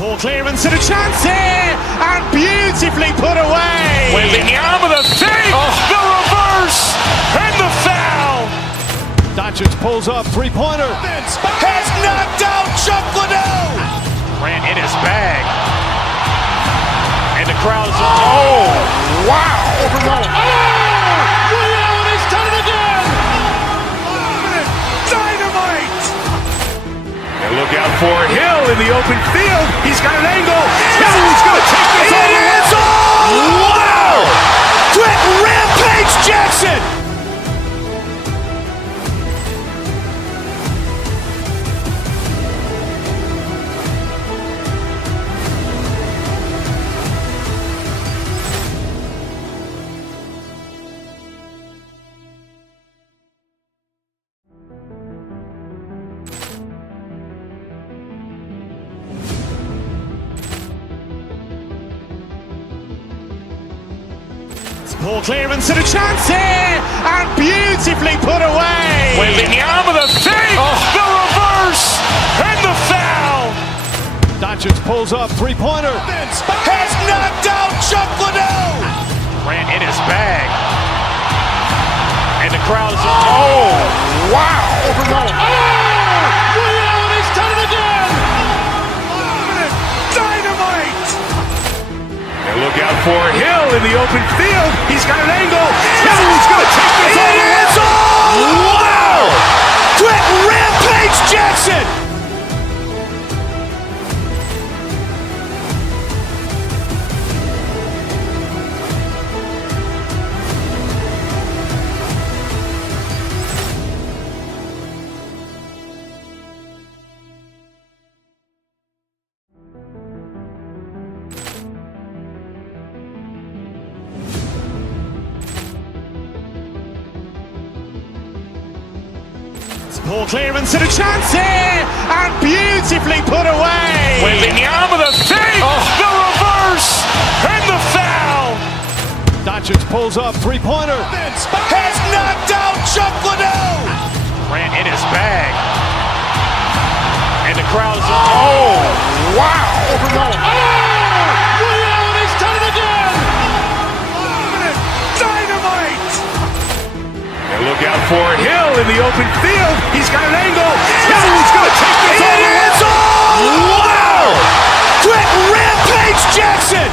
Poor clearance and a chance here, and beautifully put away. Waving the arm of the feet, the reverse, and the foul. Doncic pulls up, three-pointer. Has knocked out Chuck Liddell. Ran in his bag. And the crowd is, oh, wow. Liddell has done it again. Dynamite. And look out for Hill in the open field. He's got an angle. Hill's going to take this all the way. Wow! Quick Rampage Jackson. Poor clearance and a chance here, and beautifully put away. Waving the arm of the feet, the reverse, and the foul. Doncic pulls up, three-pointer. Has knocked out Chuck Liddell. Ran in his bag. And the crowd is, oh, wow. Liddell has done it again. Dynamite. And look out for Hill in the open field. He's got an angle. Hill's going to take this all the way. Wow! Quick Rampage Jackson. Poor clearance and a chance here, and beautifully put away. Waving the arm of the feet, the reverse, and the foul. Doncic pulls up, three-pointer. Has knocked out Chuck Liddell. Ran in his bag. And the crowd is, oh, wow. Liddell has done it again. Dynamite. And look out for Hill in the open field. He's got an angle. Hill's going to take this all the way. Wow! Quick Rampage Jackson.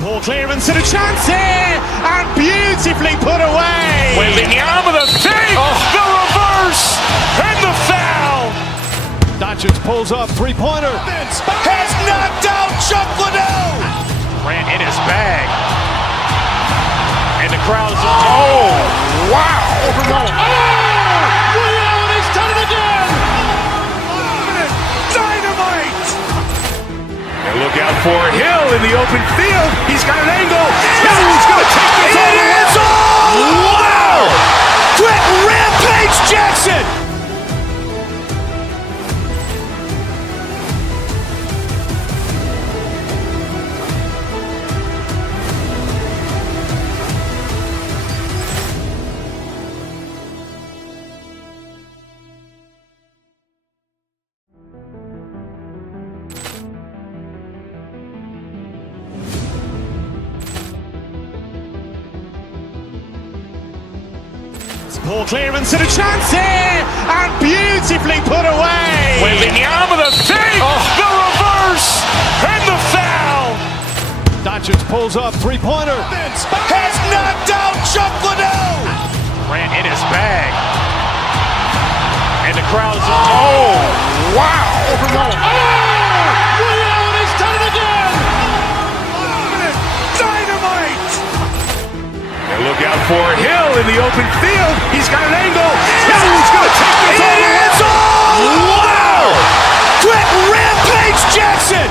Poor clearance and a chance here, and beautifully put away. Waving the arm of the feet, the reverse, and the foul. Doncic pulls up, three-pointer. Has knocked out Chuck Liddell. Ran in his bag. And the crowd is, oh, wow. Liddell has done it again. Dynamite. And look out for Hill in the open field. He's got an angle. Hill's going to take this all the way. Wow! Quick Rampage Jackson. Poor clearance and a chance here, and beautifully put away. Waving the arm of the feet, the reverse, and the foul. Doncic pulls up, three-pointer. Has knocked out Chuck Liddell. Ran in his bag. And the crowd is, oh, wow. Liddell has done it again. Dynamite. And look out for Hill in the open field. He's got an angle. Hill's going to take this all the way. Wow! Quick Rampage Jackson.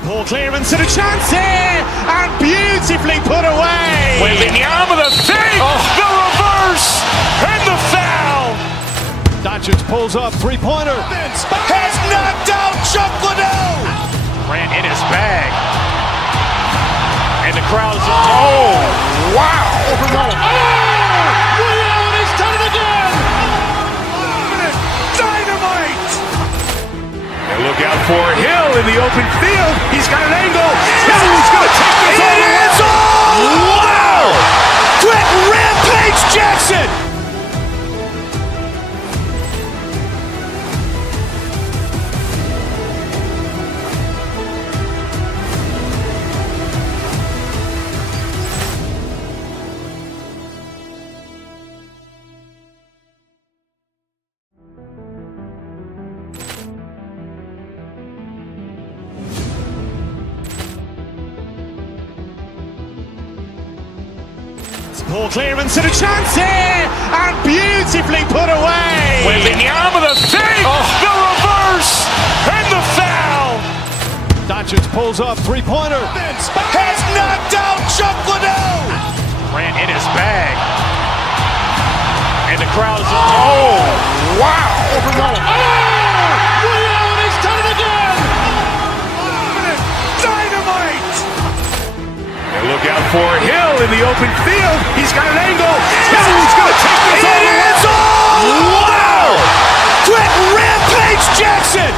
Poor clearance and a chance here, and beautifully put away. Wembanyama with a fake, the reverse, and the foul. Doncic pulls up, three-pointer. Has knocked out Chuck Liddell. Grant in his bag. And the crowd is, oh, wow. Ray Allen has done it again. Dynamite. And look out for Hill in the open field. He's got an angle. Hill's going to take this all the way. Wow! Quick Rampage Jackson. Poor clearance and a chance here, and beautifully put away. Wembanyama with a fake, the reverse, and the foul. Doncic pulls up, three-pointer. Has knocked out Chuck Liddell. Grant in his bag. And the crowd is, oh, wow. Ray Allen has done it again. Dynamite. And look out for Hill in the open field. He's got an angle. Hill's going to take this all the way. Wow! Quick Rampage Jackson.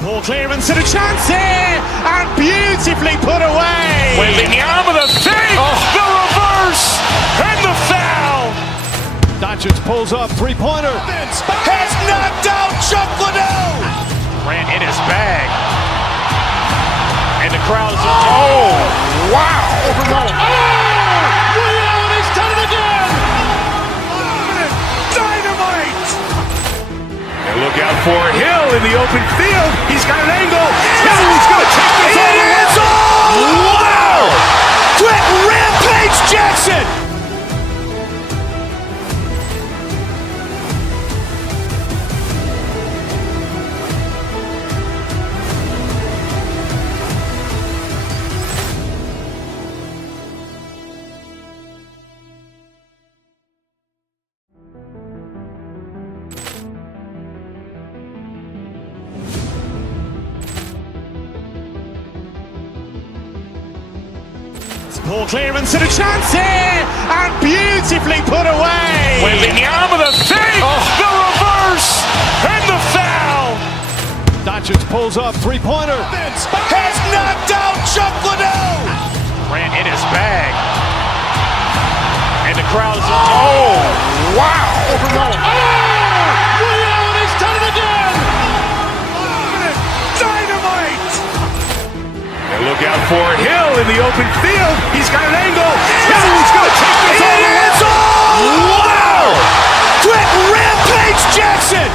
Poor clearance and a chance here, and beautifully put away. Wembanyama with a fake, the reverse, and the foul. Doncic pulls up, three-pointer. Has knocked out Chuck Liddell. Grant in his bag. And the crowd is, oh, wow. Ray Allen has done it again. Dynamite. And look out for Hill in the open field. He's got an angle. Hill's going to take this all the way. Wow! Quick Rampage Jackson. Poor clearance and a chance here, and beautifully put away. Wembanyama with a fake, the reverse, and the foul. Doncic pulls up, three-pointer. Has knocked out Chuck Liddell. Grant in his bag. And the crowd is, oh, wow. Ray Allen has done it again. Dynamite. And look out for Hill in the open field. He's got an angle. Hill's going to take this all the way. Wow! Quick Rampage Jackson.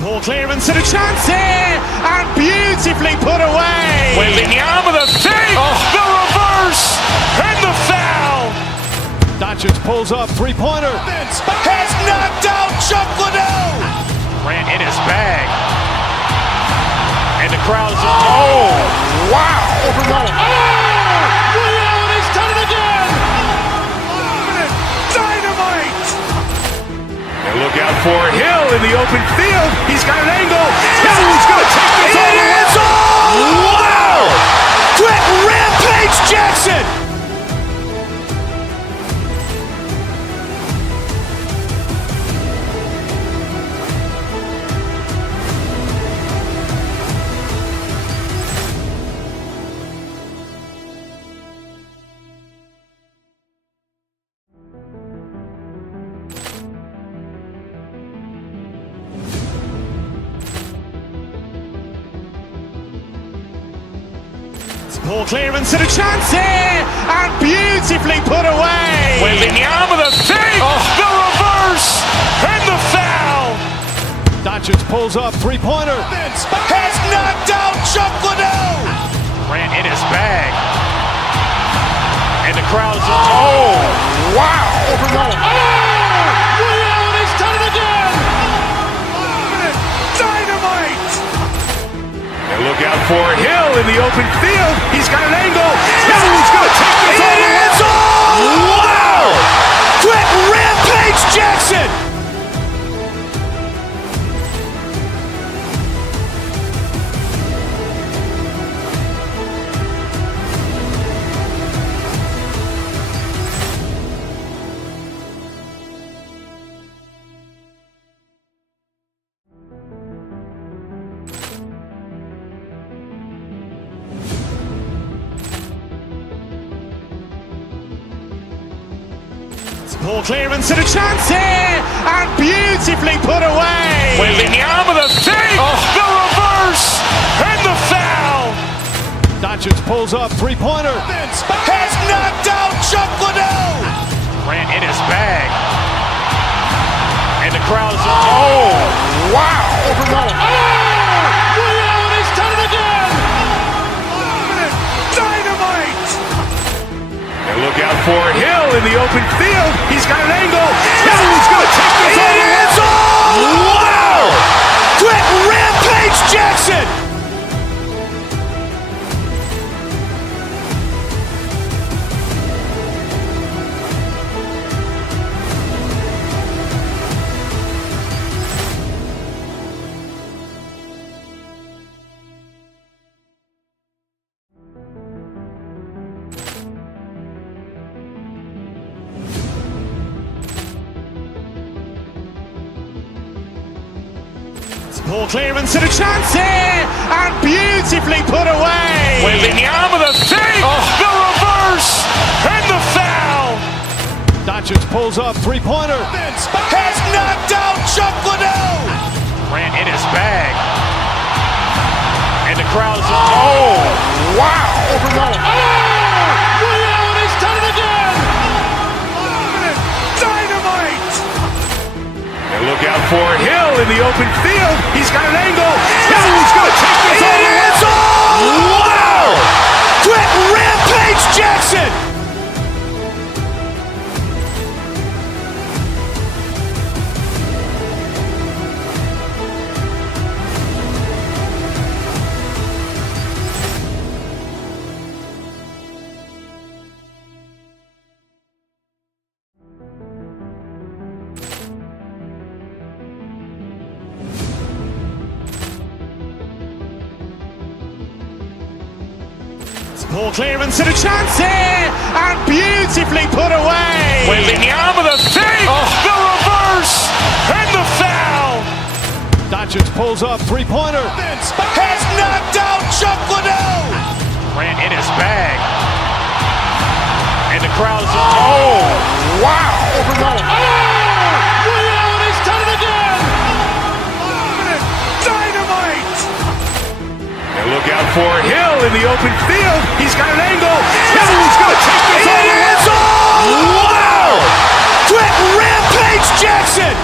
Poor clearance and a chance here, and beautifully put away. Wembanyama with a fake, the reverse, and the foul. Doncic pulls up, three-pointer. Has knocked out Chuck Liddell. Grant in his bag. And the crowd is, oh, wow. Ray Allen has done it again. Dynamite. And look out for Hill in the open field. He's got an angle. Hill's going to take this all the way. Wow! Quick Rampage Jackson. Poor clearance and a chance here, and beautifully put away. Wembanyama the fake, the reverse, and the foul. Doncic pulls up, three-pointer. Has knocked out Chuck Liddell. Grant in his bag. And the crowd's wow. Reality's done it again. Dynamite. And look out for Hill in the open field. He's got an angle. Hill's going to take this all the way. Wow. Quick Rampage Jackson. Poor clearance and a chance here, and beautifully put away. Wembanyama the fake, the reverse, and the foul. Doncic pulls up, three-pointer. Has knocked out Chuck Liddell. Grant in his bag. And the crowd's wow. Reality's done it again. Dynamite. And look out for Hill in the open field. He's got an angle. Hill's going to take this all the way. Wow. Quick Rampage Jackson. Poor clearance and a chance here, and beautifully put away. Wembanyama the fake, the reverse, and the foul. Doncic pulls up, three-pointer. Has knocked out Chuck Liddell. Grant in his bag. And the crowd's wow. Reality's done it again. Dynamite. And look out for Hill in the open field. He's got an angle. Hill's going to take this all the way. Wow. Quick Rampage Jackson. Poor clearance and a chance here, and beautifully put away. Wembanyama the fake, the reverse, and the foul. Doncic pulls up, three-pointer. Has knocked out Chuck Liddell. Grant in his bag. And the crowd's wow. Reality's done it again. Dynamite. And look out for Hill in the open field. He's got an angle. Hill's going to take this all the way. Wow. Quick Rampage Jackson.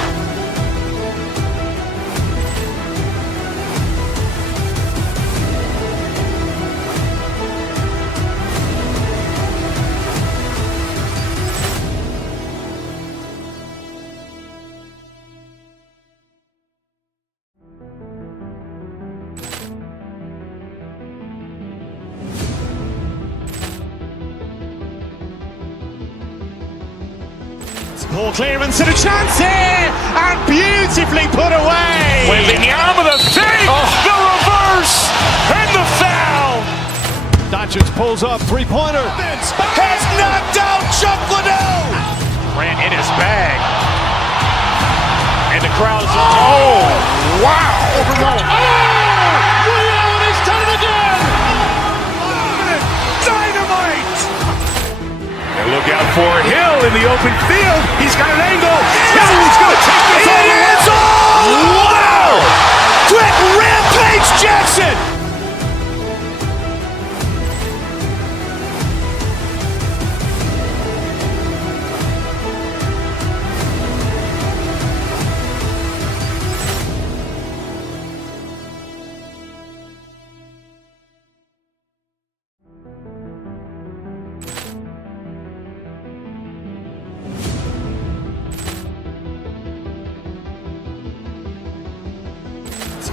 Poor clearance and a chance here, and beautifully put away. Wembanyama the fake, the reverse, and the foul. Doncic pulls up, three-pointer. Has knocked out Chuck Liddell. Grant in his bag. And the crowd's wow. Reality's done it again. Dynamite. And look out for Hill in the open field. He's got an angle. Hill's going to take this all the way. Wow. Quick Rampage Jackson.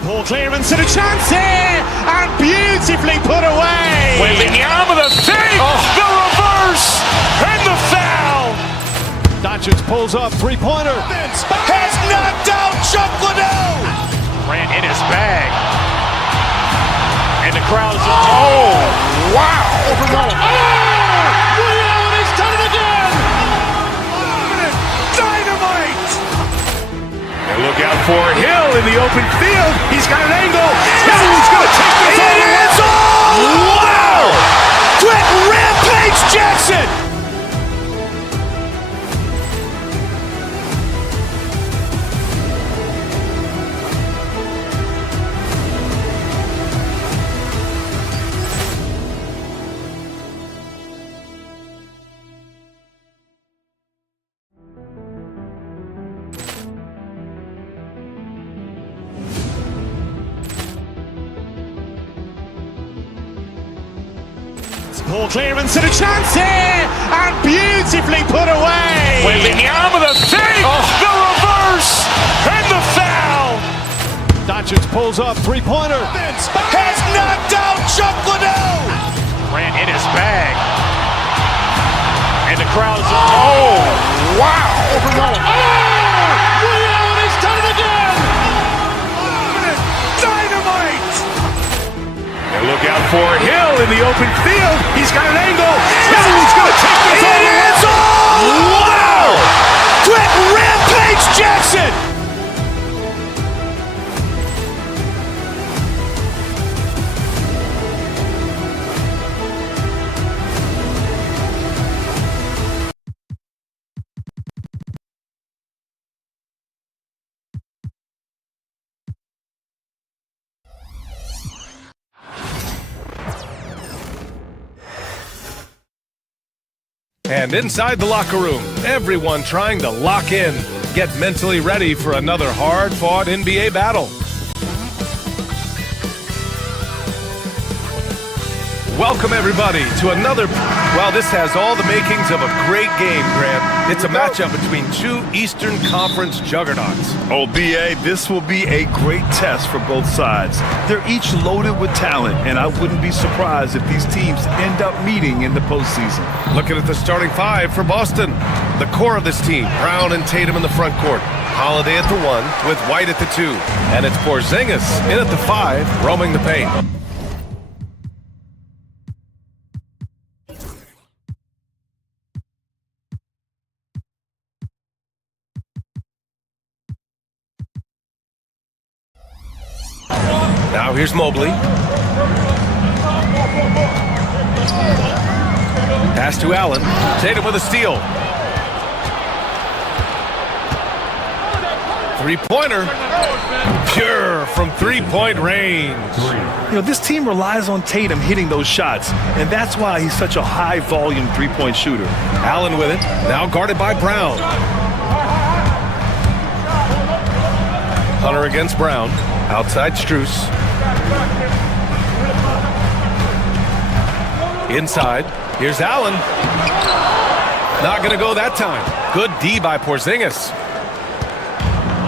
Poor clearance and a chance here, and beautifully put away. Wembanyama the fake, the reverse, and the foul. Doncic pulls up, three-pointer. Has knocked out Chuck Liddell. Ran in his bag. And the crowd is, oh, wow. Ray Allen has done it again. Dynamite. And look out for Hill in the open field. He's got an angle. Hill's going to take this all the way. Wow. Quick Rampage Jackson. Poor clearance and a chance here, and beautifully put away. Wembanyama the fake, the reverse, and the foul. Doncic pulls up, three-pointer. Has knocked out Chuck Liddell. Ran in his bag. And the crowd is, oh, wow. Ray Allen has done it again. Dynamite. And look out for Hill in the open field. He's got an angle. Hill's going to take this all the way. Wow. Quick Rampage Jackson. And inside the locker room, everyone trying to lock in, get mentally ready for another hard-fought NBA battle. Welcome, everybody, to another... Well, this has all the makings of a great game, Grant. It's a matchup between two Eastern Conference juggernauts. Oh, B.A., this will be a great test for both sides. They're each loaded with talent, and I wouldn't be surprised if these teams end up meeting in the postseason. Looking at the starting five for Boston. The core of this team, Brown and Tatum in the front court. Holiday at the 1 with White at the 2. And it's Porzingis in at the 5, roaming the paint. Now here's Mobley. Pass to Allen. Tatum with a steal. Three-pointer. Pure from three-point range. You know, this team relies on Tatum hitting those shots, and that's why he's such a high-volume three-point shooter. Allen with it. Now guarded by Brown. Hunter against Brown. Outside Strus. Inside. Here's Allen. Not going to go that time. Good D by Porzingis.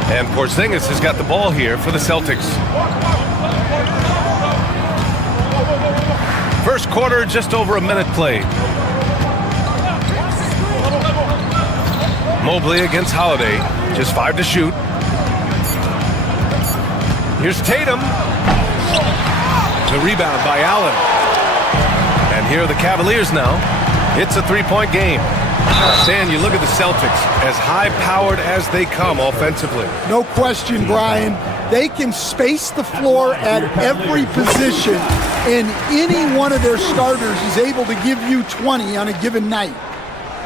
And Porzingis has got the ball here for the Celtics. First quarter, just over a minute played. Mobley against Holiday. Just 5 to shoot. Here's Tatum. The rebound by Allen. And here are the Cavaliers now. It's a three-point game. Stan, you look at the Celtics, as high-powered as they come offensively. No question, Brian. They can space the floor at every position, and any one of their starters is able to give you 20 on a given night.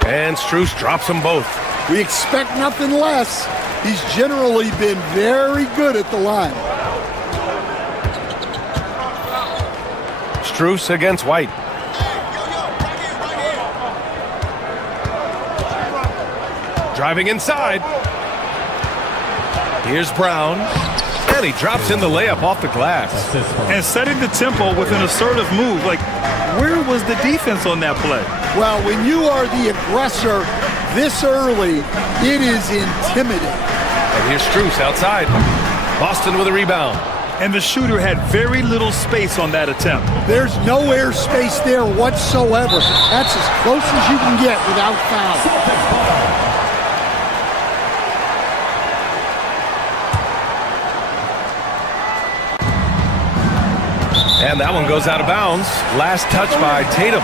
And Strus drops them both. We expect nothing less. He's generally been very good at the line. Strus against White. Driving inside. Here's Brown. And he drops in the layup off the glass. And setting the tempo with an assertive move. Like, where was the defense on that play? Well, when you are the aggressor this early, it is intimidating. And here's Strus outside. Boston with a rebound. and the shooter had very little space on that attempt. There's no air space there whatsoever. That's as close as you can get without foul. And that one goes out of bounds. Last touch by Tatum.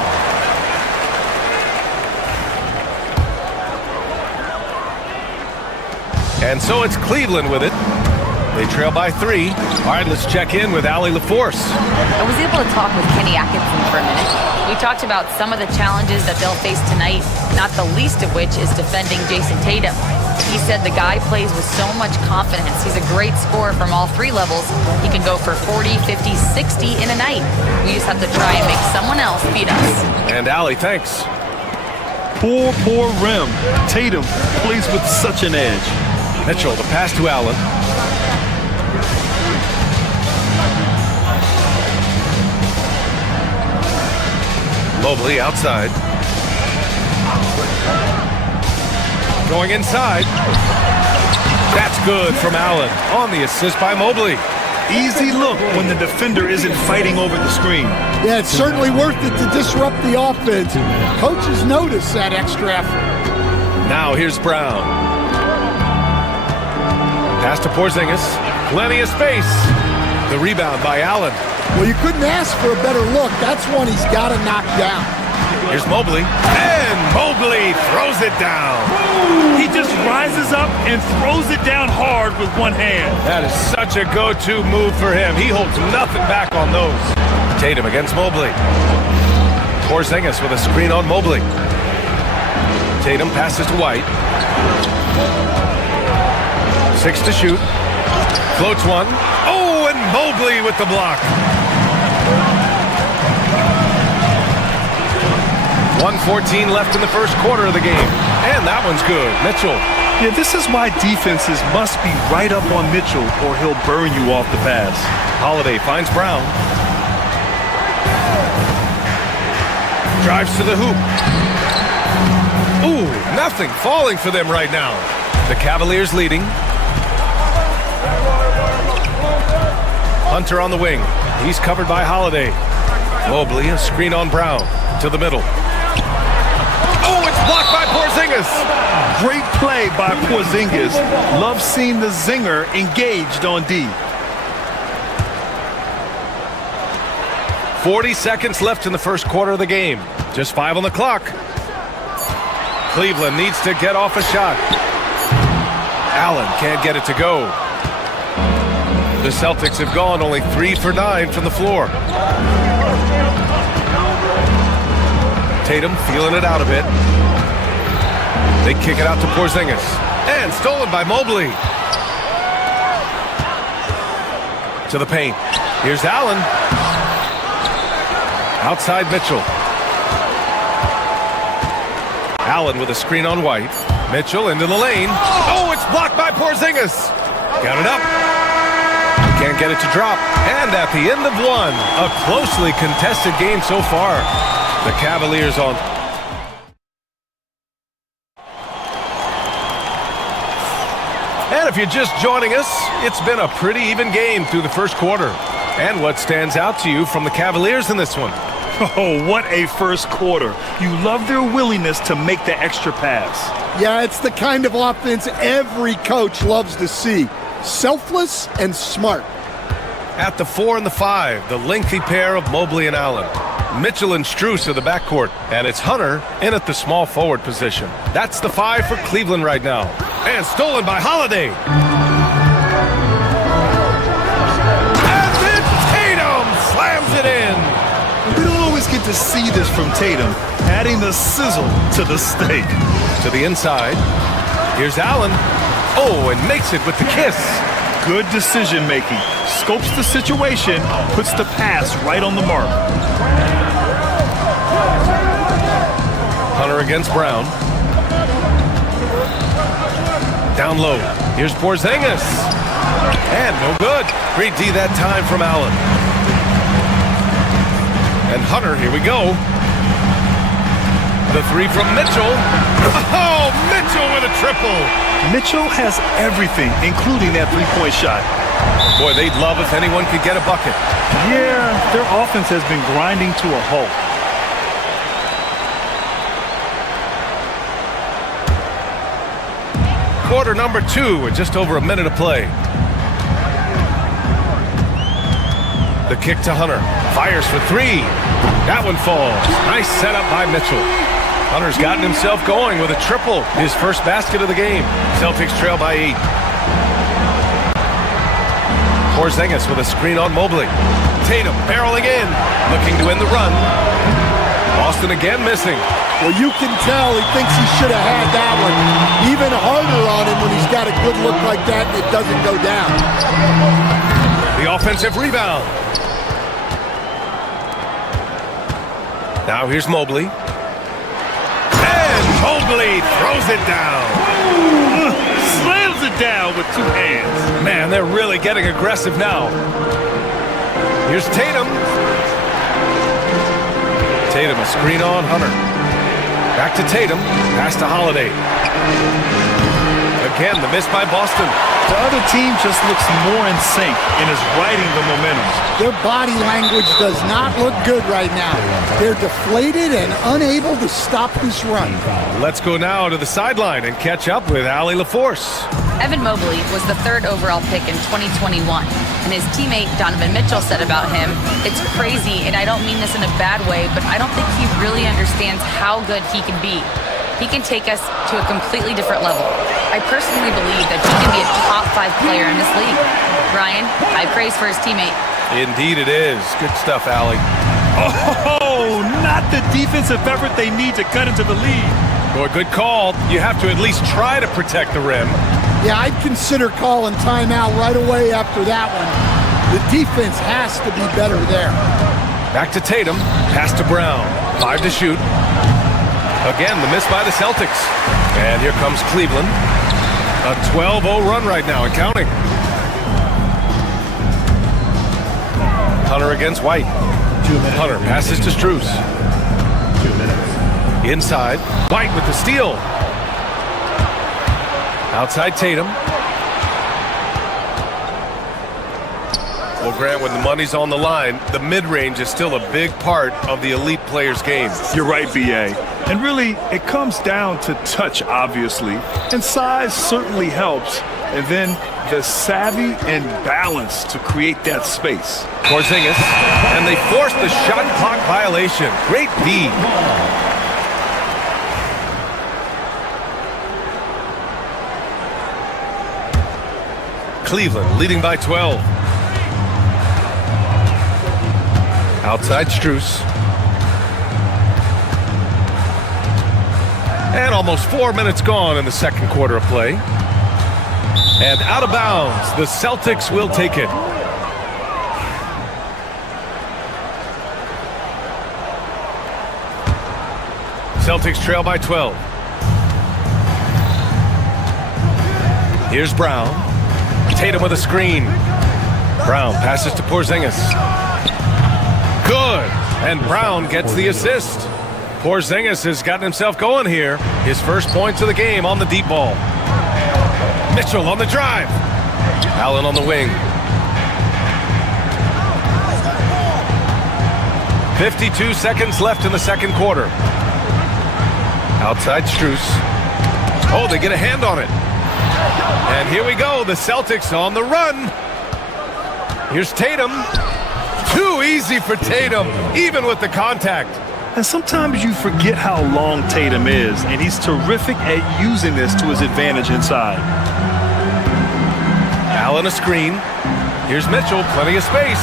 And so it's Cleveland with it. They trail by 3. All right, let's check in with Allie LaForce. I was able to talk with Kenny Atkinson for a minute. We talked about some of the challenges that they'll face tonight, not the least of which is defending Jason Tatum. He said the guy plays with so much confidence. He's a great scorer from all 3 levels. He can go for 40, 50, 60 in a night. We just have to try and make someone else beat us. And Allie, thanks. Poor rim. Tatum plays with such an edge. Mitchell, the pass to Allen. Mobley outside. Going inside. That's good from Allen on the assist by Mobley. Easy look when the defender isn't fighting over the screen. Yeah, it's certainly worth it to disrupt the offense. Coaches notice that extra effort. Now here's Brown. Pass to Porzingis. Plenty of space. The rebound by Allen. Well, you couldn't ask for a better look. That's one he's got to knock down. Here's Mobley. And Mobley throws it down. He just rises up and throws it down hard with one hand. That is such a go-to move for him. He holds nothing back on those. Tatum against Mobley. Porzingis with a screen on Mobley. Tatum passes to White. 6 to shoot. Floats one. Oh, and Mobley with the block. 1:14 left in the first quarter of the game. And that one's good. Mitchell. Yeah, this is why defenses must be right up on Mitchell or he'll burn you off the pass. Holiday finds Brown. Drives to the hoop. Ooh, nothing falling for them right now. The Cavaliers leading. Hunter on the wing. He's covered by Holiday. Mobley, a screen on Brown. To the middle. Oh, it's blocked by Porzingis. Great play by Porzingis. Love seeing the zinger engaged on D. 40 seconds left in the first quarter of the game. Just 5 on the clock. Cleveland needs to get off a shot. Allen can't get it to go. The Celtics have gone only 3 for 9 from the floor. Tatum feeling it out a bit. They kick it out to Porzingis. And stolen by Mobley. To the paint. Here's Allen. Outside Mitchell. Allen with a screen on White. Mitchell into the lane. Oh, it's blocked by Porzingis. Got it up. Can't get it to drop. And at the end of one, a closely contested game so far. The Cavaliers on. And if you're just joining us, it's been a pretty even game through the first quarter. And what stands out to you from the Cavaliers in this one? Oh, what a first quarter. You love their willingness to make the extra pass. Yeah, it's the kind of offense every coach loves to see. Selfless and smart. At the 4 and the 5, the lengthy pair of Mobley and Allen. Mitchell and Strus are the backcourt, and it's Hunter in at the small forward position. That's the 5 for Cleveland right now. And stolen by Holiday. And then Tatum slams it in. We don't always get to see this from Tatum, adding the sizzle to the steak. To the inside. Here's Allen. Oh, and makes it with the kiss. Good decision making. Scopes the situation, puts the pass right on the mark. Hunter against Brown. Down low. Here's Porzingis. And no good. Great D that time from Allen. And Hunter, here we go. The 3 from Mitchell. Oh, Mitchell with a triple. Mitchell has everything, including that three-point shot. Boy, they'd love if anyone could get a bucket. Yeah, their offense has been grinding to a halt. Quarter number 2 with just over a minute of play. The kick to Hunter. Fires for 3. That one falls. Nice setup by Mitchell. Hunter's gotten himself going with a triple. His first basket of the game. Celtics trail by 8. Porzingis with a screen on Mobley. Tatum barreling in. Looking to end the run. Boston again missing. Well, you can tell he thinks he should have had that one. Even harder on him when he's got a good look like that and it doesn't go down. The offensive rebound. Now here's Mobley. And Mobley throws it down. Slams it down with 2 hands. Man, they're really getting aggressive now. Here's Tatum. Tatum, a screen on Hunter. Back to Tatum. Pass to Holiday. Again, the miss by Boston. The other team just looks more in sync and is riding the momentum. Their body language does not look good right now. They're deflated and unable to stop this run. Let's go now to the sideline and catch up with Allie LaForce. Evan Mobley was the 3rd overall pick in 2021, and his teammate Donovan Mitchell said about him, "It's crazy, and I don't mean this in a bad way, but I don't think he really understands how good he can be. He can take us to a completely different level. I personally believe that he can be a top 5 player in this league." Ryan, high praise for his teammate. Indeed it is. Good stuff, Allie. Oh, not the defensive effort they need to cut into the lead. Boy, good call. You have to at least try to protect the rim. Yeah, I'd consider calling timeout right away after that one. The defense has to be better there. Back to Tatum. Pass to Brown. 5 to shoot. Again, the miss by the Celtics. And here comes Cleveland. A 12-0 run right now and counting. Hunter against White. 2 minutes. Hunter passes to Strus. 2 minutes. Inside. White with the steal. Outside Tatum. Well, Grant, when the money's on the line, the mid-range is still a big part of the elite player's game. You're right, B.A. And really, it comes down to touch, obviously. And size certainly helps. And then the savvy and balance to create that space. Porzingis. And they force the shot clock violation. Great D. Cleveland leading by 12. Outside Strus. And almost 4 minutes gone in the second quarter of play. And out of bounds, the Celtics will take it. Celtics trail by 12. Here's Brown. Tatum with a screen. Brown passes to Porzingis. Good. And Brown gets the assist. Porzingis has gotten himself going here. His first points of the game on the deep ball. Mitchell on the drive. Allen on the wing. 52 seconds left in the second quarter. Outside Strus. Oh, they get a hand on it. And here we go, the Celtics on the run. Here's Tatum. Too easy for Tatum, even with the contact. And sometimes you forget how long Tatum is, and he's terrific at using this to his advantage inside. Allen a screen. Here's Mitchell, plenty of space.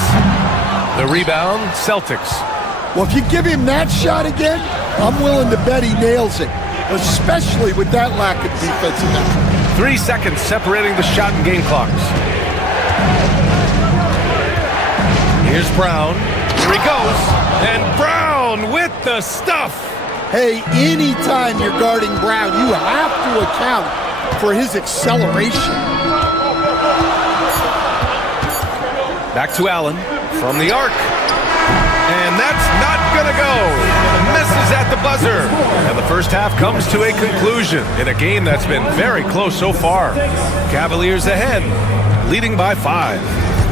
The rebound, Celtics. Well, if you give him that shot again, I'm willing to bet he nails it, especially with that lack of defensive effort. 3 seconds separating the shot and game clocks. Here's Brown. Here he goes. And Brown with the stuff. Hey, anytime you're guarding Brown, you have to account for his acceleration. Back to Allen from the arc. And that's not going to go. Misses at the buzzer. And the first half comes to a conclusion in a game that's been very close so far. Cavaliers ahead, leading by 5.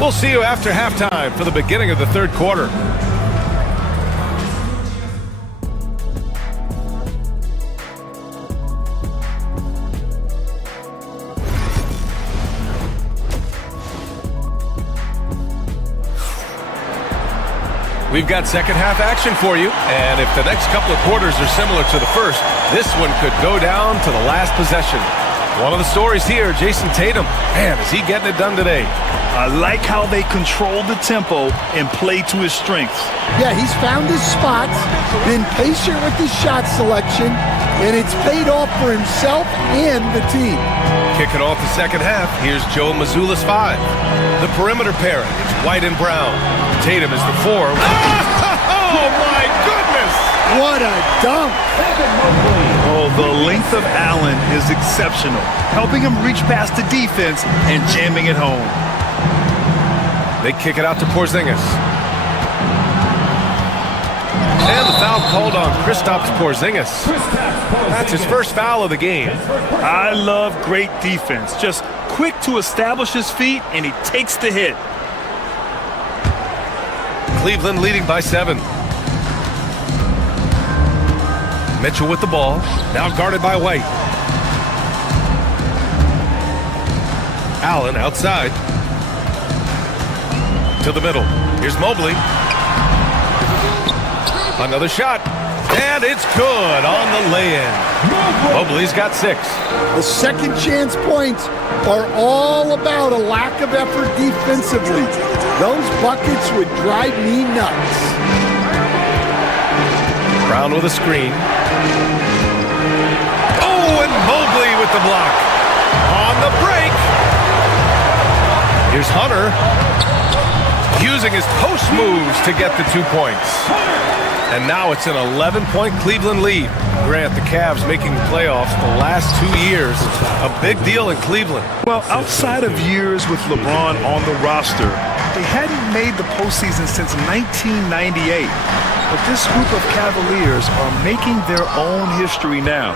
We'll see you after halftime for the beginning of the third quarter. We've got second half action for you, and if the next couple of quarters are similar to the first, this one could go down to the last possession. One of the stories here, Jason Tatum. Man, is he getting it done today? I like how they control the tempo and play to his strengths. Yeah, he's found his spots, been patient with his shot selection, and it's paid off for himself and the team. Kicking off the second half, here's Joe Mazzulla's 5. The perimeter pairing, it's White and Brown. Tatum is the 4. Oh, my goodness! What a dunk! Oh, the length of Allen is exceptional, helping him reach past the defense and jamming it home. They kick it out to Porzingis. And the foul called on Kristaps Porzingis. That's his first foul of the game. I love great defense. Just quick to establish his feet, and he takes the hit. Cleveland leading by 7. Mitchell with the ball, now guarded by White. Allen outside. To the middle. Here's Mobley. Another shot. And it's good on the lay-in. Mobley's got 6. The second chance points are all about a lack of effort defensively. Those buckets would drive me nuts. Brown with a screen. Oh, and Mobley with the block. On the break. Here's Hunter. Using his post moves to get the 2 points. And now it's an 11-point Cleveland lead. Grant, the Cavs making the playoffs the last 2 years. A big deal in Cleveland. Well, outside of years with LeBron on the roster, they hadn't made the postseason since 1998. But this group of Cavaliers are making their own history now.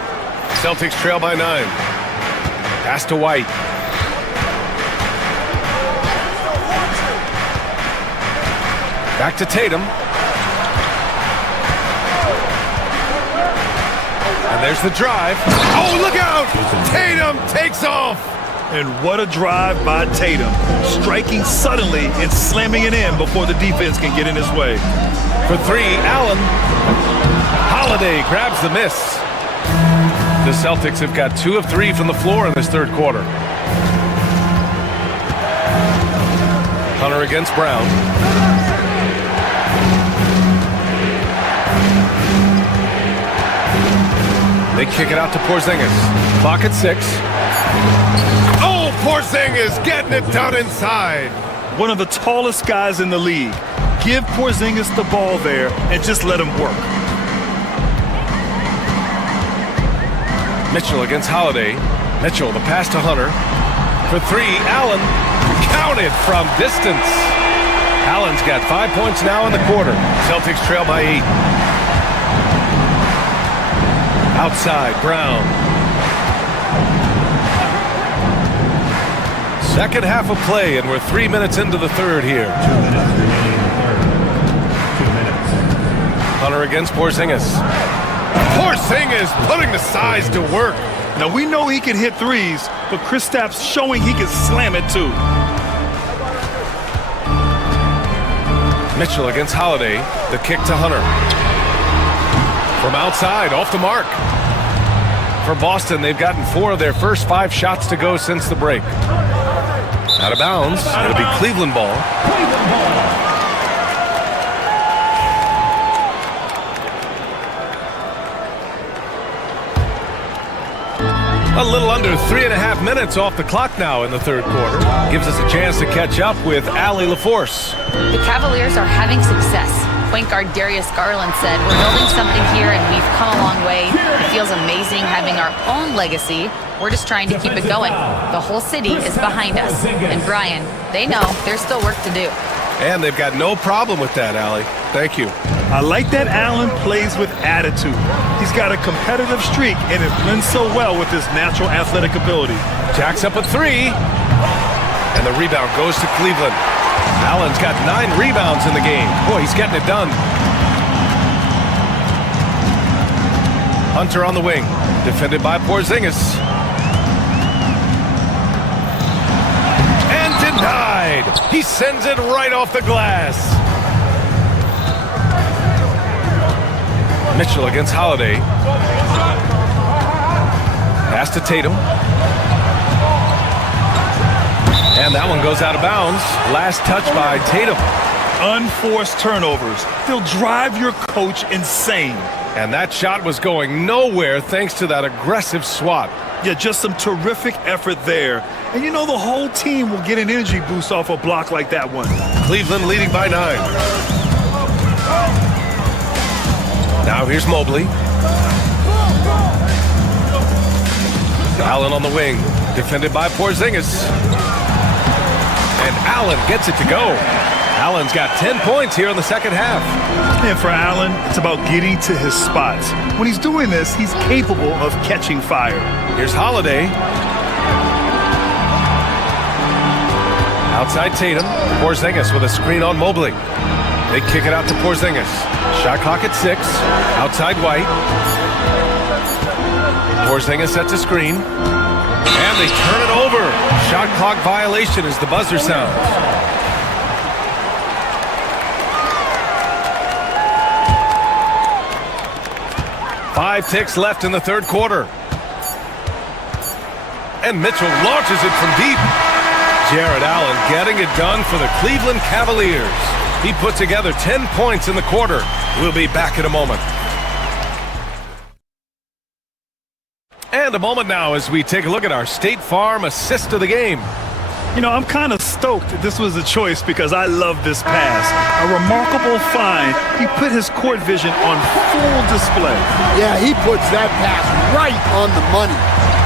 Celtics trail by 9. Pass to White. Back to Tatum. And there's the drive. Oh, look out! Tatum takes off! And what a drive by Tatum. Striking suddenly and slamming it in before the defense can get in his way. For 3, Allen. Holiday grabs the miss. The Celtics have got 2 of 3 from the floor in this third quarter. Hunter against Brown. They kick it out to Porzingis. Clock at 6. Oh, Porzingis getting it done inside. One of the tallest guys in the league. Give Porzingis the ball there and just let him work. Mitchell against Holiday. Mitchell, the pass to Hunter. For 3, Allen. Counted from distance. Allen's got 5 points now in the quarter. Celtics trail by 8. Outside, Brown. Second half of play, and we're 3 minutes into the third here. 2 minutes remaining in the third. 2 minutes. Hunter against Porzingis. Porzingis putting the size to work. Now, we know he can hit threes, but Kristaps showing he can slam it too. Mitchell against Holiday. The kick to Hunter. From outside, off the mark. For Boston, they've gotten 4 of their first 5 shots to go since the break. Out of bounds. It'll be Cleveland ball. A little under 3.5 minutes off the clock now in the third quarter. Gives us a chance to catch up with Allie LaForce. The Cavaliers are having success. Point guard Darius Garland said, "We're building something here and we've come a long way. It feels amazing having our own legacy. We're just trying to keep it going. The whole city is behind us." And Brian, they know there's still work to do. And they've got no problem with that, Allie. Thank you. I like that Allen plays with attitude. He's got a competitive streak, and it blends so well with his natural athletic ability. Jacks up a 3. And the rebound goes to Cleveland. Allen's got 9 rebounds in the game. Boy, he's getting it done. Hunter on the wing, defended by Porzingis. And denied. He sends it right off the glass. Mitchell against Holiday. Pass to Tatum. And that one goes out of bounds. Last touch by Tatum. Unforced turnovers. They'll drive your coach insane. And that shot was going nowhere thanks to that aggressive swat. Yeah, just some terrific effort there. And you know the whole team will get an energy boost off a block like that one. Cleveland leading by 9. Now here's Mobley. Allen on the wing, defended by Porzingis. And Allen gets it to go. Allen's got 10 points here in the second half. And for Allen, it's about getting to his spots. When he's doing this, he's capable of catching fire. Here's Holiday. Outside Tatum. Porzingis with a screen on Mobley. They kick it out to Porzingis. Shot clock at 6. Outside White. Porzingis sets a screen. And they turn it over. Shot clock violation as the buzzer sounds. Five ticks left in the third quarter. And Mitchell launches it from deep. Jared Allen getting it done for the Cleveland Cavaliers. He put together 10 points in the quarter. We'll be back in a moment. And a moment now as we take a look at our State Farm assist of the game. You know, I'm kind of stoked that this was a choice because I love this pass. A remarkable find. He put his court vision on full display. Yeah, he puts that pass right on the money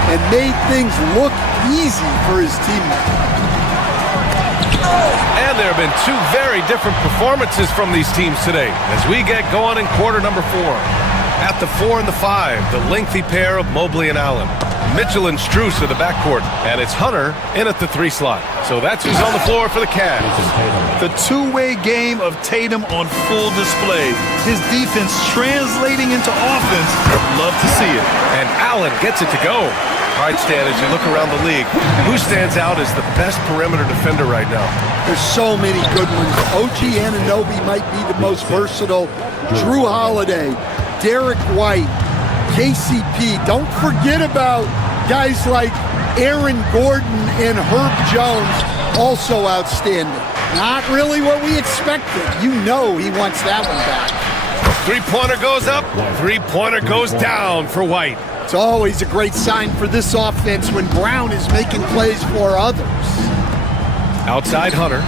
and made things look easy for his teammates. And there have been 2 very different performances from these teams today as we get going in quarter number 4. At the 4 and the 5, the lengthy pair of Mobley and Allen. Mitchell and Strus are the backcourt, and it's Hunter in at the 3 slot. So that's who's on the floor for the Cavs. The two-way game of Tatum on full display. His defense translating into offense. Love to see it. And Allen gets it to go. All right, Stan, as you look around the league, who stands out as the best perimeter defender right now? There's so many good ones. OG Anunoby might be the most versatile. Drew Holiday, Derek White, KCP. Don't forget about guys like Aaron Gordon and Herb Jones, also outstanding. Not really what we expected. You know he wants that one back. Three-pointer goes up, three-pointer goes down for White. It's always a great sign for this offense when Brown is making plays for others. Outside Hunter.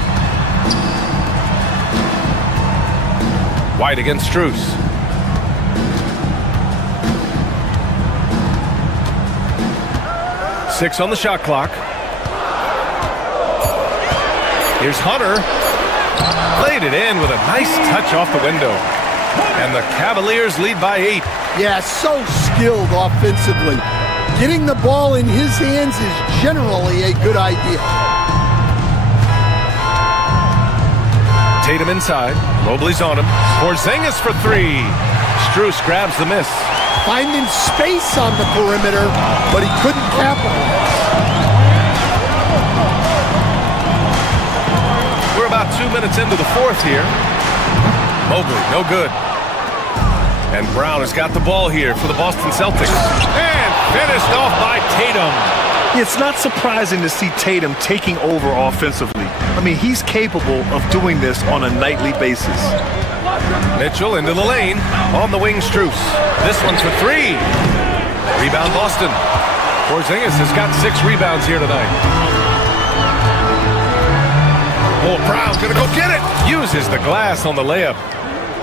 White against Strus. Six on the shot clock. Here's Hunter. Played it in with a nice touch off the window. And the Cavaliers lead by 8. Yeah, so skilled offensively. Getting the ball in his hands is generally a good idea. Tatum inside. Mobley's on him. Porzingis for 3. Strus grabs the miss. Finding space on the perimeter, but he couldn't capitalize. We're about 2 minutes into the fourth here. Mobley, no good. And Brown has got the ball here for the Boston Celtics. And finished off by Tatum. It's not surprising to see Tatum taking over offensively. I mean, he's capable of doing this on a nightly basis. Mitchell into the lane. On the wing, Strus. This one's for 3. Rebound, Boston. Porzingis has got 6 rebounds here tonight. Oh, Brown's going to go get it. Uses the glass on the layup.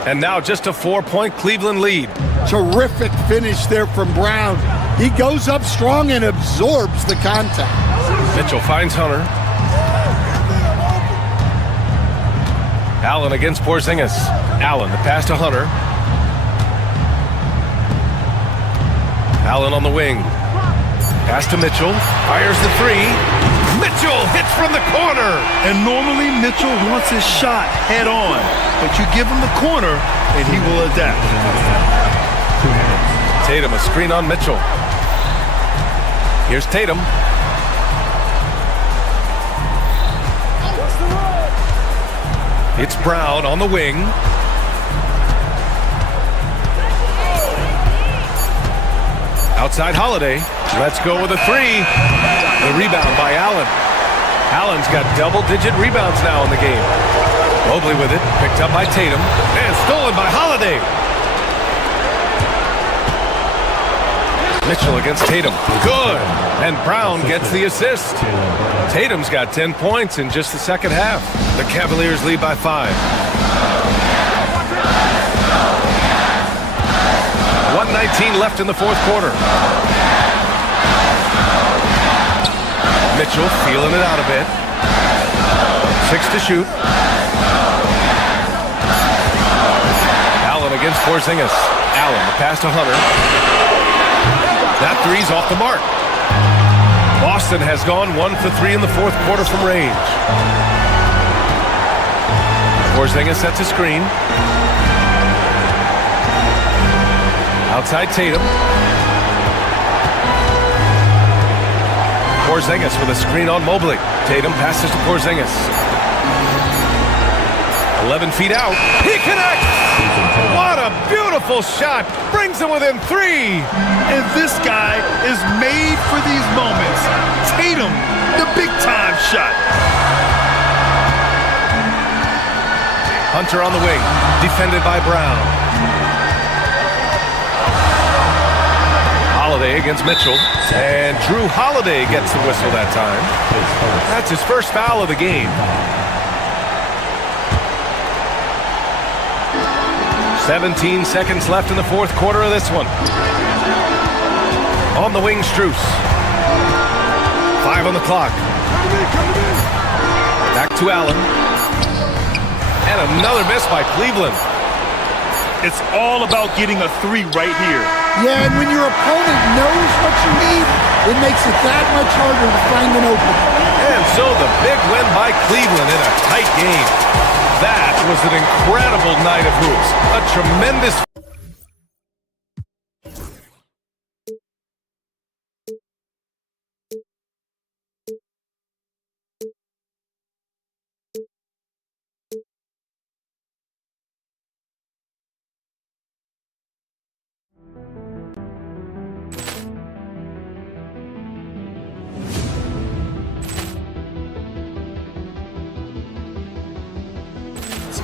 And now just a 4-point Cleveland lead. Terrific finish there from Brown. He goes up strong and absorbs the contact. Mitchell finds Hunter. Allen against Porzingis. Allen, the pass to Hunter. Allen on the wing. Pass to Mitchell. Fires the 3. Mitchell hits from the corner. And normally Mitchell wants his shot head on, but you give him the corner and he will adapt. 2 minutes. Tatum, a screen on Mitchell. Here's Tatum. It's Brown on the wing. Outside Holiday. Let's go with a 3. The rebound by Allen. Allen's got double-digit rebounds now in the game. Mobley with it. Picked up by Tatum. And stolen by Holiday. Mitchell against Tatum. Good. And Brown gets the assist. Tatum's got 10 points in just the second half. The Cavaliers lead by 5. 1:19 left in the fourth quarter. Mitchell feeling it out a bit. 6 to shoot. Allen against Porzingis. Allen, the pass to Hunter. That three's off the mark. Boston has gone 1 for 3 in the fourth quarter from range. Porzingis sets a screen. Outside Tatum. Porzingis with a screen on Mobley. Tatum passes to Porzingis. 11 feet out. He connects! What a beautiful shot! Brings him within 3. And this guy is made for these moments. Tatum, the big-time shot. Hunter on the wing. Defended by Brown. Holiday against Mitchell. And Drew Holiday gets the whistle that time. That's his first foul of the game. 17 seconds left in the fourth quarter of this one. On the wing, Strus. 5 on the clock. Back to Allen. And another miss by Cleveland. It's all about getting a 3 right here. Yeah, and when your opponent knows what you need, it makes it that much harder to find an opening. And so the big win by Cleveland in a tight game. That was an incredible night of hoops. A tremendous...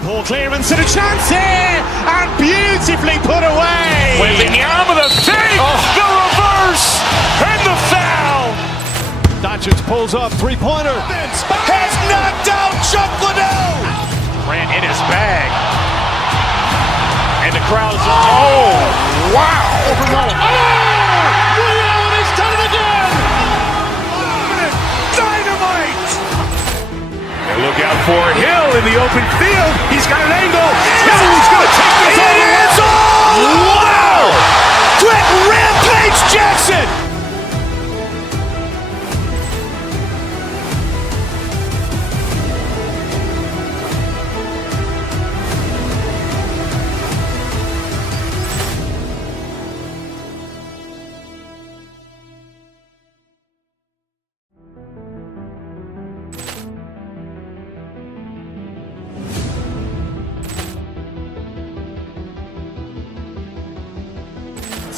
Poor clearance and a chance here, and beautifully put away. Wembanyama the fake, the reverse, and the foul. Doncic pulls up, three-pointer. Has knocked out Chuck Liddell. Ran in his bag. And the crowd is, oh, wow. He's done it again. Dynamite. And look out for Hill in the open field. He's got an angle. Hill's going to take this all the way. Wow! Quick Rampage Jackson.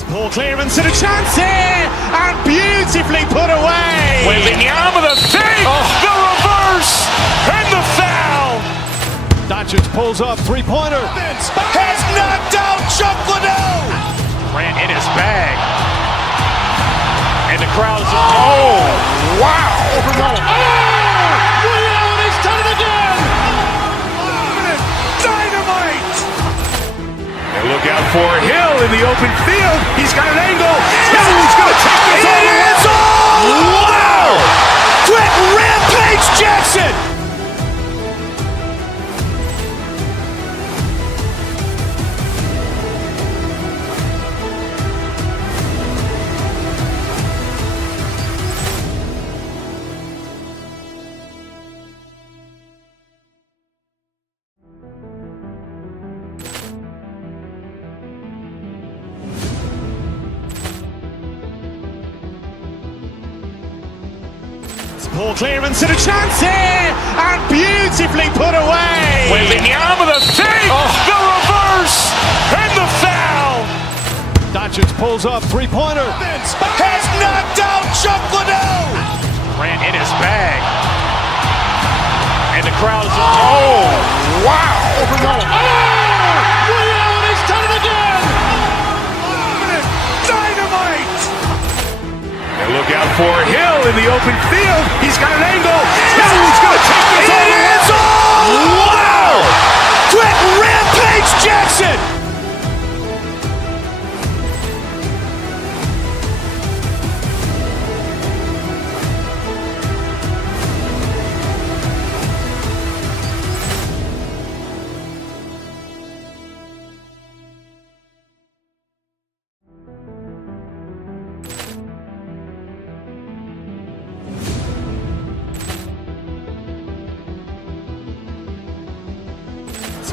Poor clearance and a chance here, and beautifully put away. Wembanyama the fake, the reverse, and the foul. Doncic pulls up, three-pointer. Has knocked out Chuck Liddell. Ran in his bag. And the crowd is, oh, wow. He's done it again. Dynamite. And look out for Hill in the open field. He's got an angle. Hill's going to take this all the way. Wow! Quick Rampage Jackson. Poor clearance and a chance here, and beautifully put away. Wembanyama the save, the reverse, and the foul. Doncic pulls up, three-pointer. Has knocked out Chuck Liddell. Ran in his bag. And the crowd is, oh, wow. Ray Allen has done it again. Dynamite. And look out for Hill in the open field. He's got an angle. He's going to take this all the way. Wow. Quit Rampage Jackson.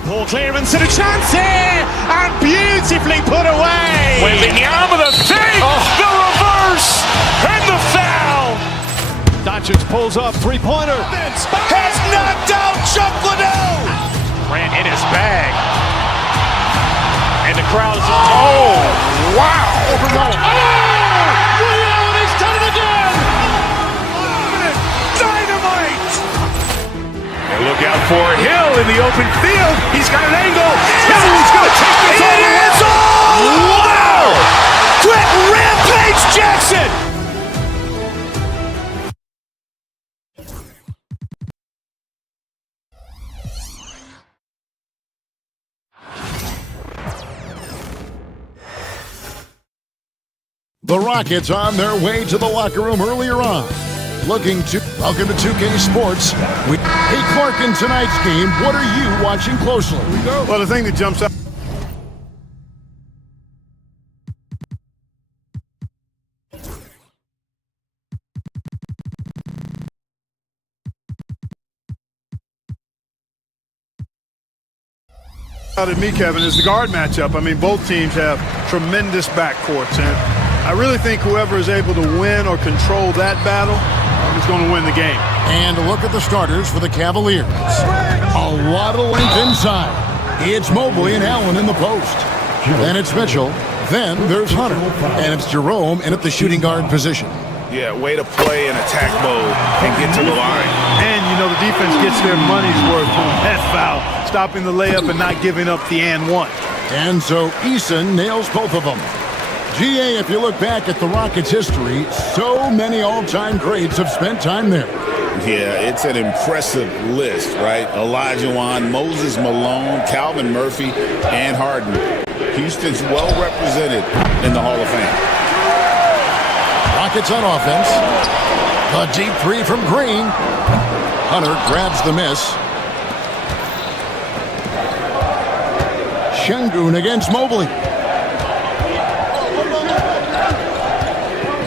Poor clearance and a chance here, and beautifully put away. Wembanyama the save, the reverse, and the foul. Doncic pulls up, three-pointer. Has knocked out Chuck Liddell. Ran in his bag. And the crowd is, oh, wow. Ray Allen has done it again. Dynamite. And look out for Hill in the open field. He's got an angle. He's going to take this all the way. Wow. Quit Rampage Jackson. The Rockets on their way to the locker room earlier on. Welcome to 2K Sports. Hey, Clark, in tonight's game, what are you watching closely? Well, the thing that jumps out at me, Kevin, is the guard matchup. I mean, both teams have tremendous backcourts, and I really think whoever is able to win or control that battle is going to win the game. And look at the starters for the Cavaliers. A lot of length inside. It's Mobley and Allen in the post. Then it's Mitchell. Then there's Hunter. And it's Jerome in at the shooting guard position. Yeah, way to play in attack mode and get to the line. And, you know, the defense gets their money's worth on that foul, stopping the layup and not giving up the and one. And so Eason nails both of them. GA, if you look back at the Rockets' history, so many all-time greats have spent time there. Yeah, it's an impressive list, right? Olajuwon, Moses Malone, Calvin Murphy, and Harden. Houston's well represented in the Hall of Fame. Rockets on offense. A deep three from Green. Hunter grabs the miss. Şengün against Mobley.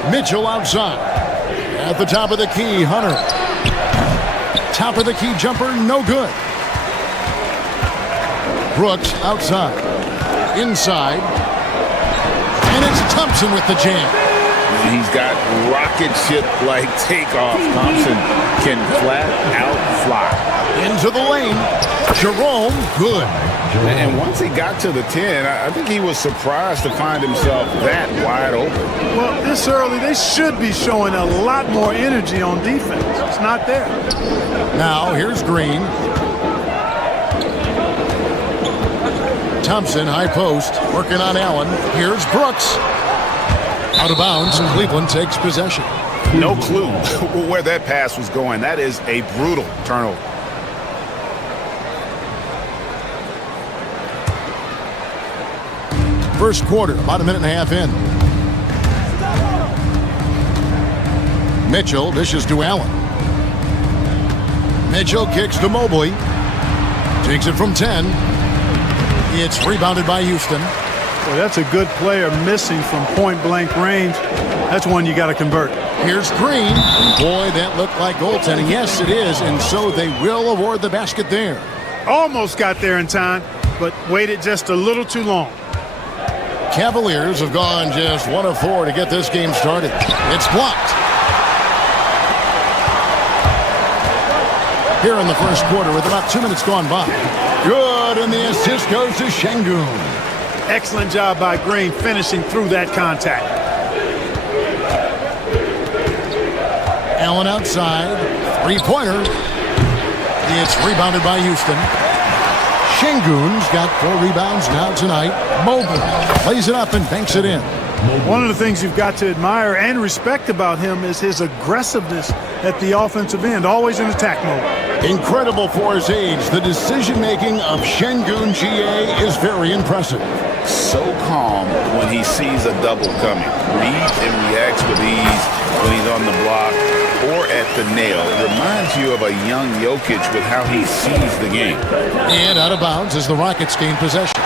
Mitchell outside. At the top of the key, Hunter. Top of the key jumper, no good. Brooks outside. Inside. And it's Thompson with the jam. He's got rocket ship-like takeoff. Thompson can flat out fly. Into the lane. Jerome, good. And once he got to the 10, I think he was surprised to find himself that wide open. Well, this early, they should be showing a lot more energy on defense. It's not there. Now, here's Green. Thompson, high post, working on Allen. Here's Brooks. Out of bounds, and Cleveland takes possession. No clue where that pass was going. That is a brutal turnover. First quarter, about a minute and a half in. Mitchell dishes to Allen. Mitchell kicks to Mobley. Takes it from 10. It's rebounded by Houston. Boy, that's a good player missing from point-blank range. That's one you got to convert. Here's Green. Boy, that looked like goaltending. Yes, it is, and so they will award the basket there. Almost got there in time, but waited just a little too long. Cavaliers have gone just 1 of 4 to get this game started. It's blocked. here in the first quarter with about 2 minutes gone by. Good, and the assist goes to Şengün. Excellent job by Green finishing through that contact. Allen outside. Three-pointer. It's rebounded by Houston. Şengün's got 4 rebounds now tonight. Mobley plays it up and banks it in. One of the things you've got to admire and respect about him is his aggressiveness at the offensive end, always in attack mode. Incredible for his age. The decision-making of Şengün GA is very impressive. So calm when he sees a double coming. Reads and reacts with ease when he's on the block or at the nail. Reminds you of a young Jokic with how he sees the game. And out of bounds as the Rockets gain possession.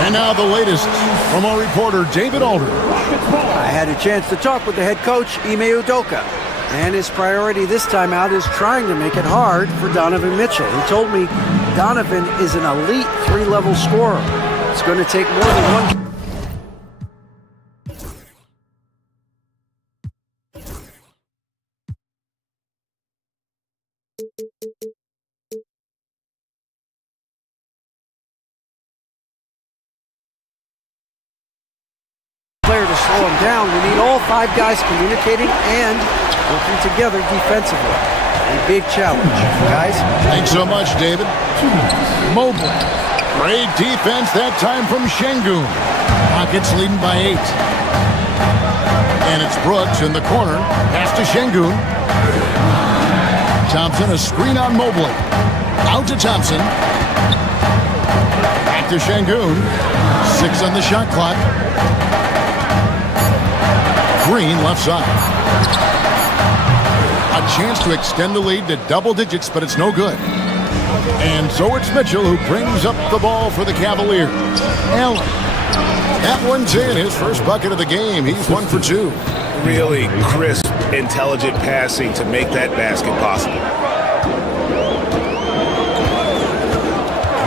And now the latest from our reporter, David Aldridge. I had a chance to talk with the head coach, Ime Udoka. And his priority this time out is trying to make it hard for Donovan Mitchell. He told me Donovan is an elite 3-level scorer. It's going to take more than one player to slow him down. We need all 5 guys communicating and working together defensively. A big challenge, guys. Thanks so much, David. Mobley. Great defense that time from Şengün. Rockets leading by 8. And it's Brooks in the corner. Pass to Şengün. Thompson, a screen on Mobley. Out to Thompson. Back to Şengün. 6 on the shot clock. Green left side. A chance to extend the lead to double digits, but it's no good. And so it's Mitchell who brings up the ball for the Cavaliers. Allen. That one's in. His first bucket of the game. He's 1 for 2. Really crisp, intelligent passing to make that basket possible.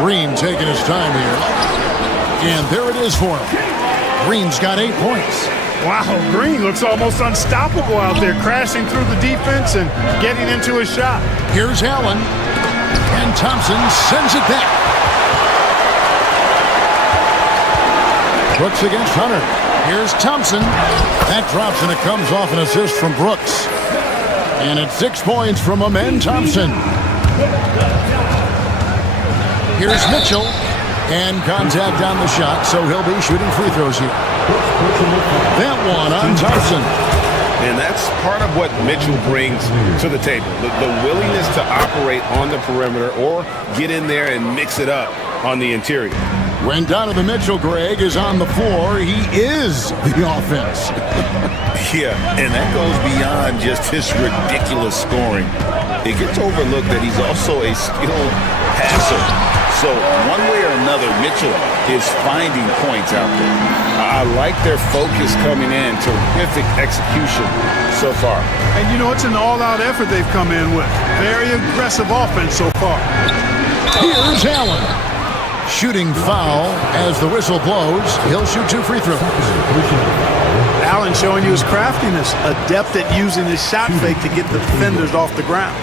Green taking his time here. And there it is for him. Green's got 8 points. Wow, Green looks almost unstoppable out there, crashing through the defense and getting into his shot. Here's Allen. And Thompson sends it back. Brooks against Hunter. Here's Thompson. That drops and it comes off an assist from Brooks. And it's 6 points from Amen Thompson. Here's Mitchell. And contact on the shot, so he'll be shooting free throws here. That one on Thompson. And that's part of what Mitchell brings to the table. The willingness to operate on the perimeter or get in there and mix it up on the interior. When Donovan Mitchell, Greg, is on the floor, he is the offense. Yeah, and that goes beyond just his ridiculous scoring. It gets overlooked that he's also a skilled passer. So one way or another, Mitchell is finding points out there. I like their focus coming in. Terrific execution so far. And you know, it's an all-out effort they've come in with. Very aggressive offense so far. Here's Allen. Shooting foul as the whistle blows. He'll shoot 2 free throws. Allen showing you his craftiness, adept at using his shot fake to get the defenders off the ground.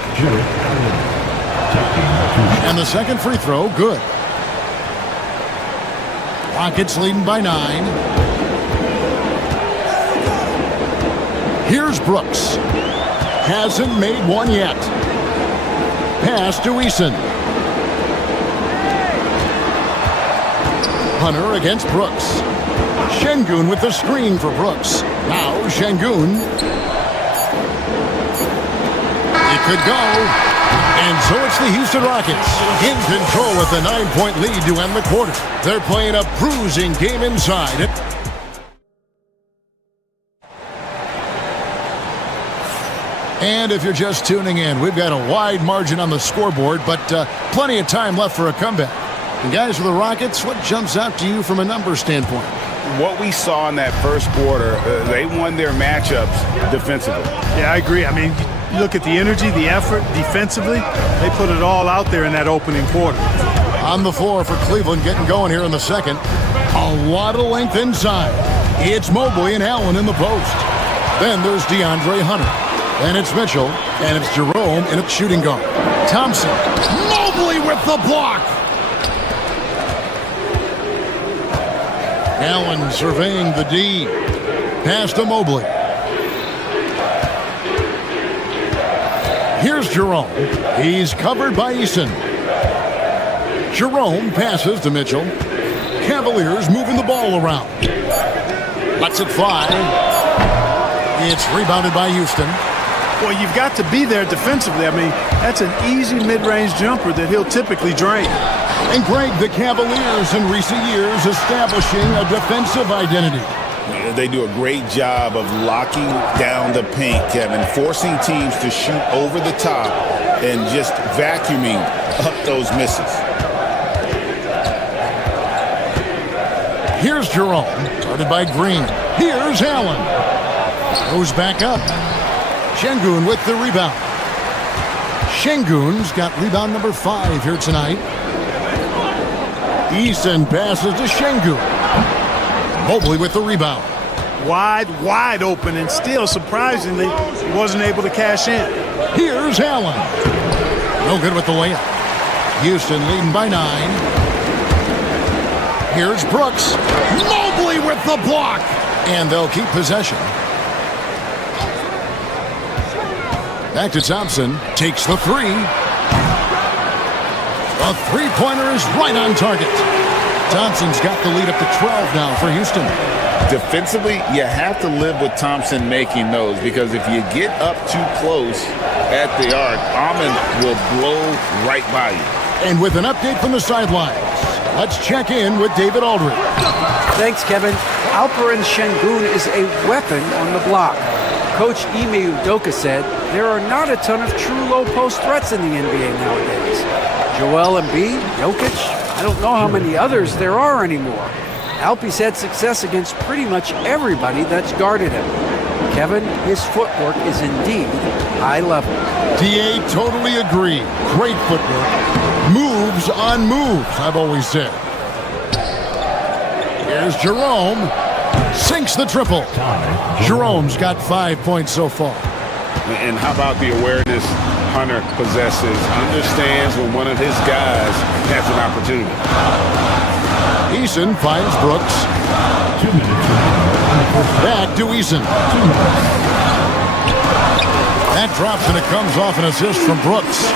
And the second free throw, good. Rockets leading by 9. Here's Brooks. Hasn't made one yet. Pass to Eason. Hunter against Brooks. Şengün with the screen for Brooks. Now Şengün. It could go. And so it's the Houston Rockets in control with a 9-point lead to end the quarter. They're playing a bruising game inside it. And if you're just tuning in, we've got a wide margin on the scoreboard, but plenty of time left for a comeback. And guys, for the Rockets, what jumps out to you from a numbers standpoint? What we saw in that first quarter, they won their matchups defensively. Yeah, I agree. I mean, you look at the energy, the effort, defensively, they put it all out there in that opening quarter. On the floor for Cleveland, getting going here in the second. A lot of length inside. It's Mobley and Allen in the post. Then there's DeAndre Hunter. Then it's Mitchell, and it's Jerome in at shooting guard. Thompson. Mobley with the block. Allen surveying the D. Pass to Mobley. Here's Jerome. He's covered by Eason. Jerome passes to Mitchell. Cavaliers moving the ball around. Lets it fly. It's rebounded by Houston. Well, you've got to be there defensively. I mean, that's an easy mid-range jumper that he'll typically drain. And Greg, the Cavaliers in recent years establishing a defensive identity. They do a great job of locking down the paint, Kevin, forcing teams to shoot over the top and just vacuuming up those misses. Here's Jerome, guarded by Green. Here's Allen. Goes back up. Şengün with the rebound. Şengün's got rebound number 5 here tonight. Eason passes to Şengün. Mobley with the rebound. Wide open, and still, surprisingly, he wasn't able to cash in. Here's Allen. No good with the layup. Houston leading by 9. Here's Brooks. Mobley with the block. And they'll keep possession. Back to Thompson. Takes the 3. A three-pointer is right on target. Thompson's got the lead up to 12 now for Houston. Defensively, you have to live with Thompson making those, because if you get up too close at the arc, Ahmed will blow right by you. And with an update from the sidelines, let's check in with David Aldridge. Thanks, Kevin. Alperen Şengün is a weapon on the block. Coach Ime Udoka said there are not a ton of true low-post threats in the NBA nowadays. Joel Embiid, Jokic, I don't know how many others there are anymore. Alpe's had success against pretty much everybody that's guarded him. Kevin, his footwork is indeed high level. DA, totally agree. Great footwork. Moves on moves, I've always said. Here's Jerome. Sinks the triple. Jerome's got 5 points so far. And how about the awareness Hunter possesses? Understands when one of his guys has an opportunity. Eason finds Brooks. 2 minutes. Back to Eason. That drops and it comes off an assist from Brooks.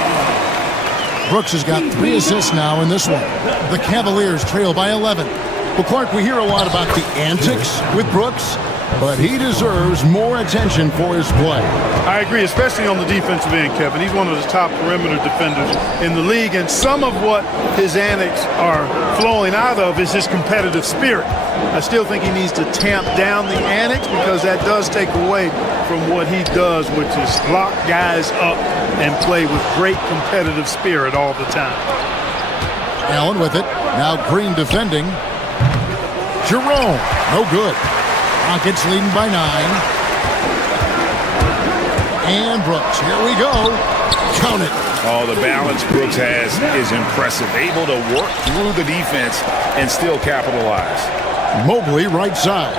Brooks has got 3 assists now in this one. The Cavaliers trail by 11. Well, Clark, we hear a lot about the antics with Brooks, but he deserves more attention for his play. I agree, especially on the defensive end, Kevin. He's one of the top perimeter defenders in the league, and some of what his antics are flowing out of is his competitive spirit. I still think he needs to tamp down the antics, because that does take away from what he does, which is lock guys up and play with great competitive spirit all the time. Allen with it. Now Green defending. Jerome, no good. Rockets leading by 9. And Brooks, here we go. Count it. Oh, the balance Brooks has is impressive. Able to work through the defense and still capitalize. Mobley right side.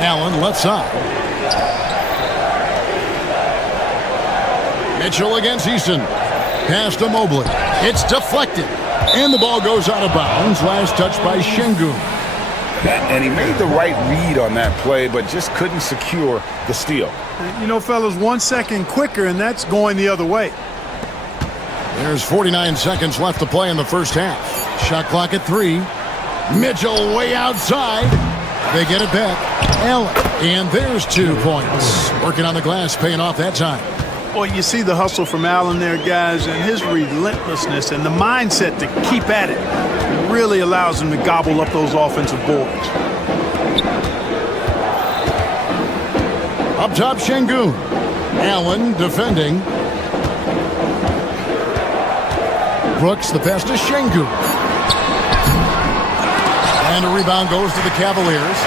Allen left side. Mitchell against Eason. Pass to Mobley. It's deflected. And the ball goes out of bounds. Last touch by Şengün. And he made the right read on that play, but just couldn't secure the steal. You know, fellas, 1 second quicker, and that's going the other way. There's 49 seconds left to play in the first half. Shot clock at 3. Mitchell way outside. They get it back. Allen. And there's 2 points. Working on the glass, paying off that time. Well, you see the hustle from Allen there, guys, and his relentlessness and the mindset to keep at it really allows him to gobble up those offensive boards. Up top, Şengün. Allen defending. Brooks, the pass to Şengün. And a rebound goes to the Cavaliers.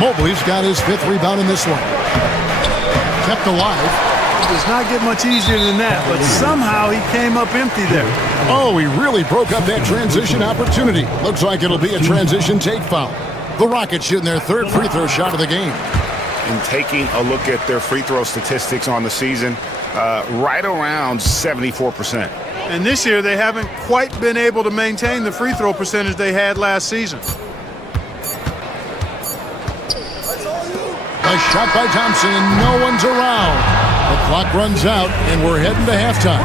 Mobley's got his 5th rebound in this one. Kept alive. It does not get much easier than that, but somehow he came up empty there. Oh, he really broke up that transition opportunity. Looks like it'll be a transition take foul. The Rockets shooting their 3rd free throw shot of the game. and taking a look at their free throw statistics on the season, right around 74%. And this year, they haven't quite been able to maintain the free throw percentage they had last season. A shot by Thompson, and no one's around. The clock runs out, and we're heading to halftime.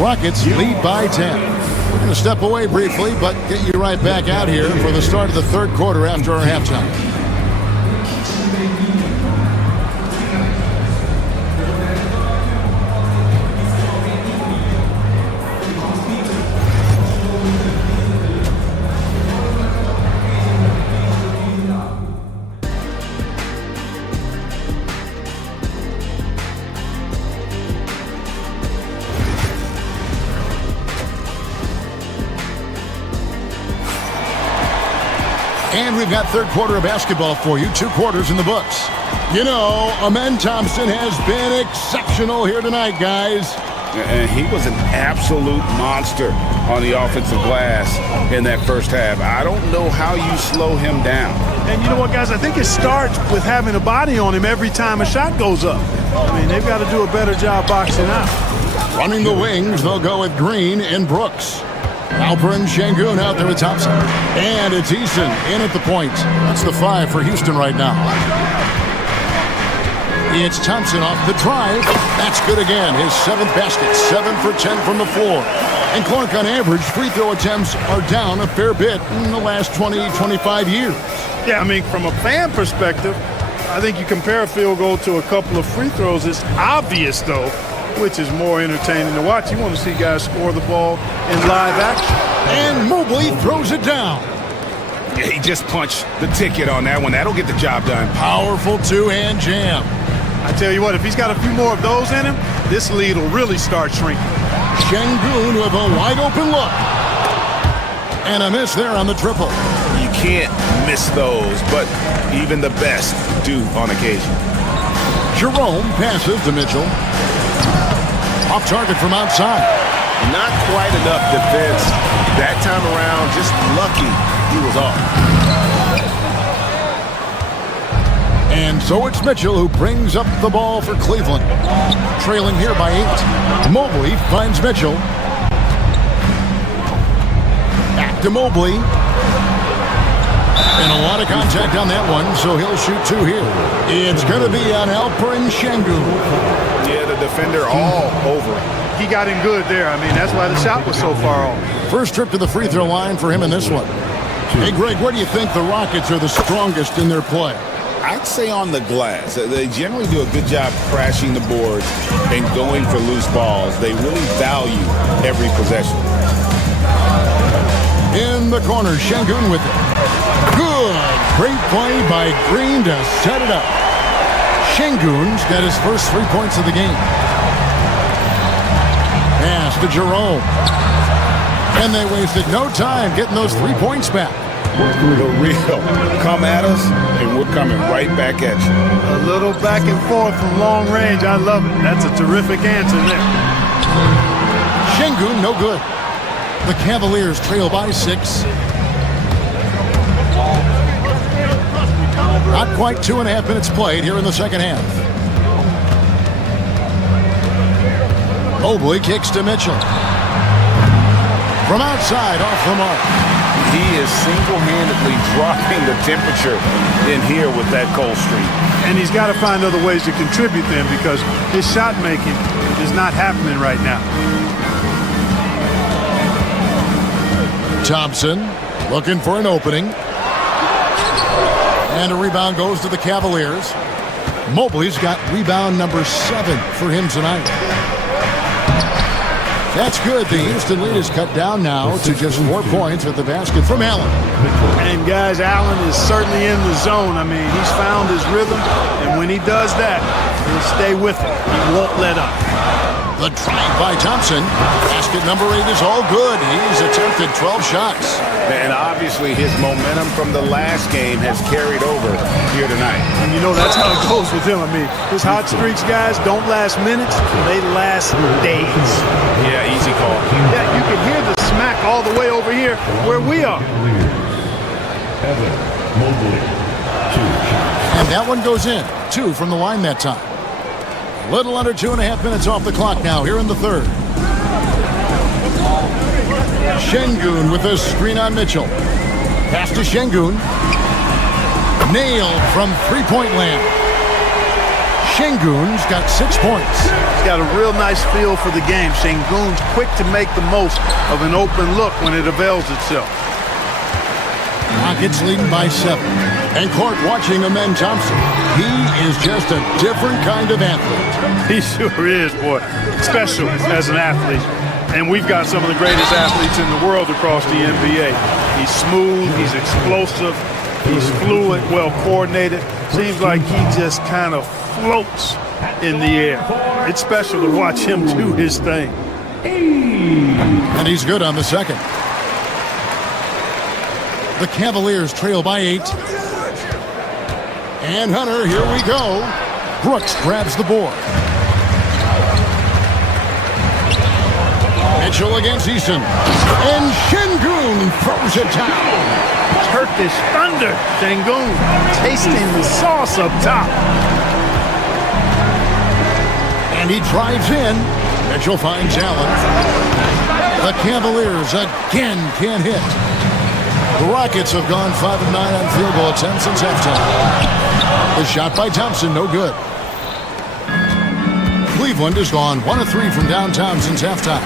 Rockets lead by 10. We're going to step away briefly, but get you right back out here for the start of the third quarter after our halftime. And we've got third quarter of basketball for you. 2 quarters in the books. You know, Amen Thompson has been exceptional here tonight, guys. And he was an absolute monster on the offensive glass in that first half. I don't know how you slow him down. And you know what, guys? I think it starts with having a body on him every time a shot goes up. I mean, they've got to do a better job boxing out. Running the wings, they'll go with Green and Brooks. Alperen Şengün out there with Thompson. And it's Eason in at the point. That's the 5 for Houston right now. It's Thompson off the drive. That's good again. His 7th basket. 7 for 10 from the floor. And Clark, on average, free throw attempts are down a fair bit in the last 20, 25 years. Yeah, I mean, from a fan perspective, I think you compare a field goal to a couple of free throws. It's obvious, though, which is more entertaining to watch. You want to see guys score the ball in live action. And Mobley throws it down. Yeah, he just punched the ticket on that one. That'll get the job done. Powerful 2-hand jam. I tell you what, if he's got a few more of those in him, this lead will really start shrinking. Şengün with a wide-open look. And a miss there on the triple. You can't miss those, but even the best do on occasion. Jerome passes to Mitchell. Off target from outside. Not quite enough defense that time around. Just lucky he was off. And so it's Mitchell who brings up the ball for Cleveland. Trailing here by 8. Mobley finds Mitchell. Back to Mobley. And a lot of contact on that one, so he'll shoot 2 here. It's going to be on Alperen Şengün. Yeah, the defender all over him. He got in good there. I mean, that's why the shot was so far off. First trip to the free throw line for him in this one. Hey, Greg, where do you think the Rockets are the strongest in their play? I'd say on the glass. They generally do a good job crashing the boards and going for loose balls. They really value every possession. In the corner, Şengün with it. Good. Great play by Green to set it up. Şengün's got his first 3 points of the game. Pass to Jerome. And they wasted no time getting those 3 points back. The real. Come at us, and we're coming right back at you. A little back and forth from long range. I love it. That's a terrific answer there. Şengün, no good. The Cavaliers trail by 6. Not quite 2.5 minutes played here in the second half. Mobley kicks to Mitchell. From outside, off the mark. He is single-handedly dropping the temperature in here with that cold streak. And he's got to find other ways to contribute then, because his shot making is not happening right now. Thompson looking for an opening. And a rebound goes to the Cavaliers. Mobley's got rebound number 7 for him tonight. That's good. The Houston lead is cut down now to just 4 points with the basket from Allen. And guys, Allen is certainly in the zone. I mean, he's found his rhythm, and when he does that, he'll stay with it. He won't let up. The drive by Thompson. Basket number 8 is all good. He's attempted 12 shots. And obviously his momentum from the last game has carried over here tonight. And you know, that's how it goes with him. I mean, his hot streaks, guys, don't last minutes. They last days. Yeah, easy call. Yeah, you can hear the smack all the way over here where we are. And that one goes in. 2 from the line that time. A little under 2.5 minutes off the clock now here in the third. Şengün with a screen on Mitchell. Pass to Şengün. Nailed from three-point land. Şengün's got 6 points. He's got a real nice feel for the game. Şengün's quick to make the most of an open look when it avails itself. Rockets leading by 7. And court watching Amen Thompson. He is just a different kind of athlete. He sure is, boy. Special as an athlete. And we've got some of the greatest athletes in the world across the NBA. He's smooth, he's explosive, he's fluid, well coordinated. Seems like he just kind of floats in the air. It's special to watch him do his thing. And he's good on the second. The Cavaliers trail by 8. And Hunter, here we go. Brooks grabs the board. Mitchell against Easton. And Şengün throws it down. Turkish thunder. Şengün tasting the sauce up top. And he drives in. Mitchell finds Allen. The Cavaliers again can't hit. The Rockets have gone 5 of 9 on field goal attempts since halftime. The shot by Thompson, no good. Cleveland has gone 1 of 3 from downtown since halftime.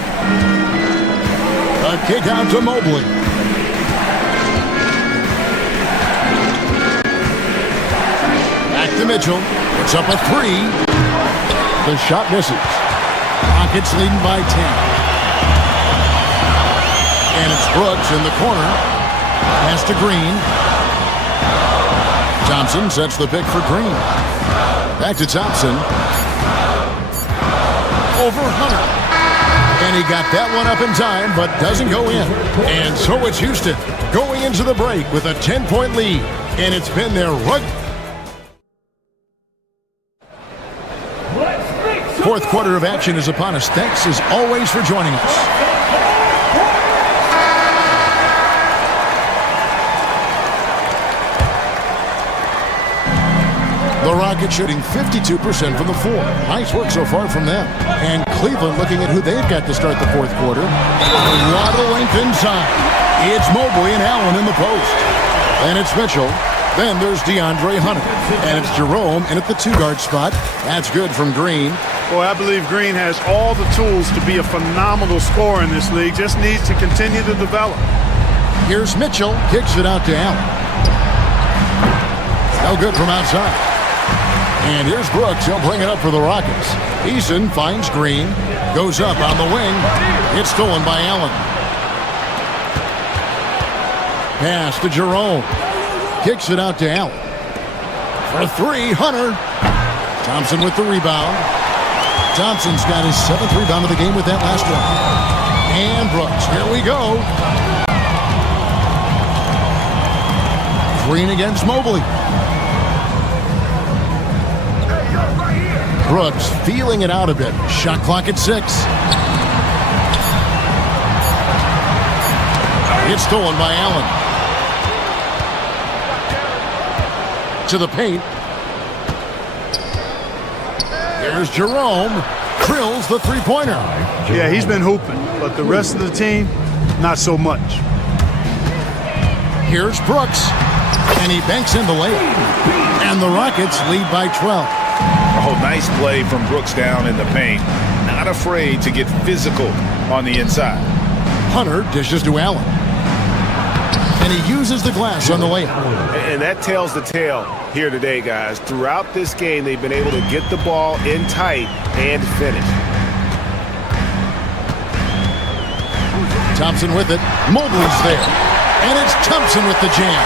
A kick out to Mobley. Back to Mitchell. Puts up a 3. The shot misses. Rockets leading by 10. And it's Brooks in the corner. Pass to Green. Thompson sets the pick for Green. Back to Thompson. Over Hunter. And he got that one up in time, but doesn't go in. And so it's Houston going into the break with a 10-point lead. And it's been their rug. Fourth quarter of action is upon us. Thanks as always for joining us. The Rockets shooting 52% from the floor. Nice work so far from them. And Cleveland looking at who they've got to start the fourth quarter. A lot of length inside. It's Mobley and Allen in the post. Then it's Mitchell. Then there's DeAndre Hunter. And it's Jerome in at the 2-guard spot. That's good from Green. Boy, I believe Green has all the tools to be a phenomenal scorer in this league. Just needs to continue to develop. Here's Mitchell. Kicks it out to Allen. No good from outside. And here's Brooks. He'll bring it up for the Rockets. Eason finds Green. Goes up on the wing. It's stolen by Allen. Pass to Jerome. Kicks it out to Allen. For 3, Hunter. Thompson with the rebound. Thompson's got his 7th rebound of the game with that last one. And Brooks. Here we go. Green against Mobley. Brooks feeling it out a bit. Shot clock at 6. It's stolen by Allen. To the paint. Here's Jerome. Drills the three-pointer. Yeah, he's been hooping, but the rest of the team, not so much. Here's Brooks. And he banks in the layup. And the Rockets lead by 12. Oh, nice play from Brooks down in the paint. Not afraid to get physical on the inside. Hunter dishes to Allen. And he uses the glass on the layup. And that tells the tale here today, guys. Throughout this game, they've been able to get the ball in tight and finish. Thompson with it. Mobley's there. And it's Thompson with the jam.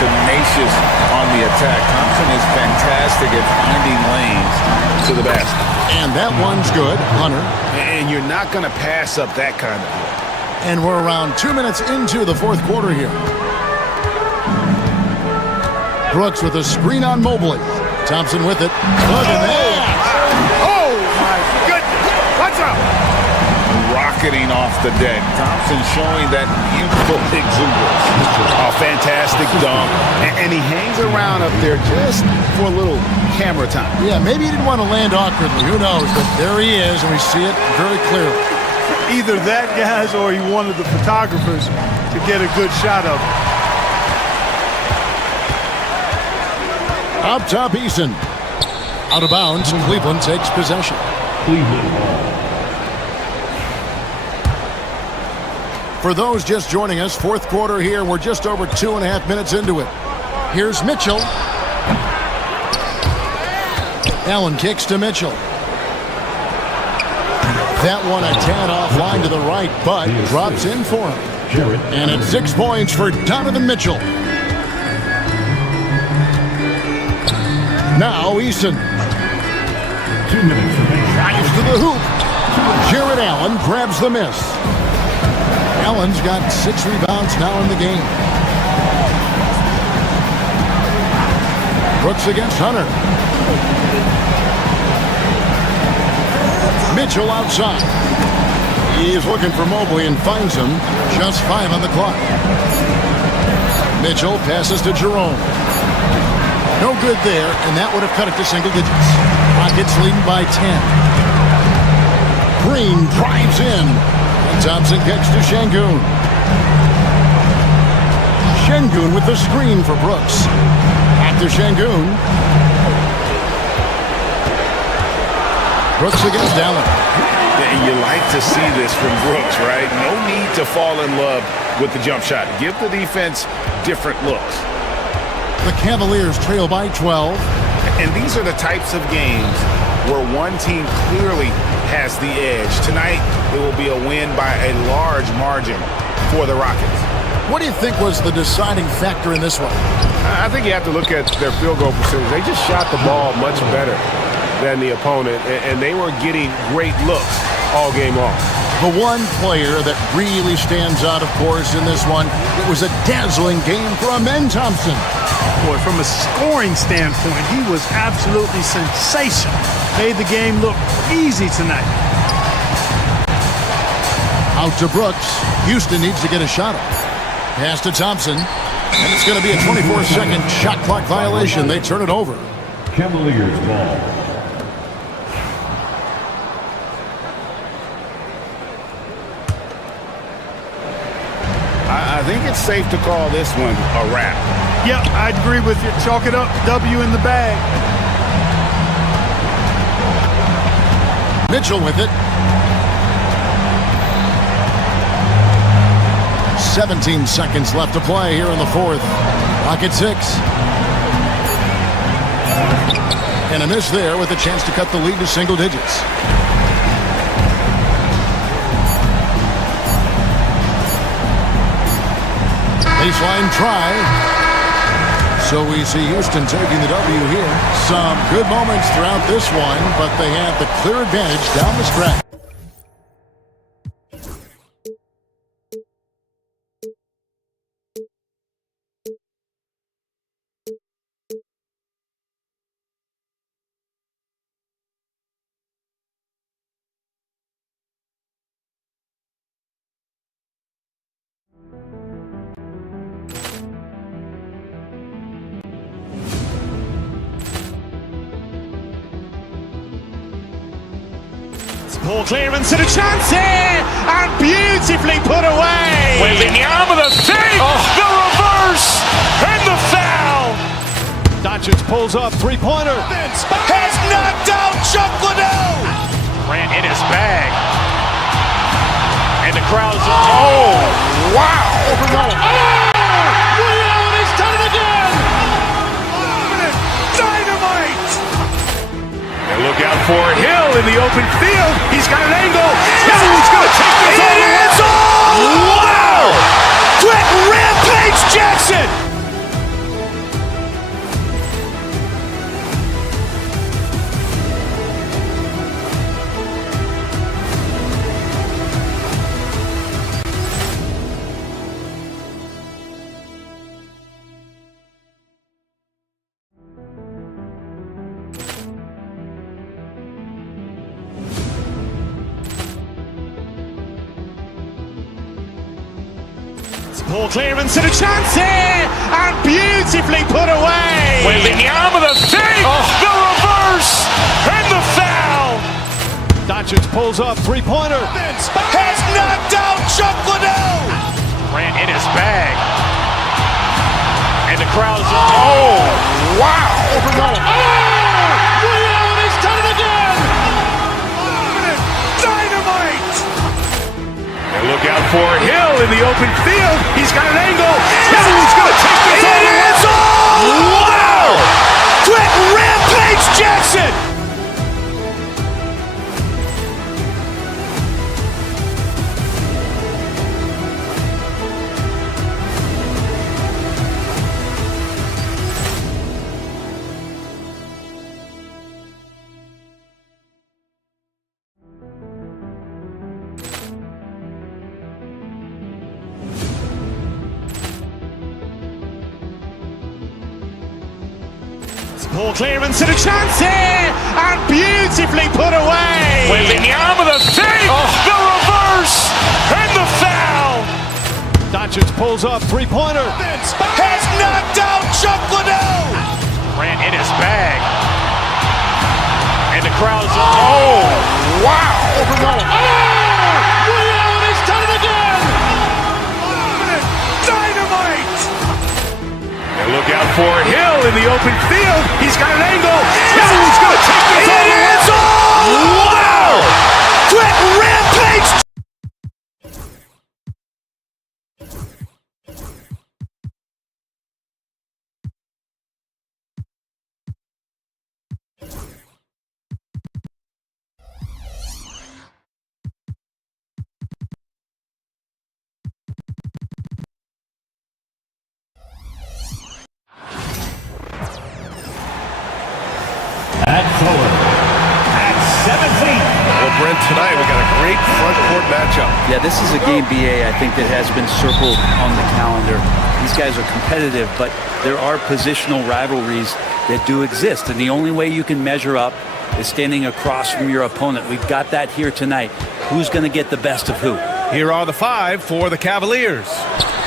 Tenacious on the attack. Thompson is fantastic at finding lanes to the basket. And that one's good, Hunter. And you're not going to pass up that kind of play. And we're around 2 minutes into the fourth quarter here. Brooks with a screen on Mobley. Thompson with it. Look at that. Oh, my goodness. What's up? Rocketing off the deck. Thompson showing that youthful exuberance. A fantastic dunk. And he hangs around up there just for a little camera time. Yeah, maybe he didn't want to land awkwardly. Who knows? But there he is, and we see it very clearly. Either that, guys, or he wanted the photographers to get a good shot of him. Up top, Eason. Out of bounds, and Cleveland takes possession. Cleveland ball. For those just joining us, fourth quarter here. We're just over 2.5 minutes into it. Here's Mitchell. Allen kicks to Mitchell. That one a tad offline to the right, but drops in for him. And it's 6 points for Donovan Mitchell. Now Eason. 2 minutes remaining. Drives to the hoop. Jared Allen grabs the miss. Allen's got 6 rebounds now in the game. Brooks against Hunter. Mitchell outside. He is looking for Mobley and finds him. Just 5 on the clock. Mitchell passes to Jerome. No good there, and that would have cut it to single digits. Rockets leading by 10. Green drives in. And Thompson kicks to Şengün. Şengün with the screen for Brooks. Back to Şengün. Brooks against Allen. Yeah, you like to see this from Brooks, right? No need to fall in love with the jump shot. Give the defense different looks. The Cavaliers trail by 12. And these are the types of games where one team clearly has the edge. Tonight, it will be a win by a large margin for the Rockets. What do you think was the deciding factor in this one? I think you have to look at their field goal percentage. They just shot the ball much better than the opponent, and they were getting great looks all game long. The one player that really stands out, of course, in this one, it was a dazzling game for Amen Thompson. Boy, from a scoring standpoint, he was absolutely sensational. Made the game look easy tonight. Out to Brooks. Houston needs to get a shot up. Pass to Thompson. And it's going to be a 24-second shot clock violation. They turn it over. Cavaliers ball. I think it's safe to call this one a wrap. Yep, I agree with you. Chalk it up. W in the bag. Mitchell with it. 17 seconds left to play here in the fourth. Rocket 6. And a miss there with a chance to cut the lead to single digits. Baseline try. So we see Houston taking the W here. Some good moments throughout this one, but they have the clear advantage down the stretch. Poor clearance and a chance here, and beautifully put away. Wembanyama the save, the reverse, and the foul. Doncic pulls up, three-pointer. Has knocked out Chuck Liddell. Ran in his bag. And the crowd's oh, wow. Willie Allen has done it again. Dynamite. And look out for Hill in the open field. He's got an angle. Hill's going to take this all the way. Wow! Quit Rampage Jackson. Poor clearance and a chance here, and beautifully put away. Wembanyama with a save, the reverse, and the foul. Doncic pulls up, three-pointer. Has knocked out Chuck Liddell. Ran in his bag. And the crowd is, oh, wow. Ray Allen has done it again. Dynamite. And look out for Hill in the open field. He's got an angle. Hill's going to take this all the way. Wow. Quick rampage Jackson. Poor clearance and a chance here, and beautifully put away. Wembanyama with a save, the reverse, and the foul. Doncic pulls up, three-pointer. Has knocked out Chuck Liddell. Ran in his bag. And the crowd is, oh, wow. Ray Allen has done it again. Dynamite. And look out for Hill in the open field. He's got an angle. Hill's going to take this all the way. Wow. Quick rampage. At forward, at 7 feet. Well, Brent, tonight we got a great front court matchup. Yeah, this is a game, BA, I think that has been circled on the calendar. These guys are competitive, but there are positional rivalries that do exist, and the only way you can measure up is standing across from your opponent. We've got that here tonight. Who's going to get the best of who? Here are the 5 for the Cavaliers.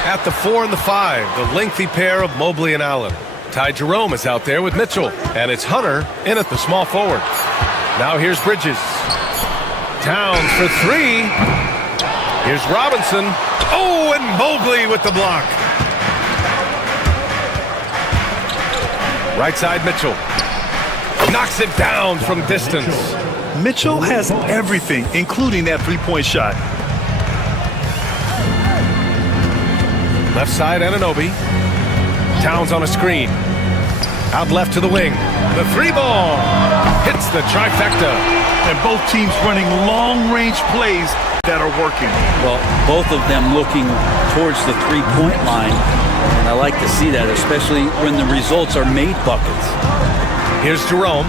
At the 4 and the 5, the lengthy pair of Mobley and Allen. Ty Jerome is out there with Mitchell, and it's Hunter in at the small forward. Now here's Bridges. Towns for 3. Here's Robinson. Oh, and Mobley with the block. Right side Mitchell. Knocks it down from distance. Mitchell has everything, including that three-point shot. Left side Anunoby. Towns on a screen. Out left to the wing. The 3-ball. Hits the trifecta. And both teams running long-range plays that are working. Well, both of them looking towards the three-point line. And I like to see that, especially when the results are made buckets. Here's Jerome.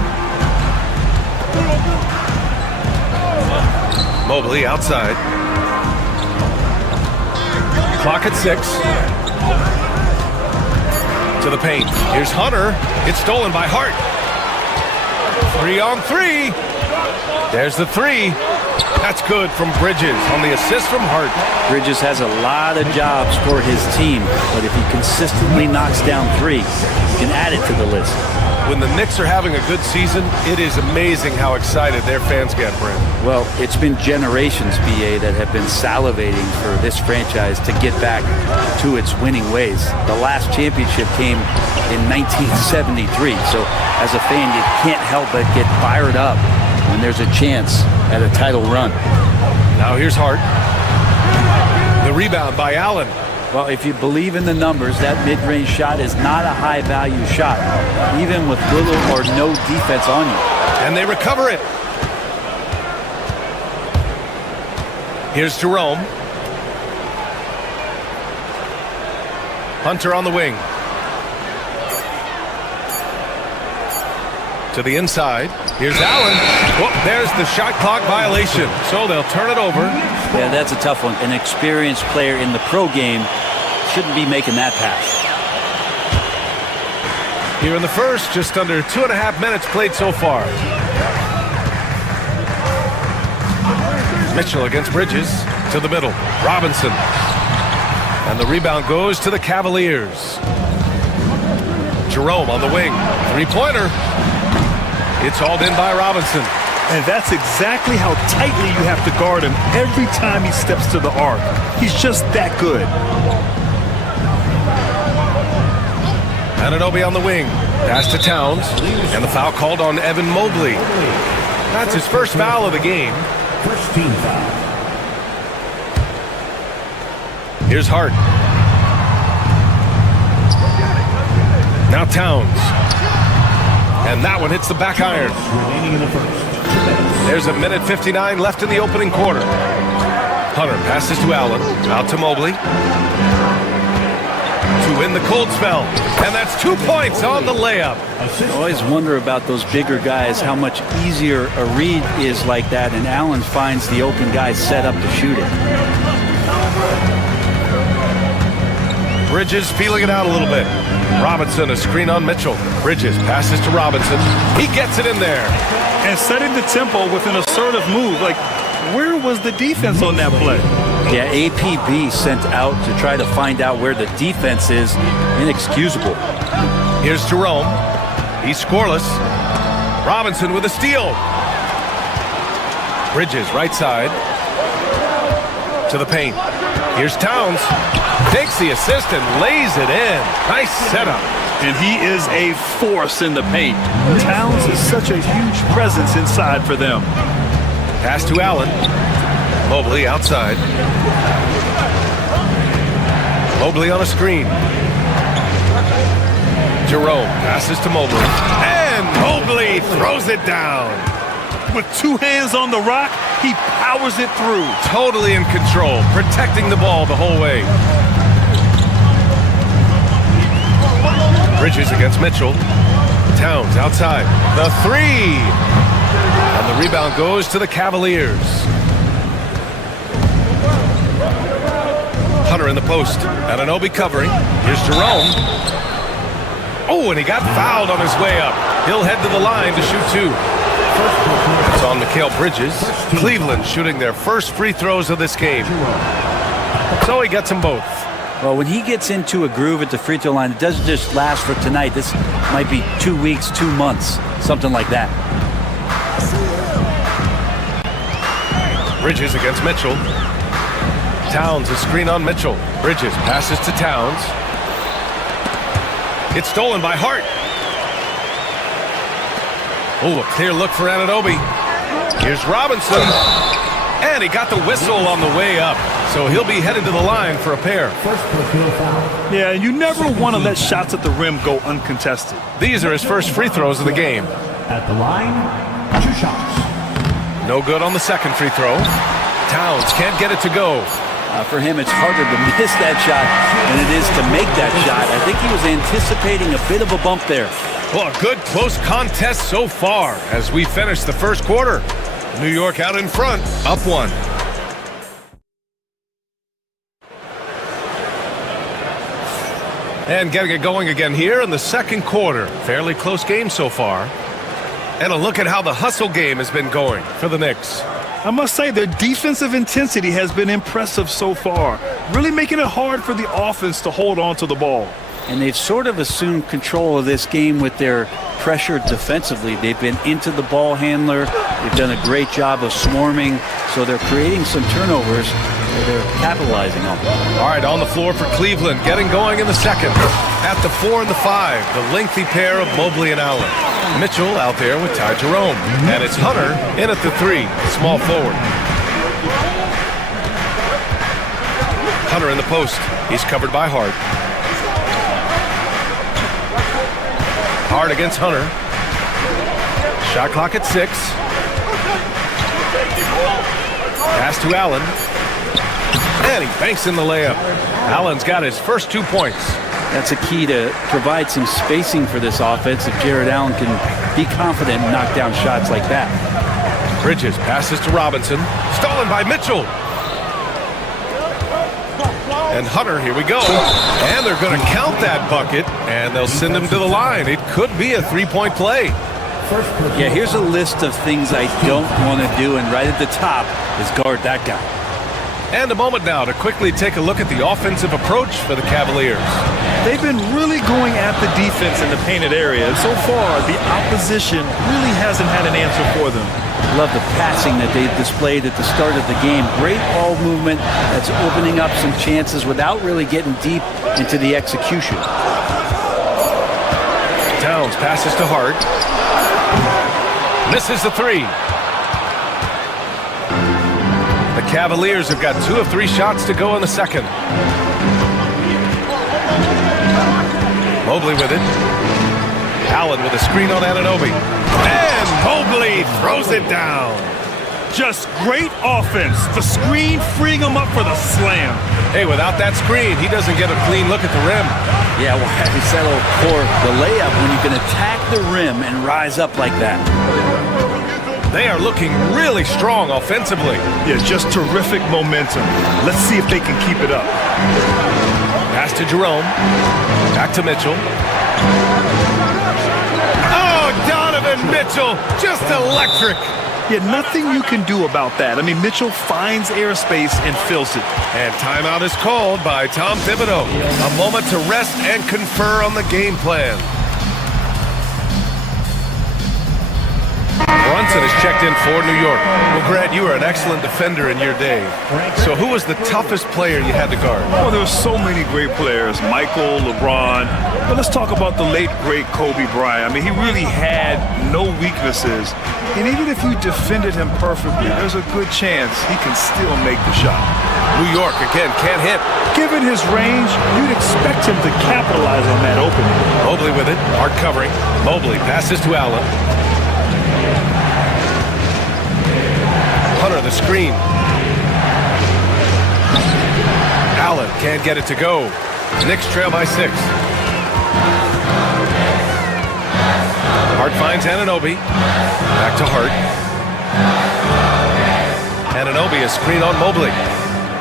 Mobley outside. Clock at 6. To the paint. Here's Hunter. It's stolen by Hart. 3 on 3. There's the 3. That's good from Bridges on the assist from Hart. Bridges has a lot of jobs for his team, but if he consistently knocks down 3, he can add it to the list. When the Knicks are having a good season, it is amazing how excited their fans get, Brent. Well, it's been generations, BA, that have been salivating for this franchise to get back to its winning ways. The last championship came in 1973, so as a fan, you can't help but get fired up when there's a chance at a title run. Now here's Hart. The rebound by Allen. Well, if you believe in the numbers, that mid-range shot is not a high-value shot, even with little or no defense on you. And they recover it. Here's Jerome. Hunter on the wing. To the inside. Here's Allen. Whoop, there's the shot clock violation. So they'll turn it over. Yeah, that's a tough one. An experienced player in the pro game shouldn't be making that pass. Here in the first, just under 2.5 minutes played so far. Mitchell against Bridges to the middle. Robinson. And the rebound goes to the Cavaliers. Jerome on the wing. Three-pointer. It's hauled in by Robinson. And that's exactly how tightly you have to guard him every time he steps to the arc. He's just that good. Anunoby on the wing. Pass to Towns. And the foul called on Evan Mobley. That's his first foul of the game. First team foul. Here's Hart. Now Towns. And that one hits the back iron. Remaining in the first. There's a minute 59 left in the opening quarter. Hunter passes to Allen. Out to Mobley. To win the cold spell. And that's 2 points on the layup. I always wonder about those bigger guys, how much easier a read is like that, and Allen finds the open guy set up to shoot it. Bridges feeling it out a little bit. Robinson, a screen on Mitchell. Bridges passes to Robinson. He gets it in there. And setting the tempo with an assertive move. Like, where was the defense on that play? Yeah, APB sent out to try to find out where the defense is. Inexcusable. Here's Jerome. He's scoreless. Robinson with a steal. Bridges, right side. To the paint. Here's Towns. Takes the assist and lays it in. Nice setup. And he is a force in the paint. Towns is such a huge presence inside for them. Pass to Allen. Mobley outside. Mobley on a screen. Jerome passes to Mobley. And Mobley throws it down. With two hands on the rock, he powers it through. Totally in control, protecting the ball the whole way. Bridges against Mitchell. Towns outside. The three. And the rebound goes to the Cavaliers. Hunter in the post. Anunoby covering. Here's Jerome. Oh, and he got fouled on his way up. He'll head to the line to shoot two. That's on Mikal Bridges. Cleveland shooting their first free throws of this game. So he gets them both. Well, when he gets into a groove at the free throw line, it doesn't just last for tonight. This might be 2 weeks, 2 months, something like that. Bridges against Mitchell. Towns, a screen on Mitchell. Bridges passes to Towns. It's stolen by Hart. Oh, a clear look for Anunoby. Here's Robinson. And he got the whistle on the way up. So he'll be headed to the line for a pair. First personal foul. Yeah, you never want to let shots at the rim go uncontested. These are his first free throws of the game. At the line, 2 shots. No good on the second free throw. Towns can't get it to go. For him, it's harder to miss that shot than it is to make that shot. I think he was anticipating a bit of a bump there. Well, a good close contest so far as we finish the first quarter. New York out in front, up 1. And getting it going again here in the second quarter. Fairly close game so far. And a look at how the hustle game has been going for the Knicks. I must say, their defensive intensity has been impressive so far, really making it hard for the offense to hold on to the ball. And they've sort of assumed control of this game with their pressure defensively. They've been into the ball handler. They've done a great job of swarming, so they're creating some turnovers that they're capitalizing on. All right, on the floor for Cleveland, getting going in the second. At the 4 and the 5, the lengthy pair of Mobley and Allen. Mitchell out there with Ty Jerome. And it's Hunter in at the 3, small forward. Hunter in the post. He's covered by Hart. Hart against Hunter. Shot clock at 6. Pass to Allen. And he banks in the layup. Allen's got his first 2 points. That's a key to provide some spacing for this offense if Jared Allen can be confident and knock down shots like that. Bridges passes to Robinson. Stolen by Mitchell. And Hunter, here we go. And they're going to count that bucket, and they'll send him to the line. It could be a 3-point play. Yeah, here's a list of things I don't want to do, and right at the top is guard that guy. And a moment now to quickly take a look at the offensive approach for the Cavaliers. They've been really going at the defense in the painted area. And so far, the opposition really hasn't had an answer for them. Love the passing that they displayed at the start of the game. Great ball movement that's opening up some chances without really getting deep into the execution. Towns passes to Hart. Misses the three. The Cavaliers have got 2 of 3 shots to go in the second. Mobley with it. Allen with a screen on Anunoby. And Mobley throws it down. Just great offense. The screen freeing him up for the slam. Hey, without that screen, he doesn't get a clean look at the rim. Yeah, well, he settled for the layup when you can attack the rim and rise up like that. They are looking really strong offensively. Yeah, just terrific momentum. Let's see if they can keep it up. Pass to Jerome. Back to Mitchell. Oh, Donovan Mitchell, just electric. Yeah, nothing you can do about that. I mean, Mitchell finds airspace and fills it. And timeout is called by Tom Thibodeau. A moment to rest and confer on the game plan. Brunson is checked in for New York. Well, Grant, you were an excellent defender in your day. So who was the toughest player you had to guard? Well, there were so many great players. Michael, LeBron. But let's talk about the late, great Kobe Bryant. I mean, he really had no weaknesses. And even if you defended him perfectly, there's a good chance he can still make the shot. New York, again, can't hit. Given his range, you'd expect him to capitalize on that opening. Mobley with it. Hard covering. Mobley passes to Allen. Hunter, the screen. Allen can't get it to go. Knicks trail by 6. Hart finds Anunoby. Back to Hart. Anunoby, a screen on Mobley.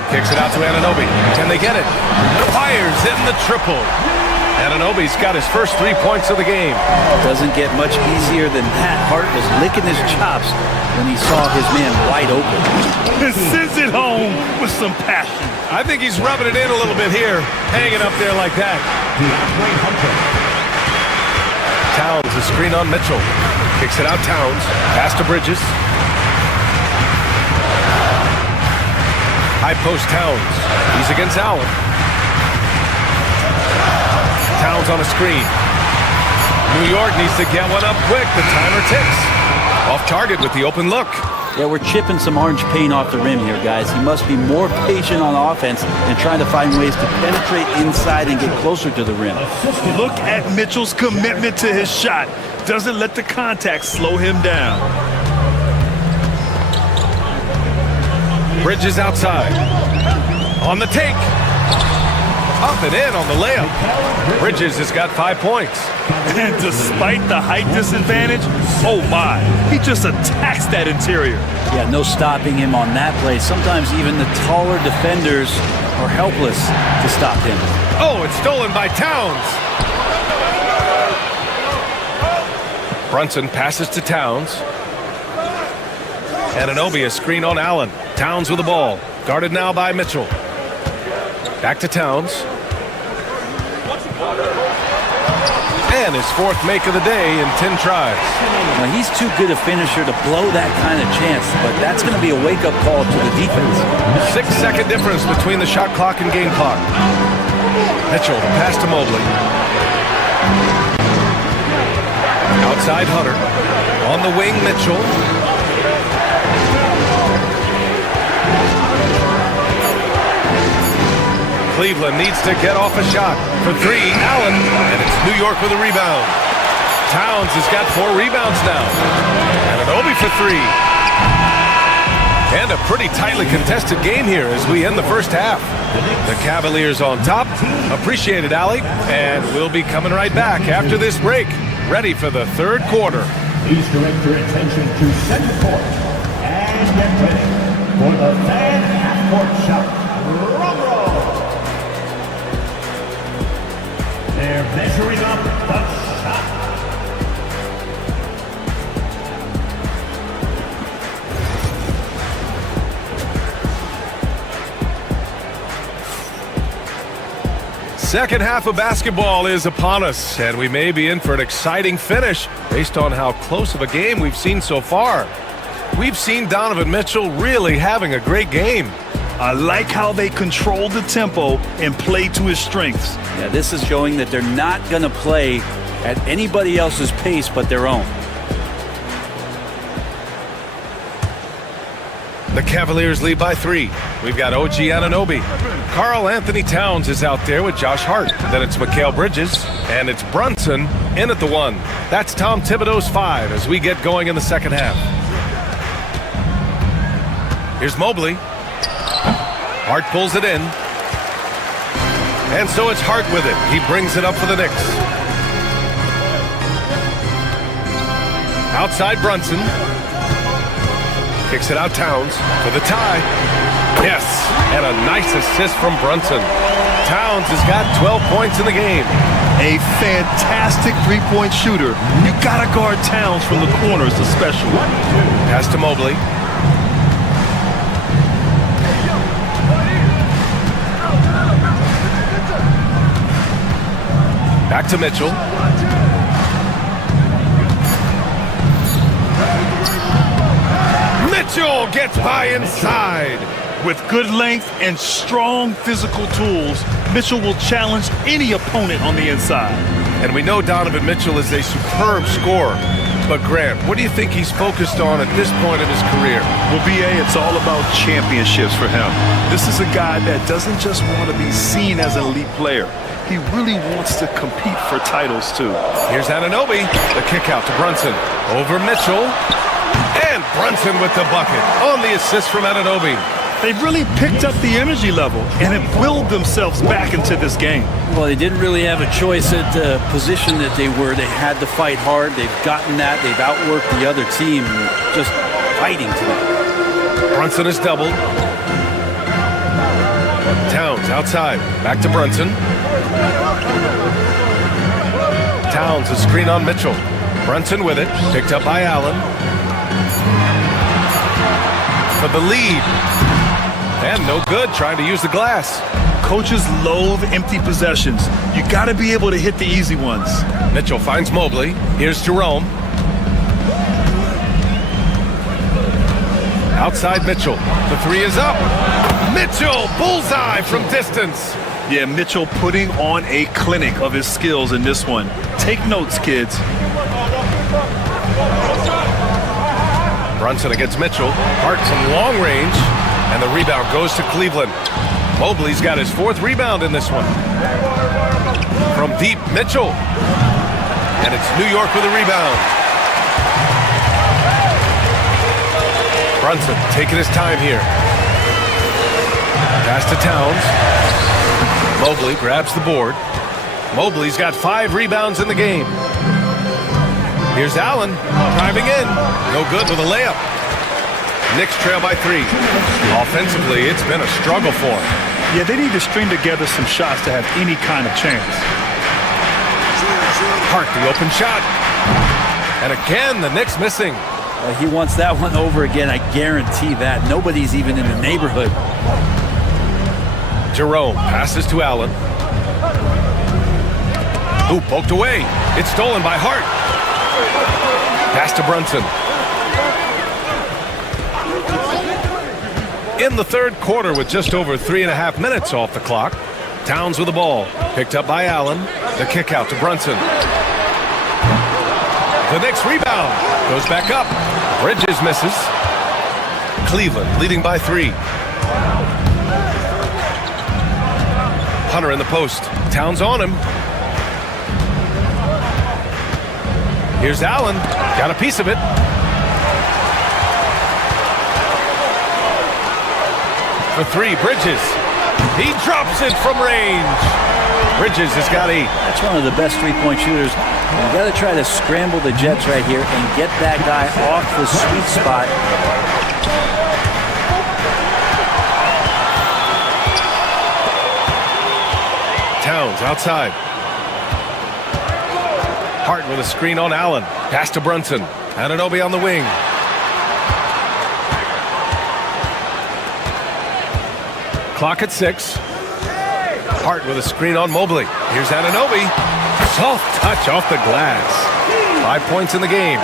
Kicks it out to Anunoby. Can they get it? Fires in the triple. Anunoby's got his first 3 points of the game. Doesn't get much easier than that. Hart was licking his chops when he saw his man wide open. Sends it home with some passion. I think he's rubbing it in a little bit here, hanging up there like that. Towns, a screen on Mitchell. Kicks it out, Towns. Pass to Bridges. High post Towns. He's against Allen. Towns on a screen. New York needs to get one up quick. The timer ticks. Off target with the open look. Yeah, we're chipping some orange paint off the rim here, guys. He must be more patient on offense and trying to find ways to penetrate inside and get closer to the rim. Look at Mitchell's commitment to his shot. Doesn't let the contact slow him down. Bridges outside. On the take. Up and in on the layup. Bridges has got 5 points. And despite the height disadvantage, oh my, he just attacks that interior. Yeah, no stopping him on that play. Sometimes even the taller defenders are helpless to stop him. Oh, it's stolen by Towns. Brunson passes to Towns. Anunoby, a screen on Allen. Towns with the ball. Guarded now by Mitchell. Back to Towns. And his 4th make of the day in 10 tries. Now, he's too good a finisher to blow that kind of chance, but that's going to be a wake-up call to the defense. 6-second difference between the shot clock and game clock. Mitchell, pass to Mobley. Outside Hunter. On the wing, Mitchell. Cleveland needs to get off a shot. For 3, Allen, and it's New York with a rebound. Towns has got 4 rebounds now. Anunoby for 3. And a pretty tightly contested game here as we end the first half. The Cavaliers on top. Appreciate it, Allie. And we'll be coming right back after this break. Ready for the 3rd quarter. Please direct your attention to center court. And get ready for the fan half-court shot. Drum roll. They're measuring up the shot. Second half of basketball is upon us, and we may be in for an exciting finish based on how close of a game we've seen so far. We've seen Donovan Mitchell really having a great game. I like how they control the tempo and play to his strengths. Yeah, this is showing that they're not going to play at anybody else's pace but their own. The Cavaliers lead by 3. We've got OG Anunoby. Karl Anthony Towns is out there with Josh Hart. Then it's Mikal Bridges, and it's Brunson in at the 1. That's Tom Thibodeau's 5 as we get going in the second half. Here's Mobley. Hart pulls it in. And so it's Hart with it. He brings it up for the Knicks. Outside Brunson. Kicks it out Towns for the tie. Yes, and a nice assist from Brunson. Towns has got 12 points in the game. A fantastic three-point shooter. You gotta guard Towns from the corners especially. Pass to Mobley. Back to Mitchell. Mitchell gets by inside. With good length and strong physical tools, Mitchell will challenge any opponent on the inside. And we know Donovan Mitchell is a superb scorer. But Grant, what do you think he's focused on at this point in his career? Well, BA, it's all about championships for him. This is a guy that doesn't just want to be seen as an elite player. He really wants to compete for titles, too. Here's Anunoby. The kick out to Brunson. Over Mitchell. And Brunson with the bucket on the assist from Anunoby. They've really picked up the energy level and have willed themselves back into this game. Well, they didn't really have a choice at the position that they were. They had to fight hard. They've gotten that. They've outworked the other team, just fighting tonight. Brunson is doubled. Towns outside. Back to Brunson. Towns a screen on Mitchell. Brunson with it. Picked up by Allen. For the lead. And no good, trying to use the glass. Coaches loathe empty possessions. You got to be able to hit the easy ones. Mitchell finds Mobley. Here's Jerome. Outside Mitchell. The 3 is up. Mitchell, bullseye from distance. Yeah, Mitchell putting on a clinic of his skills in this one. Take notes, kids. Brunson against Mitchell. Hart from long range. And the rebound goes to Cleveland. Mobley's got his 4th rebound in this one. From deep, Mitchell. And it's New York with a rebound. Brunson taking his time here. Pass to Towns. Mobley grabs the board. Mobley's got 5 rebounds in the game. Here's Allen driving in. No good with a layup. Knicks trail by 3. Offensively, it's been a struggle for them. Yeah, they need to string together some shots to have any kind of chance. Hart, the open shot. And again, the Knicks missing. He wants that one over again, I guarantee that. Nobody's even in the neighborhood. Jerome passes to Allen. Ooh, poked away. It's stolen by Hart. Pass to Brunson. In the 3rd quarter with just over 3.5 minutes off the clock. Towns with the ball. Picked up by Allen. The kick out to Brunson. The Knicks rebound. Goes back up. Bridges misses. Cleveland leading by 3. Hunter in the post. Towns on him. Here's Allen. Got a piece of it. For 3, Bridges. He drops it from range. Bridges has got 8. That's one of the best three-point shooters. You got to try to scramble the Jets right here and get that guy off the sweet spot. Towns outside. Hart with a screen on Allen. Pass to Brunson. Anunoby on the wing. Clock at 6. Hart with a screen on Mobley. Here's Anunoby. Soft touch off the glass. 5 points in the game.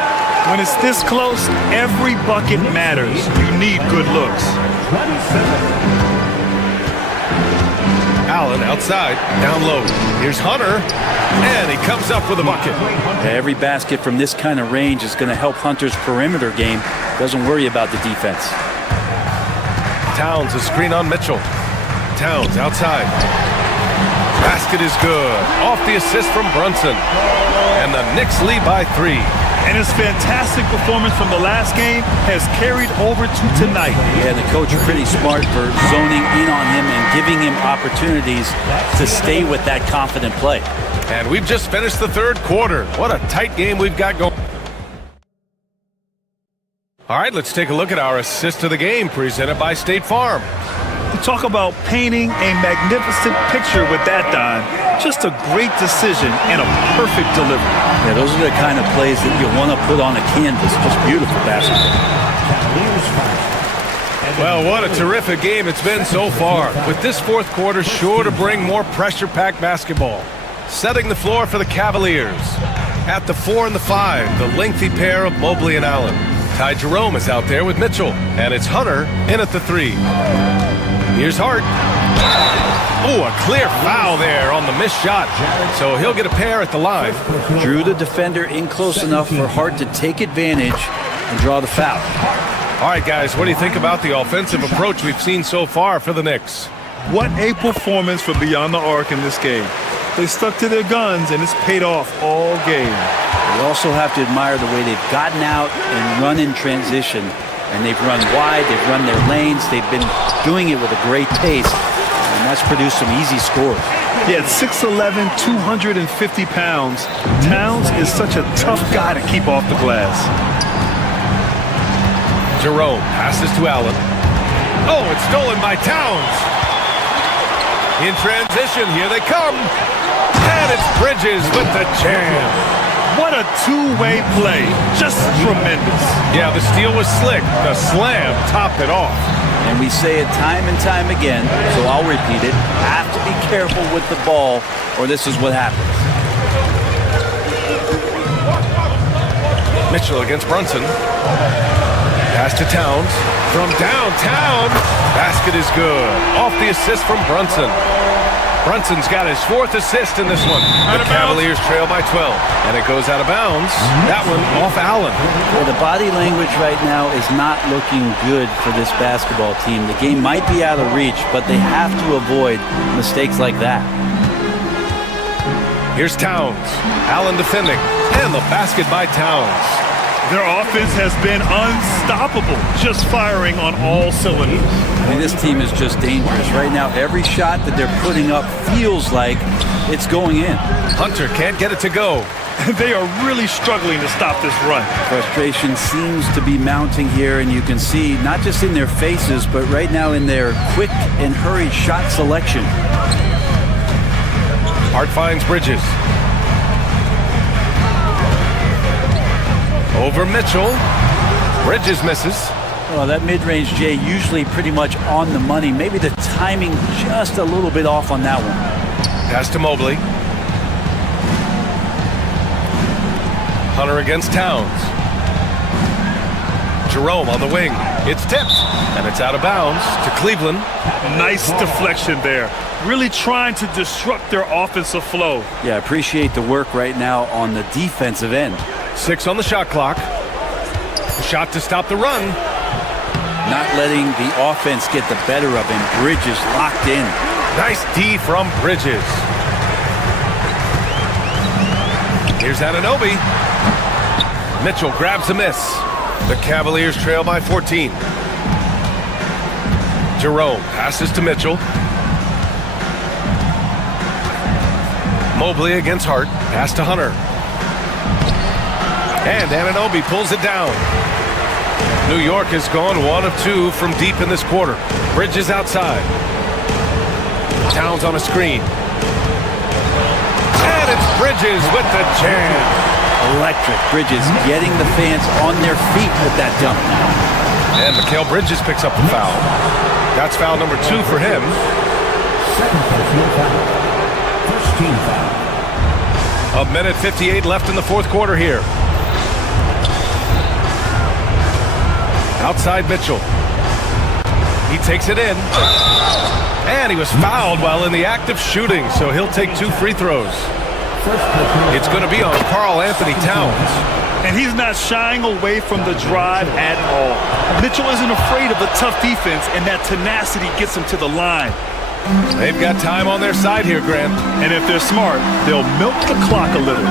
When it's this close, every bucket matters. You need good looks. 27. Allen outside, down low. Here's Hunter, and he comes up with a bucket. Every basket from this kind of range is going to help Hunter's perimeter game. Doesn't worry about the defense. Towns, a screen on Mitchell. Towns outside. Basket is good. Off the assist from Brunson. And the Knicks lead by 3. And his fantastic performance from the last game has carried over to tonight. Yeah, the coach is pretty smart for zoning in on him and giving him opportunities to stay with that confident play. And we've just finished the third quarter. What a tight game we've got going. All right, let's take a look at our assist of the game presented by State Farm. You talk about painting a magnificent picture with that, Don. Just a great decision and a perfect delivery. Yeah, those are the kind of plays that you want to put on a canvas. Just beautiful basketball. Well, what a terrific game it's been so far. With this fourth quarter sure to bring more pressure-packed basketball. Setting the floor for the Cavaliers. At the 4 and the 5, the lengthy pair of Mobley and Allen. Ty Jerome is out there with Mitchell. And it's Hunter in at the 3. Here's Hart. Oh, a clear foul there on the missed shot. So he'll get a pair at the line. Drew the defender in close enough for Hart to take advantage and draw the foul. All right, guys, what do you think about the offensive approach we've seen so far for the Knicks? What a performance for Beyond the Arc in this game. They stuck to their guns, and it's paid off all game. We also have to admire the way they've gotten out and run in transition. And they've run wide, they've run their lanes, they've been doing it with a great pace. And that's produced some easy scores. Yeah, at 6'11", 250 pounds, Towns is such a tough guy to keep off the glass. Jerome passes to Allen. Oh, it's stolen by Towns. In transition, here they come. And it's Bridges with the jam. What a two-way play. Just tremendous. Yeah, the steal was slick. The slam topped it off. And we say it time and time again, so I'll repeat it. Have to be careful with the ball, or this is what happens. Mitchell against Brunson. Pass to Towns. From downtown. Basket is good. Off the assist from Brunson. Brunson's got his 4th assist in this one. The Cavaliers trail by 12. And it goes out of bounds. That one off Allen. Well, the body language right now is not looking good for this basketball team. The game might be out of reach, but they have to avoid mistakes like that. Here's Towns. Allen defending. And the basket by Towns. Their offense has been unstoppable, just firing on all cylinders. I mean, this team is just dangerous. Right now, every shot that they're putting up feels like it's going in. Hunter can't get it to go. They are really struggling to stop this run. Frustration seems to be mounting here, and you can see not just in their faces, but right now in their quick and hurried shot selection. Hart finds Bridges. Over Mitchell. Bridges misses. Well, that mid-range, Jay, usually pretty much on the money. Maybe the timing just a little bit off on that one. Pass to Mobley. Hunter against Towns. Jerome on the wing. It's tipped, and it's out of bounds to Cleveland. Nice deflection there. Really trying to disrupt their offensive flow. Yeah, I appreciate the work right now on the defensive end. 6 on the shot clock. Shot to stop the run. Not letting the offense get the better of him. Bridges locked in. Nice D from Bridges. Here's Anunoby. Mitchell grabs a miss. The Cavaliers trail by 14. Jerome passes to Mitchell. Mobley against Hart. Pass to Hunter. And Anunoby pulls it down. New York has gone 1 of 2 from deep in this quarter. Bridges outside. Towns on a screen. And it's Bridges with the jam. Electric. Bridges getting the fans on their feet with that dunk now. And Mikal Bridges picks up the foul. That's foul number 2 for him. Second personal foul. First team foul. A minute 58 left in the fourth quarter here. Outside Mitchell. He takes it in. And he was fouled while in the act of shooting, so he'll take 2 free throws. It's going to be on Karl Anthony Towns. And he's not shying away from the drive at all. Mitchell isn't afraid of the tough defense, and that tenacity gets him to the line. They've got time on their side here, Grant. And if they're smart, they'll milk the clock a little.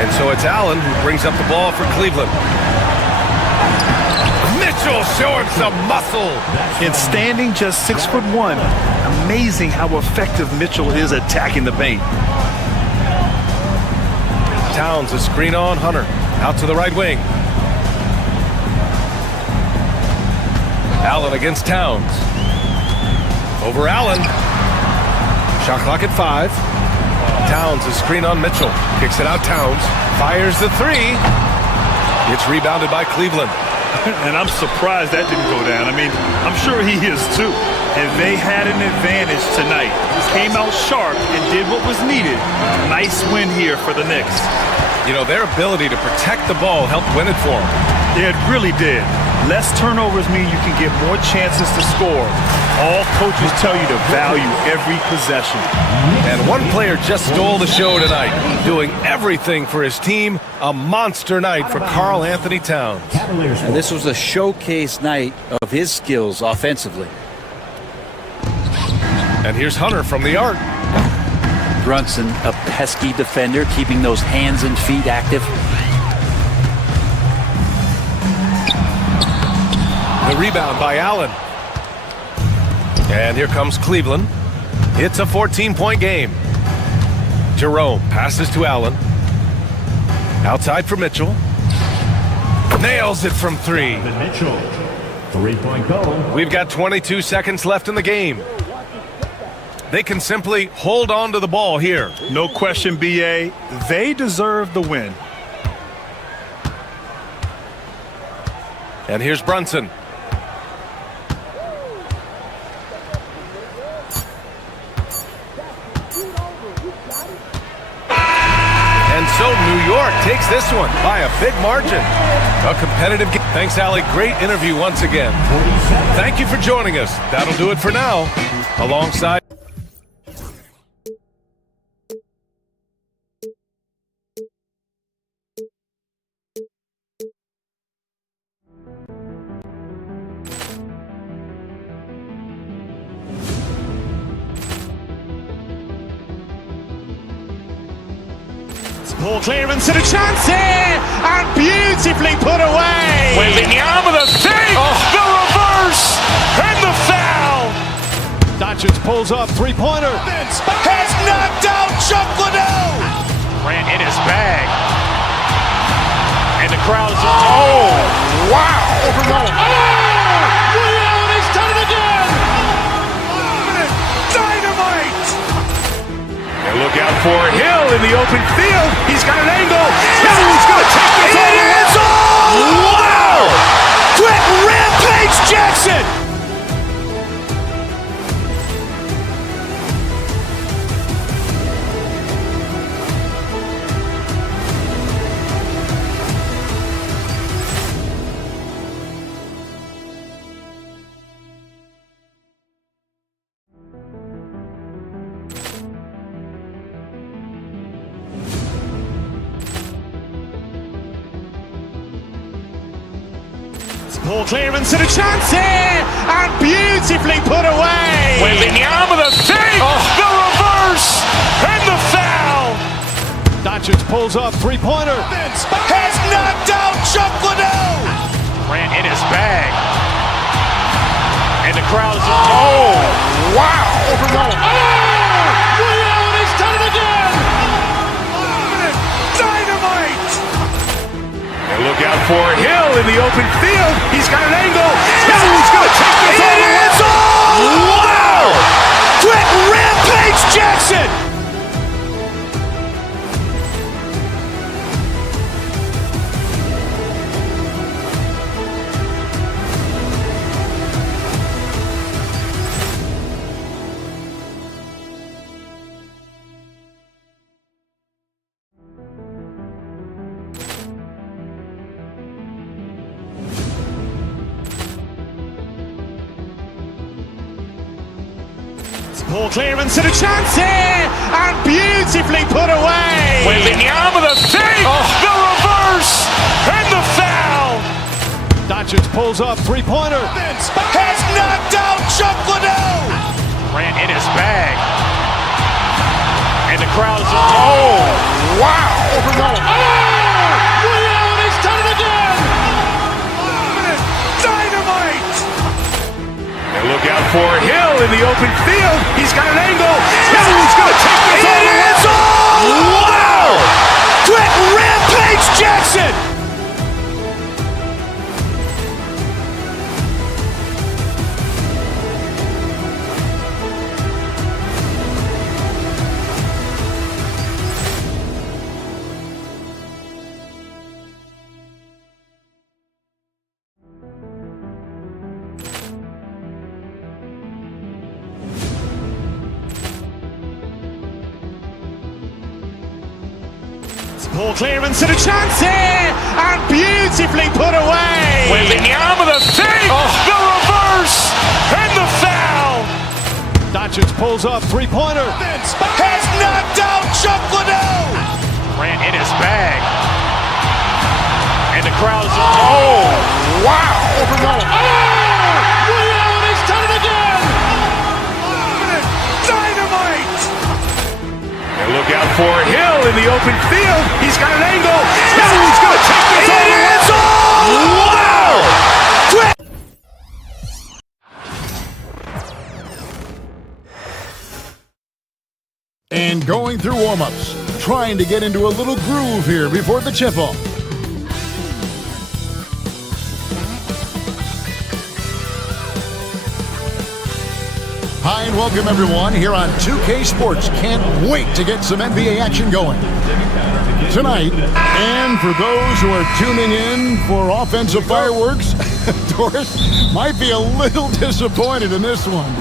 And so it's Allen who brings up the ball for Cleveland. Mitchell showing some muscle. And standing just 6'1", amazing how effective Mitchell is attacking the paint. Towns a screen on Hunter. Out to the right wing. Allen against Towns. Over Allen. Shot clock at 5. Towns a screen on Mitchell. Kicks it out Towns. Fires the 3. It's rebounded by Cleveland. And I'm surprised that didn't go down. I mean, I'm sure he is too. And they had an advantage tonight. Came out sharp and did what was needed. Nice win here for the Knicks. You know, their ability to protect the ball helped win it for them. It really did. Less turnovers mean you can get more chances to score. All coaches tell you to value every possession. And one player just stole the show tonight, doing everything for his team. A monster night for Karl Anthony Towns. And this was a showcase night of his skills offensively. And here's Hunter from the arc. Brunson, a pesky defender, keeping those hands and feet active. The rebound by Allen. And here comes Cleveland. It's a 14-point game. Jerome passes to Allen. Outside for Mitchell. Nails it from 3. Mitchell. 3-point goal. We've got 22 seconds left in the game. They can simply hold on to the ball here. No question, B.A. They deserve the win. And here's Brunson. And so New York takes this one by a big margin. A competitive game. Thanks, Allie. Great interview once again. Thank you for joining us. That'll do it for now. Alongside... Ball clearance and a chance here, and beautifully put away. Wembanyama the fake, the reverse, and the foul. Doncic pulls up, three-pointer. Has knocked out Chuck Liddell. Ran in his bag. And the crowd is... Oh, wow. Liddell, he's done it again. Dynamite. And look out for Hill in the open field. He's got an angle. He's going to take this all the way. Wow! Quick Rampage Jackson. Ball clearance and a chance here, and beautifully put away. Wembanyama the fake, the reverse, and the foul. Doncic pulls up, three-pointer. Has knocked out Chuck Liddell. Ran in his bag. And the crowd is... Oh, wow. Liddell, he's done it again. Dynamite. And look out for Hill in the open field. He's got an angle. He's going to take this all the way. Wow! Quick Rampage Jackson. Poor clearance and a chance here, and beautifully put away. Wembanyama the fake, the reverse, and the foul. Doncic pulls up, three-pointer. Has knocked out Chuck Liddell. Ran in his bag. And the crowd is, oh, wow. He's done it again. Dynamite. And look out for Hill in the open field. He's got an angle. Hill's going to take this all the way. Wow! Quit Rampage Jackson. Poor clearance and a chance here, and beautifully put away. Wembanyama the fake, the reverse, and the foul. Doncic pulls up, three-pointer. Has knocked out Chuck Liddell. Ran in his bag. And the crowd is, oh, wow. He's done it again. Dynamite. And look out for Hill in the open field. He's got an angle. Hill's going to take this all the way. Wow. Quit. And going through warm-ups, trying to get into a little groove here before the tip-off. Hi and welcome everyone here on 2K Sports. Can't wait to get some NBA action going tonight. And for those who are tuning in for offensive fireworks, Doris might be a little disappointed in this one.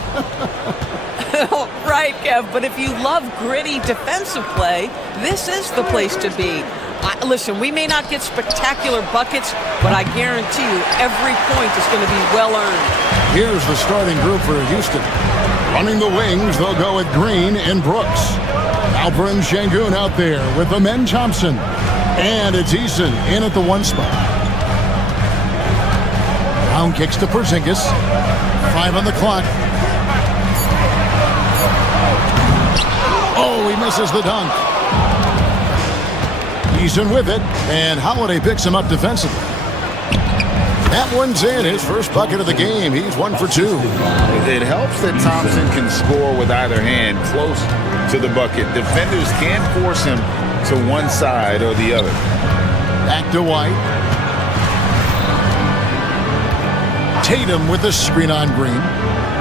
Right, Kev, but if you love gritty defensive play, this is the place to be. Listen, we may not get spectacular buckets, but I guarantee you every point is going to be well earned. Here's the starting group for Houston. Running the wings, they'll go with Green and Brooks. Alperen Şengün out there with Amen Thompson. And it's Eason in at the one spot. Brown kicks to Porzingis. 5 on the clock. Oh, he misses the dunk. Eason with it, and Holiday picks him up defensively. That one's in, his first bucket of the game. He's 1 for 2. It helps that Thompson can score with either hand close to the bucket. Defenders can't force him to one side or the other. Back to White. Tatum with the screen on Green.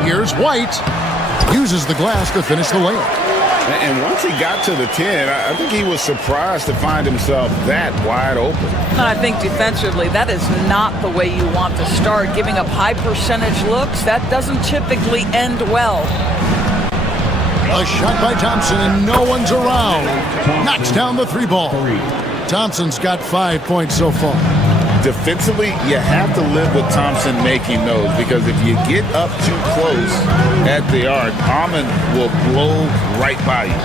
Here's White. Uses the glass to finish the layup. And once he got to the 10, I think he was surprised to find himself that wide open. And I think defensively, that is not the way you want to start. Giving up high percentage looks, that doesn't typically end well. A shot by Thompson, and no one's around. Knocks down the 3 ball. Thompson's got 5 points so far. Defensively, you have to live with Thompson making those, because if you get up too close at the arc, Amon will blow right by you.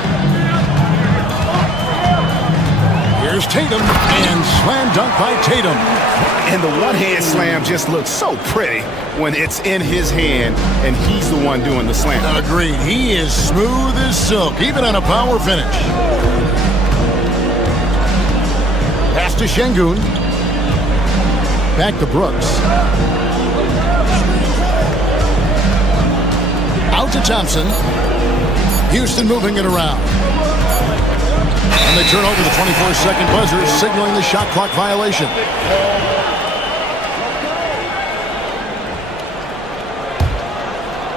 Here's Tatum, and slam dunk by Tatum. And the one-hand slam just looks so pretty when it's in his hand and he's the one doing the slam. Agreed. He is smooth as silk, even on a power finish. Pass to Şengün. Back to Brooks. Out to Thompson. Houston moving it around. And they turn over the 24-second buzzer, signaling the shot clock violation.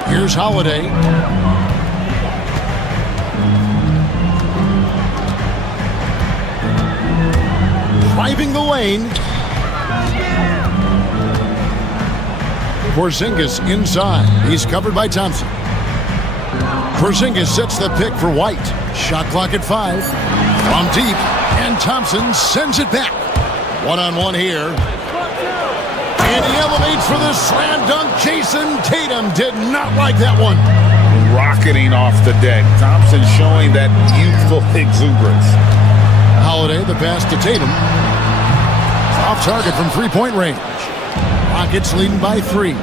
Here's Holiday. Driving the lane. Porzingis inside. He's covered by Thompson. Porzingis sets the pick for White. Shot clock at 5. From deep. And Thompson sends it back. One-on-one here. And he elevates for the slam dunk. Jason Tatum did not like that one. Rock rocketing off the deck. Thompson showing that youthful exuberance. Holiday, the pass to Tatum. Off target from three-point range. Rockets leading by 3.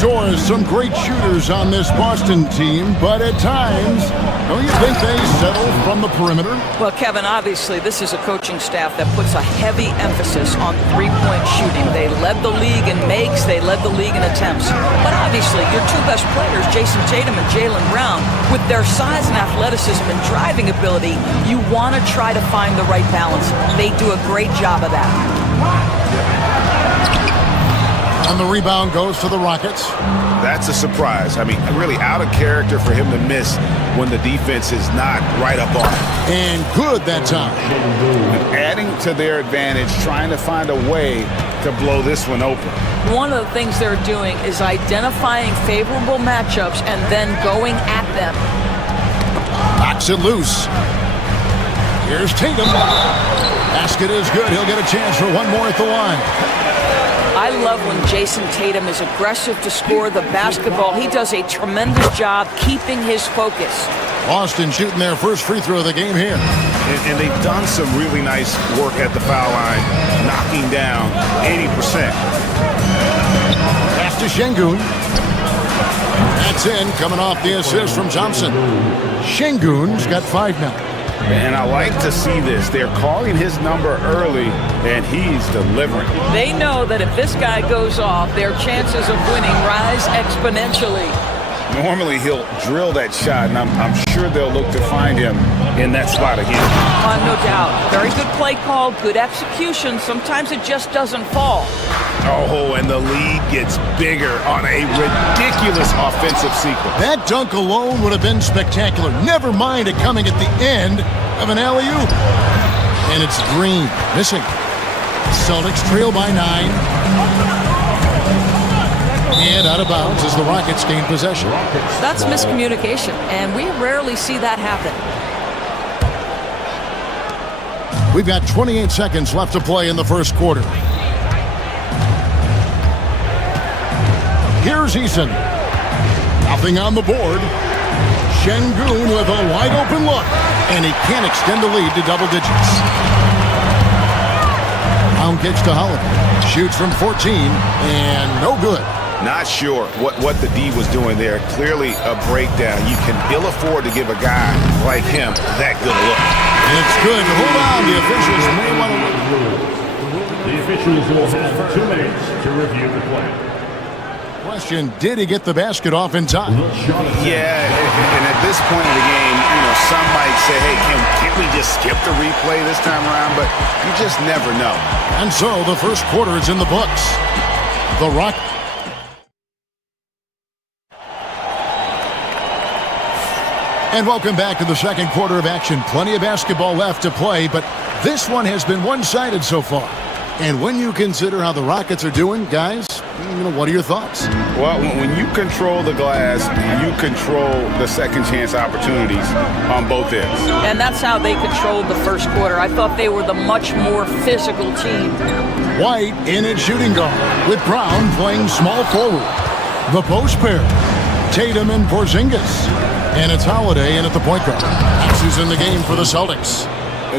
Doors, some great shooters on this Boston team, but at times, don't you think they settle from the perimeter? Well, Kevin, obviously, this is a coaching staff that puts a heavy emphasis on three-point shooting. They led the league in makes, they led the league in attempts. But obviously, your two best players, Jason Tatum and Jaylen Brown, with their size and athleticism and driving ability, you want to try to find the right balance. They do a great job of that. And the rebound goes to the Rockets. That's a surprise. I mean, really out of character for him to miss when the defense is not right up on him. And good that time. Adding to their advantage, trying to find a way to blow this one open. One of the things they're doing is identifying favorable matchups and then going at them. Knocks it loose. Here's Tatum. Basket is good. He'll get a chance for one more at the line. I love when Jason Tatum is aggressive to score the basketball. He does a tremendous job keeping his focus. Boston shooting their first free throw of the game here. And they've done some really nice work at the foul line, knocking down 80%. Pass to Şengün. That's in, coming off the assist from Thompson. Şengün's got 5 now. And I like to see this. They're calling his number early, and he's delivering. They know that if this guy goes off, their chances of winning rise exponentially. Normally, he'll drill that shot, and I'm sure they'll look to find him in that spot again. No doubt. Very good play call, good execution. Sometimes it just doesn't fall. Oh, and the lead gets bigger on a ridiculous offensive sequence. That dunk alone would have been spectacular. Never mind it coming at the end of an alley-oop. And it's Green missing. Celtics trail by 9. And out of bounds as the Rockets gain possession. That's miscommunication, and we rarely see that happen. We've got 28 seconds left to play in the first quarter. Here's Eason. Nothing on the board. Şengün with a wide open look. And he can't extend the lead to double digits. Brown kicks to Holiday. Shoots from 14 and no good. Not sure what the D was doing there. Clearly a breakdown. You can ill afford to give a guy like him that good a look. It's good. Hold on. The officials may want to... The officials will have 2 minutes to review the play. Question, did he get the basket off in time? Yeah, and at this point in the game, you know, some might say, hey, can't we just skip the replay this time around? But you just never know. And so the first quarter is in the books. The Rock... And welcome back to the second quarter of action. Plenty of basketball left to play, but this one has been one-sided so far. And when you consider how the Rockets are doing, guys, you know, what are your thoughts? Well, when you control the glass, you control the second chance opportunities on both ends. And that's how they controlled the first quarter. I thought they were the much more physical team. White in at shooting guard, with Brown playing small forward. The post pair, Tatum and Porzingis. And it's Holiday in at the point guard. Who's in the game for the Celtics.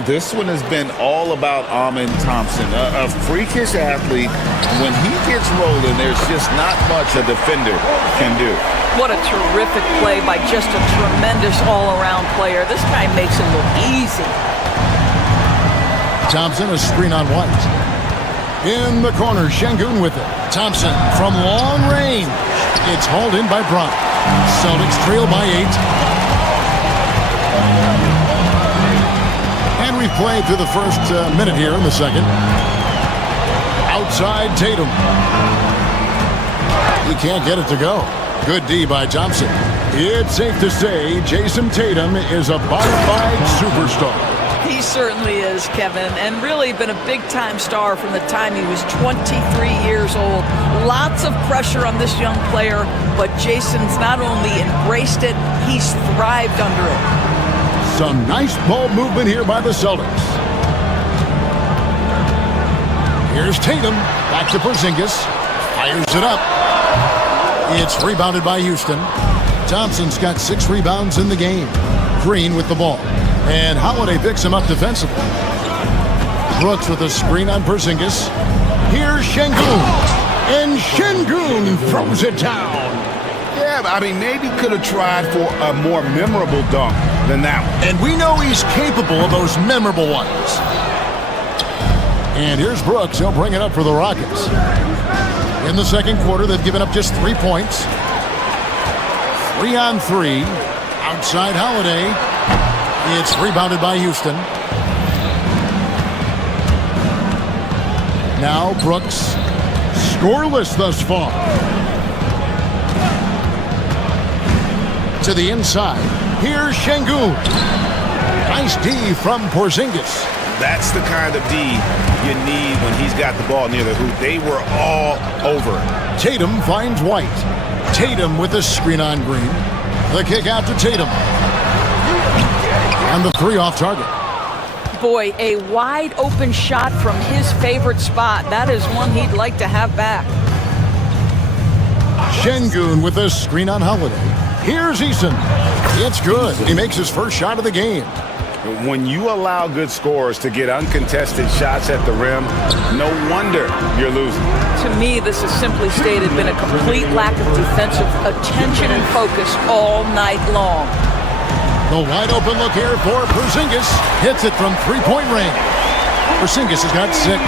This one has been all about Amen Thompson, a freakish athlete. When he gets rolling, there's just not much a defender can do. What a terrific play by just a tremendous all-around player. This guy makes it look easy. Thompson, a screen on White. In the corner, Şengün with it. Thompson from long range. It's hauled in by Brown. Celtics trail by 8. And we've played through the first minute here in the second. Outside Tatum. He can't get it to go. Good D by Thompson. It's safe to say Jason Tatum is a bona fide superstar. He certainly is, Kevin, and really been a big-time star from the time he was 23 years old. Lots of pressure on this young player, but Jason's not only embraced it, he's thrived under it. Some nice ball movement here by the Celtics. Here's Tatum. Back to Porzingis. Fires it up. It's rebounded by Houston. Thompson's got 6 rebounds in the game. Green with the ball. And Holiday picks him up defensively. Brooks with a screen on Porzingis. Here's Şengün. And Şengün throws it down. Yeah, I mean, maybe could have tried for a more memorable dunk than that one. And we know he's capable of those memorable ones. And here's Brooks. He'll bring it up for the Rockets. In the second quarter, they've given up just 3 points. 3 on 3. Outside Holiday. It's rebounded by Houston. Now Brooks. Scoreless thus far. To the inside. Here's Şengün. Nice D from Porzingis. That's the kind of D you need when he's got the ball near the hoop. They were all over it. Tatum finds White. Tatum with a screen on Green. The kick out to Tatum. And the 3 off target. Boy, a wide open shot from his favorite spot. That is one he'd like to have back. Şengün with a screen on Holiday. Here's Eason. It's good. He makes his first shot of the game. When you allow good scorers to get uncontested shots at the rim, no wonder you're losing. To me, this has simply stated been a complete lack of defensive attention and focus all night long. The wide open look here for Porzingis. Hits it from 3-point range. Porzingis has got 6.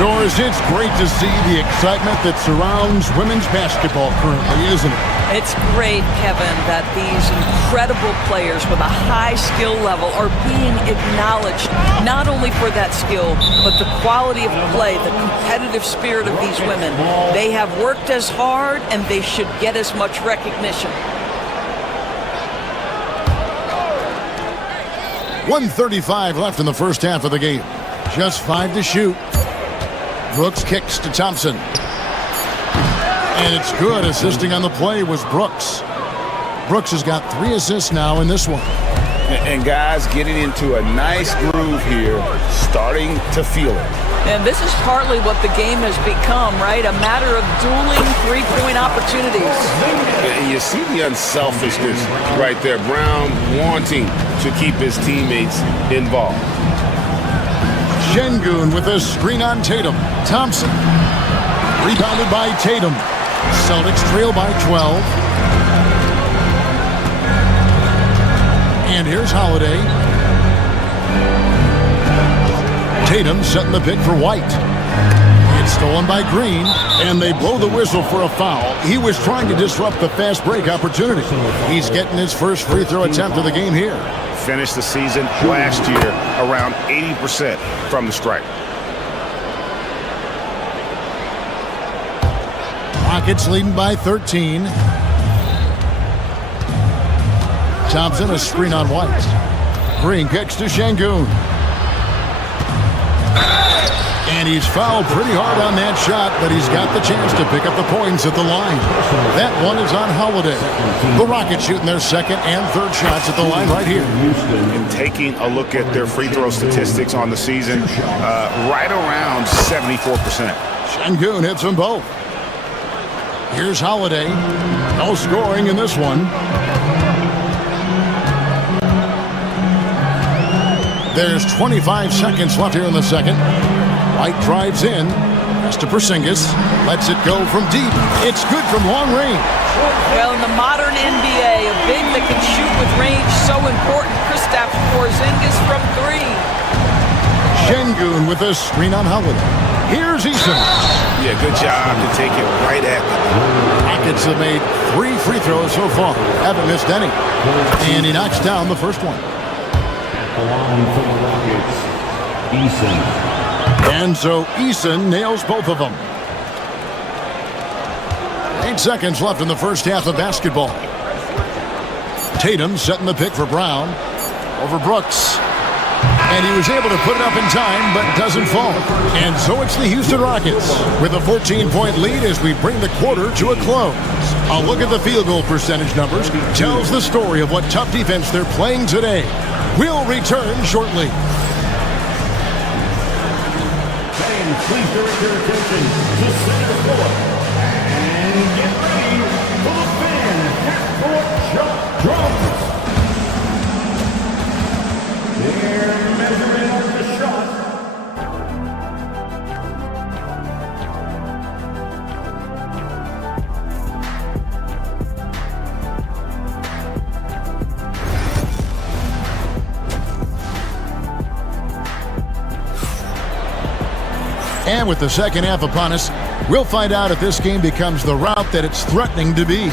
Doris, it's great to see the excitement that surrounds women's basketball currently, isn't it? It's great, Kevin, that these incredible players with a high skill level are being acknowledged, not only for that skill, but the quality of play, the competitive spirit of these women. They have worked as hard, and they should get as much recognition. 1:35 left in the first half of the game. Just 5 to shoot. Brooks kicks to Thompson. And it's good. Assisting on the play was Brooks. Brooks has got 3 assists now in this one. And guys getting into a nice groove here, starting to feel it. And this is partly what the game has become, right? A matter of dueling 3-point opportunities. And you see the unselfishness right there. Brown wanting to keep his teammates involved. Şengün with a screen on Tatum. Thompson. Rebounded by Tatum. Celtics trail by 12. And here's Holiday. Tatum setting the pick for White. It's stolen by Green, and they blow the whistle for a foul. He was trying to disrupt the fast break opportunity. He's getting his first free throw attempt of the game here. Finished the season last year around 80% from the stripe. Rockets leading by 13. Thompson, a screen on White. Green kicks to Şengün. And he's fouled pretty hard on that shot, but he's got the chance to pick up the points at the line. That one is on Holiday. The Rockets shooting their second and third shots at the line right here. And taking a look at their free throw statistics on the season, right around 74%. Şengün hits them both. Here's Holiday. No scoring in this one. There's 25 seconds left here in the second. White drives in. Pass to Porzingis. Lets it go from deep. It's good from long range. Well, in the modern NBA, a big that can shoot with range so important. Kristaps Porzingis from 3. Şengün with a screen on Holiday. Here's Eason. Yeah, good job to take it right at them. Rockets have made 3 free throws so far. Haven't missed any. And he knocks down the first one. Along for the Rockets, Eason. And so Eason nails both of them. 8 seconds left in the first half of basketball. Tatum setting the pick for Brown. Over Brooks. And he was able to put it up in time, but doesn't fall. And so it's the Houston Rockets with a 14-point lead as we bring the quarter to a close. A look at the field goal percentage numbers tells the story of what tough defense they're playing today. We'll return shortly. Fans, please direct your attention to center court and get ready for the fan half-court And with the second half upon us, we'll find out if this game becomes the route that it's threatening to be.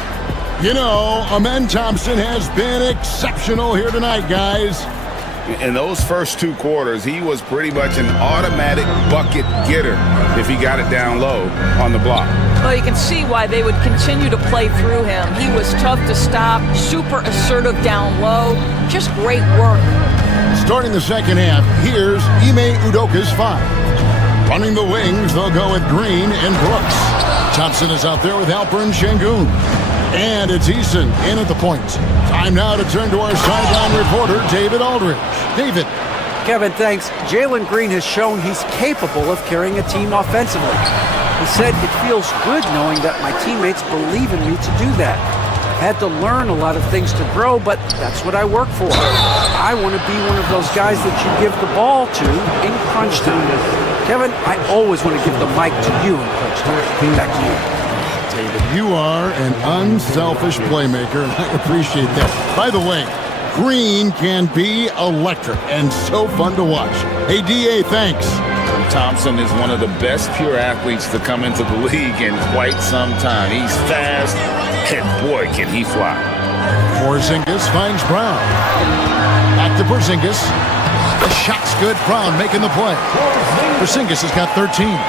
You know, Amen Thompson has been exceptional here tonight, guys. In those first 2 quarters, he was pretty much an automatic bucket getter if he got it down low on the block. Well, you can see why they would continue to play through him. He was tough to stop, super assertive down low. Just great work. Starting the second half, here's Ime Udoka's 5. Running the wings, they'll go with Green and Brooks. Thompson is out there with Halpern Şengün. And it's Eason in at the point. Time now to turn to our sideline reporter, David Aldridge. David. Kevin, thanks. Jalen Green has shown he's capable of carrying a team offensively. He said, "It feels good knowing that my teammates believe in me to do that. Had to learn a lot of things to grow, but that's what I work for. I want to be one of those guys that you give the ball to in crunch time." Kevin, I always want to give the mic to you in crunch time. Back to you. David, you are an unselfish playmaker, and I appreciate that. By the way, Green can be electric and so fun to watch. Hey, D.A., thanks. Thompson is one of the best pure athletes to come into the league in quite some time. He's fast, and boy, can he fly. Porzingis finds Brown. Back to Porzingis. The shot's good. Brown making the play. Porzingis has got 13.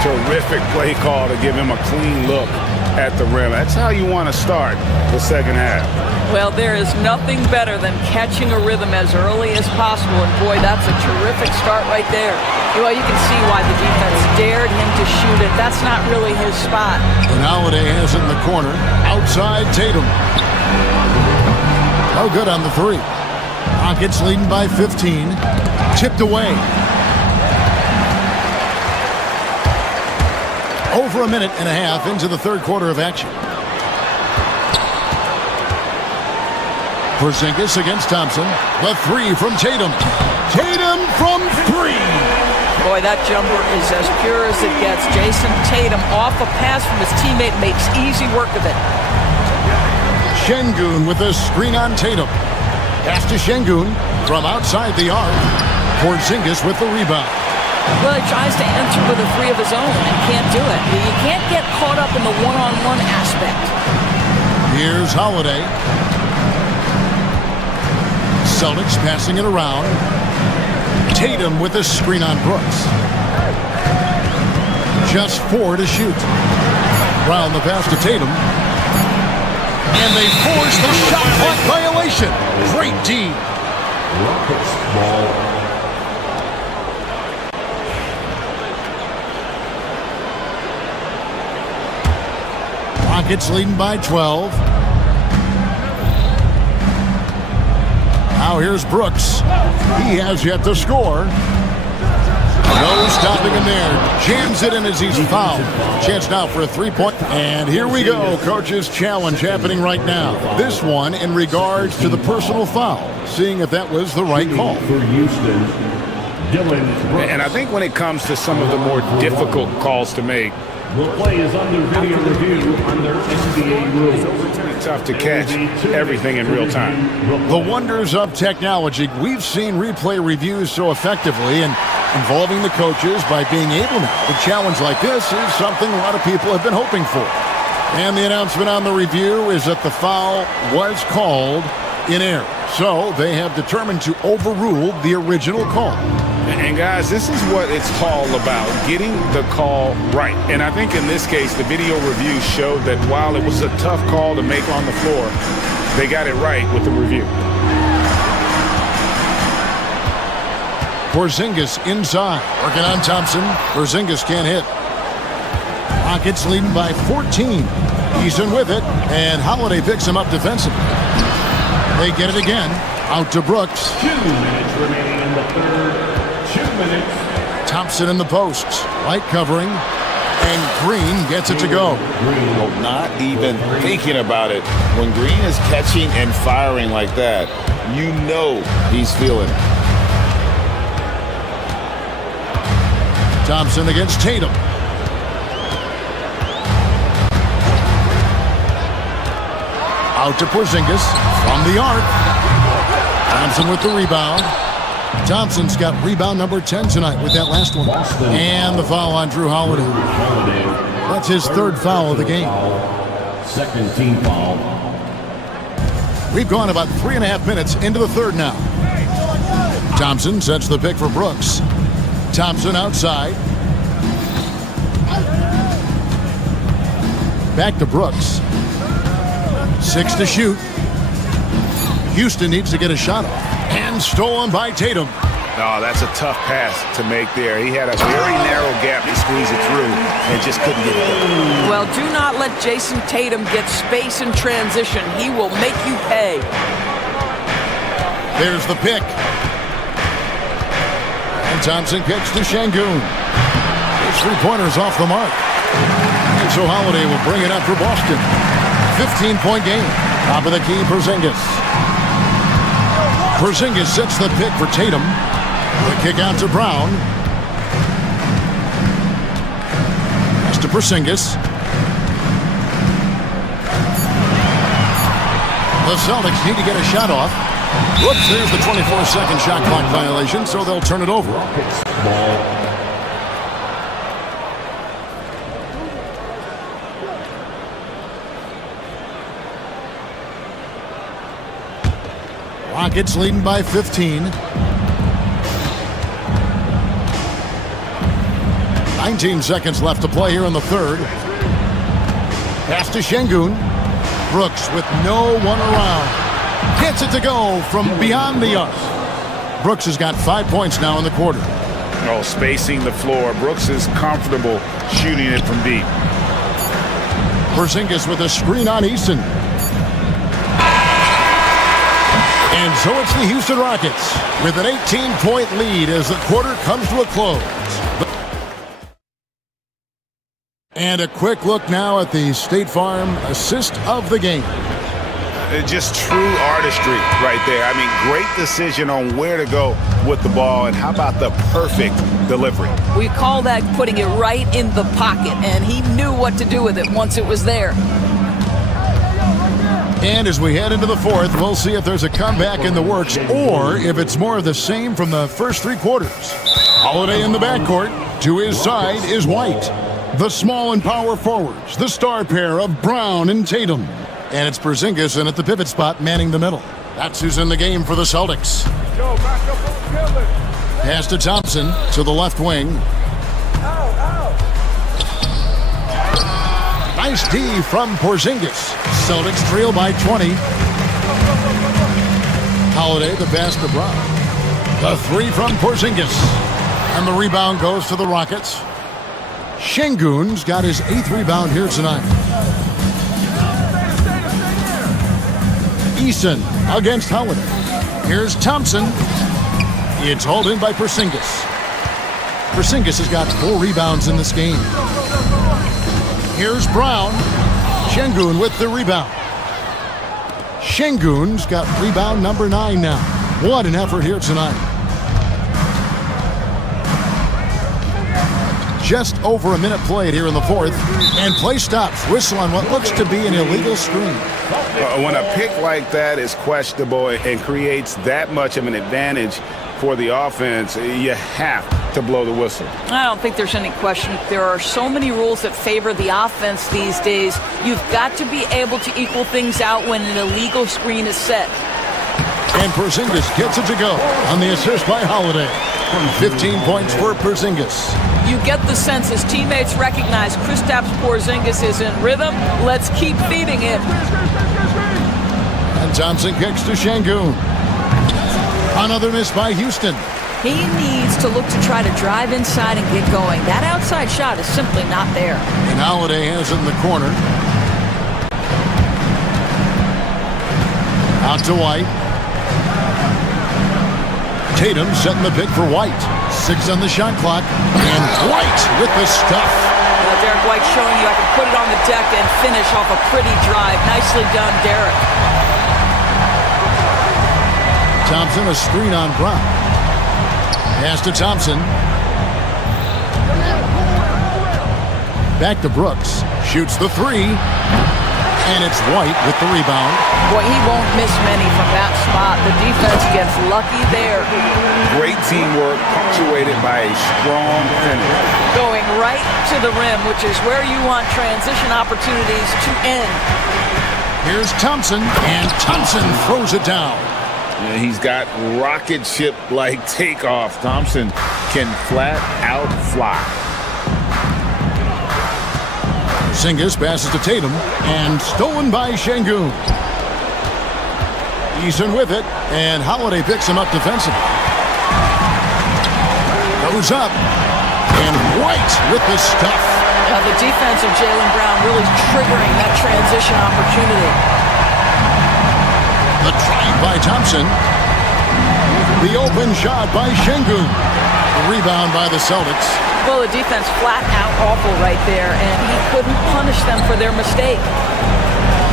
Terrific play call to give him a clean look at the rim. That's how you want to start the second half. Well, there is nothing better than catching a rhythm as early as possible, and boy, that's a terrific start right there. Well, you can see why the defense dared him to shoot it. That's not really his spot. And Holiday has it in the corner. Outside Tatum. No good on the 3. Rockets leading by 15. Tipped away. Over a minute and a half into the third quarter of action. Porzingis against Thompson. The 3 from Tatum. Tatum from 3. Boy, that jumper is as pure as it gets. Jason Tatum off a pass from his teammate makes easy work of it. Şengün with a screen on Tatum. Pass to Şengün from outside the arc. Porzingis with the rebound. Well, he tries to enter with a 3 of his own and can't do it. You can't get caught up in the one-on-one aspect. Here's Holiday. Celtics passing it around. Tatum with a screen on Brooks. Just 4 to shoot. Brown the pass to Tatum. And they force the shot clock violation. Great D. Rockets ball. Rockets leading by 12. Now here's Brooks. He has yet to score. No stopping him there. Jams it in as he's fouled. Chance now for a 3-point. And here we go. Coach's challenge happening right now. This one in regards to the personal foul. Seeing if that was the right call. For Houston, Dylan Brooks. And I think when it comes to some of the more difficult calls to make, The play is under video review under NBA rules. it's tough to catch everything in real time. The wonders of technology. We've seen replay reviews so effectively, and involving the coaches by being able now. A challenge like this is something a lot of people have been hoping for. And the announcement on the review is that the foul was called in error. So they have determined to overrule the original call. And guys, this is what it's all about, getting the call right. And I think in this case, the video review showed that while it was a tough call to make on the floor, they got it right with the review. Porzingis inside, working on Thompson. Porzingis can't hit. Rockets leading by 14. Eason with it, and Holiday picks him up defensively. They get it again. Out to Brooks. 2 minutes remaining in the third. 2 minutes. Thompson in the post. Light covering. And Green gets it to go. Well, not even thinking about it. When Green is catching and firing like that, you know he's feeling it. Thompson against Tatum. Out to Porzingis from the arc. Thompson with the rebound. Thompson's got rebound number 10 tonight with that last one. And the foul on Drew Holiday. That's his third foul of the game. Second team foul. We've gone about 3.5 minutes into the third now. Thompson sets the pick for Brooks. Thompson outside. Back to Brooks. 6 to shoot. Houston needs to get a shot off. And stolen by Tatum. Oh, that's a tough pass to make there. He had a very narrow gap to squeeze it through and just couldn't get it done. Well, do not let Jason Tatum get space in transition. He will make you pay. There's the pick. And Thompson kicks to Şengün. His three-pointer's off the mark. And so Holiday will bring it up for Boston. 15-point game. Top of the key, Porzingis. Porzingis sets the pick for Tatum. The kick out to Brown. Pass to Porzingis. The Celtics need to get a shot off. Whoops, there's the 24-second shot clock violation, so they'll turn it over. Rockets leading by 15. 19 seconds left to play here in the third. Pass to Şengün. Brooks with no one around. Gets it to go from beyond the arc. Brooks has got 5 points now in the quarter. Oh, spacing the floor. Brooks is comfortable shooting it from deep. Porzingis with a screen on Easton. And so it's the Houston Rockets with an 18-point lead as the quarter comes to a close. And a quick look now at the State Farm assist of the game. Just true artistry right there. I mean, great decision on where to go with the ball, and how about the perfect delivery? We call that putting it right in the pocket, and he knew what to do with it once it was there. And as we head into the fourth, we'll see if there's a comeback in the works or if it's more of the same from the first three quarters. Holiday in the backcourt. To his side is White. The small and power forwards, the star pair of Brown and Tatum. And it's Porzingis in at the pivot spot, manning the middle. That's who's in the game for the Celtics. Pass to Thompson to the left wing. Nice D from Porzingis. Celtics trail by 20. Holiday the pass to Brown. The three from Porzingis. And the rebound goes to the Rockets. Şengün's got his 8th rebound here tonight. Eason against Holiday. Here's Thompson. It's hauled in by Porzingis. Porzingis has got 4 rebounds in this game. Here's Brown. Şengün with the rebound. Şengün's got rebound number 9 now. What an effort here tonight. Just over a minute played here in the fourth, and play stops. Whistle on what looks to be an illegal screen. When a pick like that is questionable and creates that much of an advantage for the offense, you have to blow the whistle. I don't think there's any question. There are so many rules that favor the offense these days. You've got to be able to equal things out when an illegal screen is set. And Porzingis gets it to go on the assist by Holiday. 15 points for Porzingis. You get the sense his teammates recognize Kristaps Porzingis is in rhythm. Let's keep feeding him. And Thompson kicks to Şengün. Another miss by Houston. He needs to look to try to drive inside and get going. That outside shot is simply not there. And Holiday has it in the corner. Out to White. Tatum setting the pick for White. 6 on the shot clock. And White with the stuff. Derek White showing you I can put it on the deck and finish off a pretty drive. Nicely done, Derek. Thompson a screen on Brown. Pass to Thompson. Back to Brooks. Shoots the 3. And it's White with the rebound. Boy, he won't miss many from that spot. The defense gets lucky there. Great teamwork punctuated by a strong finish. Going right to the rim, which is where you want transition opportunities to end. Here's Thompson, and Thompson throws it down. Yeah, he's got rocket ship-like takeoff. Thompson can flat out fly. Porzingis passes to Tatum, and stolen by Şengün. Eason with it, and Holiday picks him up defensively. Goes up, and White with the stuff. Now the defense of Jaylen Brown really triggering that transition opportunity. The drive by Thompson. The open shot by Şengün. The rebound by the Celtics. Well, the defense flat out awful right there, and he couldn't punish them for their mistake.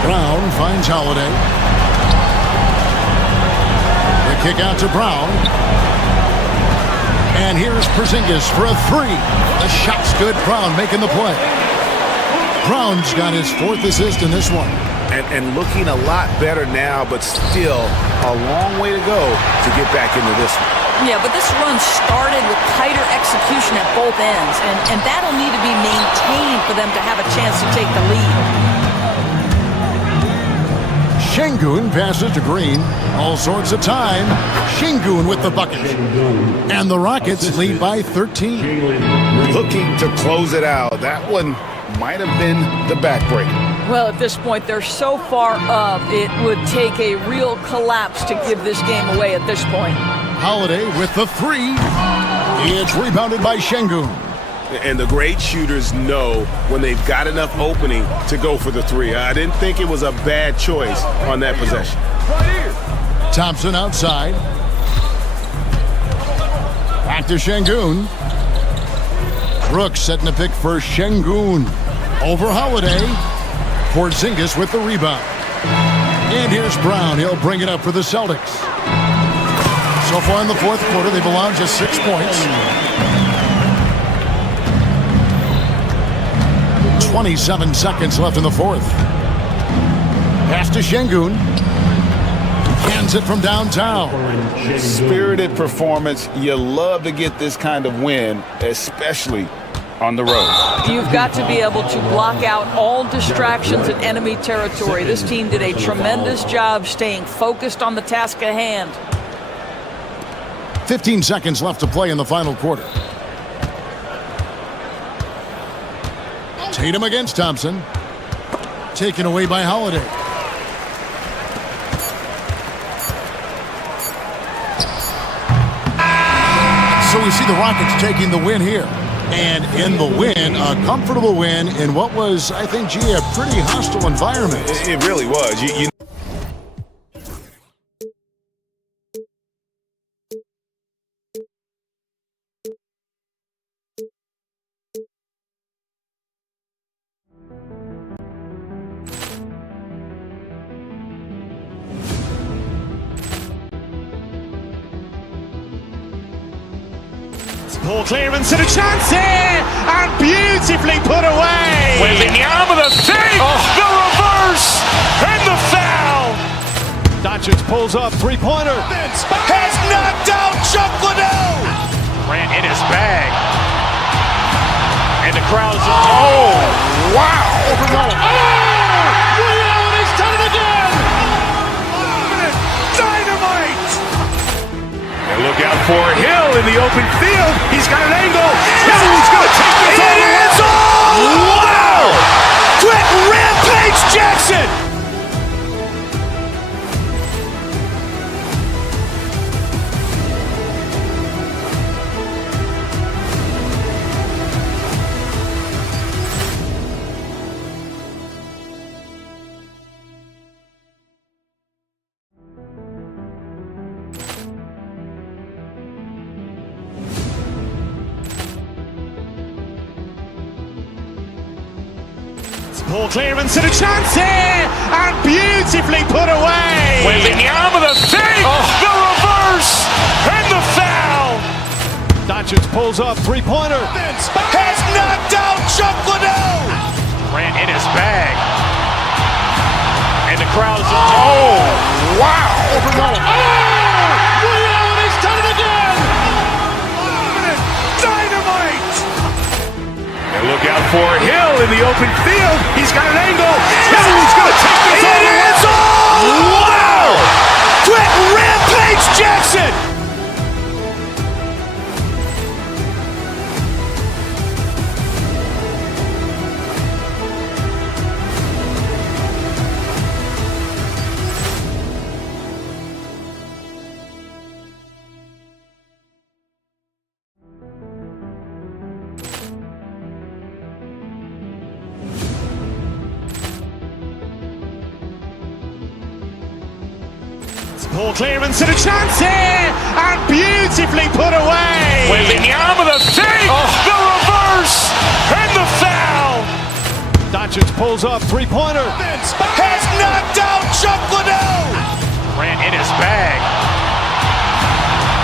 Brown finds Holiday. The kick out to Brown. And here's Porzingis for a three. The shot's good. Brown making the play. Brown's got his 4th assist in this one. And looking a lot better now, but still a long way to go to get back into this one. Yeah, but this run started with tighter execution at both ends, and that'll need to be maintained for them to have a chance to take the lead. Şengün passes to Green. All sorts of time. Şengün with the bucket. And the Rockets lead by 13. Looking to close it out. That one might have been the backbreaker. Well, at this point, they're so far up, it would take a real collapse to give this game away at this point. Holiday with the three. It's rebounded by Şengün. And the great shooters know when they've got enough opening to go for the three. I didn't think it was a bad choice on that possession. Thompson outside. Back to Şengün. Brooks setting the pick for Şengün. Over Holiday. Porzingis with the rebound. And here's Brown. He'll bring it up for the Celtics. So far in the 4th quarter, they've allowed just 6 points. 27 seconds left in the 4th. Pass to Şengün. Hands it from downtown. Spirited performance. You love to get this kind of win, especially on the road. You've got to be able to block out all distractions in enemy territory. This team did a tremendous job staying focused on the task at hand. 15 seconds left to play in the final quarter. Tatum against Thompson. Taken away by Holiday. So we see the Rockets taking the win here. And in the win, a comfortable win in what was, I think, a pretty hostile environment. It really was. You Poor clearance and a chance here, and beautifully put away. Wembanyama the save, the reverse, and the foul. Doncic pulls up, three-pointer. Has knocked out Chuck Liddell. Grant in his bag. And the crowd's Wow. He's done it again. Dynamite. And look out for Hill in the open field. He's got an angle. Hill's going to take this all the way. Wow! Quit Rampage Jackson. Poor clearance and a chance here, and beautifully put away. Wembanyama the save, the reverse, and the foul. Doncic pulls up, three-pointer. Has knocked out Chuck Liddell. Grant in his bag. crowd is... Oh, wow! Over Mullen. And he's done it again! Dynamite! And look out for Hill in the open field. He's got an angle. Hill's going to take this all the way. It's all! Wow! Quick Rampage Jackson! Poor clearance and a chance here, and beautifully put away. Wembanyama the save, the reverse, and the foul. Doncic pulls up, three-pointer. Has knocked out Chuck Liddell. Grant in his bag.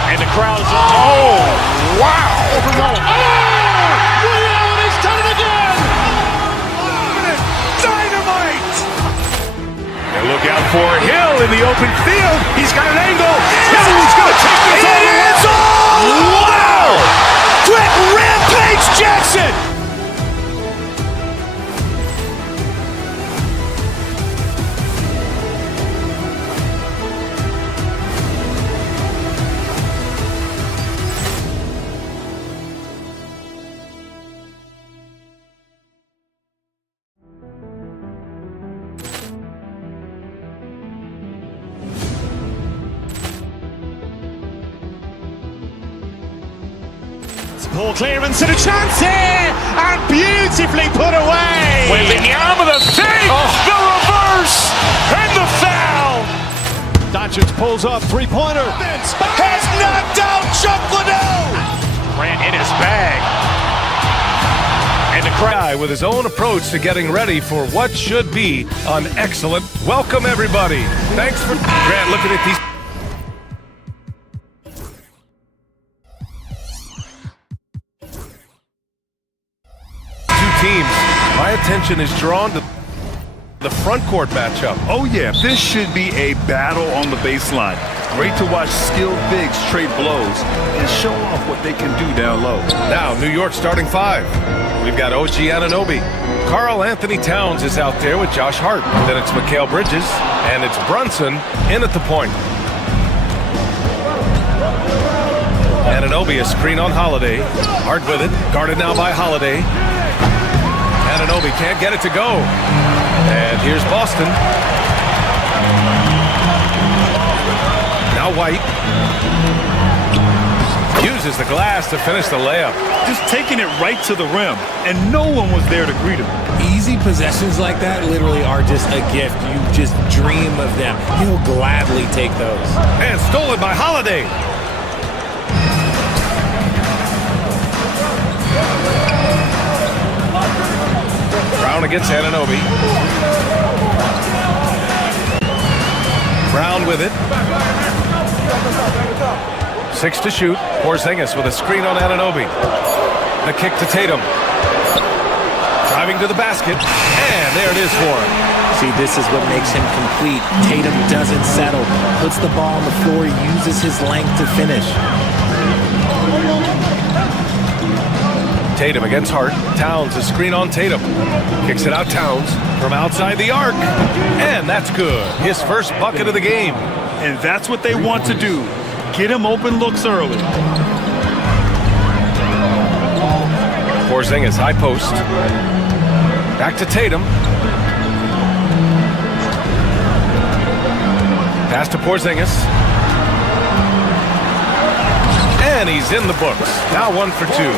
And the crowd is... Oh, wow! Over Mullen. And he's done it again! Dynamite! And look out for Hill in the open field. He's got an angle. Hill's going to take this all the way. It's all! Wow! Quick Rampage Jackson! Poor clearance and a chance here, and beautifully put away. Wembanyama the save, the reverse, and the foul. Doncic pulls up, three-pointer. Has knocked out Chuck Liddell. Grant in his bag. And the crowd with his own approach to getting ready for what should be an excellent welcome, everybody. Thanks for Grant looking at these. Teams. My attention is drawn to the front court matchup. Oh yeah, this should be a battle on the baseline. Great to watch skilled bigs trade blows and show off what they can do down low. Now, New York starting five. We've got OG Anunoby. Karl Anthony Towns is out there with Josh Hart. Then it's Mikal Bridges, and it's Brunson in at the point. Anunoby, a screen on Holiday. Hart with it, guarded now by Holiday. Anunoby can't get it to go. And here's Boston. Now White. Uses the glass to finish the layup. Just taking it right to the rim, and no one was there to greet him. Easy possessions like that literally are just a gift. You just dream of them. He'll gladly take those. And stolen by Holiday. Brown against Anunoby. Brown with it. 6 to shoot. Porzingis with a screen on Anunoby. The kick to Tatum. Driving to the basket. And there it is for him. See, this is what makes him complete. Tatum doesn't settle. Puts the ball on the floor. Uses his length to finish. Tatum against Hart. Towns, a screen on Tatum. Kicks it out Towns from outside the arc. And that's good. His first bucket of the game. And that's what they want to do. Get him open looks early. Porzingis, high post. Back to Tatum. Pass to Porzingis. And he's in the books. Now 1 for 2.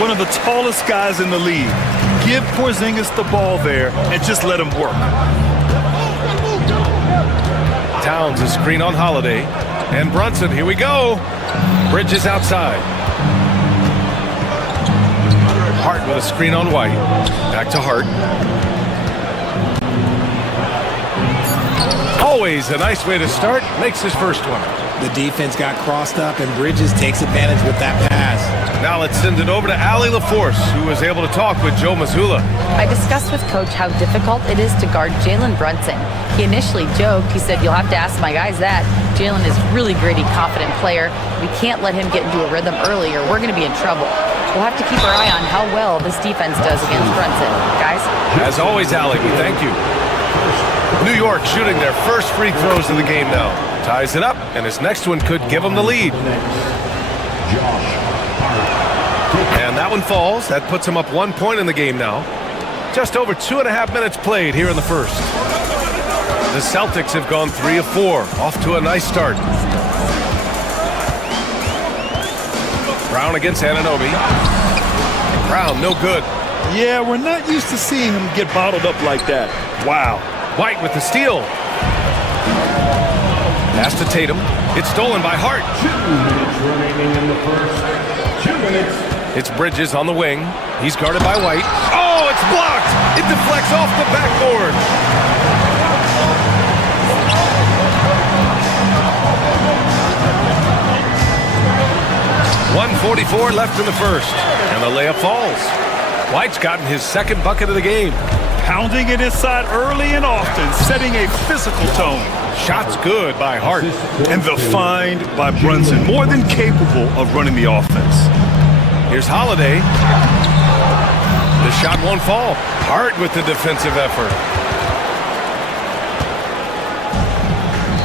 One of the tallest guys in the league. Give Porzingis the ball there and just let him work. Towns, a screen on Holiday. And Brunson, here we go. Bridges outside. Hart with a screen on White. Back to Hart. Always a nice way to start. Makes his first one. The defense got crossed up, and Bridges takes advantage with that pass. Now let's send it over to Allie LaForce, who was able to talk with Joe Mazzulla. I discussed with Coach how difficult it is to guard Jalen Brunson. He initially joked. He said, "You'll have to ask my guys that." Jalen is really gritty, confident player. We can't let him get into a rhythm early or we're going to be in trouble. We'll have to keep our eye on how well this defense does against Brunson. Guys? As always, Allie, we thank you. New York shooting their first free throws of the game now. Ties it up, and his next one could give him the lead. And that one falls. That puts him up 1 point in the game now. Just over 2.5 minutes played here in the first. The Celtics have gone 3 of 4. Off to a nice start. Brown against Anunoby. Brown, no good. Yeah, we're not used to seeing him get bottled up like that. Wow. White with the steal. Pass to Tatum. It's stolen by Hart. 2 minutes remaining in the first. 2 minutes. It's Bridges on the wing. He's guarded by White. Oh, it's blocked! It deflects off the backboard. .144 left in the first, and the layup falls. White's gotten his second bucket of the game. Pounding it inside early and often, setting a physical tone. Shots good by Hart. And the find by Brunson, more than capable of running the offense. Here's Holiday. The shot won't fall. Hart with the defensive effort.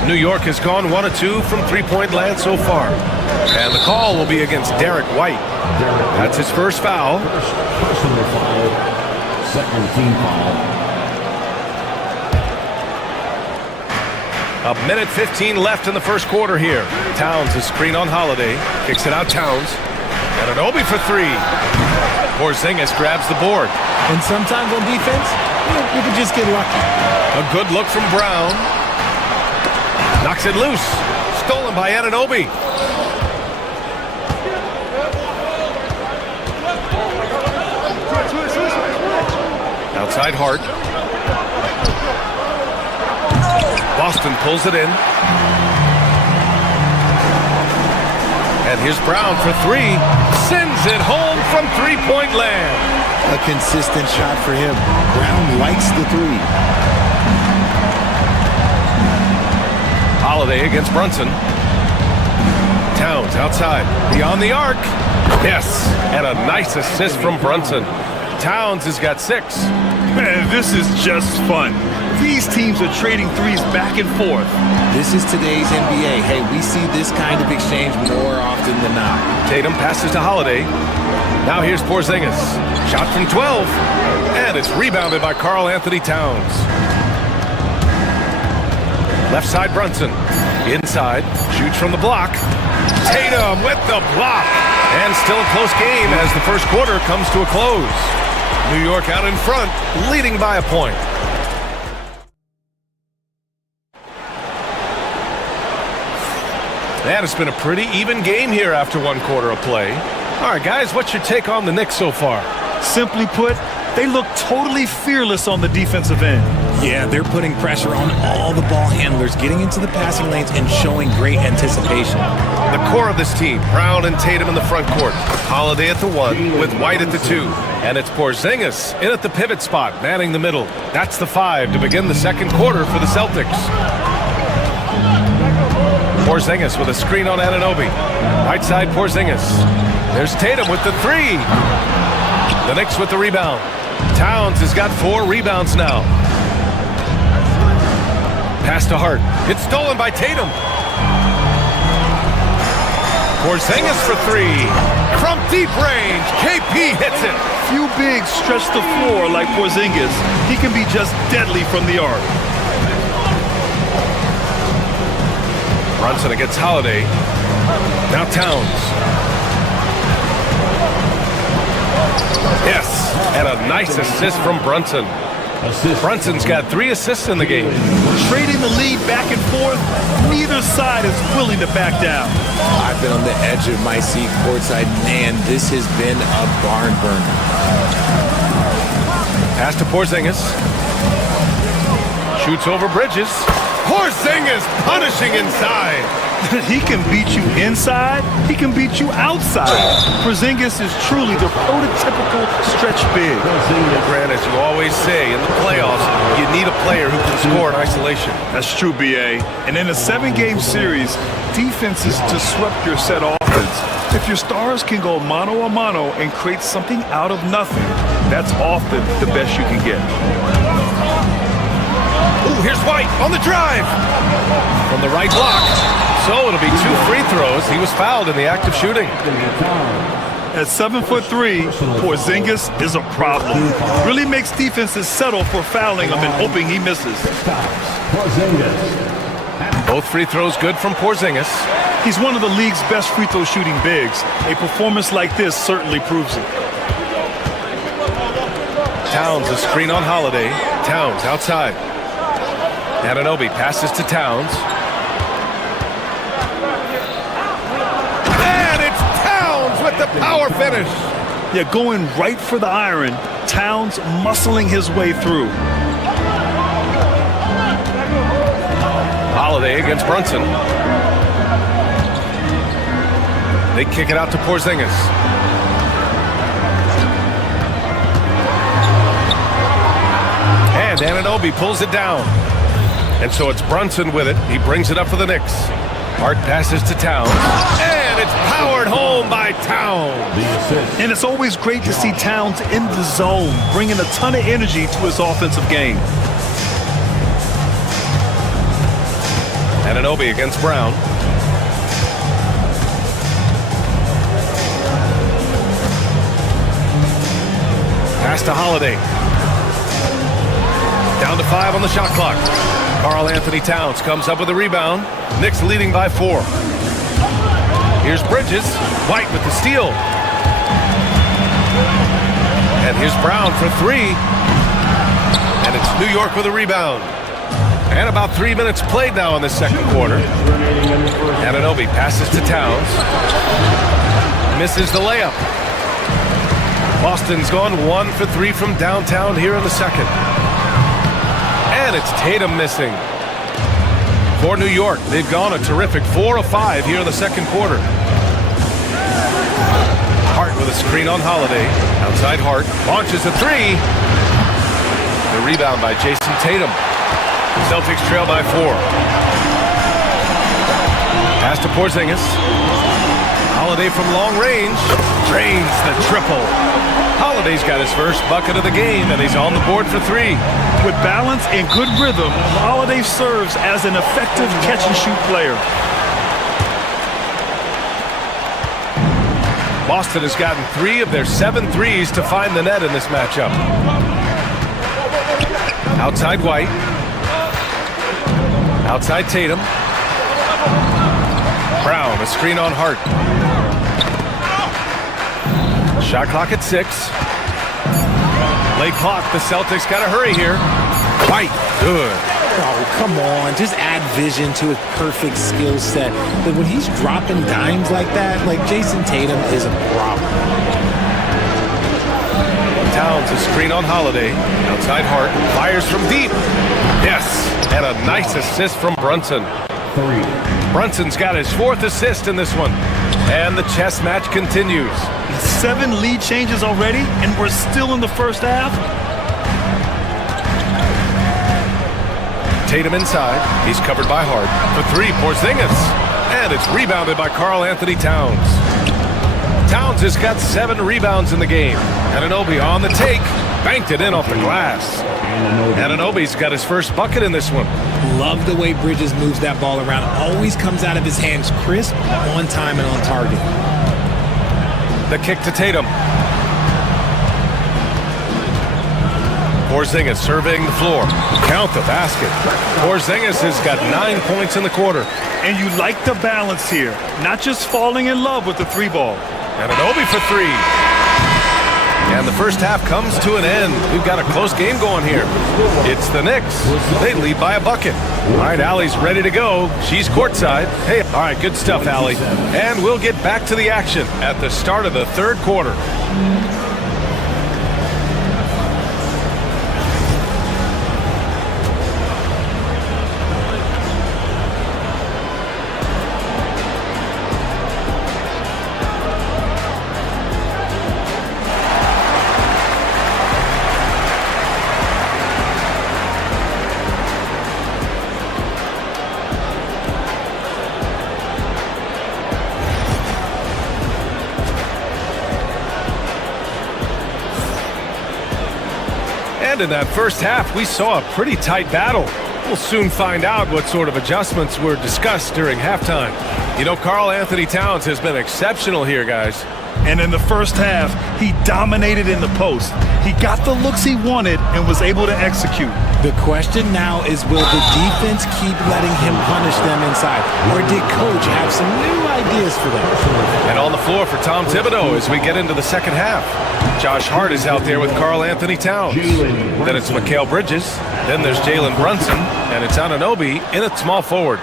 New York has gone 1 of 2 from three-point land so far. And the call will be against Derek White. That's his first foul. Personal foul. Second team foul. 1:15 left in the first quarter here. Towns is screen on Holiday. Kicks it out Towns. Anunoby for 3. Porzingis grabs the board. And sometimes on defense, you can just get lucky. A good look from Brown. Knocks it loose. Stolen by Anunoby. Outside Hart. Boston pulls it in. And here's Brown for 3. Sends it home from three-point land. A consistent shot for him. Brown likes the 3. Holiday against Brunson. Towns outside. Beyond the arc. Yes. And a nice assist from Brunson. Towns has got 6. Man, this is just fun. These teams are trading threes back and forth. This is today's NBA. Hey, we see this kind of exchange more often than not. Tatum passes to Holiday. Now here's Porzingis. Shot from 12. And it's rebounded by Karl Anthony Towns. Left side Brunson. Inside. Shoots from the block. Tatum with the block. And still a close game as the first quarter comes to a close. New York out in front, leading by a point. And it's been a pretty even game here after 1 quarter of play. All right, guys, what's your take on the Knicks so far? Simply put, they look totally fearless on the defensive end. Yeah, they're putting pressure on all the ball handlers, getting into the passing lanes and showing great anticipation. The core of this team, Brown and Tatum in the front court. Holiday at the 1 with White at the 2. And it's Porzingis in at the pivot spot, manning the middle. That's the 5 to begin the second quarter for the Celtics. Porzingis with a screen on Anunoby. Right side Porzingis. There's Tatum with the 3. The Knicks with the rebound. Towns has got 4 rebounds now. Pass to Hart. It's stolen by Tatum. Porzingis for 3. From deep range, KP hits it. Few bigs stretch the floor like Porzingis. He can be just deadly from the arc. Brunson against Holiday. Now Towns. Yes, and a nice assist from Brunson. Brunson's got 3 assists in the game. Trading the lead back and forth, neither side is willing to back down. I've been on the edge of my seat courtside. Man, this has been a barn burner. Pass to Porzingis. Shoots over Bridges. Porzingis punishing inside. He can beat you inside. He can beat you outside. Porzingis is truly the prototypical stretch big. Grant, as you always say, in the playoffs, you need a player who can score in isolation. That's true, B.A. And in a 7-game series, defenses disrupt your set offense. If your stars can go mano a mano and create something out of nothing, that's often the best you can get. Ooh, here's White on the drive. From the right block. So it'll be 2 free throws. He was fouled in the act of shooting. At 7'3", Porzingis is a problem. Really makes defenses settle for fouling him and hoping he misses. Both free throws good from Porzingis. He's one of the league's best free throw shooting bigs. A performance like this certainly proves it. Towns a screen on Holiday. Towns outside. Anunoby passes to Towns. And it's Towns with the power finish. Yeah, going right for the iron. Towns muscling his way through. Holiday against Brunson. They kick it out to Porzingis. And Anunoby pulls it down. And so it's Brunson with it. He brings it up for the Knicks. Hart passes to Towns. And it's powered home by Towns. And it's always great to see Towns in the zone, bringing a ton of energy to his offensive game. Anunoby against Brown. Pass to Holiday. Down to 5 on the shot clock. Karl Anthony Towns comes up with a rebound. Knicks leading by 4. Here's Bridges. White with the steal. And here's Brown for 3. And it's New York with a rebound. And about 3 minutes played now in the second quarter. Anunoby passes to Towns. Misses the layup. Boston's gone 1 for 3 from downtown here in the second. And it's Tatum missing. For New York, they've gone a terrific 4 of 5 here in the second quarter. Hart with a screen on Holiday. Outside Hart. Launches a 3. The rebound by Jason Tatum. Celtics trail by 4. Pass to Porzingis. Holiday from long range. Drains the triple. Holiday's got his first bucket of the game, and he's on the board for 3. With balance and good rhythm, Holiday serves as an effective catch-and-shoot player. Boston has gotten 3 of their 7 threes to find the net in this matchup. Outside White. Outside Tatum. Brown, a screen on Hart. Shot clock at 6. Late clock, the Celtics got to hurry here. White, good. Oh, come on. Just add vision to his perfect skill set. But when he's dropping dimes like that, like Jason Tatum is a problem. Towns, a screen on Holiday. Outside Hart, fires from deep. Yes, and a nice assist from Brunson. 3. Brunson's got his 4th assist in this one. And the chess match continues. 7 lead changes already, and we're still in the first half. Tatum inside. He's covered by Hart. For 3, Porzingis. And it's rebounded by Karl Anthony Towns. Towns has got 7 rebounds in the game. Anunoby on the take. Banked it in off the glass. Anunoby's got his first bucket in this one. Love the way Bridges moves that ball around. Always comes out of his hands crisp, on time, and on target. The kick to Tatum. Porzingis surveying the floor. Count the basket. Porzingis has got 9 points in the quarter. And you like the balance here. Not just falling in love with the 3 ball. Anunoby for 3. And the first half comes to an end. We've got a close game going here. It's the Knicks. They lead by a bucket. All right, Allie's ready to go. She's courtside. Hey, all right, good stuff, Allie. And we'll get back to the action at the start of the third quarter. And in that first half, we saw a pretty tight battle. We'll soon find out what sort of adjustments were discussed during halftime. You know, Karl Anthony Towns has been exceptional here, guys. And in the first half, he dominated in the post. He got the looks he wanted and was able to execute. The question now is, will the defense keep letting him punish them inside? Or did Coach have some new ideas for them? And on the floor for Tom Thibodeau as we get into the second half. Josh Hart is out there with Karl Anthony Towns. Then it's Mikal Bridges. Then there's Jalen Brunson. And it's Anunoby in at small forward.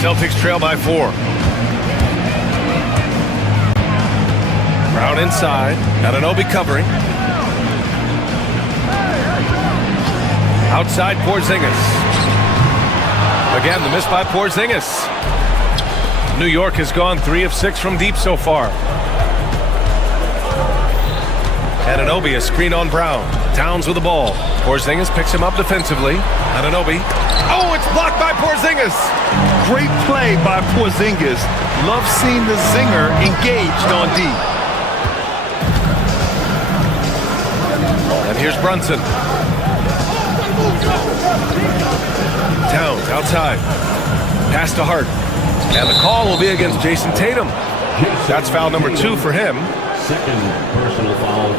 Celtics trail by 4. Brown inside. Anunoby covering. Outside Porzingis. Again, the miss by Porzingis. New York has gone 3 of 6 from deep so far. Anunoby, a screen on Brown. Towns with the ball. Porzingis picks him up defensively. Anunoby. Oh, it's blocked by Porzingis. Great play by Porzingis. Love seeing the zinger engaged on D. And here's Brunson. Towns outside. Pass to Hart. And the call will be against Jason Tatum. That's foul number 2 for him. Second personal foul.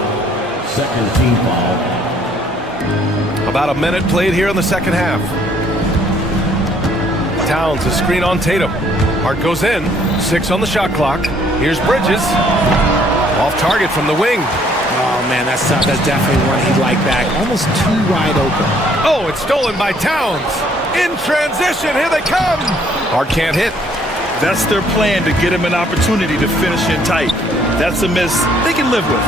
Second team foul. About a minute played here in the second half. Towns, a screen on Tatum. Hart goes in. 6 on the shot clock. Here's Bridges. Off target from the wing. Oh, man, that's tough. That's definitely one he'd like back. Almost too wide open. Oh, it's stolen by Towns. In transition, here they come. Hart can't hit. That's their plan, to get him an opportunity to finish in tight. That's a miss they can live with.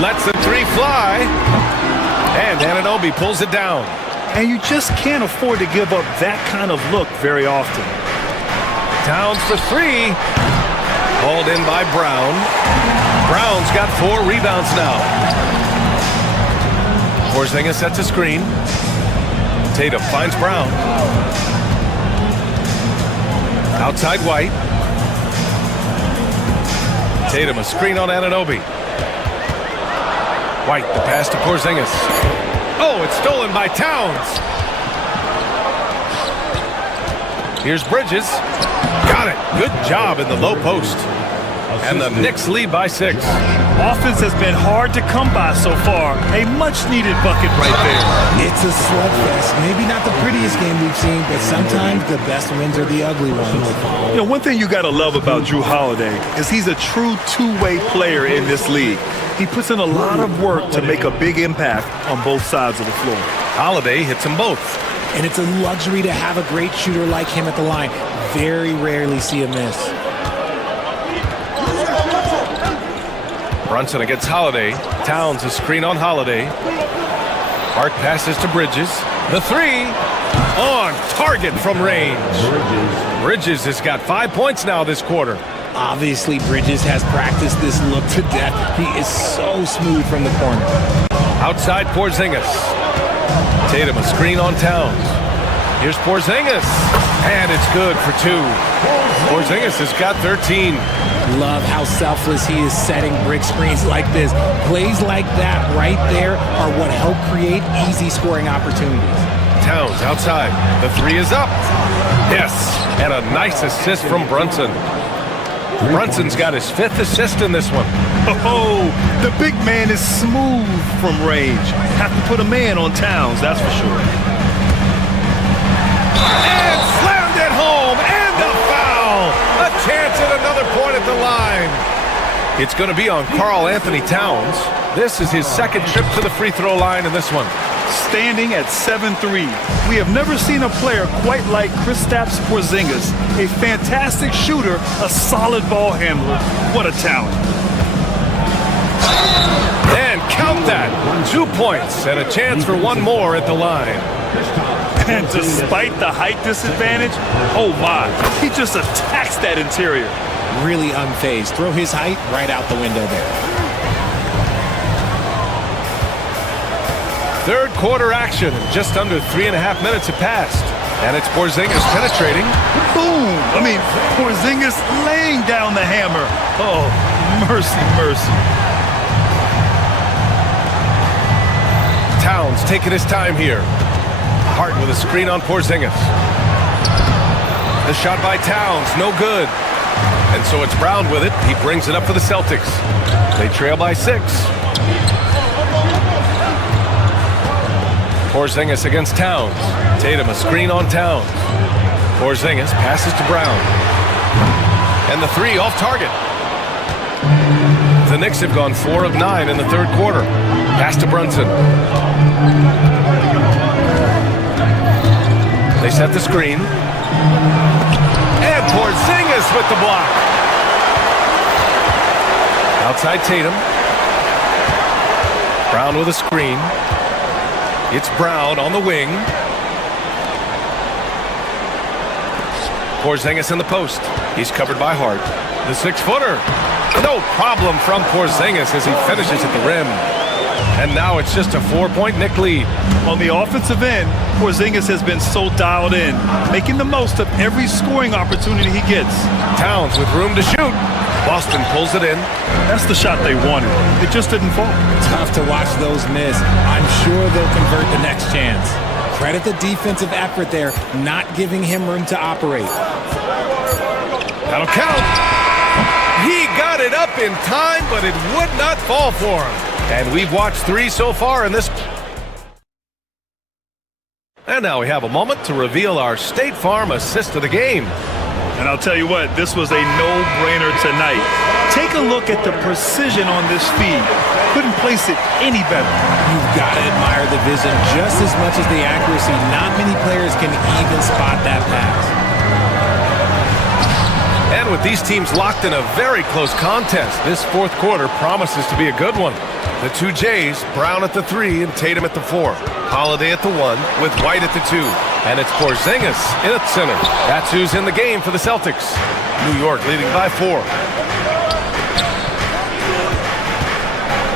Lets the 3 fly. And Anunoby pulls it down. And you just can't afford to give up that kind of look very often. Towns for 3. Hauled in by Brown. Brown's got 4 rebounds now. Porzingis sets a screen. Tatum finds Brown. Outside White. Tatum, a screen on Anunoby. White, the pass to Porzingis. Oh, it's stolen by Towns. Here's Bridges. Got it. Good job in the low post. And the Knicks lead by 6. Offense has been hard to come by so far. A much-needed bucket right there. It's a slugfest. Maybe not the prettiest game we've seen, but sometimes the best wins are the ugly ones. You know, one thing you got to love about Jrue Holiday is he's a true two-way player in this league. He puts in a lot of work to make a big impact on both sides of the floor. Holiday hits them both. And it's a luxury to have a great shooter like him at the line. Very rarely see a miss. Brunson against Holiday. Towns, a screen on Holiday. Hart passes to Bridges. The 3 on target from range. Bridges has got 5 points now this quarter. Obviously, Bridges has practiced this look to death. He is so smooth from the corner. Outside Porzingis. Tatum, a screen on Towns. Here's Porzingis. And it's good for 2. Porzingis has got 13. Love how selfless he is setting brick screens like this. Plays like that right there are what help create easy scoring opportunities. Towns outside. The 3 is up. Yes. And a nice assist from Brunson. Brunson's got his 5th assist in this one. Oh, the big man is smooth from range. Have to put a man on Towns, that's for sure. And slammed it home. And a foul. A chance at another point at the line. It's going to be on Karl Anthony Towns. This is his 2nd trip to the free throw line in this one. Standing at 7'3". We have never seen a player quite like Kristaps Porzingis. A fantastic shooter, a solid ball handler. What a talent. And count that. 2 points and a chance for 1 more at the line. And despite the height disadvantage, oh my, he just attacks that interior. Really unfazed. Throw his height right out the window there. 3rd quarter action. Just under 3.5 minutes have passed. And it's Porzingis penetrating. Boom! I mean, Porzingis laying down the hammer. Oh, mercy, mercy. Towns taking his time here. Hart with a screen on Porzingis. The shot by Towns, no good. And so it's Brown with it. He brings it up for the Celtics. They trail by 6. Porzingis against Towns. Tatum a screen on Towns. Porzingis passes to Brown. And the 3 off target. The Knicks have gone 4 of 9 in the third quarter. Pass to Brunson. They set the screen. And Porzingis with the block. Outside Tatum. Brown with a screen. It's Brown on the wing. Porzingis in the post. He's covered by Hart. The 6-footer. No problem from Porzingis as he finishes at the rim. And now it's just a 4-point Knick lead. On the offensive end, Porzingis has been so dialed in, making the most of every scoring opportunity he gets. Towns with room to shoot. Boston pulls it in. That's the shot they wanted. It just didn't fall. Tough to watch those miss. I'm sure they'll convert the next chance. Credit the defensive effort there, not giving him room to operate. That'll count. He got it up in time, but it would not fall for him. And we've watched 3 so far in this. And now we have a moment to reveal our State Farm assist of the game. And I'll tell you what, this was a no-brainer tonight. Take a look at the precision on this feed. Couldn't place it any better. You've got to admire the vision just as much as the accuracy. Not many players can even spot that pass. And with these teams locked in a very close contest, this fourth quarter promises to be a good one. The 2 Jays, Brown at the 3 and Tatum at the 4. Holiday at the 1 with White at the 2. And it's Porzingis in at center. That's who's in the game for the Celtics. New York leading by 4.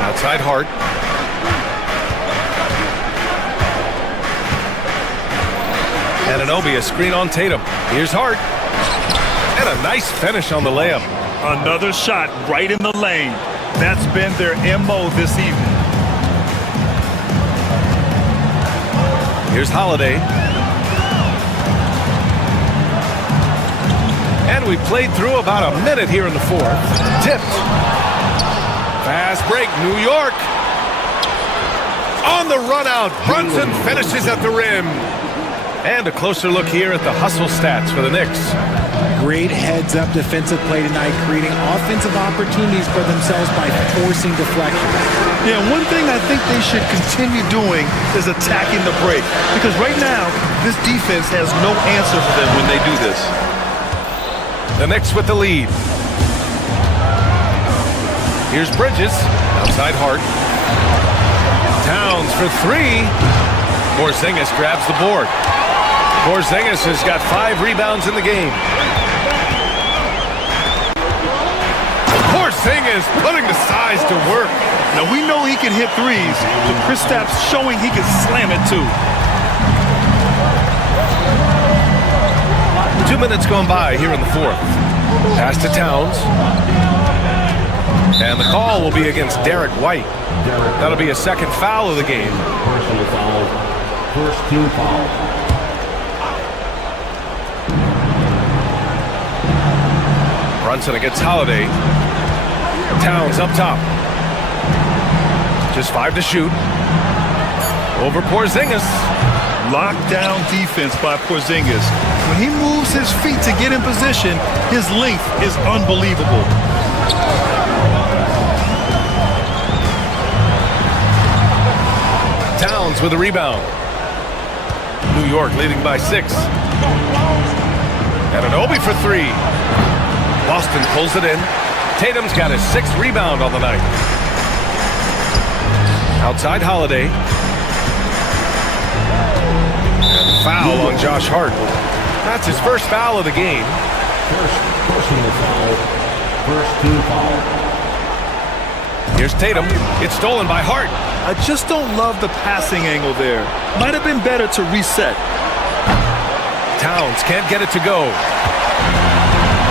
Outside Hart. And Anunoby a screen on Tatum. Here's Hart. And a nice finish on the layup. Another shot right in the lane. That's been their MO this evening. Here's Holiday. And we played through about a minute here in the fourth. Tipped. Fast break, New York. On the run out, Brunson finishes at the rim. And a closer look here at the hustle stats for the Knicks. Great heads-up defensive play tonight, creating offensive opportunities for themselves by forcing deflection. Yeah, one thing I think they should continue doing is attacking the break. Because right now, this defense has no answer for them when they do this. The Knicks with the lead. Here's Bridges. Outside Hart. Towns for 3. Porzingis grabs the board. Porzingis has got 5 rebounds in the game. Porzingis putting the size to work. Now we know he can hit threes, but Kristaps showing he can slam it too. 2 minutes gone by here in the fourth. Pass to Towns. And the call will be against Derek White. That'll be a second foul of the game. Personal foul. First 2 fouls. Brunson against Holiday. Towns up top. Just 5 to shoot. Over Porzingis. Lockdown defense by Porzingis. When he moves his feet to get in position, his length is unbelievable. Towns with a rebound. New York leading by 6. And Anunoby for 3. Boston pulls it in. Tatum's got his 6th rebound on the night. Outside Holiday. And foul on Josh Hart. That's his first foul of the game. First personal foul. First 2 fouls. Here's Tatum. It's stolen by Hart. I just don't love the passing angle there. Might have been better to reset. Towns can't get it to go.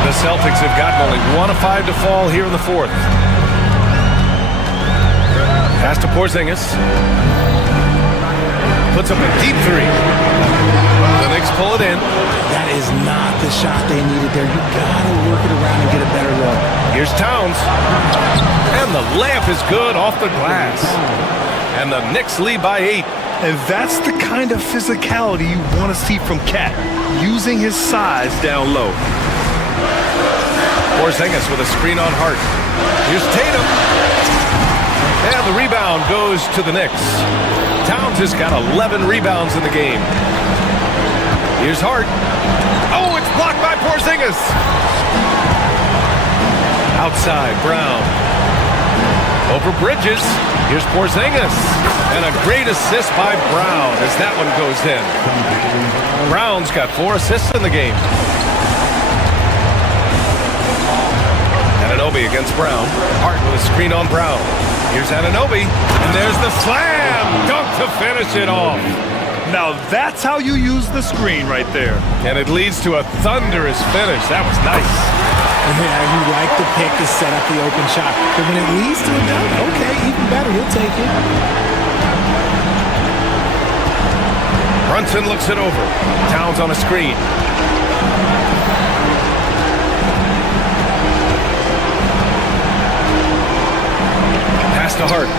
The Celtics have gotten only 1 of 5 to fall here in the fourth. Pass to Porzingis. puts up a deep three. The Knicks pull it in. That is not the shot they needed there. You gotta work it around and get a better look. Here's Towns. And the layup is good off the glass. And the Knicks lead by 8. And that's the kind of physicality you want to see from Cat, using his size down low. Porzingis with a screen on Hart. Here's Tatum. And the rebound goes to the Knicks. Towns has got 11 rebounds in the game. Here's Hart. Oh, it's blocked by Porzingis. Outside, Brown. Over Bridges. Here's Porzingis. And a great assist by Brown as that one goes in. Brown's got 4 assists in the game. Anunoby against Brown. Hart with a screen on Brown. Here's Anunoby. And there's the slam. Dunk to finish it off. Now that's how you use the screen right there. And it leads to a thunderous finish. That was nice. Yeah, you like the pick to set up the open shot. But when it leads to a dunk, okay, even better, he'll take it. Brunson looks it over. Towns on a screen. Pass to Hart.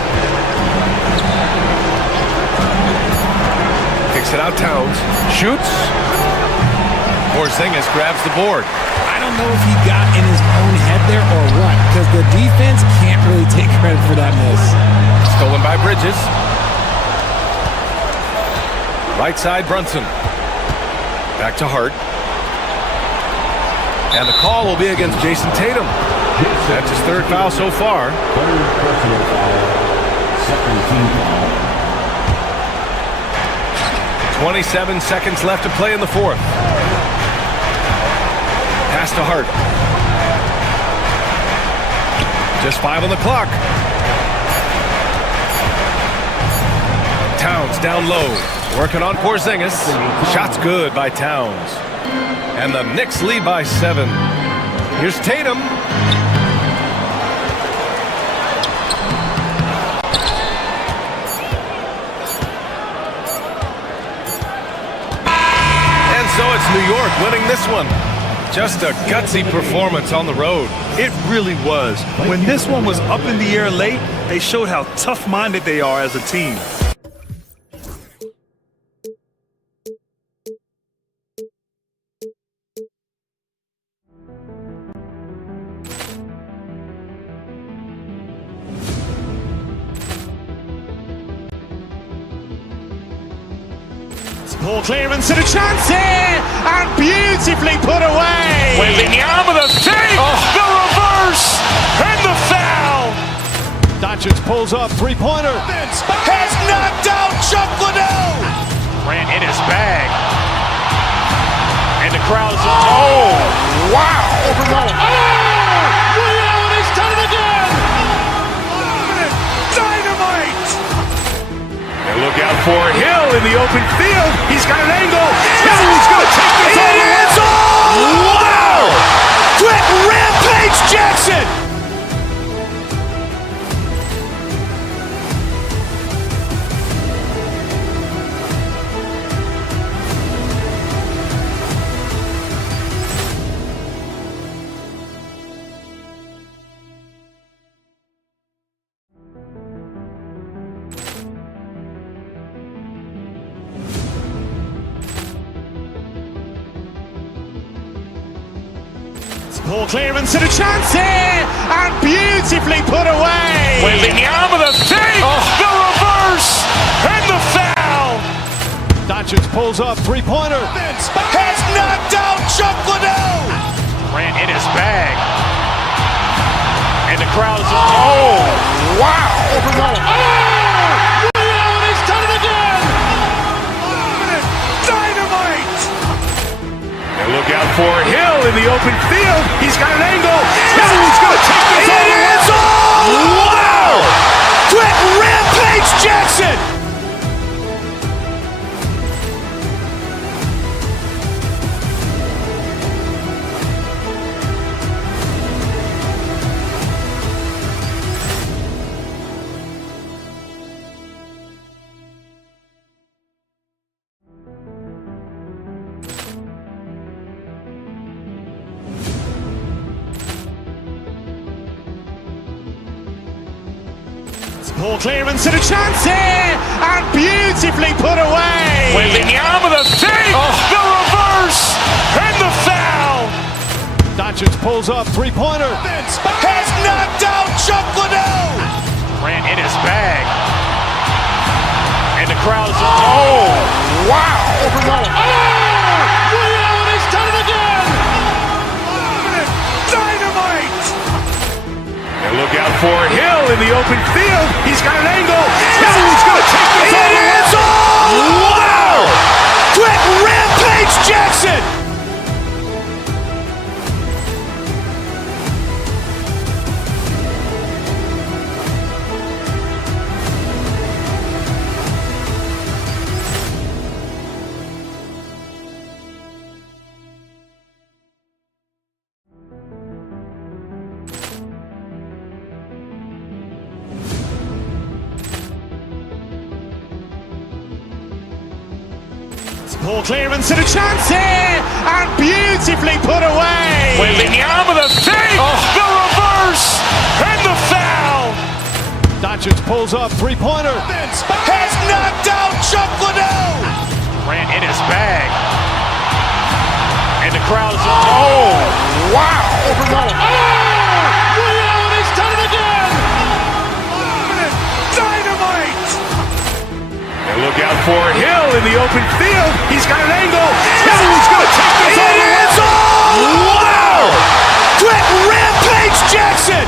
Kicks it out, Towns. Shoots. Porzingis grabs the board. I don't know if he got in his own head there or what, because the defense can't really take credit for that miss. Stolen by Bridges. Right side, Brunson. Back to Hart. And the call will be against Jason Tatum. That's his 3rd foul so far. 3rd personal foul. 2nd team foul. 27 seconds left to play in the 4th. Pass to Hart. Just 5 on the clock. Towns down low. Working on Porzingis. Shot's good by Towns. And the Knicks lead by 7. Here's Tatum. And so it's New York winning this one. Just a gutsy performance on the road. It really was. When this one was up in the air late, they showed how tough-minded they are as a team. Poor clearance and a chance here, and beautifully put away. Wembanyama the save, the reverse, and the foul. Doncic pulls up, 3-pointer. Has knocked out Chuck Liddell. Ran in his bag. And the crowd is, oh, wow. He's done it again. Dynamite. And look out for Hill in the open field. He's got an angle. Hill's going to take this all the way. Wow! Quick rampage Jackson. Poor clearance and a chance here, and beautifully put away. Wembanyama the save, the reverse, and the foul. Doncic pulls up, 3-pointer. Has knocked out Chuck Liddell. Ran in his bag. And the crowd is, oh, wow. He's done it again. Dynamite. And look out for Hill in the open field. He's got an angle. Hill's going to take this all the way. Wow! Quick rampage Jackson. Poor clearance and a chance here, and beautifully put away. Wembanyama the save, the reverse, and the foul. Doncic pulls up, three-pointer. Has knocked out Chuck Liddell. Grant in his bag. And the crowd is, oh, wow. Ray Allen has done it again. Dynamite. And look out for Hill in the open field. He's got an angle. Hill's going to take this all the way. Wow. Quick rampage Jackson. Poor clearance and a chance here, and beautifully put away. Wembanyama the save, the reverse, and the foul. Doncic pulls up, three-pointer. Has knocked out Chuck Liddell. Grant in his bag. And the crowd is, oh, wow. Ray Allen has done it again. Dynamite. And look out for Hill in the open field. He's got an angle. Hill's going to take this all the way. Wow. Quick rampage Jackson.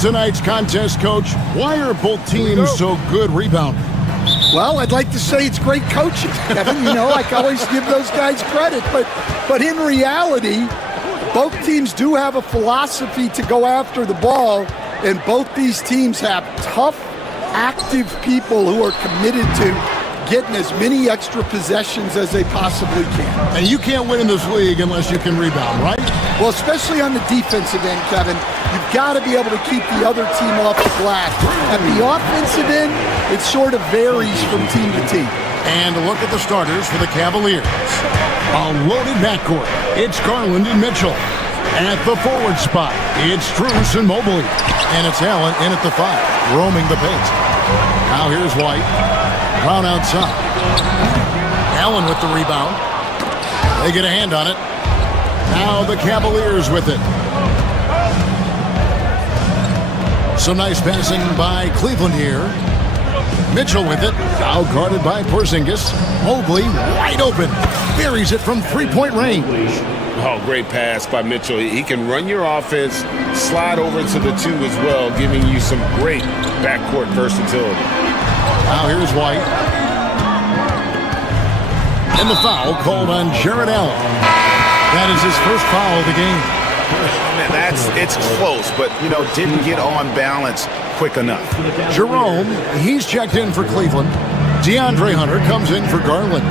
Tonight's contest, Coach, why are both teams so good rebounding? Well, I'd like to say it's great coaching, Kevin. You know, I can always give those guys credit. But in reality, both teams do have a philosophy to go after the ball, and both these teams have tough, active people who are committed to getting as many extra possessions as they possibly can. And you can't win in this league unless you can rebound, right? Well, especially on the defensive end, Kevin, you've got to be able to keep the other team off the glass. At the offensive end, it sort of varies from team to team. And a look at the starters for the Cavaliers. A loaded backcourt. It's Garland and Mitchell. At the forward spot, it's Strus and Mobley. And it's Allen in at the 5, roaming the paint. Now here's White. Brown outside. Allen with the rebound. They get a hand on it. Now the Cavaliers with it. Some nice passing by Cleveland here. Mitchell with it. Now guarded by Porzingis. Mobley wide open. Buries it from three-point range. Oh, great pass by Mitchell. He can run your offense, slide over to the 2 as well, giving you some great backcourt versatility. Now here's White. And the foul called on Jared Allen. That is his first foul of the game. Man, it's close, but, didn't get on balance quick enough. Jerome, he's checked in for Cleveland. DeAndre Hunter comes in for Garland.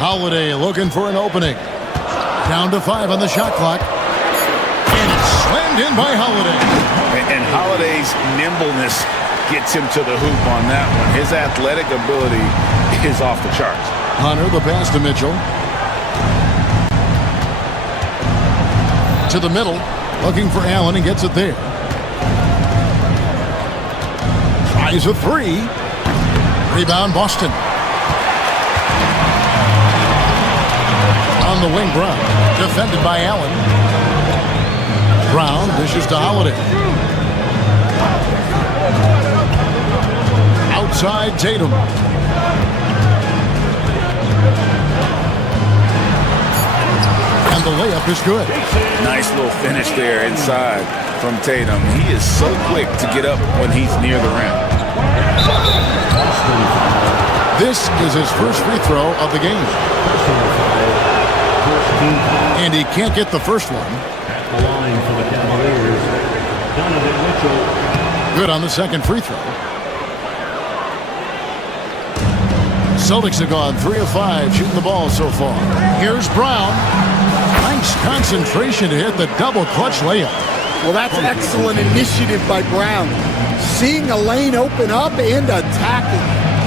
Holiday looking for an opening. Down to 5 on the shot clock. And it's slammed in by Holiday. And Holiday's nimbleness gets him to the hoop on that one. His athletic ability is off the charts. Hunter, the pass to Mitchell. To the middle, looking for Allen and gets it there. Tries a 3. Rebound, Boston. On the wing, Brown. Defended by Allen. Brown dishes to Holiday. Outside Tatum. And the layup is good. Nice little finish there inside from Tatum. He is so quick to get up when he's near the rim. This is his first free throw of the game. And he can't get the first one. Good on the second free throw. Celtics have gone 3 of 5 shooting the ball so far. Here's Brown. Nice concentration to hit the double clutch layup. Well, that's excellent initiative by Brown. Seeing a lane open up and attacking.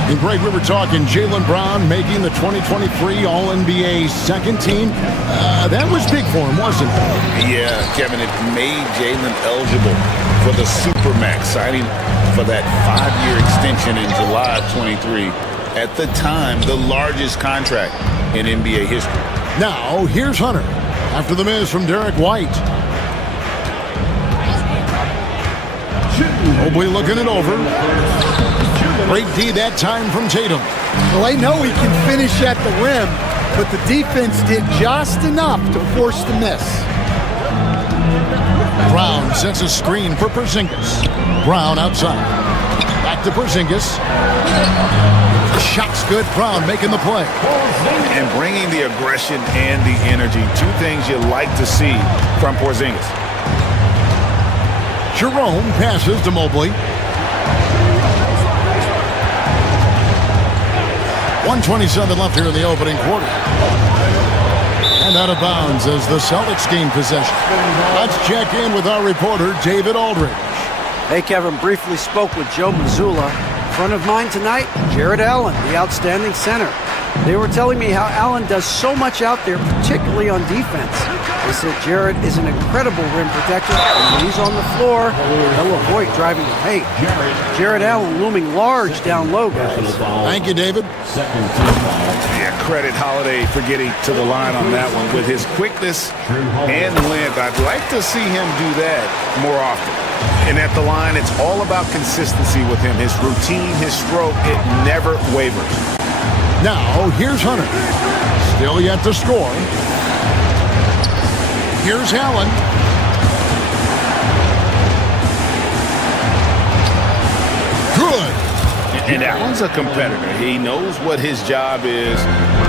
And Greg, we were talking Jaylen Brown making the 2023 All-NBA second team. That was big for him, wasn't it? Yeah, Kevin, it made Jaylen eligible for the Supermax, signing for that 5-year extension in July of 23. At the time, the largest contract in NBA history. Now, here's Hunter after the miss from Derek White. Mobley looking it over. Great D that time from Tatum. Well, they know he can finish at the rim, but the defense did just enough to force the miss. Brown sets a screen for Porzingis. Brown outside. Back to Porzingis. Shot's good. Brown making the play. And bringing the aggression and the energy. Two things you like to see from Porzingis. Jerome passes to Mobley. 1:27 left here in the opening quarter. And out of bounds as the Celtics gain possession. Let's check in with our reporter, David Aldridge. Hey, Kevin, briefly spoke with Joe Mazzulla. Front of mind tonight, Jared Allen, the outstanding center. They were telling me how Allen does so much out there, particularly on defense. They said Jared is an incredible rim protector, and when he's on the floor, he'll avoid driving the paint. Jared Allen looming large down low, guys. Thank you, David. Yeah, credit Holiday for getting to the line on that one. With his quickness and length, I'd like to see him do that more often. And at the line, it's all about consistency with him. His routine, his stroke, it never wavers. Now, here's Hunter. Still yet to score. Here's Allen. Good. And Allen's a competitor. He knows what his job is,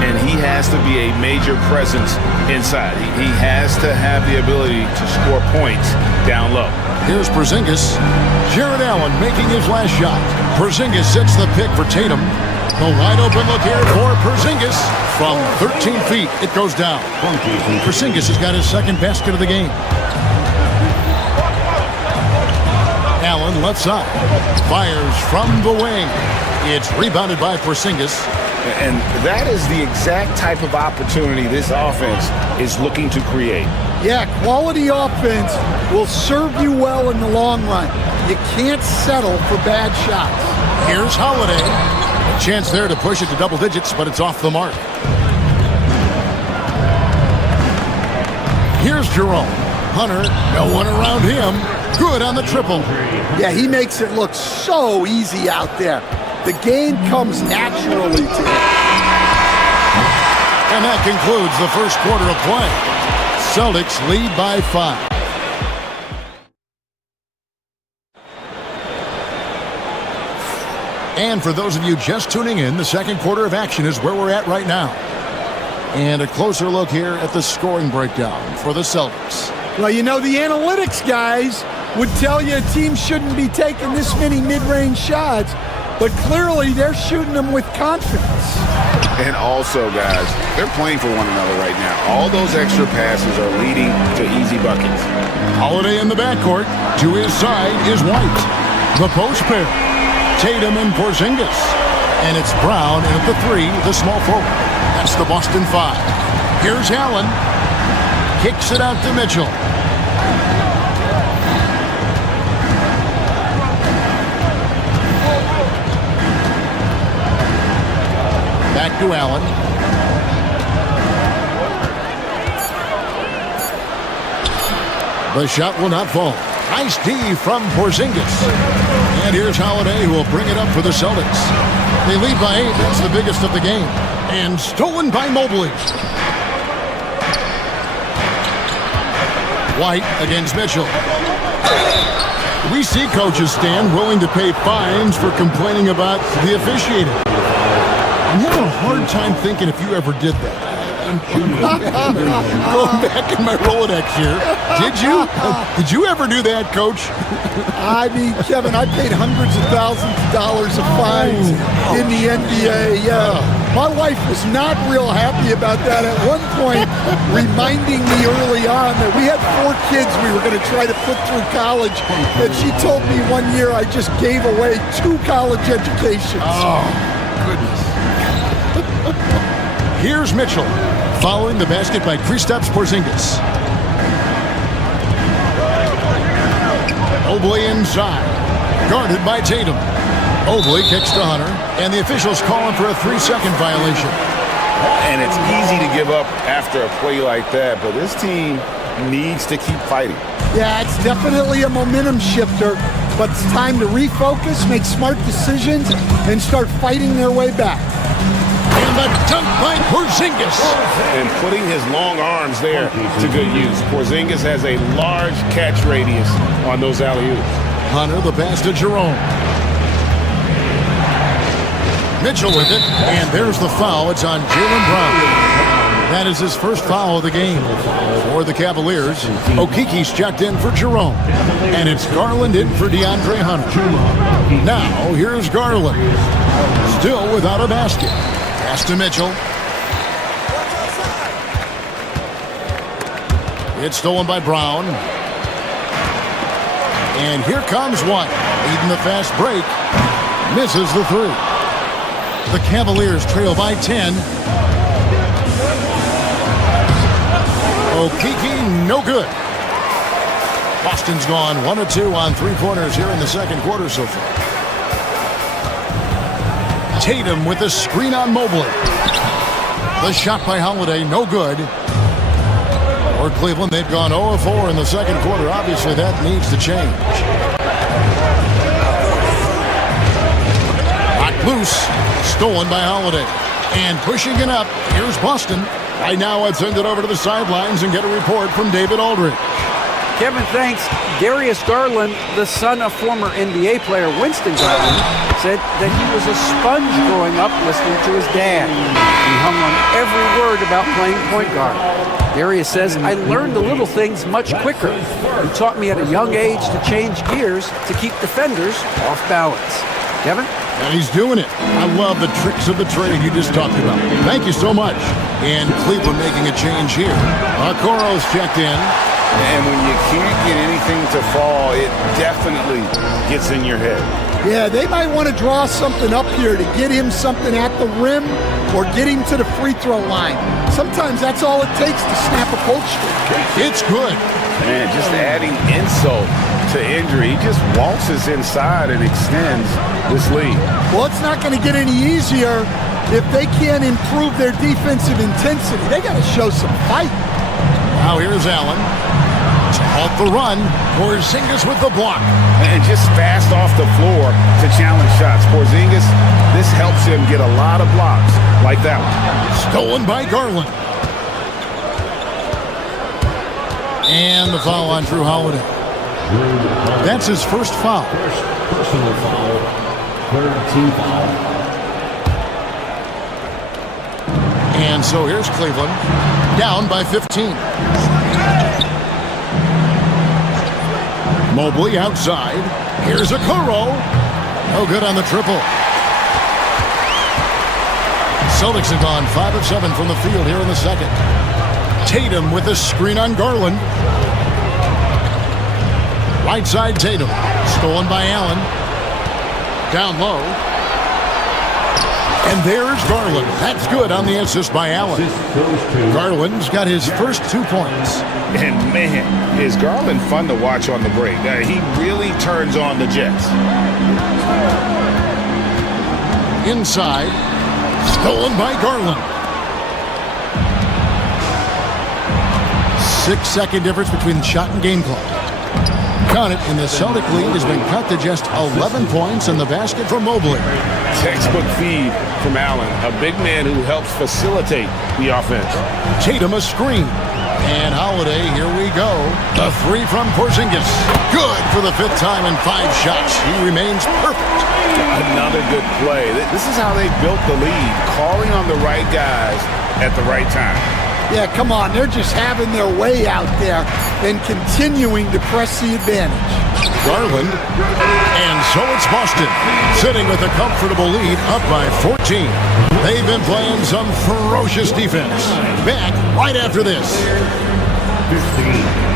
and he has to be a major presence inside. He has to have the ability to score points down low. Here's Porzingis. Jared Allen making his last shot. Porzingis sets the pick for Tatum. The wide open look here for Porzingis. From 13 feet, it goes down. Porzingis has got his second basket of the game. Allen left side. Fires from the wing. It's rebounded by Porzingis. And that is the exact type of opportunity this offense is looking to create. Yeah, quality offense will serve you well in the long run. You can't settle for bad shots. Here's Holiday. A chance there to push it to double digits, but it's off the mark. Here's Jerome. Hunter, no one around him. Good on the triple. Yeah, he makes it look so easy out there. The game comes naturally to him. And that concludes the first quarter of play. Celtics lead by 5. And for those of you just tuning in, the second quarter of action is where we're at right now. And a closer look here at the scoring breakdown for the Celtics. Well, you know, the analytics guys would tell you a team shouldn't be taking this many mid-range shots, but clearly they're shooting them with confidence. And also, guys, they're playing for one another right now. All those extra passes are leading to easy buckets. Holiday in the backcourt. To his side is White. The post pair. Tatum and Porzingis. And it's Brown in at the 3, the small forward. That's the Boston 5. Here's Allen. Kicks it out to Mitchell. Back to Allen. The shot will not fall. Nice D from Porzingis. And here's Holiday, who will bring it up for the Celtics. They lead by 8. That's the biggest of the game. And stolen by Mobley. White against Mitchell. We see coaches stand willing to pay fines for complaining about the officiating. I'm having a hard time thinking if you ever did that. Going back in my Rolodex here. Did you ever do that, Coach? I mean, Kevin, I paid hundreds of thousands of dollars of fines in the NBA. Yeah. My wife was not real happy about that at one point, reminding me early on that we had 4 kids we were going to try to put through college. And she told me one year I just gave away 2 college educations. Oh, goodness. Here's Mitchell, following the basket by Kristaps Porzingis. Mobley inside, guarded by Tatum. Mobley kicks to Hunter, and the officials call him for a 3-second violation. And it's easy to give up after a play like that, but this team needs to keep fighting. Yeah, it's definitely a momentum shifter, but it's time to refocus, make smart decisions, and start fighting their way back. And the dunk by Porzingis. And putting his long arms there to good use. Porzingis has a large catch radius on those alley-oops. Hunter, the pass to Jerome. Mitchell with it, and there's the foul. It's on Jaylen Brown. That is his first foul of the game for the Cavaliers. Okiki's checked in for Jerome, and it's Garland in for DeAndre Hunter. Now, here's Garland, still without a basket. Pass to Mitchell. It's stolen by Brown. And here comes one. Leading the fast break. Misses the 3. The Cavaliers trail by 10. Okiki, no good. Boston's gone 1 of 2 on 3-pointers here in the second quarter so far. Tatum with a screen on Mobley. The shot by Holiday, no good. For Cleveland, they've gone 0 of 4 in the second quarter. Obviously, that needs to change. Knocked loose, stolen by Holiday. And pushing it up, here's Boston. Right now, I'd send it over to the sidelines and get a report from David Aldridge. Kevin, thanks. Darius Garland, the son of former NBA player Winston Garland, said that he was a sponge growing up listening to his dad. He hung on every word about playing point guard. Darius says, I learned the little things much quicker. He taught me at a young age to change gears to keep defenders off balance. Kevin? And he's doing it. I love the tricks of the trade you just talked about. Thank you so much. And Cleveland making a change here. Okoro's checked in. And when you can't get anything to fall, it definitely gets in your head. Yeah, they might want to draw something up here to get him something at the rim or get him to the free throw line. Sometimes that's all it takes to snap a cold streak. It's good. Man, just adding insult to injury. He just waltzes inside and extends this lead. Well, it's not going to get any easier if they can't improve their defensive intensity. They got to show some fight. Now here's Allen. Off the run. Porzingis with the block. And just fast off the floor to challenge shots. Porzingis, this helps him get a lot of blocks like that one. Stolen by Garland. And the foul on Drew Holiday. That's his first foul. Personal foul. Third team foul. And so here's Cleveland. Down by 15. Mobley outside. Here's Okoro. No good on the triple. Celtics have gone 5 of 7 from the field here in the second. Tatum with a screen on Garland. Right side Tatum. Stolen by Allen. Down low. And there's Garland. That's good on the assist by Allen. Garland's got his first 2 points. And man, is Garland fun to watch on the break. He really turns on the Jets. Inside. Stolen by Garland. 6-second difference between shot and game clock. Count it, and the Celtic lead has been cut to just 11 points in the basket from Mobley. Textbook feed from Allen, a big man who helps facilitate the offense. Tatum a screen. And Holiday, here we go. The 3 from Porzingis. Good for the 5th time in 5 shots. He remains perfect. Another good play. This is how they built the lead, calling on the right guys at the right time. Yeah, come on. They're just having their way out there and continuing to press the advantage. Garland. And so it's Boston, sitting with a comfortable lead up by 14. They've been playing some ferocious defense. Back right after this. 15.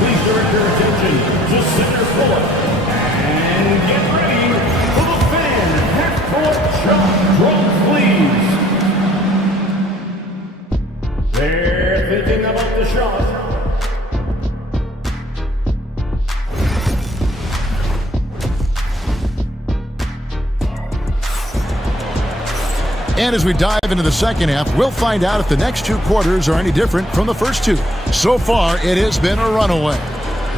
Please direct your attention to center court and get ready for the fan half-court shot. Drum, please. They're thinking about the shot. And as we dive into the second half, we'll find out if the next two quarters are any different from the first two. So far, it has been a runaway.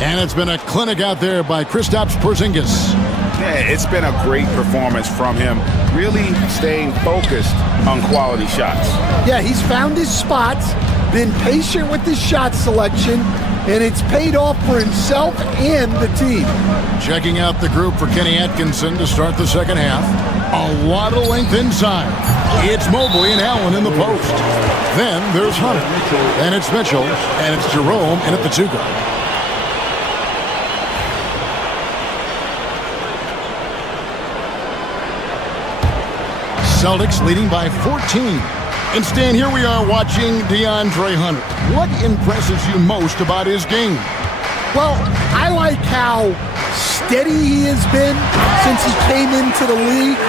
And it's been a clinic out there by Kristaps Porzingis. Yeah, it's been a great performance from him, really staying focused on quality shots. Yeah, he's found his spots, been patient with his shot selection, and it's paid off for himself and the team. Checking out the group for Kenny Atkinson to start the second half. A lot of length inside. It's Mobley and Allen in the post. Then there's Hunter. Then it's Mitchell. And it's Jerome in at the two guard. Celtics leading by 14. And Stan, here we are watching DeAndre Hunter. What impresses you most about his game? Well, I like how steady he has been since he came into the league.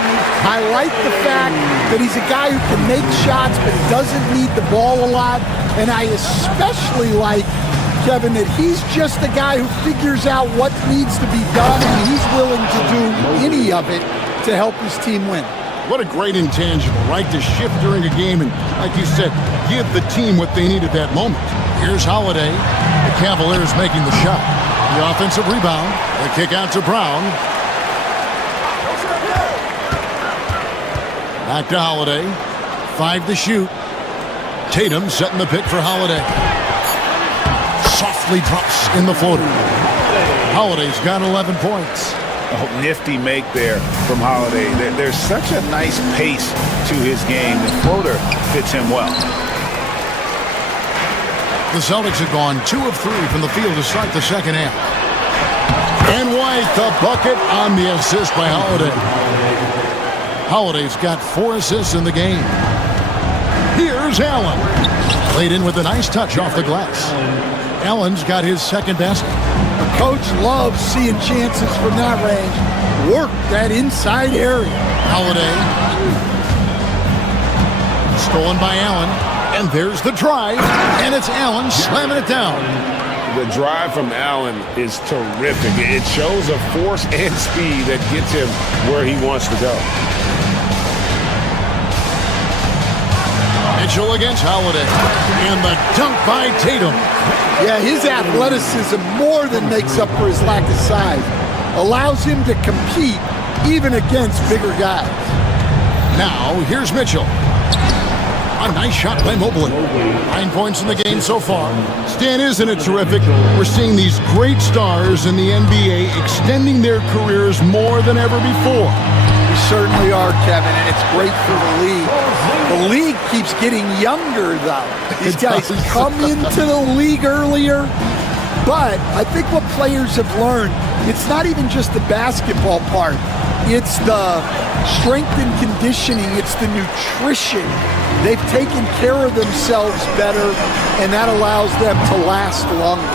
I like the fact that he's a guy who can make shots but doesn't need the ball a lot. And I especially like, Kevin, that he's just the guy who figures out what needs to be done, and he's willing to do any of it to help his team win. What a great intangible, right? To shift during a game and, like you said, give the team what they need at that moment. Here's Holiday. The Cavaliers making the shot. The offensive rebound. The kick out to Brown. Back to Holiday. 5 to shoot. Tatum setting the pick for Holiday. Softly drops in the floater. Holiday's got 11 points. Oh, nifty make there from Holiday. There's such a nice pace to his game. The floater fits him well. The Celtics have gone 2 of 3 from the field to start the second half. And White, the bucket on the assist by Holiday. Holiday's got 4 assists in the game. Here's Allen. Played in with a nice touch off the glass. Allen's got his second basket. The coach loves seeing chances from that range. Work that inside area. Holiday. Stolen by Allen. And there's the drive. And it's Allen slamming it down. The drive from Allen is terrific. It shows a force and speed that gets him where he wants to go. Mitchell against Holiday. And the dunk by Tatum. Yeah, his athleticism more than makes up for his lack of size. Allows him to compete even against bigger guys. Now, here's Mitchell. A nice shot by Mobley. 9 points in the game so far. Stan, isn't it terrific? We're seeing these great stars in the NBA extending their careers more than ever before. We certainly are, Kevin, and it's great for the league. The league keeps getting younger, though. These guys come into the league earlier, but I think what players have learned, it's not even just the basketball part. It's the strength and conditioning. It's the nutrition. They've taken care of themselves better, and that allows them to last longer.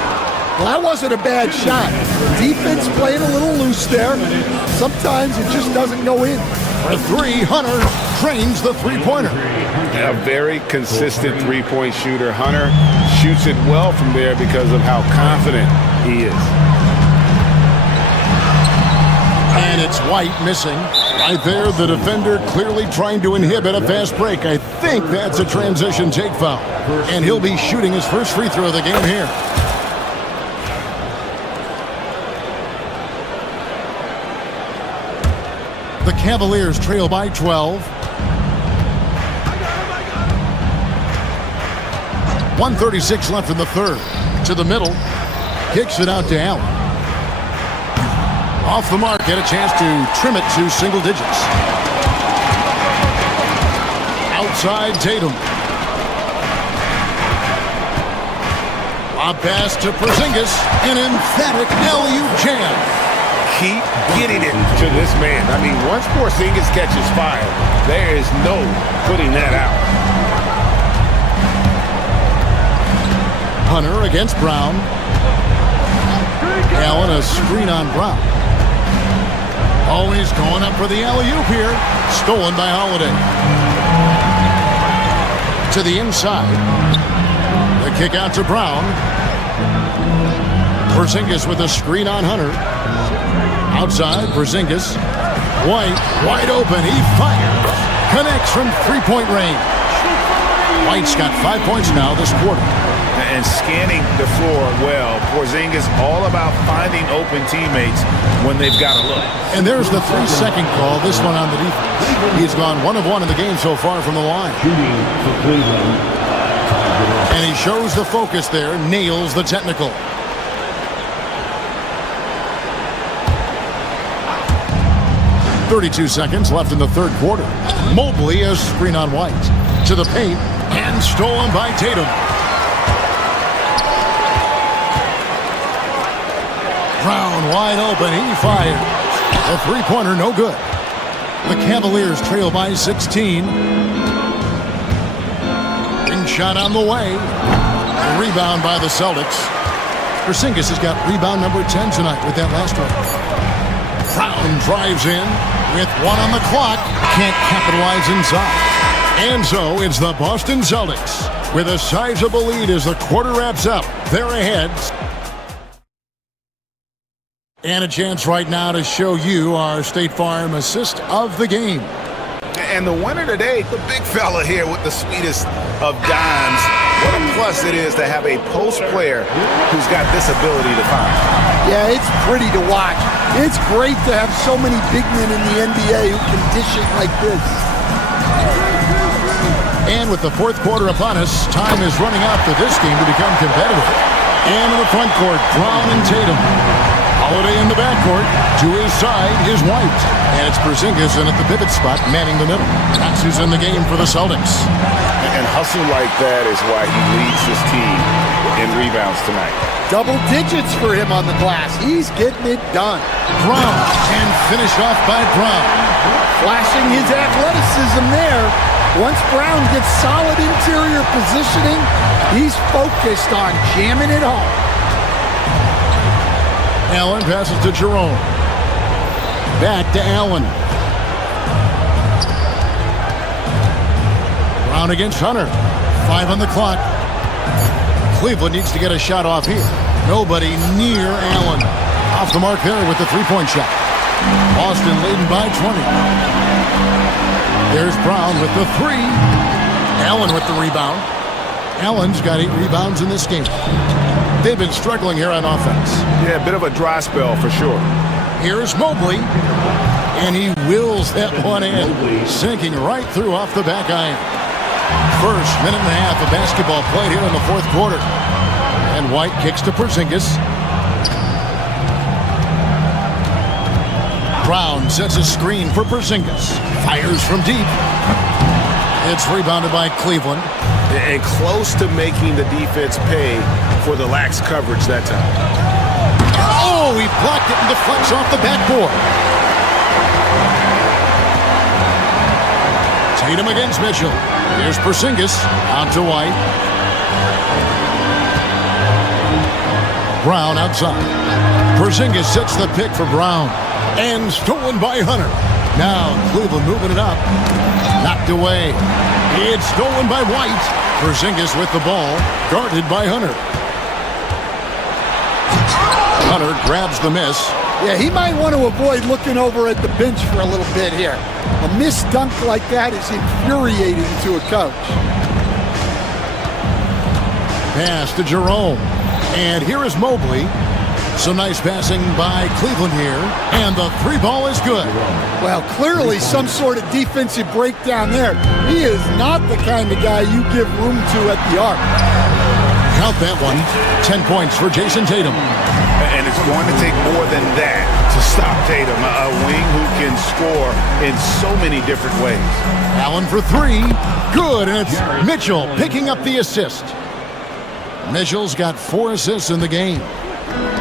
Well, that wasn't a bad shot. Defense playing a little loose there. Sometimes it just doesn't go in. For 3, Hunter trains the three-pointer. A very consistent three-point shooter. Hunter shoots it well from there because of how confident he is. And it's White missing. Right there, the defender clearly trying to inhibit a fast break. I think that's a transition take foul. And he'll be shooting his first free throw of the game here. The Cavaliers trail by 12. 1:36 left in the third. To the middle. Kicks it out to Allen. Off the mark, get a chance to trim it to single digits. Outside Tatum. Lob pass to Porzingis. An emphatic alley-oop jam. Keep getting it to this man. I mean, once Porzingis catches fire, there is no putting that out. Hunter against Brown. Allen, a screen on Brown. Always going up for the alley-oop here. Stolen by Holiday. To the inside. The kick out to Brown. Porzingis with a screen on Hunter. Outside, Porzingis. White, wide open. He fires. Connects from three-point range. White's got 5 points now this quarter. And scanning the floor well. Porzingis all about finding open teammates when they've got a look. And there's the 3-second call, this one on the defense. He's gone 1 of 1 in the game so far from the line. And he shows the focus there, nails the technical. .32 seconds left in the third quarter. Mobley a screen on White. To the paint, and stolen by Tatum. Brown wide open, he fires. The three-pointer no good. The Cavaliers trail by 16. Ring shot on the way. The rebound by the Celtics. Porzingis has got rebound number 10 tonight with that last one. Brown drives in with 1 on the clock. Can't capitalize inside. And so it's the Boston Celtics with a sizable lead as the quarter wraps up. They're ahead. And a chance right now to show you our State Farm assist of the game. And the winner today, the big fella here with the sweetest of dimes. What a plus it is to have a post player who's got this ability to find. Yeah, it's pretty to watch. It's great to have so many big men in the NBA who can dish it like this. And with the fourth quarter upon us, time is running out for this game to become competitive. And in the front court, Brown and Tatum. Holiday in the backcourt. To his side is White. And it's Porzingis in at the pivot spot, manning the middle. That's who's in the game for the Celtics. And hustle like that is why he leads his team in rebounds tonight. Double digits for him on the glass. He's getting it done. Brown, and finished off by Brown. Flashing his athleticism there. Once Brown gets solid interior positioning, he's focused on jamming it home. Allen passes to Jerome. Back to Allen. Brown against Hunter. 5 on the clock. Cleveland needs to get a shot off here. Nobody near Allen. Off the mark there with the three-point shot. Boston leading by 20. There's Brown with the 3. Allen with the rebound. Allen's got 8 rebounds in this game. They've been struggling here on offense. Yeah, a bit of a dry spell for sure. Here's Mobley. And he wills that one in. Sinking right through off the back iron. First minute and a half of basketball played here in the fourth quarter. And White kicks to Porzingis. Brown sets a screen for Porzingis. Fires from deep. It's rebounded by Cleveland. And close to making the defense pay for the lax coverage that time. Oh, he blocked it and deflects off the backboard. Tatum against Mitchell. Here's Porzingis out to White. Brown outside. Porzingis sets the pick for Brown. And stolen by Hunter. Now Cleveland moving it up. Knocked away. It's stolen by White. Porzingis with the ball. Guarded by Hunter. Hunter grabs the miss. Yeah, he might want to avoid looking over at the bench for a little bit here. A missed dunk like that is infuriating to a coach. Pass to Jerome. And here is Mobley. Some nice passing by Cleveland here. And the three ball is good. Well, clearly some sort of defensive breakdown there. He is not the kind of guy you give room to at the arc. Count that one. 10 points for Jason Tatum. And it's going to take more than that to stop Tatum, a wing who can score in so many different ways. Allen for three. Good, and it's Mitchell picking up the assist. Mitchell's got 4 assists in the game.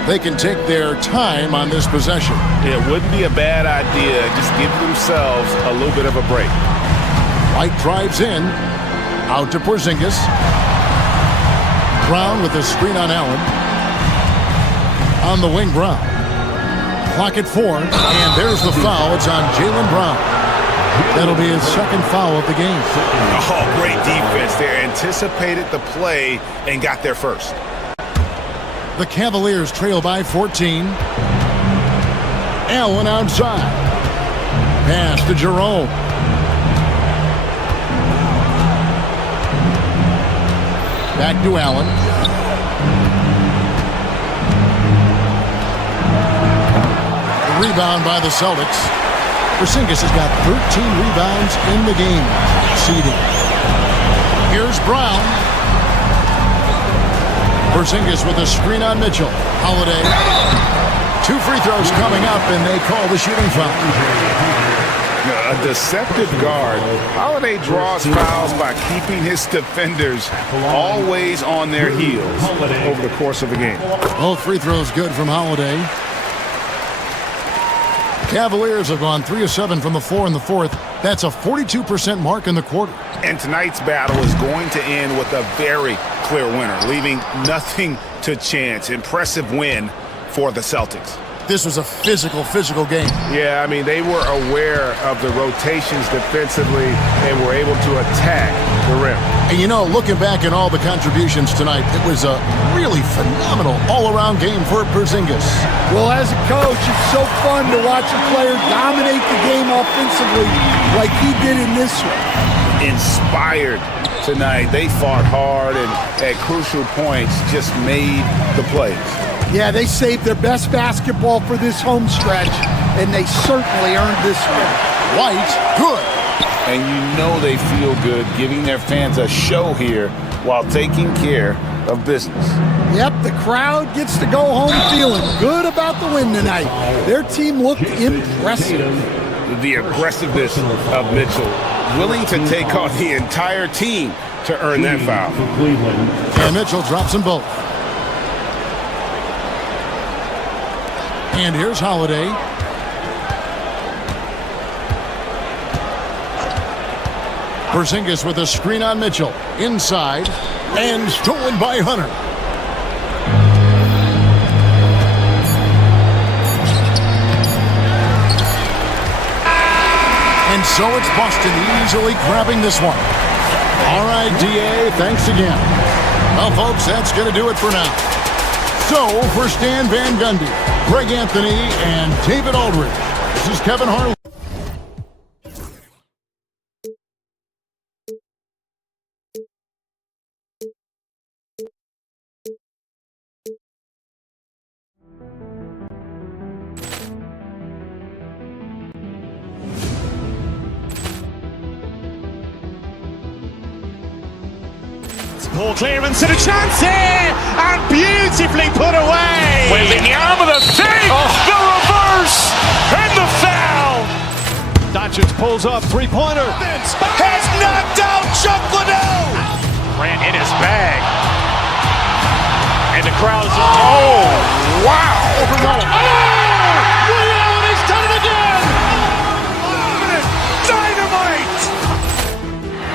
They can take their time on this possession. It wouldn't be a bad idea. Just give themselves a little bit of a break. White drives in. Out to Porzingis. Brown with the screen on Allen. On the wing, Brown. Clock at 4, and there's the foul. It's on Jaylen Brown. That'll be his second foul of the game. Oh, great defense there. Anticipated the play and got there first. The Cavaliers trail by 14. Allen outside. Pass to Jerome. Back to Allen. Rebound by the Celtics. Porzingis has got 13 rebounds in the game. Seeding. Here's Brown. Porzingis with a screen on Mitchell. Holiday. 2 free throws coming up, and they call the shooting foul. A deceptive guard. Holiday draws fouls by keeping his defenders always on their heels over the course of the game. Both free throws good from Holiday. Cavaliers have gone 3 of 7 from the floor in the fourth. That's a 42% mark in the quarter. And tonight's battle is going to end with a very clear winner, leaving nothing to chance. Impressive win for the Celtics. This was a physical game. Yeah, I mean, they were aware of the rotations defensively and were able to attack the rim. And you know, looking back at all the contributions tonight, it was a really phenomenal all-around game for Porzingis. Well, as a coach, it's so fun to watch a player dominate the game offensively like he did in this one. Inspired tonight. They fought hard and at crucial points just made the plays. Yeah, they saved their best basketball for this home stretch, and they certainly earned this win. White, good. And you know they feel good giving their fans a show here while taking care of business. Yep, the crowd gets to go home feeling good about the win tonight. Their team looked impressive. The aggressiveness of Mitchell, willing to take on the entire team to earn that foul. And Mitchell drops them both. And here's Holiday. Porzingis with a screen on Mitchell. Inside. And stolen by Hunter. And so it's Boston easily grabbing this one. All right, DA, thanks again. Well, folks, that's going to do it for now. So, for Stan Van Gundy, Greg Anthony, and David Aldridge, this is Kevin Harlan. Poor clearance and a chance here, and beautifully put away. Wembanyama the save, the reverse, and the foul. Doncic pulls up, three-pointer. Has knocked out Chuck Liddell. Grant in his bag. And the crowd is... Oh, wow. He's done it again. Dynamite.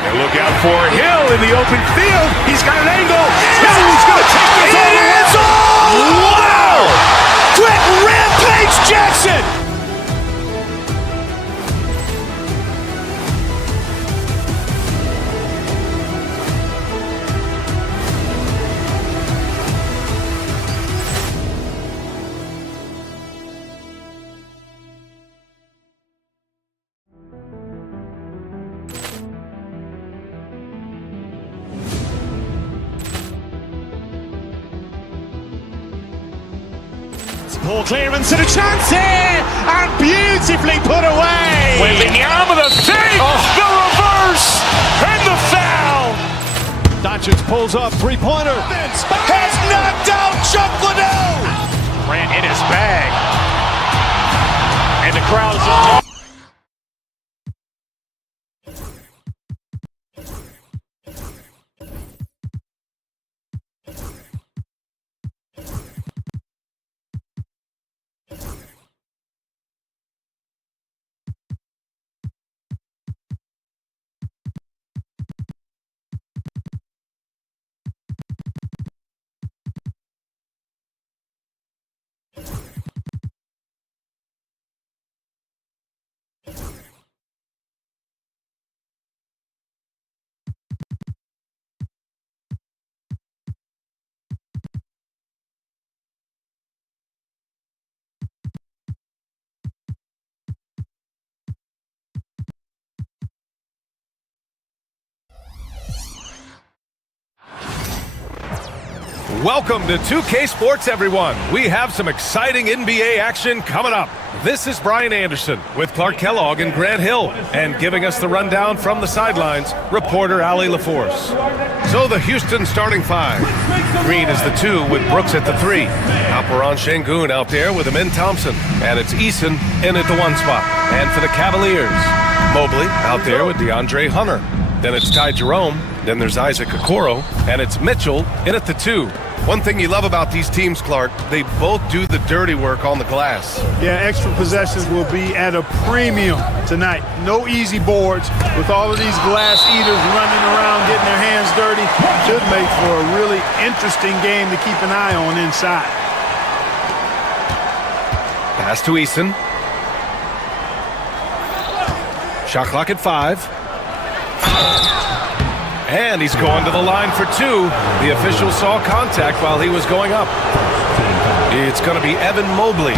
And look out for Hill in the open field. He's got an angle. Hill's going to take this all the way. Wow! Quit Rampage Jackson. Poor clearance and a chance here, and beautifully put away. Wembanyama the save, the reverse, and the foul. Doncic pulls up, three-pointer. Has knocked out Chuck Liddell. Ran in his bag, and the crowd is. Welcome to 2K Sports, everyone. We have some exciting NBA action coming up. This is Brian Anderson with Clark Kellogg and Grant Hill, and giving us the rundown from the sidelines, reporter Ali LaForce. So the Houston starting five. Green is the 2 with Brooks at the 3. Alperon Şengün out there with Amin Thompson, and it's Eason in at the 1 spot. And for the Cavaliers, Mobley out there with DeAndre Hunter. Then it's Ty Jerome, then there's Isaac Okoro, and it's Mitchell in at the 2. One thing you love about these teams, Clark, they both do the dirty work on the glass. Yeah, extra possessions will be at a premium tonight. No easy boards with all of these glass eaters running around, getting their hands dirty. Should make for a really interesting game to keep an eye on inside. Pass to Eason. Shot clock at 5. And he's going to the line for 2. The official saw contact while he was going up. It's going to be Evan Mobley.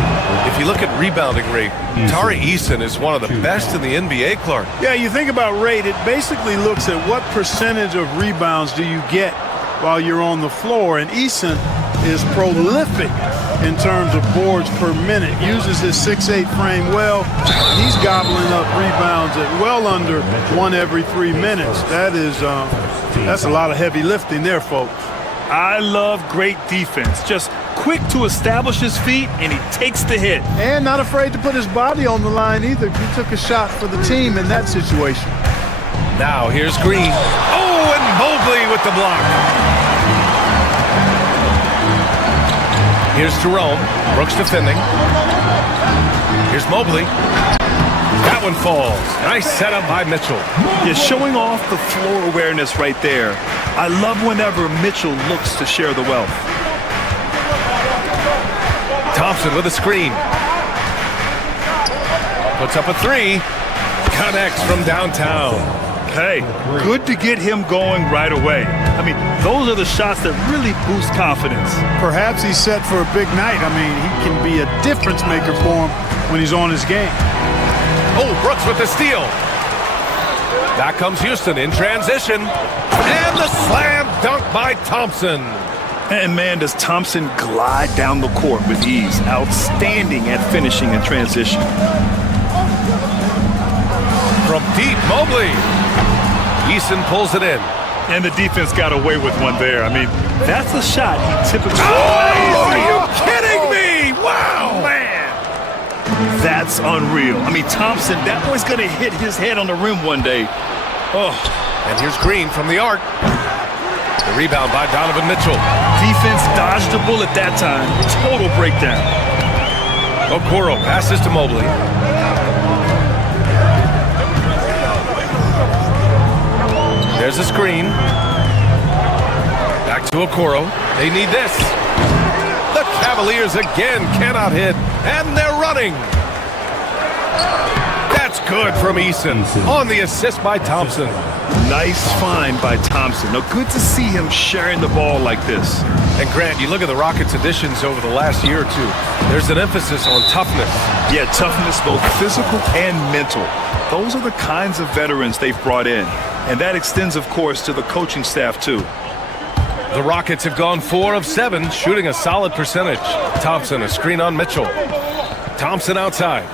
If you look at rebounding rate, Tari Eason is one of the best in the NBA, Clark. Yeah, you think about rate, it basically looks at what percentage of rebounds do you get while you're on the floor. And Eason is prolific in terms of boards per minute. Uses his 6'8" frame well. He's gobbling up rebounds at well under 1 every 3 minutes. That's a lot of heavy lifting there, folks. I love great defense. Just quick to establish his feet, and he takes the hit. And not afraid to put his body on the line either. He took a shot for the team in that situation. Now here's Green. Oh, and Mobley with the block. Here's Jerome. Brooks defending. Here's Mobley. That one falls. Nice setup by Mitchell. You're showing off the floor awareness right there. I love whenever Mitchell looks to share the wealth. Thompson with a screen. Puts up a 3. Connects from downtown. Hey, good to get him going right away. I mean, those are the shots that really boost confidence. Perhaps he's set for a big night. I mean, he can be a difference maker for him when he's on his game. Oh, Brooks with the steal. Back comes Houston in transition. And the slam dunk by Thompson. And man, does Thompson glide down the court with ease. Outstanding at finishing in transition. From deep, Mobley. Eason pulls it in. And the defense got away with one there. I mean, that's a shot he typically... Oh, are you kidding me? Wow, man. That's unreal. I mean, Thompson, that boy's going to hit his head on the rim one day. Oh. And here's Green from the arc. The rebound by Donovan Mitchell. Defense dodged a bullet that time. Total breakdown. Okoro passes to Mobley. There's a screen. Back to Okoro. They need this. The Cavaliers again cannot hit, and they're running. That's good from Eason on the assist by Thompson. Nice find by Thompson. Now, good to see him sharing the ball like this. And Grant, you look at the Rockets' additions over the last year or two. There's an emphasis on toughness. Yeah, toughness, both physical and mental. Those are the kinds of veterans they've brought in. And that extends, of course, to the coaching staff, too. The Rockets have gone 4 of 7, shooting a solid percentage. Thompson, a screen on Mitchell. Thompson outside.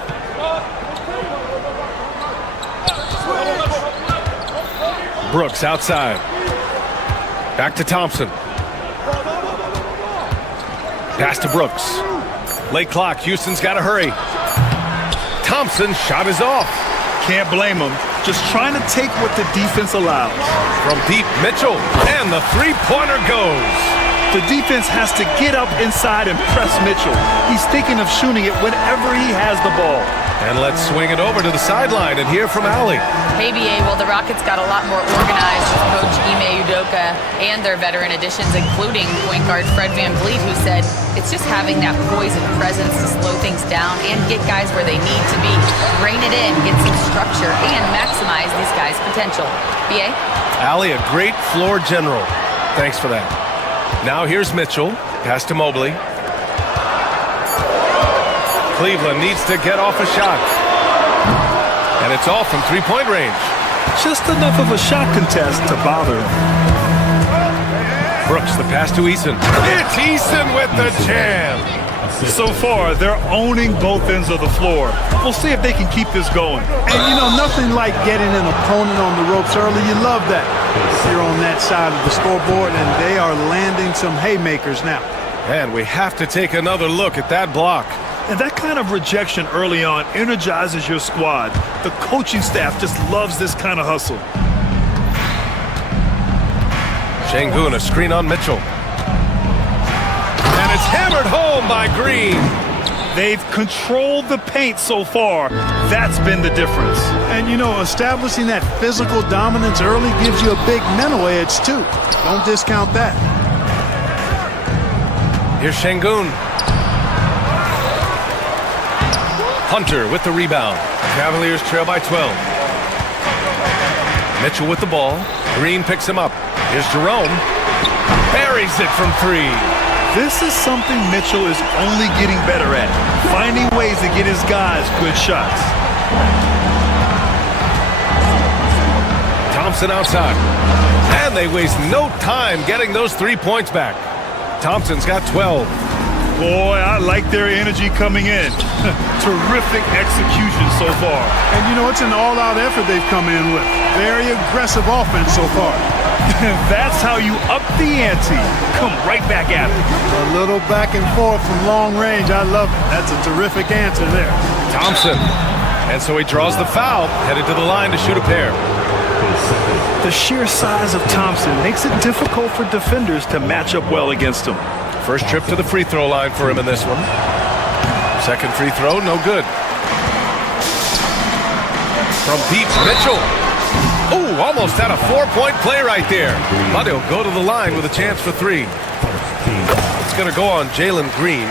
Brooks outside. Back to Thompson. Pass to Brooks. Late clock. Houston's got to hurry. Thompson shot is off. Can't blame him. Just trying to take what the defense allows. From deep, Mitchell. And the three-pointer goes. The defense has to get up inside and press Mitchell. He's thinking of shooting it whenever he has the ball. And let's swing it over to the sideline and hear from Allie. Hey, BA, well, the Rockets got a lot more organized with Coach Ime Udoka and their veteran additions, including point guard Fred VanVleet, who said it's just having that poise and presence to slow things down and get guys where they need to be. Rein it in, get some structure, and maximize these guys' potential. BA? Allie, a great floor general. Thanks for that. Now here's Mitchell. Pass to Mobley. Cleveland needs to get off a shot. And it's off from three-point range. Just enough of a shot contest to bother him. Brooks, the pass to Eason. It's Eason with the jam. So far, they're owning both ends of the floor. We'll see if they can keep this going. And you know, nothing like getting an opponent on the ropes early. You love that. You're on that side of the scoreboard, and they are landing some haymakers now. And we have to take another look at that block. And that kind of rejection early on energizes your squad. The coaching staff just loves this kind of hustle. Şengün, a screen on Mitchell. And it's hammered home by Green. They've controlled the paint so far. That's been the difference. And, you know, establishing that physical dominance early gives you a big mental edge, too. Don't discount that. Here's Şengün. Hunter with the rebound. Cavaliers trail by 12. Mitchell with the ball. Green picks him up. Here's Jerome. Buries it from 3. This is something Mitchell is only getting better at. Finding ways to get his guys good shots. Thompson outside. And they waste no time getting those 3 points back. Thompson's got 12. Boy, I like their energy coming in. Terrific execution so far. And, you know, it's an all-out effort they've come in with. Very aggressive offense so far. That's how you up the ante. Come right back at it. A little back and forth from long range. I love it. That's a terrific answer there. Thompson. And so he draws the foul, headed to the line to shoot a pair. The sheer size of Thompson makes it difficult for defenders to match up well against him. First trip to the free throw line for him in this one. Second free throw, no good. From deep, Mitchell. Oh, almost had a 4-point play right there. But he'll go to the line with a chance for 3. It's going to go on Jalen Green.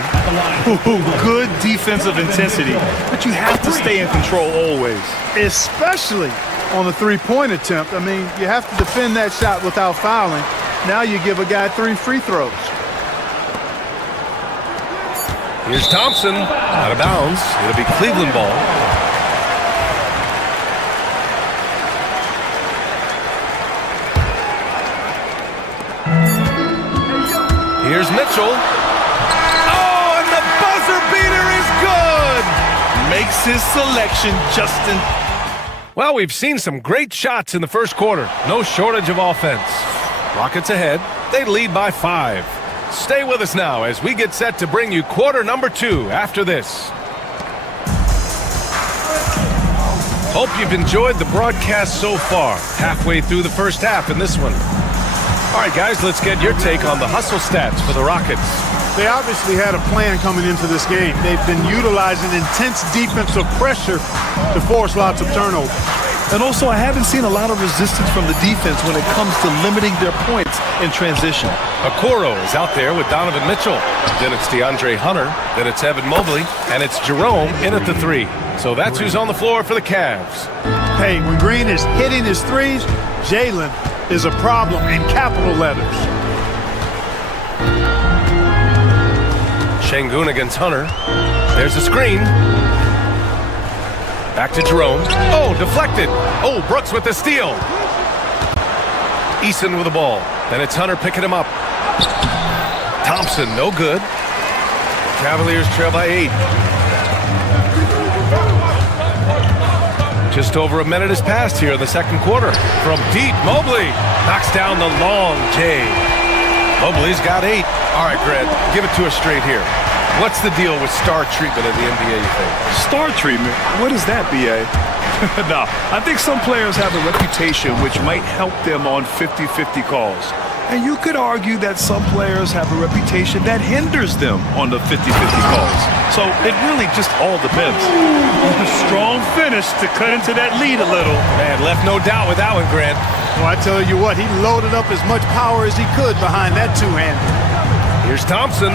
Good defensive intensity, but you have to stay in control always. Especially on the three-point attempt. I mean, you have to defend that shot without fouling. Now you give a guy 3 free throws. Here's Thompson, out of bounds. It'll be Cleveland ball. Here's Mitchell. Oh, and the buzzer beater is good! Makes his selection just in. Well, we've seen some great shots in the first quarter. No shortage of offense. Rockets ahead. They lead by 5. Stay with us now as we get set to bring you quarter number 2 after this. Hope you've enjoyed the broadcast so far. Halfway through the first half in this one. All right, guys, let's get your take on the hustle stats for the Rockets. They obviously had a plan coming into this game. They've been utilizing intense defensive pressure to force lots of turnovers. And also, I haven't seen a lot of resistance from the defense when it comes to limiting their points in transition. Okoro is out there with Donovan Mitchell. Then it's DeAndre Hunter. Then it's Evan Mobley. And it's Jerome in at the 3. So that's who's on the floor for the Cavs. Hey, when Green is hitting his threes, Jalen is a problem in capital letters. Şengün against Hunter. There's a screen. Back to Jerome. Oh, deflected. Oh, Brooks with the steal. Eason with the ball. Then it's Hunter picking him up. Thompson, no good. Cavaliers trail by 8. Just over a minute has passed here in the second quarter. From deep, Mobley knocks down the long J. Mobley's got 8. All right, Greg, give it to us straight here. What's the deal with star treatment in the NBA, you think? Star treatment? What is that, B.A.? No, I think some players have a reputation which might help them on 50-50 calls. And you could argue that some players have a reputation that hinders them on the 50-50 calls. So it really just all depends. Strong finish to cut into that lead a little. Man, left no doubt with that one, Grant. Well, I tell you what, he loaded up as much power as he could behind that two-hander. Here's Thompson.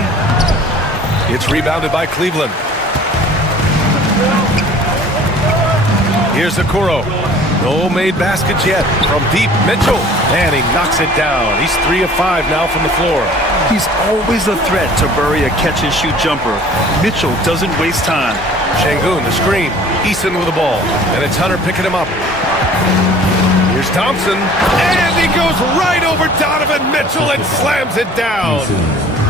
It's rebounded by Cleveland. Here's Okoro. No made baskets yet. From deep, Mitchell. And he knocks it down. He's 3 of 5 now from the floor. He's always a threat to bury a catch-and-shoot jumper. Mitchell doesn't waste time. Şengün, the screen. Eason with the ball. And it's Hunter picking him up. Here's Thompson. And he goes right over Donovan Mitchell and slams it down.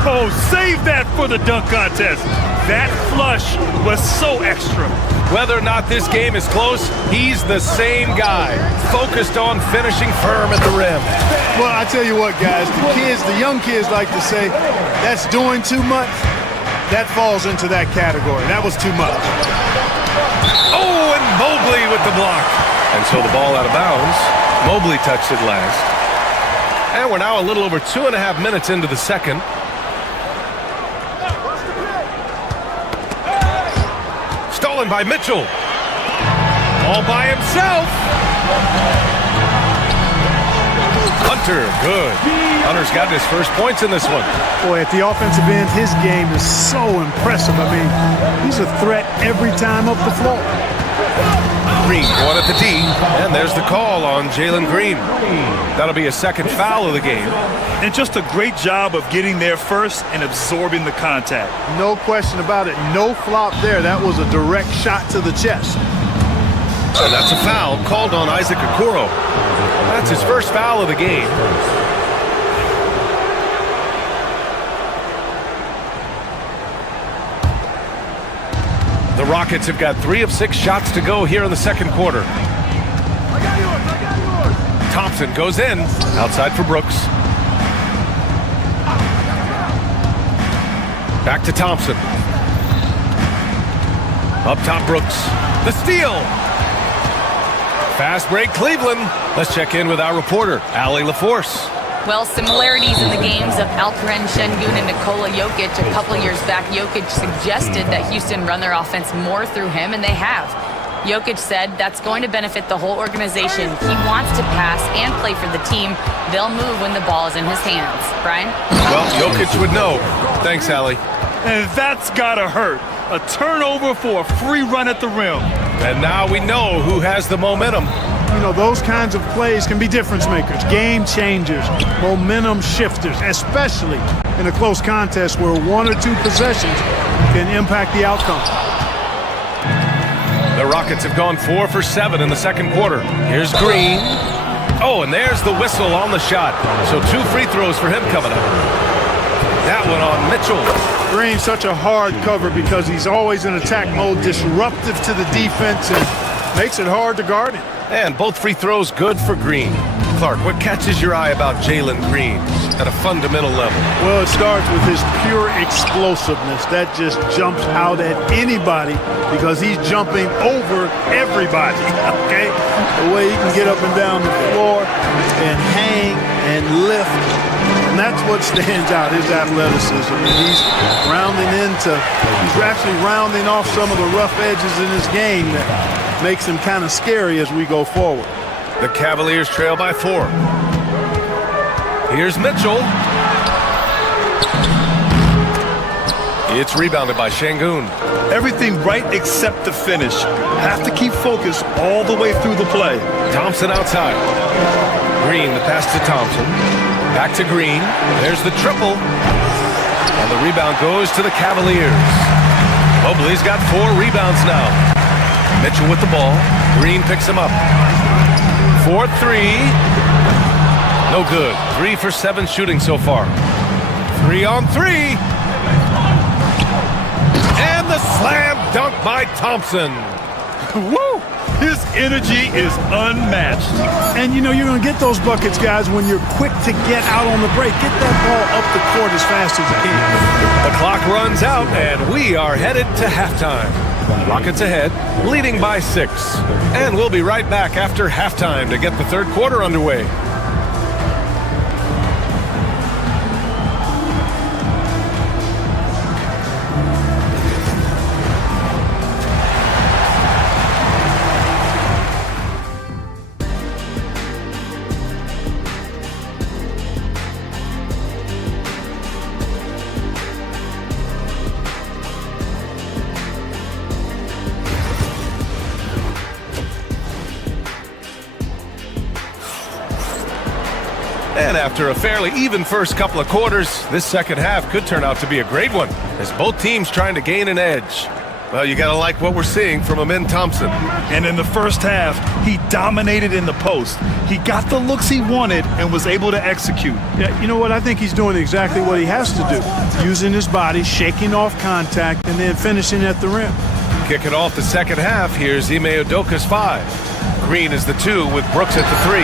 Oh, save that for the dunk contest. That flush was so extra. Whether or not this game is close, he's the same guy, focused on finishing firm at the rim. Well, I tell you what, guys, the young kids like to say, that's doing too much. That falls into that category. That was too much. Oh, and Mobley with the block. And so the ball out of bounds. Mobley touched it last. And we're now a little over 2.5 minutes into the second. Stolen by Mitchell. All by himself. Hunter, good. Hunter's got his first points in this one. Boy, at the offensive end, his game is so impressive. I mean, he's a threat every time up the floor. Green going at the D, and there's the call on Jalen Green. That'll be a second foul of the game. And just a great job of getting there first and absorbing the contact. No question about it. No flop there. That was a direct shot to the chest. And that's a foul called on Isaac Okoro. That's his first foul of the game. The Rockets have got 3 of 6 shots to go here in the second quarter. Thompson goes in, outside for Brooks. Back to Thompson. Up top, Brooks. The steal. Fast break, Cleveland. Let's check in with our reporter, Allie LaForce. Well, similarities in the games of Alperen Şengün and Nikola Jokic. A couple years back, Jokic suggested that Houston run their offense more through him, and they have. Jokic said that's going to benefit the whole organization. He wants to pass and play for the team. They'll move when the ball is in his hands. Brian? Well, Jokic would know. Thanks, Allie. And that's gotta hurt. A turnover for a free run at the rim. And now we know who has the momentum. You know, those kinds of plays can be difference makers, game changers, momentum shifters, especially in a close contest where 1 or 2 possessions can impact the outcome. The Rockets have gone 4 for 7 in the second quarter. Here's Green. Oh, and there's the whistle on the shot. So 2 free throws for him coming up. That one on Mitchell. Green's such a hard cover because he's always in attack mode, disruptive to the defense, and makes it hard to guard him. And both free throws good for Green. Clark, what catches your eye about Jalen Green at a fundamental level? Well, it starts with his pure explosiveness. That just jumps out at anybody because he's jumping over everybody, okay? The way he can get up and down the floor and hang and lift. And that's what stands out, his athleticism. And he's actually rounding off some of the rough edges in his game that makes him kind of scary as we go forward. The Cavaliers trail by 4. Here's Mitchell. It's rebounded by Şengün. Everything right except the finish. Have to keep focused all the way through the play. Thompson outside. Green, the pass to Thompson. Back to Green. There's the triple. And the rebound goes to the Cavaliers. Mobley's got 4 rebounds now. Mitchell with the ball. Green picks him up. 4-3. No good. 3 for 7 shooting so far. 3-on-3. And the slam dunk by Thompson. Woo! His energy is unmatched. And you know you're going to get those buckets, guys, when you're quick to get out on the break. Get that ball up the court as fast as you can. The clock runs out, and we are headed to halftime. Rockets ahead, leading by 6. And we'll be right back after halftime to get the third quarter underway. And after a fairly even first couple of quarters, this second half could turn out to be a great one, as both teams trying to gain an edge. Well, you got to like what we're seeing from Amin Thompson. And in the first half, he dominated in the post. He got the looks he wanted and was able to execute. Yeah, you know what? I think he's doing exactly what he has to do. Using his body, shaking off contact, and then finishing at the rim. Kicking off the second half, here's Ime Udoka's 5. Green is the 2 with Brooks at the 3.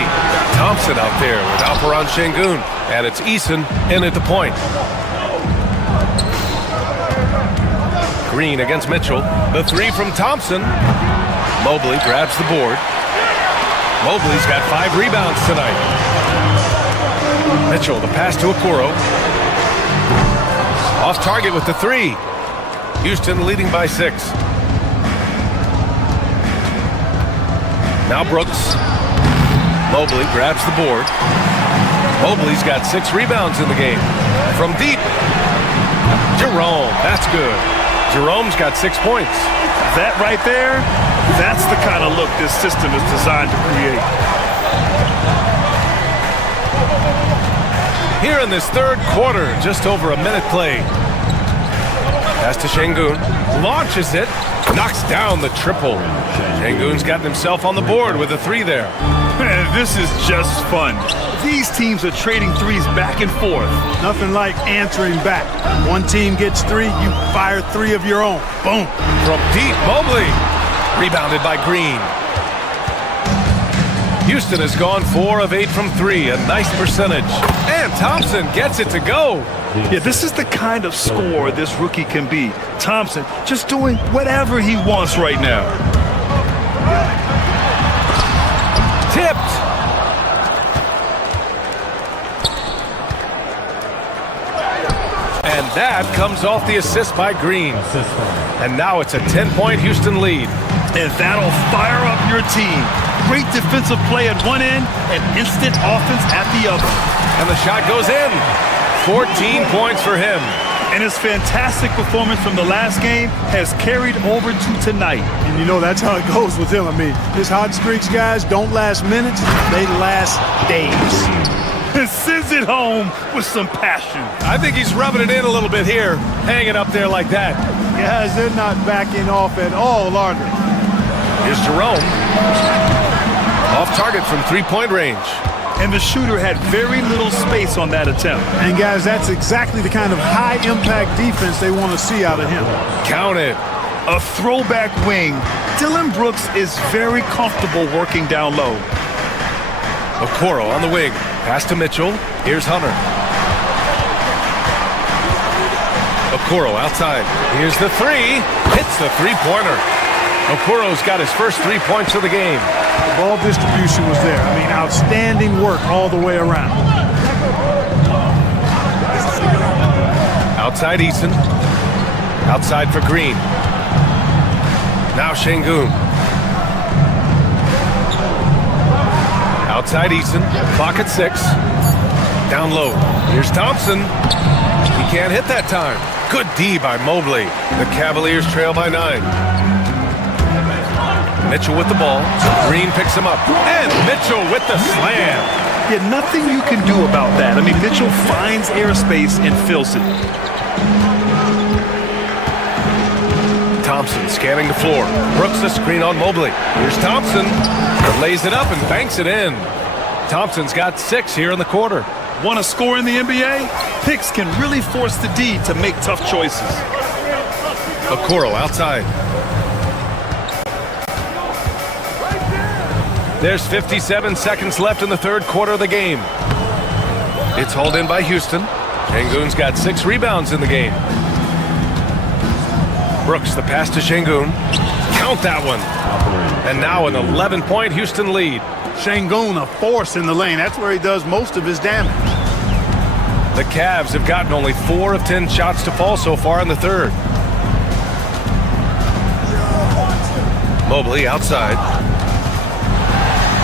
Thompson out there with Alperon Şengün. And it's Eason in at the point. Green against Mitchell. The 3 from Thompson. Mobley grabs the board. Mobley's got 5 rebounds tonight. Mitchell, the pass to Okoro. Off target with the 3. Houston leading by 6. Now Brooks. Mobley grabs the board. Mobley's got 6 rebounds in the game. From deep. Jerome, that's good. Jerome's got 6 points. That right there, that's the kind of look this system is designed to create. Here in this third quarter, just over a minute played. Pass to Şengün. Launches it. Knocks down the triple. Şengün's gotten himself on the board with a 3 there. Man, this is just fun. These teams are trading threes back and forth. Nothing like answering back. One team gets 3, you fire 3 of your own. Boom. From deep, Mobley. Rebounded by Green. Houston has gone 4 of 8 from 3, a nice percentage. And Thompson gets it to go. Yeah, this is the kind of scorer this rookie can be. Thompson just doing whatever he wants right now. Tipped. And that comes off the assist by Green. And now it's a 10-point Houston lead. And that'll fire up your team. Great defensive play at one end and instant offense at the other. And the shot goes in. 14 points for him. And his fantastic performance from the last game has carried over to tonight. And you know, that's how it goes with him. I mean, his hot streaks, guys, don't last minutes. They last days. And sends it home with some passion. I think he's rubbing it in a little bit here, hanging up there like that. Guys, they're not backing off at all, are they? Here's Jerome. Off target from 3-point range. And the shooter had very little space on that attempt. And guys, that's exactly the kind of high-impact defense they want to see out of him. Count it. A throwback wing. Dillon Brooks is very comfortable working down low. Okoro on the wing. Pass to Mitchell. Here's Hunter. Okoro outside. Here's the 3. Hits the 3-pointer. Okoro's got his first 3 points of the game. The ball distribution was there. I mean, outstanding work all the way around. Outside Eason. Outside for Green. Now Şengün. Outside Eason. Clock at 6. Down low. Here's Thompson. He can't hit that time. Good D by Mobley. The Cavaliers trail by 9. Mitchell with the ball. Green picks him up. And Mitchell with the slam. Yeah, nothing you can do about that. I mean, Mitchell finds airspace and fills it. Thompson scanning the floor. Brooks the screen on Mobley. Here's Thompson. Lays it up and banks it in. Thompson's got 6 here in the quarter. Want to score in the NBA? Picks can really force the D to make tough choices. Okoro outside. There's 57 seconds left in the third quarter of the game. It's hauled in by Houston. Şengün's got 6 rebounds in the game. Brooks, the pass to Şengün. Count that one. And now an 11-point Houston lead. Şengün, a force in the lane. That's where he does most of his damage. The Cavs have gotten only 4 of 10 shots to fall so far in the third. Mobley outside.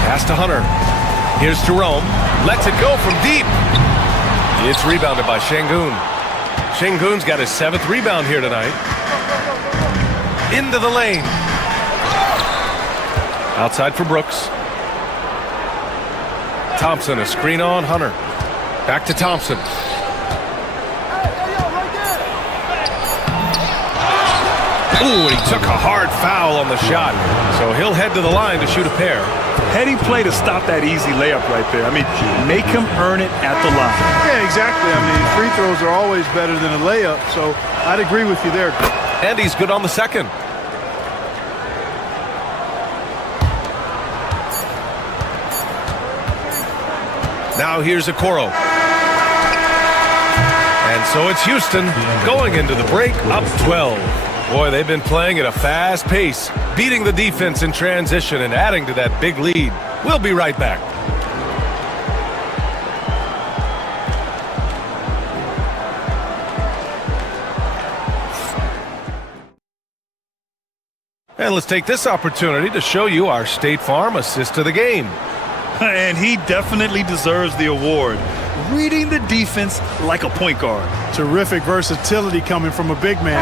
Pass to Hunter. Here's Jerome. Lets it go from deep. It's rebounded by Şengün. Şengün's got his 7th rebound here tonight. Into the lane. Outside for Brooks. Thompson, a screen on Hunter. Back to Thompson. Ooh, and he took a hard foul on the shot. So he'll head to the line to shoot a pair. Heady play to stop that easy layup right there. I mean, make him earn it at the line. Yeah, exactly. I mean, free throws are always better than a layup, so I'd agree with you there. And he's good on the second. Now here's Okoro. And so it's Houston going into the break up 12. Boy, they've been playing at a fast pace, beating the defense in transition and adding to that big lead. We'll be right back. And let's take this opportunity to show you our State Farm assist to the game. And he definitely deserves the award. Reading the defense like a point guard. Terrific versatility coming from a big man.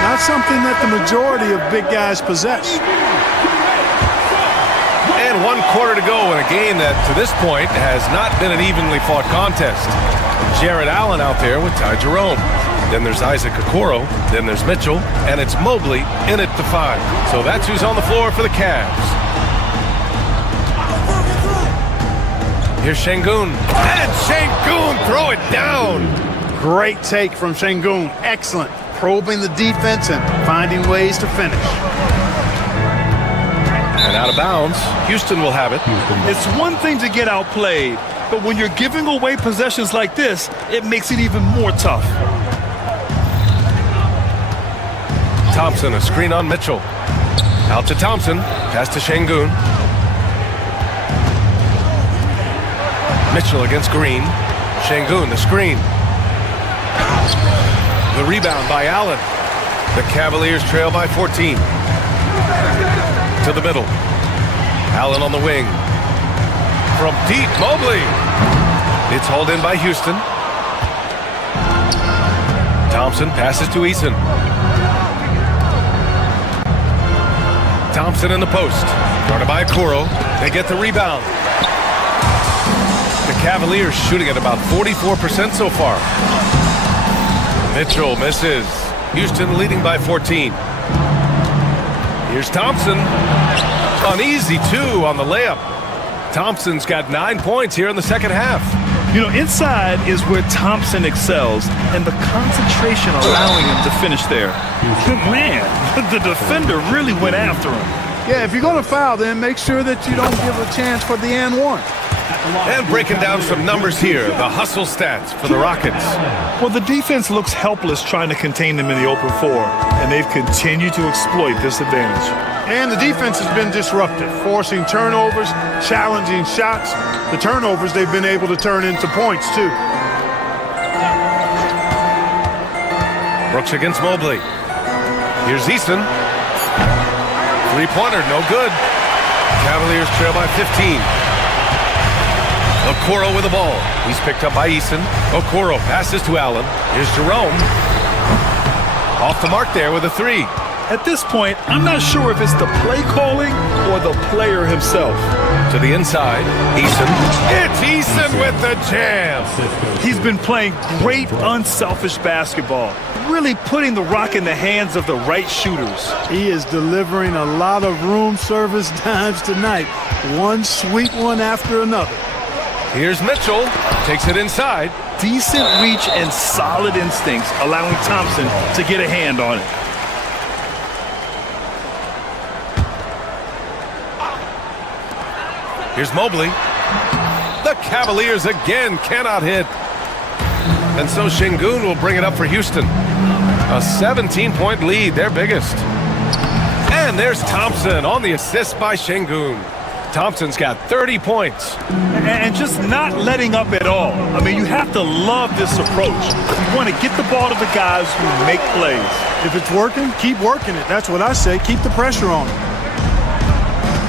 Not something that the majority of big guys possess. And 1 quarter to go in a game that, to this point, has not been an evenly fought contest. Jared Allen out there with Ty Jerome. Then there's Isaac Okoro. Then there's Mitchell. And it's Mobley in at the 5. So that's who's on the floor for the Cavs. Here's Şengün. And Şengün throw it down. Great take from Şengün. Excellent. Probing the defense and finding ways to finish. And out of bounds, Houston will have it. It's one thing to get outplayed, but when you're giving away possessions like this, it makes it even more tough. Thompson, a screen on Mitchell. Out to Thompson. Pass to Şengün. Mitchell against Green. Şengün, the screen. The rebound by Allen. The Cavaliers trail by 14. To the middle. Allen on the wing. From deep, Mobley. It's hauled in by Houston. Thompson passes to Eason. Thompson in the post. Guarded by Okoro. They get the rebound. The Cavaliers shooting at about 44% so far. Mitchell misses. Houston leading by 14. Here's Thompson. An easy 2 on the layup. Thompson's got 9 points here in the second half. You know, inside is where Thompson excels, and the concentration allowing him to finish there. Man, the defender really went after him. Yeah, if you're going to foul, then make sure that you don't give a chance for the and 1. And breaking down some numbers here, the hustle stats for the Rockets. Well, the defense looks helpless trying to contain them in the open floor, and they've continued to exploit this advantage. And the defense has been disruptive, forcing turnovers, challenging shots. The turnovers they've been able to turn into points, too. Brooks against Mobley. Here's Eason. Three-pointer, no good. Cavaliers trail by 15. Okoro with the ball. He's picked up by Eason. Okoro passes to Allen. Here's Jerome. Off the mark there with a 3. At this point, I'm not sure if it's the play calling or the player himself. To the inside, Eason. It's Eason with the jam. He's been playing great, unselfish basketball, really putting the rock in the hands of the right shooters. He is delivering a lot of room service dimes tonight, one sweet one after another. Here's Mitchell. Takes it inside. Decent reach and solid instincts, allowing Thompson to get a hand on it. Here's Mobley. The Cavaliers again cannot hit. And so Şengün will bring it up for Houston. A 17-point lead, their biggest. And there's Thompson on the assist by Şengün. Thompson's got 30 points. And just not letting up at all. I mean, you have to love this approach. You want to get the ball to the guys who make plays. If it's working, keep working it. That's what I say. Keep the pressure on him.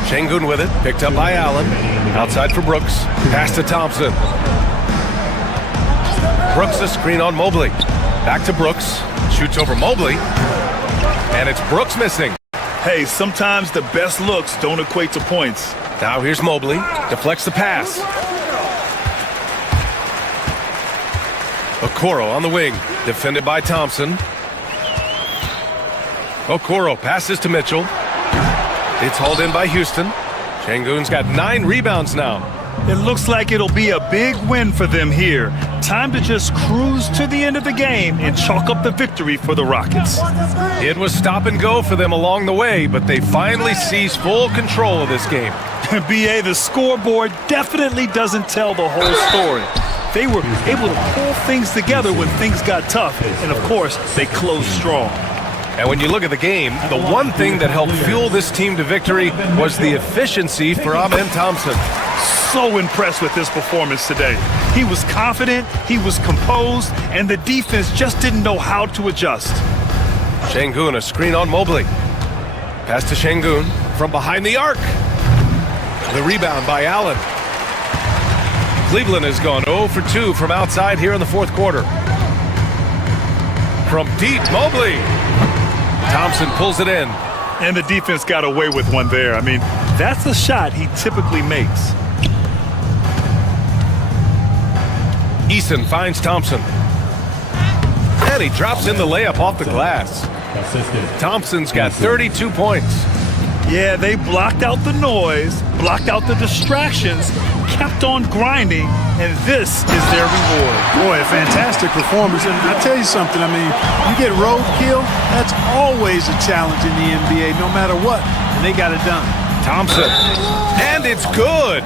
Şengün with it, picked up by Allen. Outside for Brooks. Pass to Thompson. Brooks a screen on Mobley. Back to Brooks. Shoots over Mobley. And it's Brooks missing. Hey, sometimes the best looks don't equate to points. Now here's Mobley. Deflects the pass. Okoro on the wing. Defended by Thompson. Okoro passes to Mitchell. It's hauled in by Houston. Şengün's got 9 rebounds now. It looks like it'll be a big win for them here. Time to just cruise to the end of the game and chalk up the victory for the Rockets. It was stop and go for them along the way, but they finally seized full control of this game. BA, the scoreboard definitely doesn't tell the whole story. They were able to pull things together when things got tough, and of course, they closed strong. And when you look at the game, the one thing that helped fuel this team to victory was the efficiency for Amen Thompson. So impressed with this performance today. He was confident, he was composed, and the defense just didn't know how to adjust. Şengün a screen on Mobley. Pass to Şengün from behind the arc. The rebound by Allen. Cleveland has gone 0 for 2 from outside here in the fourth quarter. From deep, Mobley. Thompson pulls it in. And the defense got away with one there. I mean, that's a shot he typically makes. Eason finds Thompson. And he drops in the layup off the glass. Thompson's got 32 points. Yeah, they blocked out the noise, blocked out the distractions, kept on grinding, and this is their reward. Boy, a fantastic performance. And I'll tell you something, I mean, you get roadkill, that's always a challenge in the NBA, no matter what. And they got it done. Thompson. And it's good.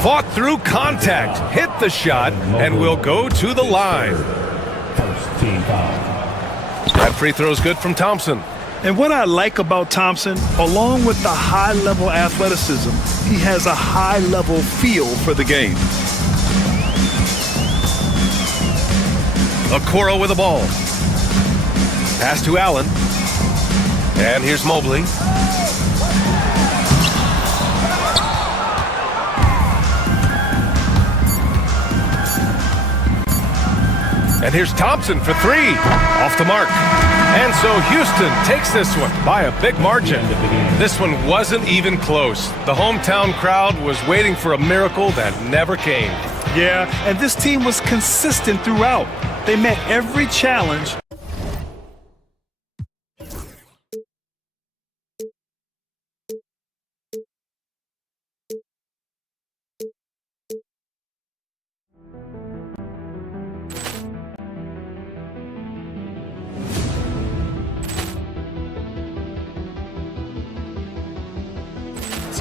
Fought through contact, hit the shot, and will go to the line. That free throw is good from Thompson. And what I like about Thompson, along with the high-level athleticism, he has a high-level feel for the game. Okoro with the ball. Pass to Allen. And here's Mobley. And here's Thompson for 3. Off the mark. And so Houston takes this one by a big margin. This one wasn't even close. The hometown crowd was waiting for a miracle that never came. Yeah, and this team was consistent throughout. They met every challenge.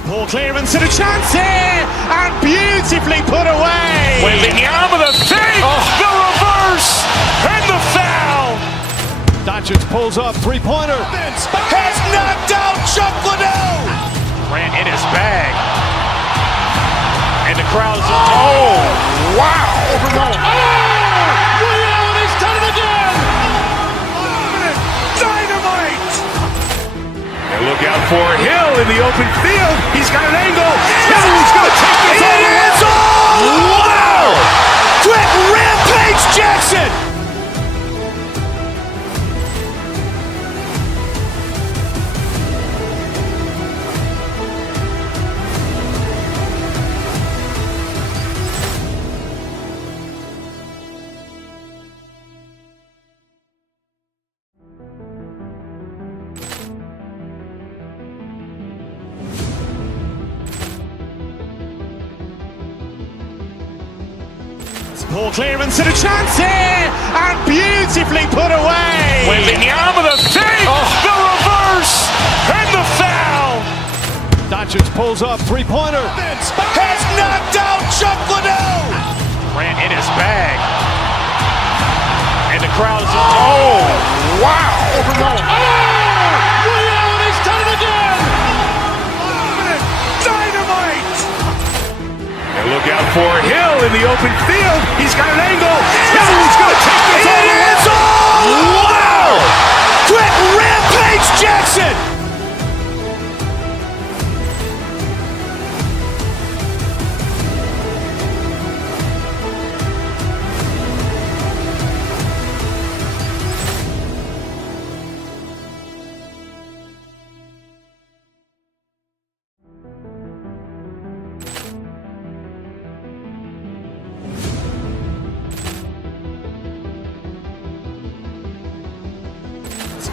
Ball clearance and a chance here, and beautifully put away. Waving the arm of the fake, the reverse, and the foul. Doncic pulls up, three-pointer. Has knocked out Chuck Liddell. Ran in his bag. And the crowd is... Oh, wow. He's done it again. Dynamite. And look out for Hill in the open field. He's got an angle. He's going to take this all the way. Wow. Quick rampage Jackson. Poor clearance and a chance here, and beautifully put away. Wembanyama the save, the reverse, and the foul. Doncic pulls up, three-pointer. Has knocked out Chuck Liddell. Ran in his bag. And the crowd is, oh, wow. He's done it again. Dynamite. And look out for Hill in the open field. He's got an angle. Hill's going to take this all the way. Wow. Quit Rampage Jackson.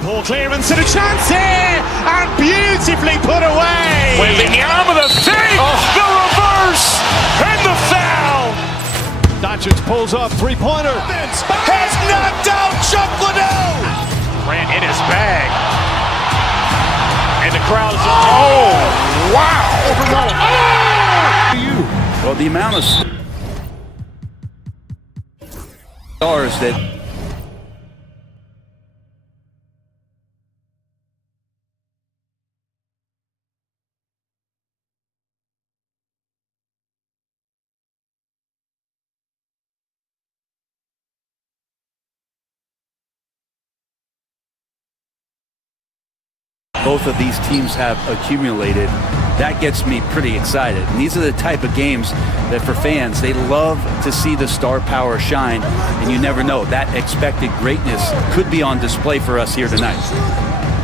Poor clearance and a chance here, and beautifully put away. Wembanyama the save, the reverse, and the foul. Doncic pulls up, three-pointer. Has knocked out Chuck Liddell. Ran in his bag. And the crowd is, oh, wow. Well, the amount of stars that both of these teams have accumulated, that gets me pretty excited. And these are the type of games that for fans, they love to see the star power shine, and you never know, that expected greatness could be on display for us here tonight.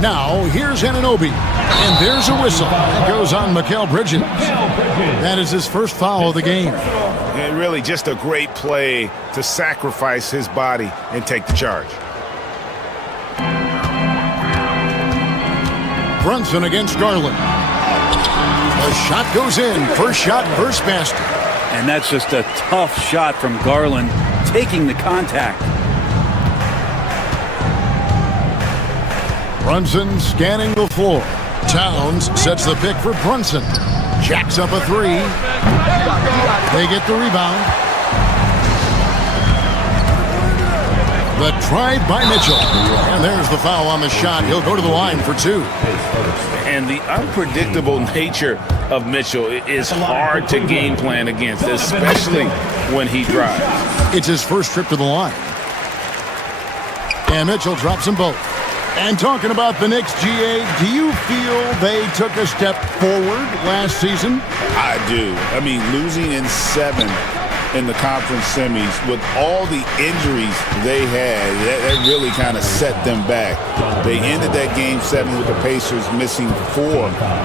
Now, here's Anunoby, and there's a whistle. It goes on Mikal Bridges. That is his first foul of the game. And really just a great play to sacrifice his body and take the charge. Brunson against Garland. The shot goes in. First shot, first basket. And that's just a tough shot from Garland, taking the contact. Brunson scanning the floor. Towns sets the pick for Brunson. Jacks up a three. They get the rebound. The drive by Mitchell. And there's the foul on the shot. He'll go to the line for two. And the unpredictable nature of Mitchell is hard to game plan against, especially when he drives. It's his first trip to the line. And Mitchell drops them both. And talking about the Knicks, GA, do you feel they took a step forward last season? I do. I mean, losing in 7 in the conference semis with all the injuries they had, that really kind of set them back. They ended that game 7 with the Pacers missing 4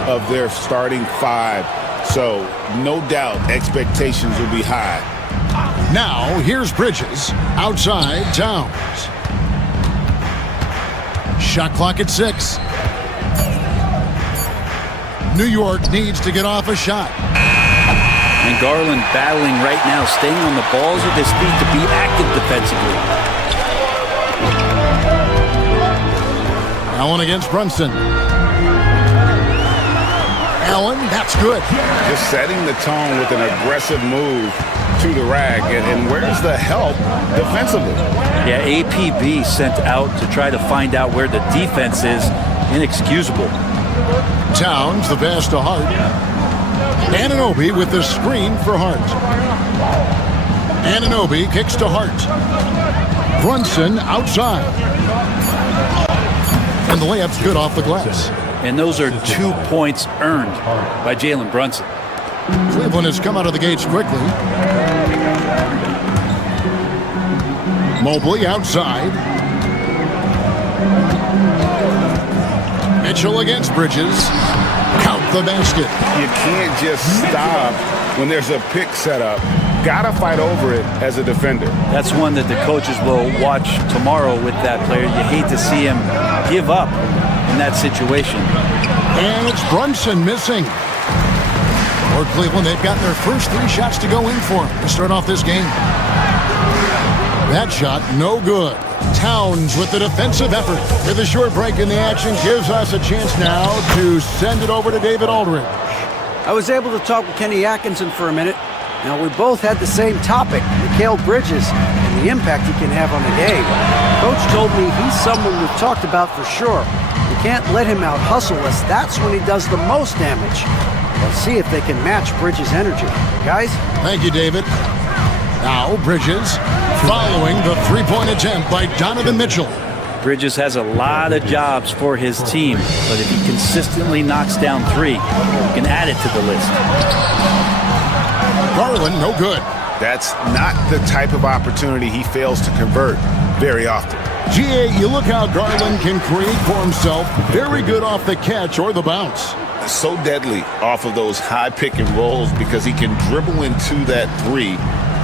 of their starting 5. So no doubt expectations will be high. Now here's Bridges outside Towns. Shot clock at 6. New York needs to get off a shot. And Garland battling right now, staying on the balls of his feet to be active defensively. Allen against Brunson. Allen, that's good. Just setting the tone with an aggressive move to the rack. And where's the help defensively? Yeah, APB sent out to try to find out where the defense is. Inexcusable. Towns, the pass to Hart. Anunoby with the screen for Hart. Anunoby kicks to Hart. Brunson outside. And the layup's good off the glass. And those are 2 points earned by Jalen Brunson. Cleveland has come out of the gates quickly. Mobley outside. Mitchell against Bridges. Count the basket. You can't just stop when there's a pick set up. Gotta fight over it as a defender. That's one that the coaches will watch tomorrow with that player. You hate to see him give up in that situation. And it's Brunson missing. For Cleveland, they've gotten their first 3 shots to go in for him to start off this game. That shot, no good. Towns with the defensive effort. With a short break in the action, gives us a chance now to send it over to David Aldridge. I was able to talk with Kenny Atkinson for a minute. Now, we both had the same topic, Mikal Bridges, and the impact he can have on the game. Coach told me he's someone we've talked about for sure. We can't let him out-hustle us. That's when he does the most damage. Let's see if they can match Bridges' energy. Guys? Thank you, David. Now, Bridges, following the three-point attempt by Donovan Mitchell. Bridges has a lot of jobs for his team, but if he consistently knocks down three, he can add it to the list. Garland, no good. That's not the type of opportunity he fails to convert very often. GA, you look how Garland can create for himself. Very good off the catch or the bounce. So deadly off of those high pick and rolls because he can dribble into that three.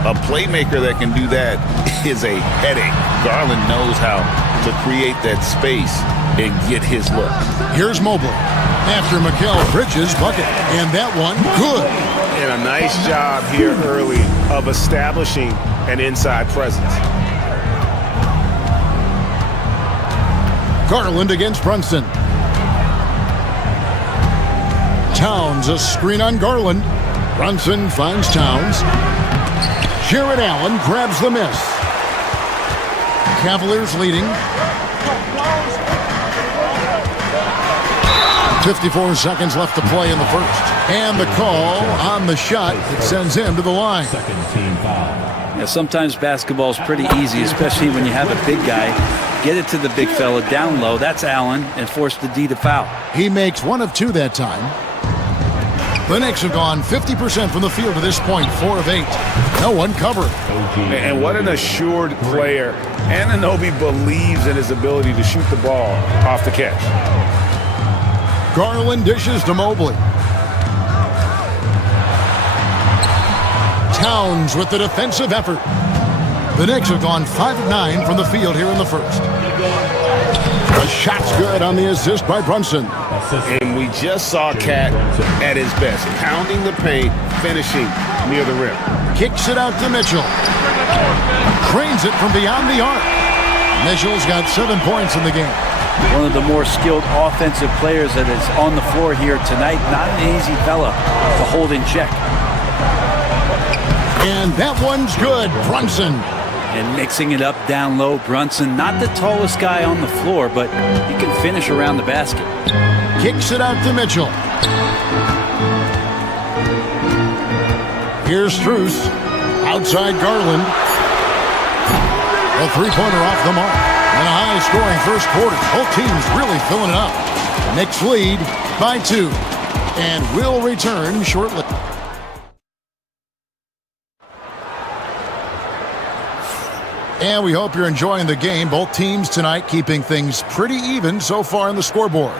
A playmaker that can do that is a headache. Garland knows how to create that space and get his look. Here's Mobley after Mikal Bridges' bucket. And that one, good. And a nice job here early of establishing an inside presence. Garland against Brunson. Towns, a screen on Garland. Brunson finds Towns. Jared Allen grabs the miss. Cavaliers leading. 54 seconds left to play in the first. And the call on the shot that sends him to the line. Yeah, sometimes basketball is pretty easy, especially when you have a big guy. Get it to the big fella down low. That's Allen, and force the D to foul. He makes 1 of 2 that time. The Knicks have gone 50% from the field to this point, 4 of 8. No one covering. And what an assured player. Anunoby believes in his ability to shoot the ball off the catch. Garland dishes to Mobley. Towns with the defensive effort. The Knicks have gone 5 of 9 from the field here in the first. The shot's good on the assist by Brunson. And we just saw Cat at his best, pounding the paint, finishing near the rim. Kicks it out to Mitchell. Cranes it from beyond the arc. Mitchell's got 7 points in the game. One of the more skilled offensive players that is on the floor here tonight. Not an easy fella to hold in check. And that one's good, Brunson. And mixing it up down low, Brunson, not the tallest guy on the floor, but he can finish around the basket. Kicks it out to Mitchell. Here's Strus. Outside Garland. A three-pointer off the mark. And a high-scoring first quarter. Both teams really filling it up. Knicks lead by 2. And will return shortly. And we hope you're enjoying the game. Both teams tonight keeping things pretty even so far on the scoreboard.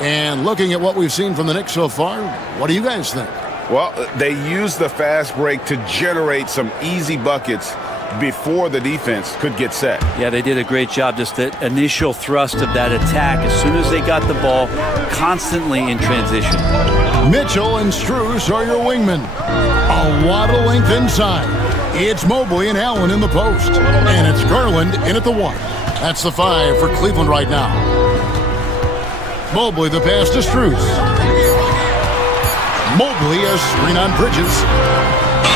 And looking at what we've seen from the Knicks so far, what do you guys think? Well, they used the fast break to generate some easy buckets before the defense could get set. Yeah, they did a great job. Just the initial thrust of that attack, as soon as they got the ball, constantly in transition. Mitchell and Strus are your wingmen. A lot of length inside. It's Mobley and Allen in the post. And it's Garland in at the 1. That's the 5 for Cleveland right now. Mobley the pass to Strus. Mobley a screen on Bridges.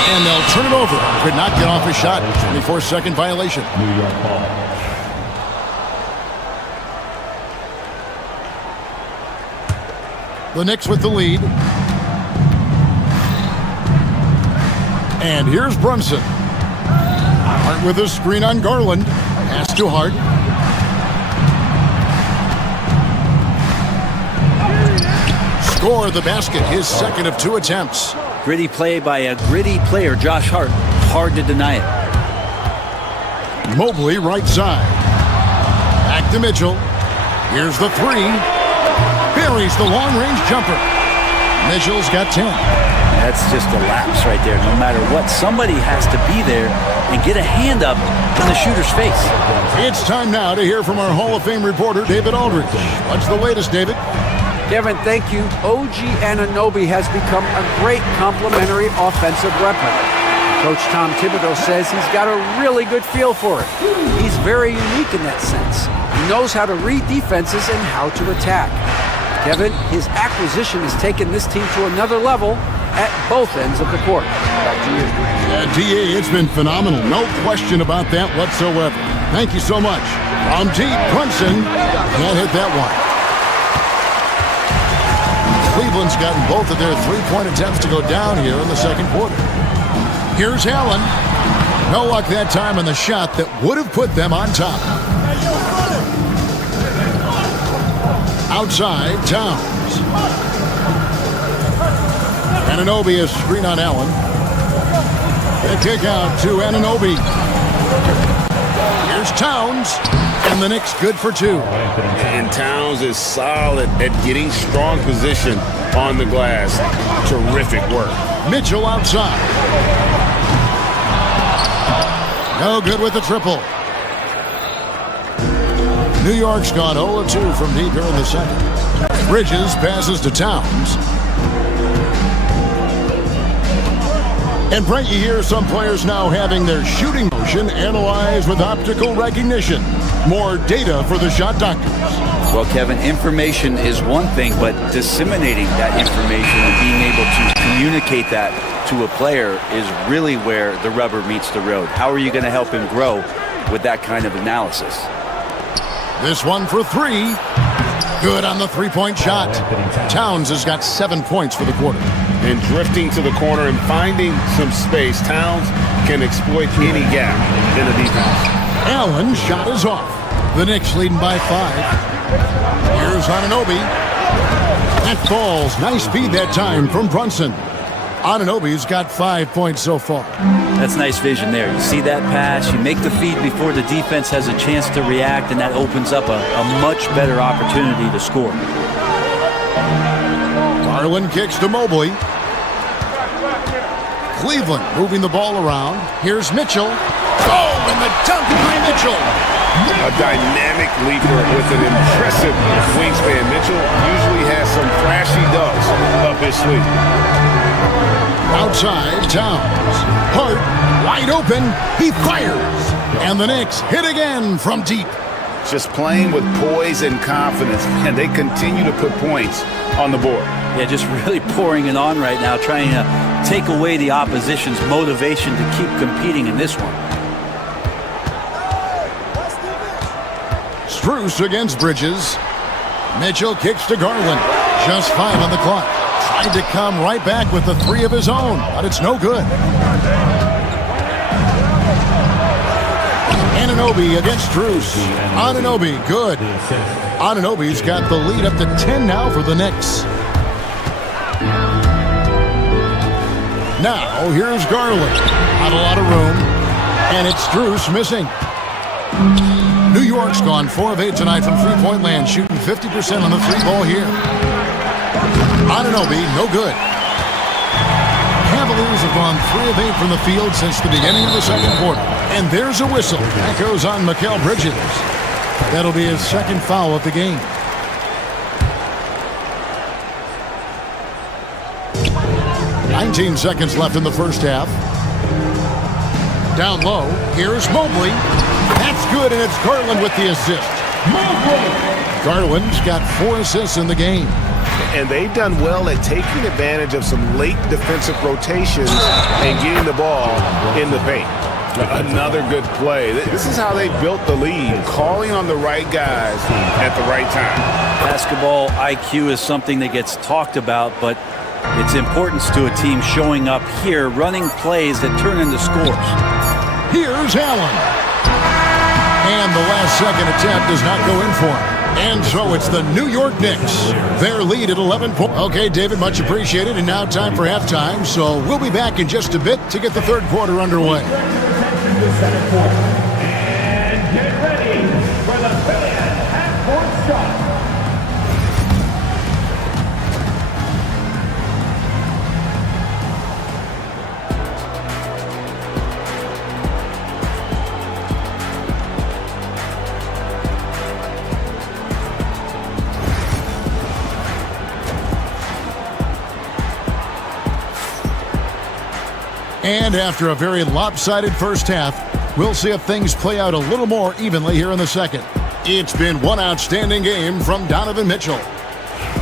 And they'll turn it over. Could not get off his shot. 24-second violation. New York ball. The Knicks with the lead. And here's Brunson. Hart with a screen on Garland. Pass to Hart. Score the basket, his second of 2 attempts. Gritty play by a gritty player, Josh Hart. Hard to deny it. Mobley right side. Back to Mitchell. Here's the 3. Buries the long-range jumper. Mitchell's got 10. That's just a lapse right there. No matter what, somebody has to be there and get a hand up in the shooter's face. It's time now to hear from our Hall of Fame reporter, David Aldridge. What's the latest, David? Kevin, thank you. OG Anunoby has become a great complementary offensive weapon. Coach Tom Thibodeau says he's got a really good feel for it. He's very unique in that sense. He knows how to read defenses and how to attack. Kevin, his acquisition has taken this team to another level at both ends of the court. Back to you. Yeah, D.A., it's been phenomenal. No question about that whatsoever. Thank you so much. From deep, Brunson can't hit that one. Cleveland's gotten both of their three-point attempts to go down here in the second quarter. Here's Allen. No luck that time on the shot that would have put them on top. Outside, Towns. Anunoby is screen on Allen. The kick out to Anunoby. Here's Towns. And the Knicks good for two. And Towns is solid at getting strong position on the glass. Terrific work. Mitchell outside. No good with the triple. New York's gone 0-2 from deep here in the second. Bridges passes to Towns. And Brent, you hear some players now having their shooting motion analyzed with optical recognition. More data for the shot doctors. Well, Kevin, information is one thing, but disseminating that information and being able to communicate that to a player is really where the rubber meets the road. How are you going to help him grow with that kind of analysis? This one for three. Good on the three-point shot. Towns has got 7 points for the quarter. And drifting to the corner and finding some space, Towns can exploit any gap in the defense. Allen's shot is off. The Knicks leading by 5. Here's Anunoby. That falls. Nice speed that time from Brunson. Anunoby's got 5 points so far. That's nice vision there. You see that pass, you make the feed before the defense has a chance to react, and that opens up a much better opportunity to score. Garland kicks to Mobley. Cleveland moving the ball around. Here's Mitchell. Oh, and the dunk by Mitchell. A dynamic leaper with an impressive wingspan. Mitchell usually has some flashy dunks up his sleeve. Outside, Towns. Hart, wide open. He fires. And the Knicks hit again from deep. Just playing with poise and confidence, and they continue to put points on the board. Yeah, just really pouring it on right now, trying to take away the opposition's motivation to keep competing in this one. Strus against Bridges. Mitchell kicks to Garland. Just 5 on the clock. Tried to come right back with the 3 of his own, but it's no good. Anunoby against Strus. Anunoby, good. Anunoby's got the lead up to 10 now for the Knicks. Now, here's Garland. Not a lot of room. And it's Strus missing. New York's gone 4 of 8 tonight from three-point land, shooting 50% on the 3-ball here. Anunoby, no good. Cavaliers have gone 3 of 8 from the field since the beginning of the second quarter. And there's a whistle. That goes on Mikal Bridges. That'll be his second foul of the game. "19 seconds left in the first half. Down low, here's Mobley. That's good, and it's Garland with the assist. Garland's got 4 assists in the game. And they've done well at taking advantage of some late defensive rotations and getting the ball in the paint. Another good play. This is how they built the lead, calling on the right guys at the right time. Basketball IQ is something that gets talked about, but its importance to a team showing up here, running plays that turn into scores. Here's Allen. And the last second attempt does not go in for him. And so it's the New York Knicks. Their lead at 11 points. Okay, David, much appreciated. And now time for halftime. So we'll be back in just a bit to get the third quarter underway. And get ready for the fan half-court shot. And after a very lopsided first half, we'll see if things play out a little more evenly here in the second. It's been one outstanding game from Donovan Mitchell.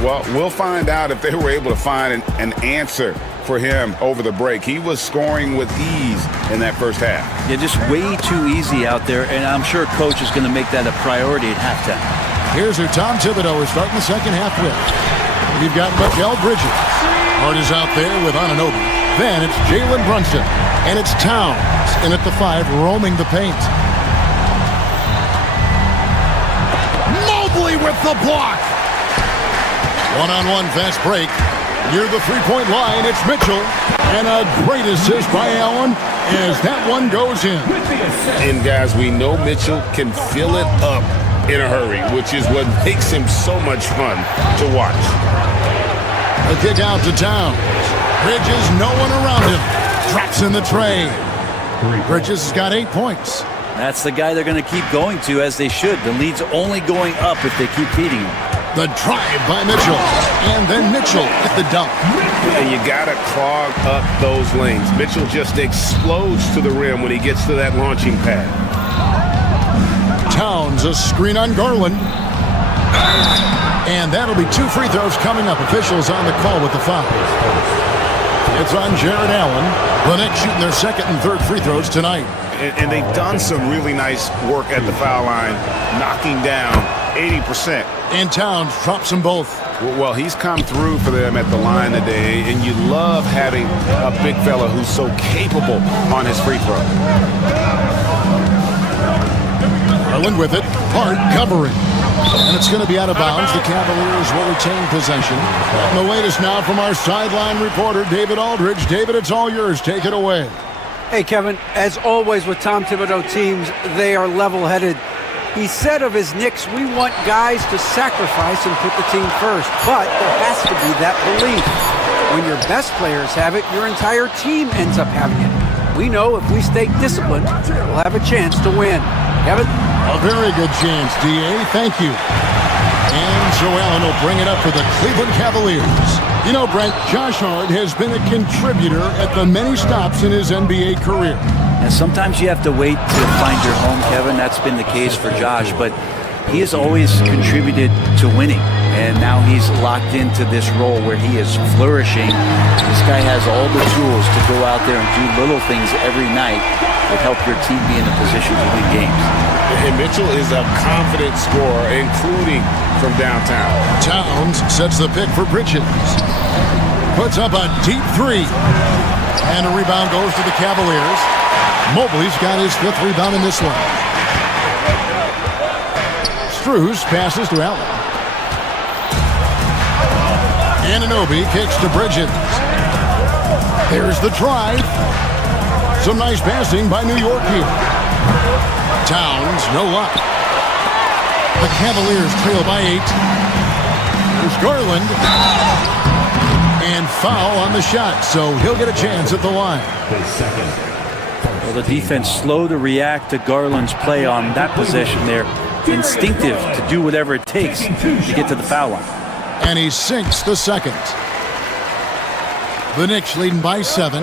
Well, we'll find out if they were able to find an answer for him over the break. He was scoring with ease in that first half. Yeah, just way too easy out there, and I'm sure coach is going to make that a priority at halftime. Here's who Tom Thibodeau is starting the second half with. You've got Mikal Bridges. Hart is out there with Anunoby. Then it's Jalen Brunson, and it's Towns in at the 5, roaming the paint. Mobley with the block. One-on-one fast break. Near the three-point line, it's Mitchell. And a great assist by Allen as that one goes in. And guys, we know Mitchell can fill it up in a hurry, which is what makes him so much fun to watch. A kick out to Towns. Bridges, no one around him. Drops in the tray. Bridges has got 8 points. That's the guy they're going to keep going to, as they should. The lead's only going up if they keep feeding him. The drive by Mitchell. And then Mitchell at the dunk. And you got to clog up those lanes. Mitchell just explodes to the rim when he gets to that launching pad. Towns, a screen on Garland. And that'll be 2 free throws coming up. Officials on the call with the foul. It's on Jared Allen. The Knicks shooting their second and third free throws tonight. And they've done some really nice work at the foul line, knocking down 80%. And Towns drops them both. Well, he's come through for them at the line today, and you love having a big fella who's so capable on his free throw. Garland with it. Hart covering. And it's going to be out of bounds. The Cavaliers will retain possession. And the latest now from our sideline reporter, David Aldridge. David, it's all yours. Take it away. Hey, Kevin, as always with Tom Thibodeau teams, they are level-headed. He said of his Knicks, we want guys to sacrifice and put the team first. But there has to be that belief. When your best players have it, your entire team ends up having it. We know if we stay disciplined, we'll have a chance to win. Kevin? A very good chance, D.A. Thank you. And Joe Allen will bring it up for the Cleveland Cavaliers. You know, Brent, Josh Hart has been a contributor at the many stops in his NBA career. And sometimes you have to wait to find your home, Kevin. That's been the case for Josh, but he has always contributed to winning. And now he's locked into this role where he is flourishing. This guy has all the tools to go out there and do little things every night that help your team be in a position to win games. And Mitchell is a confident scorer, including from downtown. Towns sets the pick for Bridges. Puts up a deep 3. And a rebound goes to the Cavaliers. Mobley's got his 5th rebound in this one. Strus passes to Allen. Anunoby kicks to Bridges. There's the drive. Some nice passing by New York here. Towns, no luck. The Cavaliers trail by 8. There's Garland. And foul on the shot, so he'll get a chance at the line. Well, the defense slow to react to Garland's play on that possession there. Instinctive to do whatever it takes to get to the foul line. And he sinks the second. The Knicks leading by 7.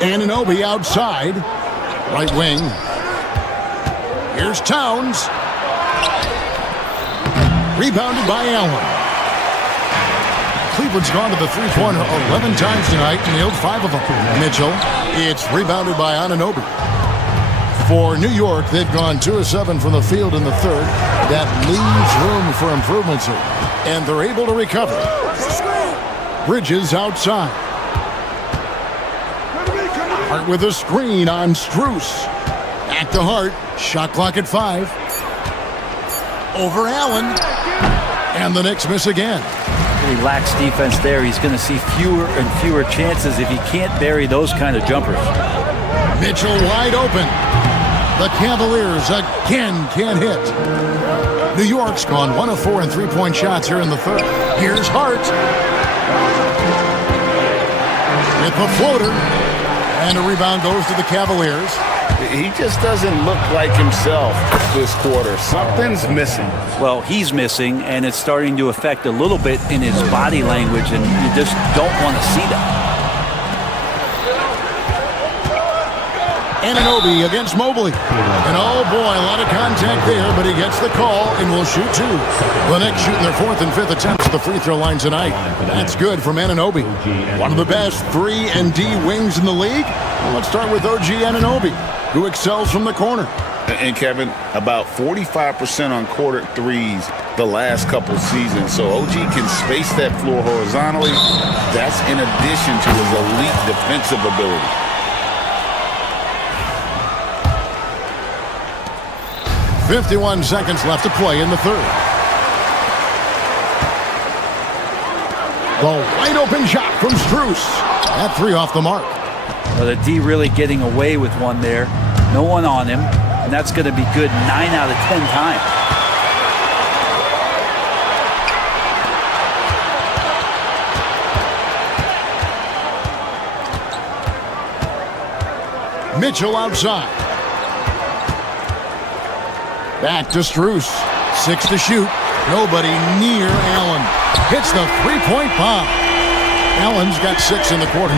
Anunoby outside. Right wing. Here's Towns. Rebounded by Allen. Cleveland's gone to the three-pointer 11 times tonight, nailed 5 of them. Mitchell. It's rebounded by Anunoby. For New York, they've gone 2 of 7 from the field in the third. That leaves room for improvements here. And they're able to recover. Bridges outside. Hart with a screen on Strus. Back to Hart. Shot clock at 5. Over Allen. And the Knicks miss again. He lacks defense there. He's going to see fewer and fewer chances if he can't bury those kind of jumpers. Mitchell wide open. The Cavaliers again can't hit. New York's gone 1 of 4 in three-point shots here in the third. Here's Hart. With the floater. And a rebound goes to the Cavaliers. He just doesn't look like himself this quarter. Something's missing. Well, he's missing, and it's starting to affect a little bit in his body language, and you just don't want to see that. Anunoby against Mobley. And oh boy, a lot of contact there, but he gets the call and will shoot two. The Knicks shooting their 4th and 5th attempts at the free throw line tonight. That's good from Anunoby. One of the best 3 and D wings in the league. Well, let's start with OG Anunoby, who excels from the corner. And Kevin, about 45% on quarter threes the last couple seasons. So OG can space that floor horizontally. That's in addition to his elite defensive ability. .51 seconds left to play in the third. The wide open shot from Strus. That 3 off the mark. Well, the D really getting away with one there. No one on him, and that's going to be good 9 out of 10 times. Mitchell outside. Back to Strus. 6 to shoot. Nobody near Allen. Hits the three-point bomb. Allen's got 6 in the quarter.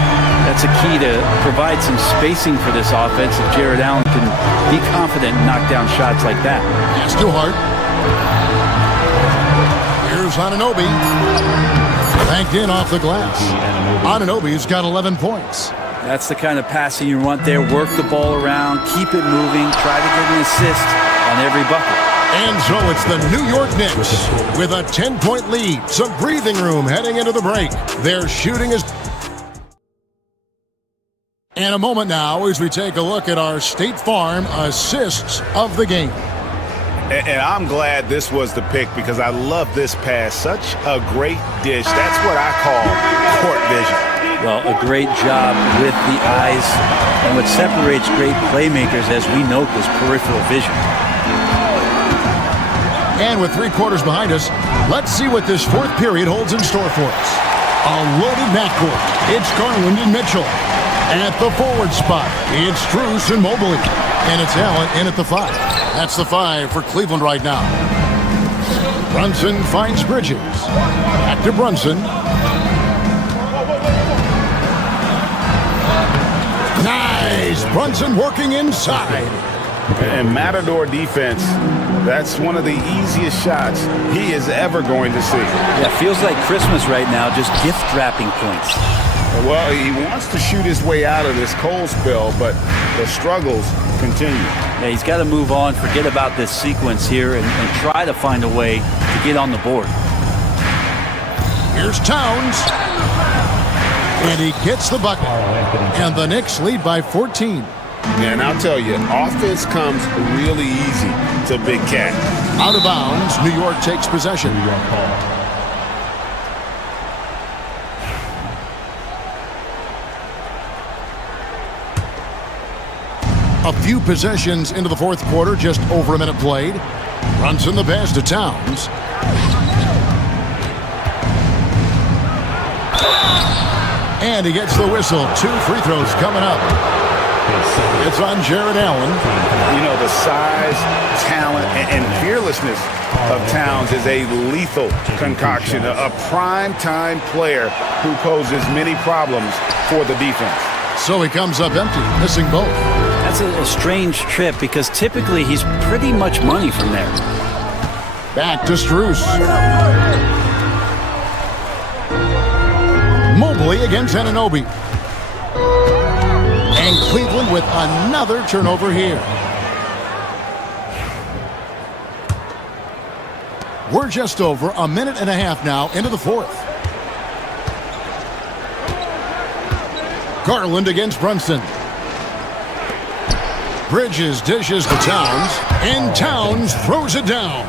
That's a key to provide some spacing for this offense if Jared Allen can be confident and knock down shots like that. That's too hard. Here's Anunoby. Banked in off the glass. Anunoby's got 11 points. That's the kind of passing you want there. Work the ball around, keep it moving, try to get an assist on every bucket. And so it's the New York Knicks with a 10-point lead. Some breathing room heading into the break. Their shooting is... And a moment now as we take a look at our State Farm assists of the game. And I'm glad this was the pick because I love this pass. Such a great dish. That's what I call court vision. Well, a great job with the eyes. And what separates great playmakers, as we note, is peripheral vision. And with 3 quarters behind us, let's see what this 4th period holds in store for us. A loaded backcourt. It's Garland and Mitchell. At the forward spot, it's Strus and Mobley. And it's Allen in at the 5. That's the 5 for Cleveland right now. Brunson finds Bridges. Back to Brunson. Nice! Brunson working inside. And Matador defense, that's one of the easiest shots he is ever going to see. Yeah, feels like Christmas right now, just gift wrapping points. Well, he wants to shoot his way out of this cold spell, but the struggles continue. Yeah, he's got to move on, forget about this sequence here, and try to find a way to get on the board. Here's Towns. And he gets the bucket. And the Knicks lead by 14. And I'll tell you, offense comes really easy to Big Cat. Out of bounds, New York takes possession. A few possessions into the 4th quarter, just over a minute played. Runs in the pass to Towns. And he gets the whistle. 2 free throws coming up. It's on Jared Allen. You know, the size, talent, and fearlessness of Towns is a lethal concoction. A prime-time player who poses many problems for the defense. So he comes up empty, missing both. That's a strange trip because typically he's pretty much money from there. Back to Strus. Mobley against Anunoby. And Cleveland with another turnover here. We're just over a minute and a half now into the 4th. Garland against Brunson. Bridges dishes to Towns, and Towns throws it down.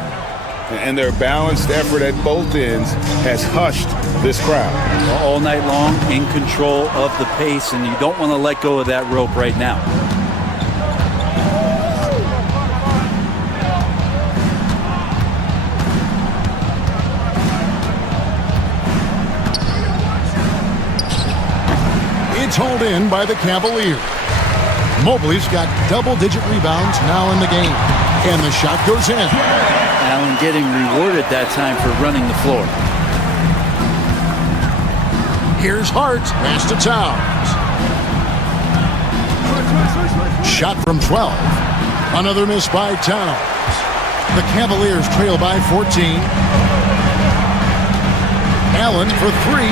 And their balanced effort at both ends has hushed this crowd. All night long, in control of the pace, and you don't want to let go of that rope right now. It's hauled in by the Cavaliers. Mobley's got double-digit rebounds now in the game. And the shot goes in. Allen getting rewarded that time for running the floor. Here's Hart. Pass to Towns. Shot from 12. Another miss by Towns. The Cavaliers trail by 14. Allen for 3.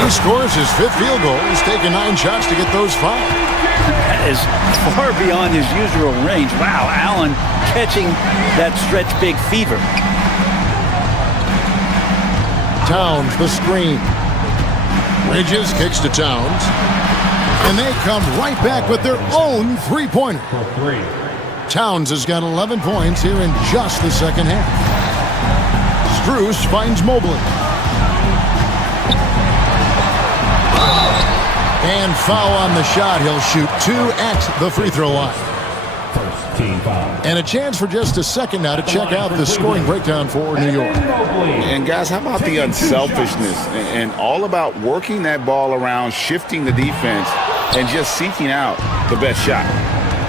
He scores his 5th field goal. He's taken 9 shots to get those 5. That is far beyond his usual range. Wow, Allen catching that stretch big fever. Towns the screen. Bridges kicks to Towns. And they come right back with their own three-pointer. Towns has got 11 points here in just the second half. Strus finds Mobley. And foul on the shot. He'll shoot 2 at the free throw line. And a chance for just a second now to check out the scoring breakdown for New York. And guys, how about the unselfishness and all about working that ball around, shifting the defense, and just seeking out the best shot.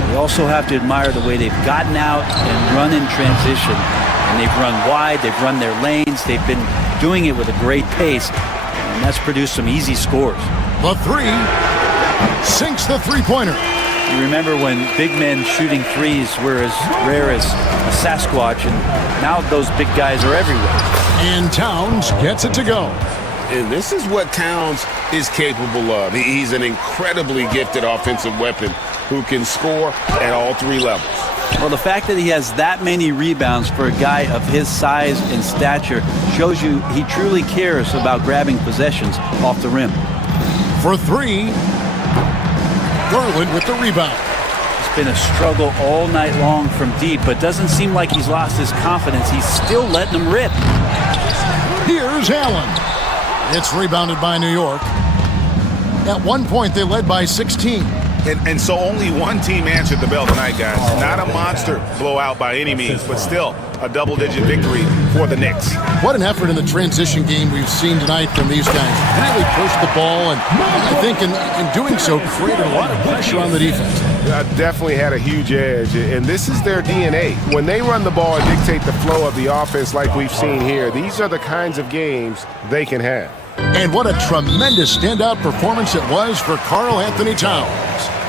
We also have to admire the way they've gotten out and run in transition. And they've run wide, they've run their lanes, they've been doing it with a great pace, and that's produced some easy scores. The 3 sinks the three-pointer. You remember when big men shooting threes were as rare as a Sasquatch, and now those big guys are everywhere. And Towns gets it to go. And this is what Towns is capable of. He's an incredibly gifted offensive weapon who can score at all 3 levels. Well, the fact that he has that many rebounds for a guy of his size and stature shows you he truly cares about grabbing possessions off the rim. For 3, Garland with the rebound. It's been a struggle all night long from deep, but doesn't seem like he's lost his confidence. He's still letting them rip. Here's Allen. It's rebounded by New York. At one point, they led by 16. And so only one team answered the bell tonight, guys. Not a monster blowout by any means, but still a double-digit victory for the Knicks. What an effort in the transition game we've seen tonight from these guys. Really pushed the ball, and I think in doing so created a lot of pressure on the defense. Definitely had a huge edge, and this is their DNA. When they run the ball and dictate the flow of the offense like we've seen here, these are the kinds of games they can have. And what a tremendous standout performance it was for Karl Anthony Towns.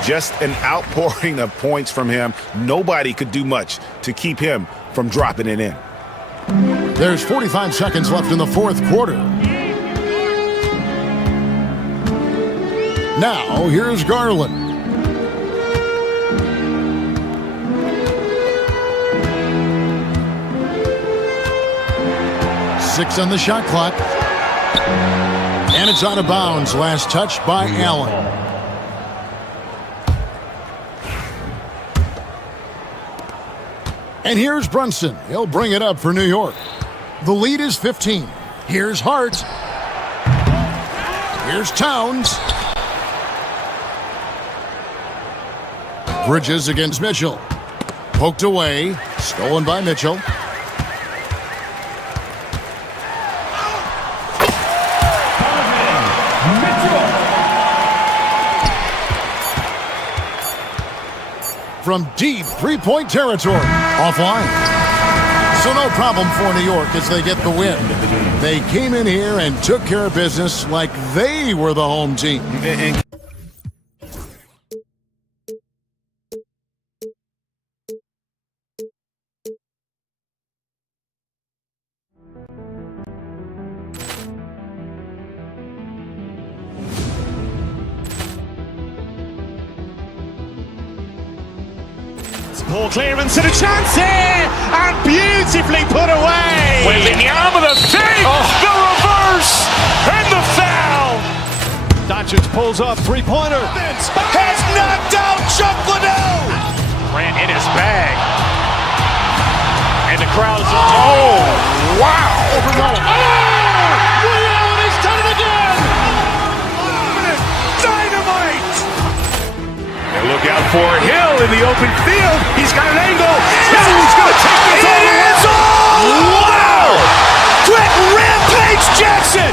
Just an outpouring of points from him. Nobody could do much to keep him from dropping it in. There's 45 seconds left in the 4th quarter. Now, here's Garland. Six on the shot clock. And it's out of bounds. Last touch by Allen. And here's Brunson. He'll bring it up for New York. The lead is 15. Here's Hart. Here's Towns. Bridges against Mitchell. Poked away. Stolen by Mitchell. From deep three-point territory. Offline. So no problem for New York as they get the win. They came in here and took care of business like they were the home team. Poor clearance and a chance here, and beautifully put away. Wembanyama the save, the reverse, and the foul. Doncic pulls up, three-pointer. Has knocked out Chuck Liddell. Ran in his bag. And the crowd is... Oh, wow. He's done it again. Dynamite. And look out for Hill in the open field. He's got an angle. Hill's going to take this all the way. Wow! Quick rampage Jackson.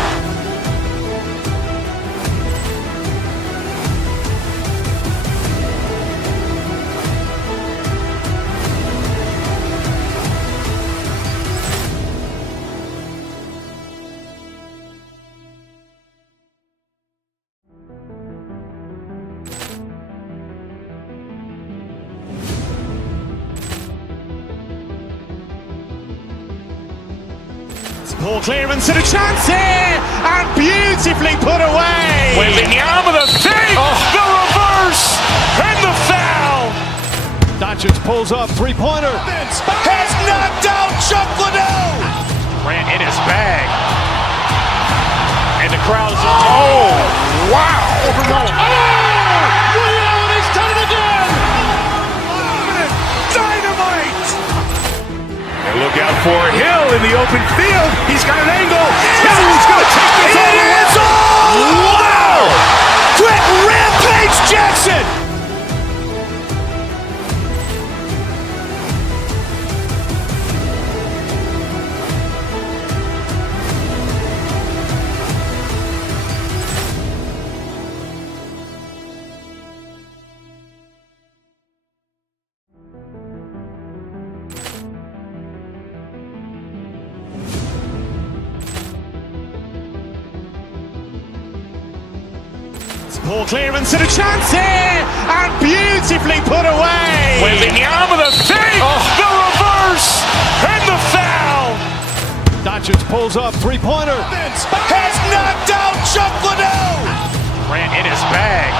Poor clearance and a chance here, and beautifully put away. Waving the arm of the fake, the reverse, and the foul. Doncic pulls up, three-pointer. Has knocked out Chuck Liddell. Ran in his bag. And the crowd is, oh, wow. Ray Allen has done it again. Dynamite. And look out for Hill in the open field. He's got an angle. He's going to take this all the way. Wow. Quick Rampage Jackson. Poor clearance and a chance here, and beautifully put away. Waving the arm of the fake, the reverse, and the foul. Doncic pulls up, three-pointer. Has knocked out Chuck Liddell. Ran in his bag.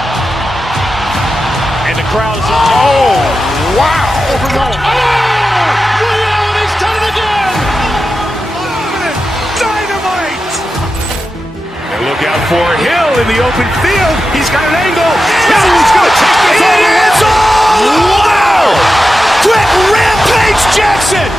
And the crowd is, oh, wow. Ray Allen has done it again. Dynamite. And look out for Hill in the open field. He's got an angle. He's going to take this all the way. Wow. Quick Rampage Jackson.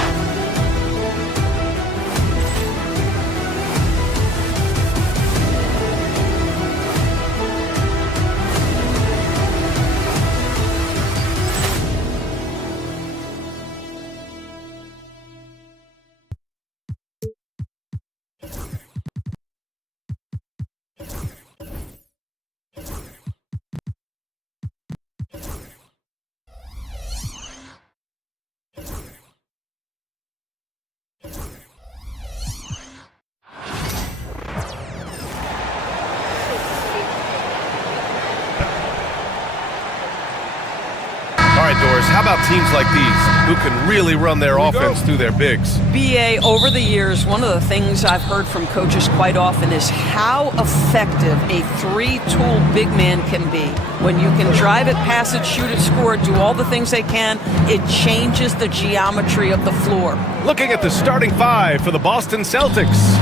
Doris, how about teams like these who can really run their offense through their bigs? BA, over the years, one of the things I've heard from coaches quite often is how effective a three-tool big man can be. When you can drive it, pass it, shoot it, score it, do all the things they can, it changes the geometry of the floor. Looking at the starting five for the Boston Celtics.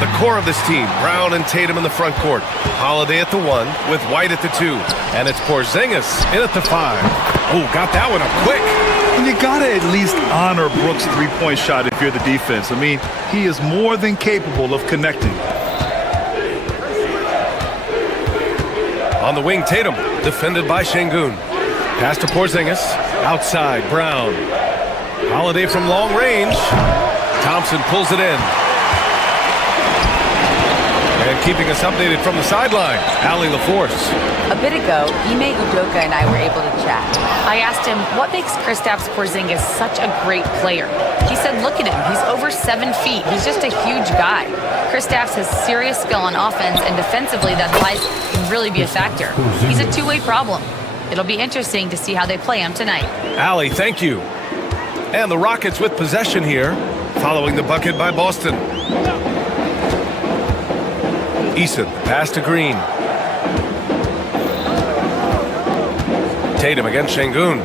The core of this team, Brown and Tatum in the front court. Holiday at the 1 with White at the 2. And it's Porzingis in at the 5. Oh, got that one up quick. And you got to at least honor Brooks' three-point shot if you're the defense. I mean, he is more than capable of connecting. On the wing, Tatum, defended by Şengün. Pass to Porzingis. Outside, Brown. Holiday from long range. Thompson pulls it in. And keeping us updated from the sideline, Allie LaForce. A bit ago, Ime Udoka and I were able to chat. I asked him, what makes Kristaps Porzingis such a great player? He said, look at him. He's over 7 feet. He's just a huge guy. Kristaps has serious skill on offense, and defensively, that size can really be a factor. He's a two-way problem. It'll be interesting to see how they play him tonight. Allie, thank you. And the Rockets with possession here, following the bucket by Boston. Eason, pass to Green. Tatum against Şengün.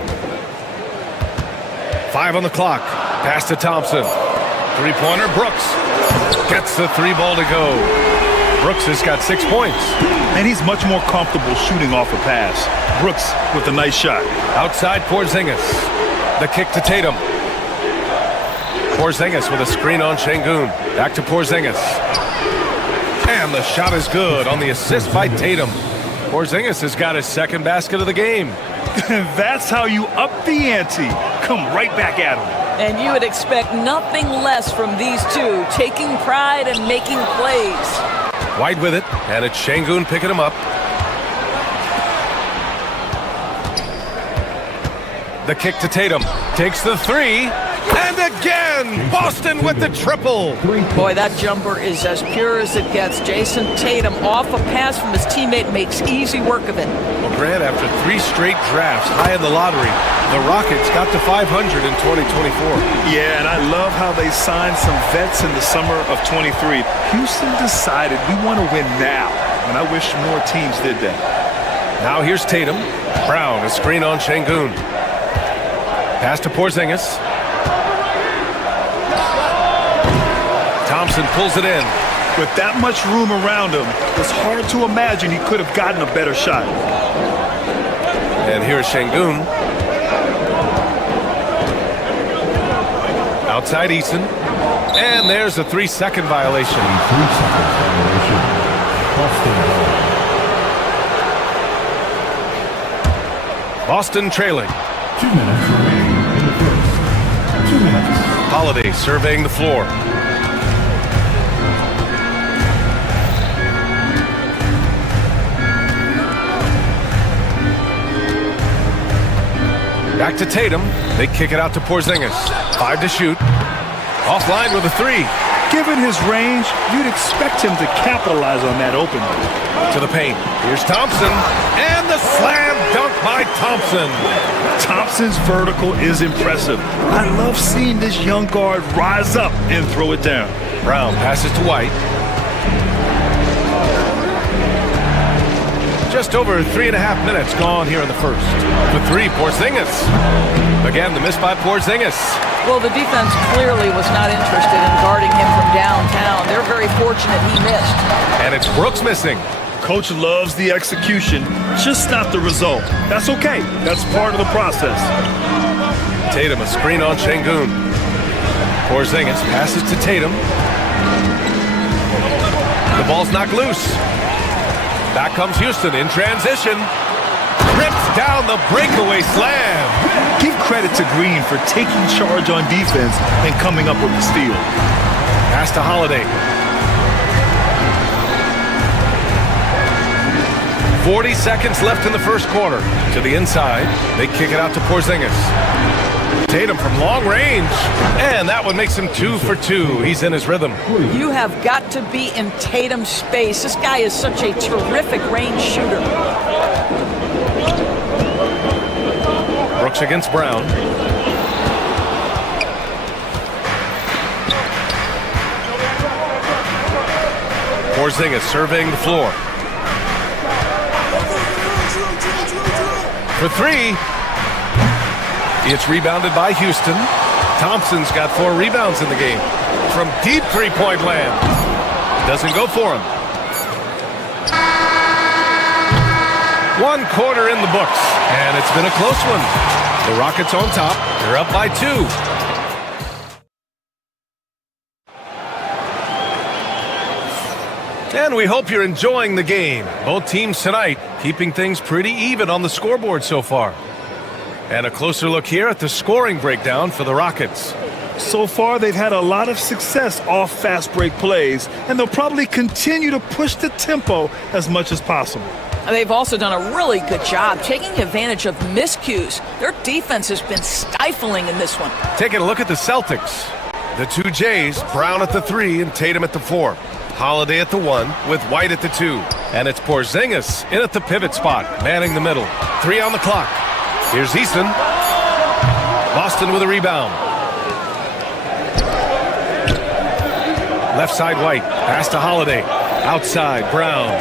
5 on the clock. Pass to Thompson. Three-pointer, Brooks. Gets the 3-ball to go. Brooks has got 6 points. And he's much more comfortable shooting off a pass. Brooks with a nice shot. Outside Porzingis. The kick to Tatum. Porzingis with a screen on Şengün. Back to Porzingis. And the shot is good on the assist by Tatum. Porzingis has got his second basket of the game. That's how you up the ante. Come right back at him. And you would expect nothing less from these two, taking pride and making plays. White with it, and it's Şengün picking him up. The kick to Tatum. Takes the 3, and again. Boston with the triple. Boy, that jumper is as pure as it gets. Jason Tatum off a pass from his teammate makes easy work of it. Well, Grant, after 3 straight drafts high in the lottery, the Rockets got to 500 in 2024. Yeah, and I love how they signed some vets in the summer of 23. Houston decided we want to win now, and I wish more teams did that. Now here's Tatum. Brown, a screen on Şengün. Pass to Porzingis. Thompson pulls it in. With that much room around him, it's hard to imagine he could have gotten a better shot. And here's Şengün. Outside Eason. And there's a 3-second violation. 3-second violation. Boston trailing. 2 minutes remaining in the first. 2 minutes. Holiday surveying the floor. Back to Tatum. They kick it out to Porzingis. 5 to shoot. Offline with a 3. Given his range, you'd expect him to capitalize on that opening. To the paint. Here's Thompson. And the slam dunk by Thompson. Thompson's vertical is impressive. I love seeing this young guard rise up and throw it down. Brown passes to White. Just over 3.5 minutes gone here in the first. For 3, Porzingis. Again, the miss by Porzingis. Well, the defense clearly was not interested in guarding him from downtown. They're very fortunate he missed. And it's Brooks missing. Coach loves the execution, just not the result. That's okay. That's part of the process. Tatum, a screen on Şengün. Porzingis passes to Tatum. The ball's knocked loose. Back comes Houston in transition. Rips down the breakaway slam. Give credit to Green for taking charge on defense and coming up with the steal. Pass to Holiday. 40 seconds left in the first quarter. To the inside. They kick it out to Porzingis. Tatum from long range. And that one makes him 2 for 2. He's in his rhythm. You have got to be in Tatum's space. This guy is such a terrific range shooter. Brooks against Brown. Porzingis surveying the floor. For 3. It's rebounded by Houston. Thompson's got 4 rebounds in the game. From deep three-point land. Doesn't go for him. 1 quarter in the books. And it's been a close one. The Rockets on top. They're up by 2. And we hope you're enjoying the game. Both teams tonight keeping things pretty even on the scoreboard so far. And a closer look here at the scoring breakdown for the Rockets. So far, they've had a lot of success off fast break plays, and they'll probably continue to push the tempo as much as possible. They've also done a really good job taking advantage of miscues. Their defense has been stifling in this one. Taking a look at the Celtics. The 2 Jays, Brown at the 3 and Tatum at the 4. Holiday at the 1 with White at the 2. And it's Porzingis in at the pivot spot, manning the middle. 3 on the clock. Here's Eason. Boston with a rebound. Left side White. Pass to Holiday. Outside Brown.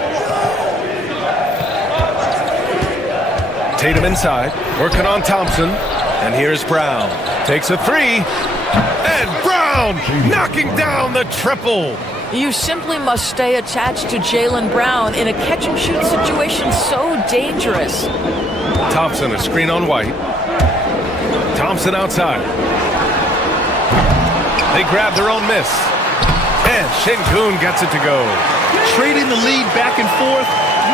Tatum inside. Working on Thompson. And here's Brown. Takes a 3. And Brown knocking down the triple. You simply must stay attached to Jaylen Brown in a catch-and-shoot situation so dangerous. Thompson, a screen on White. Thompson outside. They grab their own miss. And Şengün gets it to go. Trading the lead back and forth,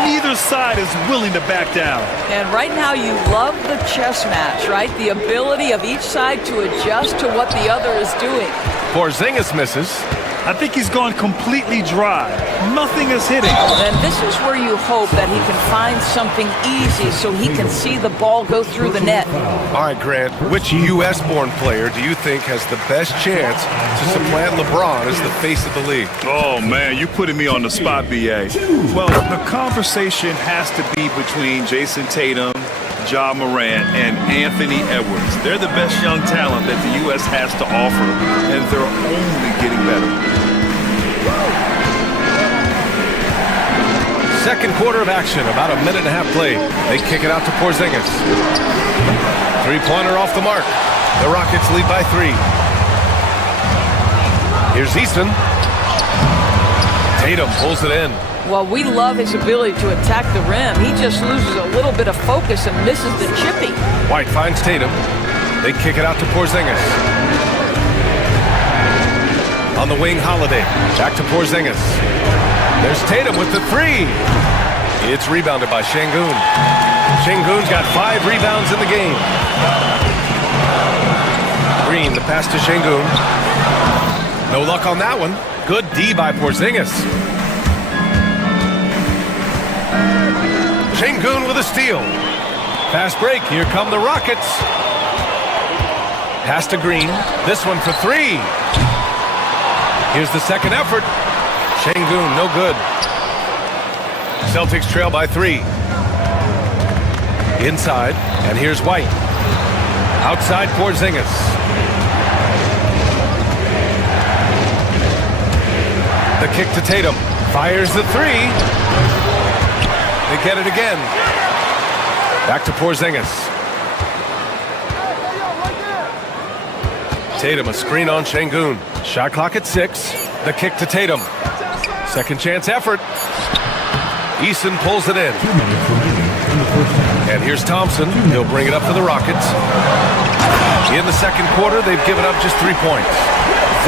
neither side is willing to back down. And right now you love the chess match, right? The ability of each side to adjust to what the other is doing. Porzingis misses. I think he's gone completely dry. Nothing is hitting. And this is where you hope that he can find something easy so he can see the ball go through the net. All right, Grant, which U.S.-born player do you think has the best chance to supplant LeBron as the face of the league? Oh, man, you're putting me on the spot, B.A. Well, the conversation has to be between Jason Tatum, Ja Morant, and Anthony Edwards. They're the best young talent that the U.S. has to offer, and they're only getting better. Second quarter of action, about a minute and a half played. They kick it out to Porzingis. Three-pointer off the mark. The Rockets lead by 3. Here's Easton. Tatum pulls it in. Well, we love his ability to attack the rim. He just loses a little bit of focus and misses the chippy. White finds Tatum. They kick it out to Porzingis. On the wing, Holiday. Back to Porzingis. There's Tatum with the 3. It's rebounded by Şengün. Şengün's got 5 rebounds in the game. Green, the pass to Şengün. No luck on that one. Good D by Porzingis. Şengün with a steal. Fast break. Here come the Rockets. Pass to Green. This one for 3. Here's the second effort. Şengün, no good. Celtics trail by 3. Inside, and here's White. Outside Porzingis. The kick to Tatum. Fires the 3. They get it again. Back to Porzingis. Tatum, a screen on Şengün. Shot clock at 6. The kick to Tatum. Second chance effort. Eason pulls it in. And here's Thompson. He'll bring it up for the Rockets. In the second quarter, they've given up just 3 points.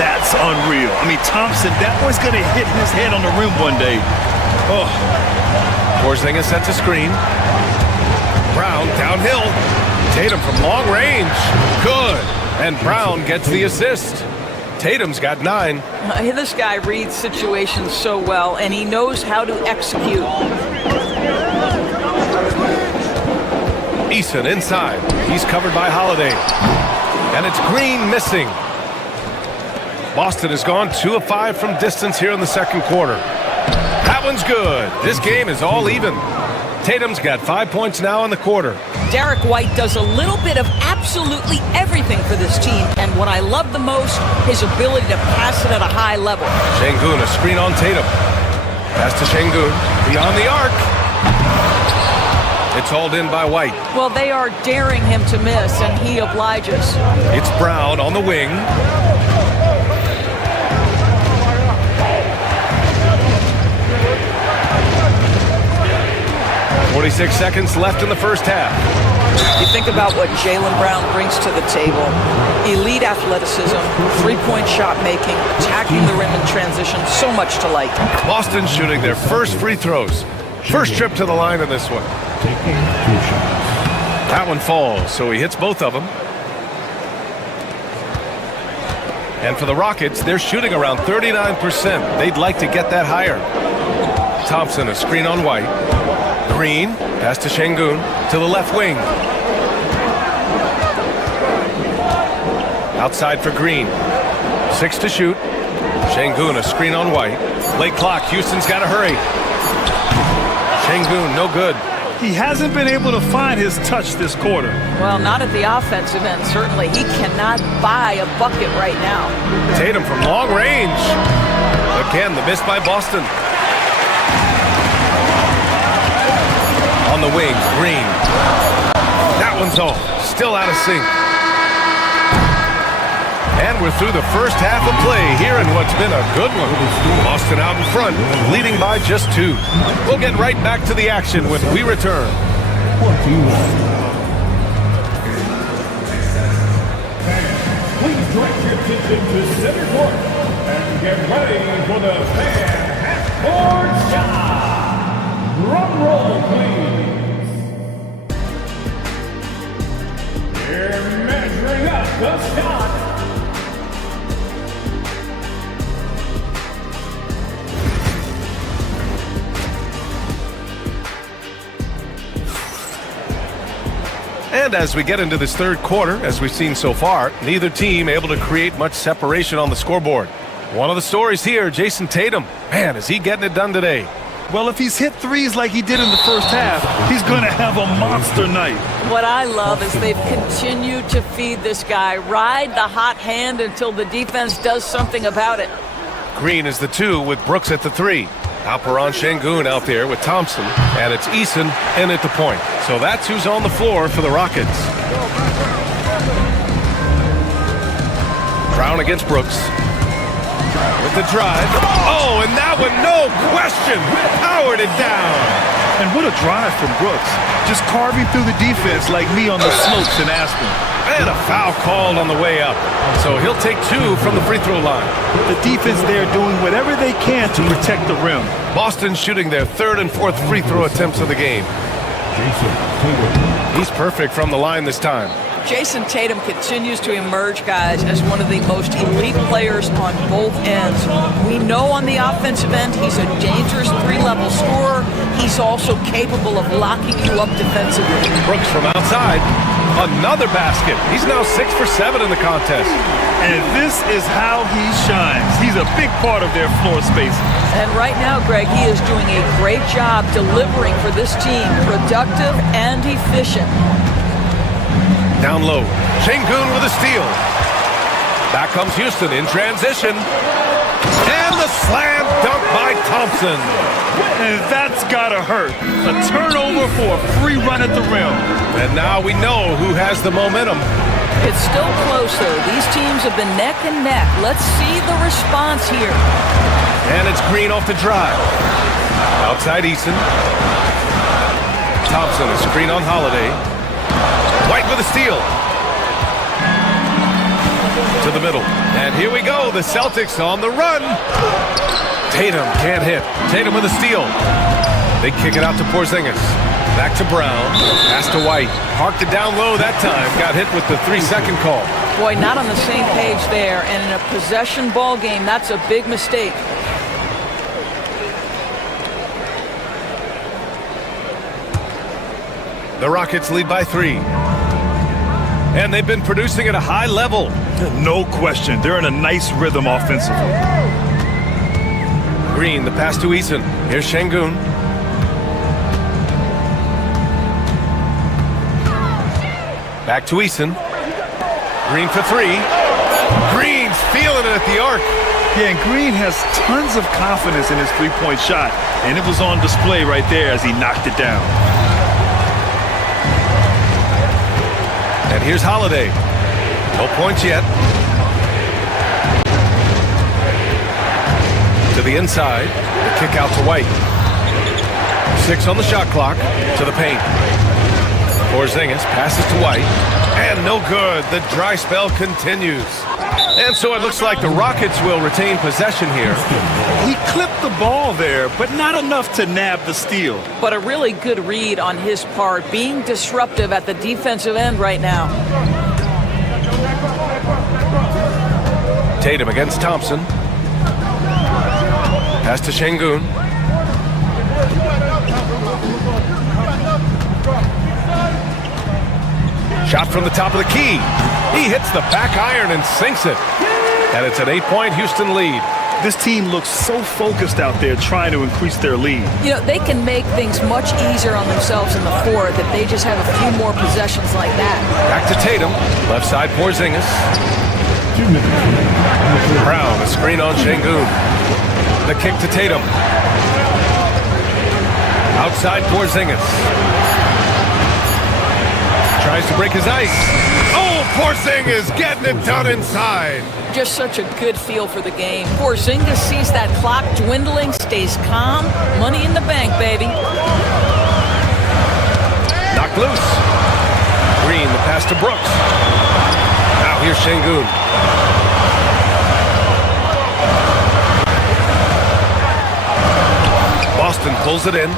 That's unreal. I mean, Thompson, that boy's going to hit his head on the rim one day. Oh. Porzingis sets a screen. Brown downhill. Tatum from long range. Good. And Brown gets the assist. Tatum's got 9. This guy reads situations so well, and he knows how to execute. Eason inside. He's covered by Holiday. And it's Green missing. Boston has gone 2 of 5 from distance here in the second quarter. That one's good. This game is all even. Tatum's got 5 points now in the quarter. Derek White does a little bit of absolutely everything for this team, and what I love the most, his ability to pass it at a high level. Şengün, a screen on Tatum. Pass to Şengün, beyond the arc. It's hauled in by White. Well, they are daring him to miss, and he obliges. It's Brown on the wing. 46 seconds left in the first half. You think about what Jaylen Brown brings to the table. Elite athleticism, three-point shot making, attacking the rim in transition, so much to like. Boston shooting their first free throws. First trip to the line in this one. That one falls, so he hits both of them. And for the Rockets, they're shooting around 39%. They'd like to get that higher. Thompson, a screen on White. Green, pass to Şengün, to the left wing. Outside for Green. 6 to shoot. Şengün, a screen on White. Late clock, Houston's got to hurry. Şengün, no good. He hasn't been able to find his touch this quarter. Well, not at the offensive end, certainly. He cannot buy a bucket right now. Tatum from long range. Again, the miss by Boston. On the wing, Green. That one's off. Still out of sync. And we're through the first half of play here in what's been a good one. Boston out in front, leading by just 2. We'll get right back to the action when we return. Please direct your attention to center court and get ready for the fan half-court shot. Drum roll, please. They're measuring up the shot. And as we get into this third quarter, as we've seen so far, neither team able to create much separation on the scoreboard. One of the stories here, Jason Tatum. Man, is he getting it done today? Well, if he's hit threes like he did in the first half, he's going to have a monster night. What I love is they've continued to feed this guy, ride the hot hand until the defense does something about it. Green is the 2 with Brooks at the 3. Alperon Şengün out there with Thompson, and it's Eason in at the point. So that's who's on the floor for the Rockets. Brown against Brooks. With the drive. Oh, and that one, no question, powered it down. And what a drive from Brooks. Just carving through the defense like me on the slopes in Aspen. And a foul called on the way up. So he'll take 2 from the free throw line. The defense there doing whatever they can to protect the rim. Boston shooting their 3rd and 4th free throw attempts of the game. He's perfect from the line this time. Jason Tatum continues to emerge, guys, as one of the most elite players on both ends. We know on the offensive end he's a dangerous 3-level scorer. He's also capable of locking you up defensively. Brooks from outside. Another basket. He's now 6 for 7 in the contest. And this is how he shines. He's a big part of their floor space. And right now, Greg, he is doing a great job delivering for this team. Productive and efficient. Down low. Şengün with a steal. Back comes Houston in transition. And the slam dunk by Thompson. And that's gotta hurt. A turnover for a free run at the rim. And now we know who has the momentum. It's still close, though. These teams have been neck and neck. Let's see the response here. And it's Green off the drive. Outside Eason. Thompson, a screen on Holiday. White with a steal. To the middle. And here we go. The Celtics on the run. Tatum can't hit. Tatum with a steal. They kick it out to Porzingis. Back to Brown. Pass to White. Parked it down low that time. Got hit with the 3-second call. Boy, not on the same page there. And in a possession ball game, that's a big mistake. The Rockets lead by 3. And they've been producing at a high level. No question. They're in a nice rhythm offensively. Green, the pass to Eason. Here's Şengün. Back to Eason. Green for 3. Green's feeling it at the arc. Yeah, and Green has tons of confidence in his three-point shot. And it was on display right there as he knocked it down. And here's Holiday. No points yet. To the inside. The kick out to White. 6 on the shot clock. To the paint. Porzingis passes to White. And no good. The dry spell continues. And so it looks like the Rockets will retain possession here. He clipped the ball there, but not enough to nab the steal. But a really good read on his part, being disruptive at the defensive end right now. Tatum against Thompson. Pass to Şengün. Shot from the top of the key. He hits the back iron and sinks it. And it's an 8-point Houston lead. This team looks so focused out there trying to increase their lead. You know, they can make things much easier on themselves in the fourth if they just have a few more possessions like that. Back to Tatum. Left side Porzingis. 2 minutes. Brown, a screen on Şengün. The kick to Tatum. Outside Porzingis. Tries to break his ice. Oh, Porzingis getting it done inside. Just such a good feel for the game. Porzingis sees that clock dwindling, stays calm. Money in the bank, baby. Knocked loose. Green, the pass to Brooks. Now here's Şengün. Boston pulls it in.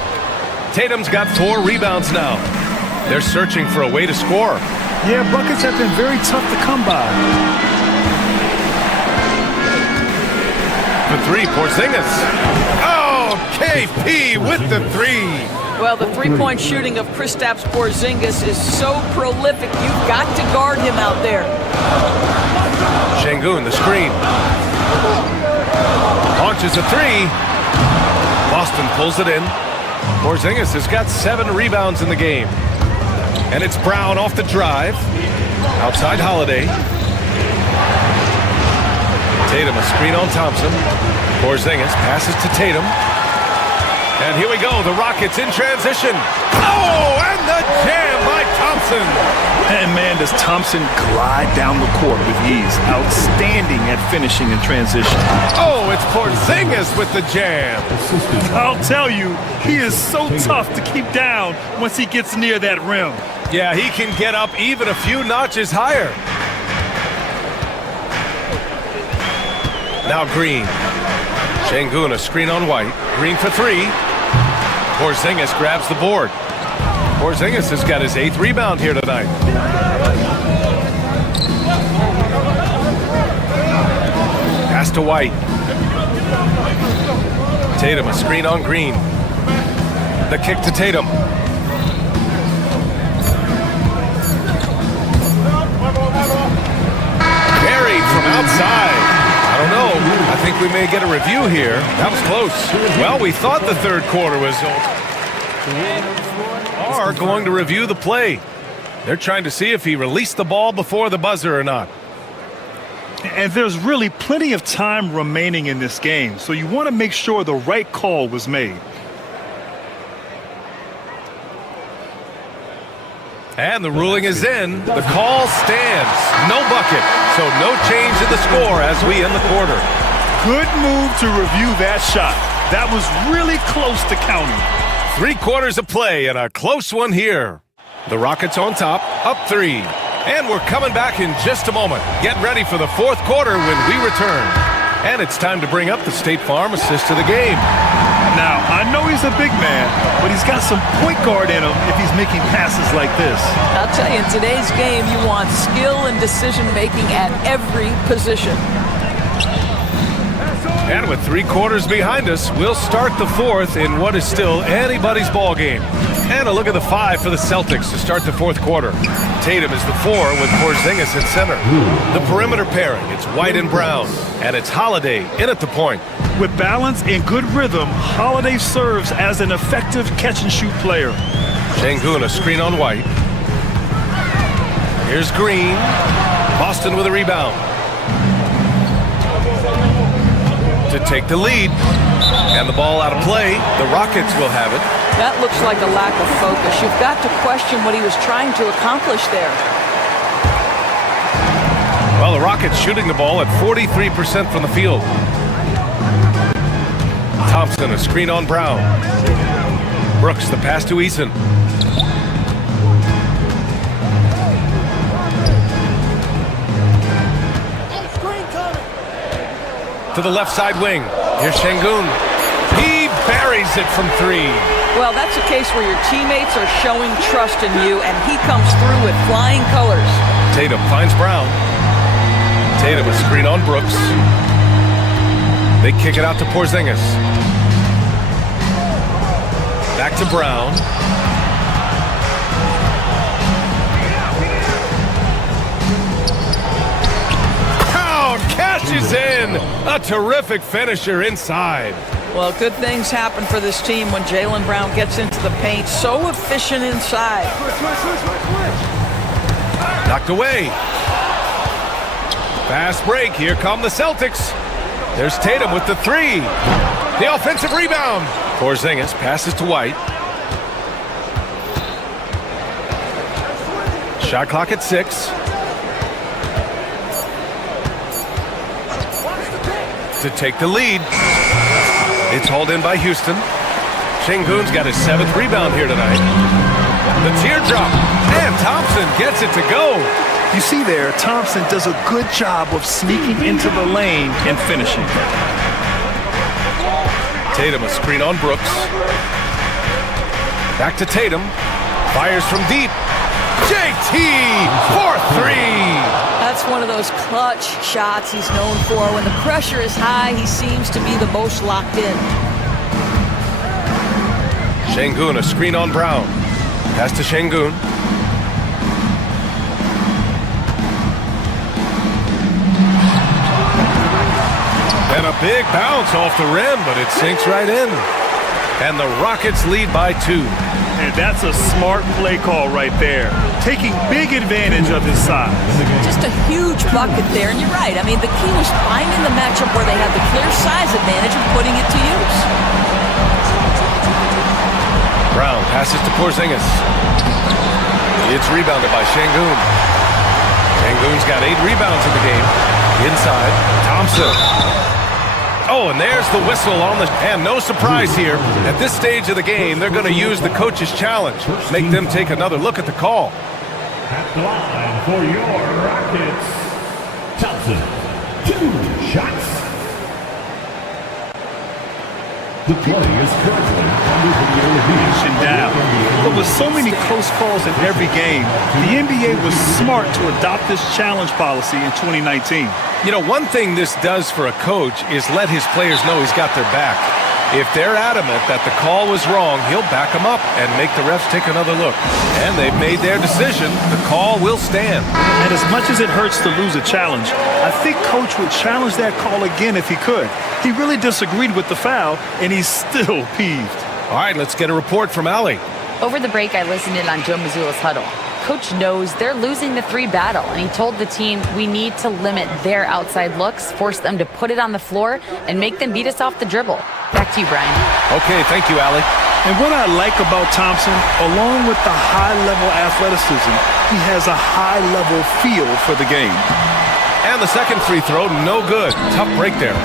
Tatum's got 4 rebounds now. They're searching for a way to score. Yeah, buckets have been very tough to come by. For 3, Porzingis. Oh, KP with the 3. Well, the three-point shooting of Kristaps Porzingis is so prolific. You've got to guard him out there. Şengün, the screen. Launches a three. Boston pulls it in. Porzingis has got 7 rebounds in the game. And it's Brown off the drive. Outside Holiday. Tatum, a screen on Thompson. Porzingis passes to Tatum. And here we go, the Rockets in transition. Oh, and the jam by Thompson. And man, does Thompson glide down the court with ease. Outstanding at finishing in transition. Oh, it's Porzingis with the jam. I'll tell you, he is so tough to keep down once he gets near that rim. Yeah, he can get up even a few notches higher. Now Green. Şengün, a screen on White. Green for 3. Porzingis grabs the board. Porzingis has got his 8th rebound here tonight. Pass to White. Tatum, a screen on Green. The kick to Tatum. Buried from outside. I don't know. I think we may get a review here. That was close. Well, we thought the third quarter was over. Are going to review the play. They're trying to see if he released the ball before the buzzer or not. And there's really plenty of time remaining in this game, so you want to make sure the right call was made. And the ruling is in. The call stands. No bucket. So no change in the score as we end the quarter. Good move to review that shot. That was really close to counting. 3 quarters of play and a close one here. The Rockets on top, up 3. And we're coming back in just a moment. Get ready for the 4th quarter when we return. And it's time to bring up the State Farm assist of the game. Now, I know he's a big man, but he's got some point guard in him if he's making passes like this. I'll tell you, in today's game, you want skill and decision-making at every position. And with 3 quarters behind us, we'll start the 4th in what is still anybody's ball game. And a look at the 5 for the Celtics to start the 4th quarter. Tatum is the 4 with Porzingis at center. The perimeter pairing, it's White and Brown. And it's Holiday in at the point. With balance and good rhythm, Holiday serves as an effective catch-and-shoot player. Şengün, a screen on White. Here's Green. Boston with a rebound. To take the lead. And the ball out of play. The Rockets will have it. That looks like a lack of focus. You've got to question what he was trying to accomplish there. Well, the Rockets shooting the ball at 43% from the field. Thompson, a screen on Brown. Brooks, the pass to Eason. To the left side wing. Here's Şengün. He buries it from 3. Well, that's a case where your teammates are showing trust in you, and he comes through with flying colors. Tatum finds Brown. Tatum, a screen on Brooks. They kick it out to Porzingis. Back to Brown. Brown cashes in. A terrific finisher inside. Well, good things happen for this team when Jaylen Brown gets into the paint. So efficient inside. Knocked away. Fast break. Here come the Celtics. There's Tatum with the 3. The offensive rebound. Porzingis passes to White. Shot clock at 6. To take the lead. It's hauled in by Houston. Şengün's got his 7th rebound here tonight. The teardrop. And Thompson gets it to go. You see there, Thompson does a good job of sneaking into the lane and finishing. Tatum, a screen on Brooks. Back to Tatum. Fires from deep. JT for 3. That's one of those clutch shots he's known for. When the pressure is high, he seems to be the most locked in. Şengün, a screen on Brown. Pass to Şengün. And a big bounce off the rim, but it sinks right in. And the Rockets lead by 2. And that's a smart play call right there. Taking big advantage of his size. Just a huge bucket there, and you're right. I mean, the key was finding the matchup where they had the clear size advantage and putting it to use. Brown passes to Porzingis. It's rebounded by Şengün. Şengün's got 8 rebounds in the game. Inside, Thompson. Oh, and there's the whistle on the... And no surprise here. At this stage of the game, they're going to use the coach's challenge. Make them take another look at the call. At the line for your Rockets, Thompson, 2 shots. The play is currently under video review. Down. But with so many close calls in every game, the NBA was smart to adopt this challenge policy in 2019. You know, one thing this does for a coach is let his players know he's got their back. If they're adamant that the call was wrong, he'll back them up and make the refs take another look. And they've made their decision. The call will stand. And as much as it hurts to lose a challenge, I think Coach would challenge that call again if he could. He really disagreed with the foul, and he's still peeved. All right, let's get a report from Allie. Over the break, I listened in on Joe Mazzulla's huddle. Coach knows they're losing the 3 battle, and he told the team we need to limit their outside looks, force them to put it on the floor, and make them beat us off the dribble. Back to you, Brian. Okay, thank you, Allie. And what I like about Thompson, along with the high-level athleticism, he has a high-level feel for the game. And the second free throw, no good. Tough break there.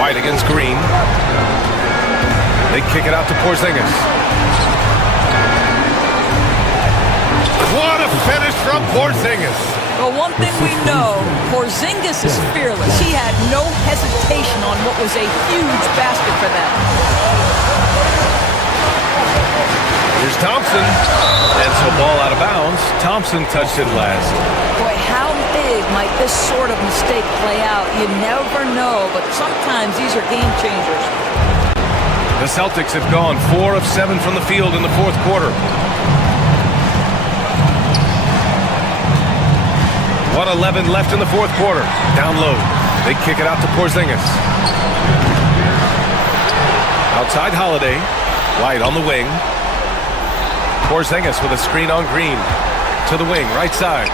White against Green. They kick it out to Porzingis. What a finish from Porzingis. Well, one thing we know, Porzingis is fearless. He had no hesitation on what was a huge basket for them. Here's Thompson. And so ball out of bounds. Thompson touched it last. Boy, how big might this sort of mistake play out? You never know, but sometimes these are game changers. The Celtics have gone 4 of 7 from the field in the fourth quarter. 1:11 left in the fourth quarter. Down low. They kick it out to Porzingis. Outside Holiday. White on the wing. Porzingis with a screen on Green. To the wing, right side.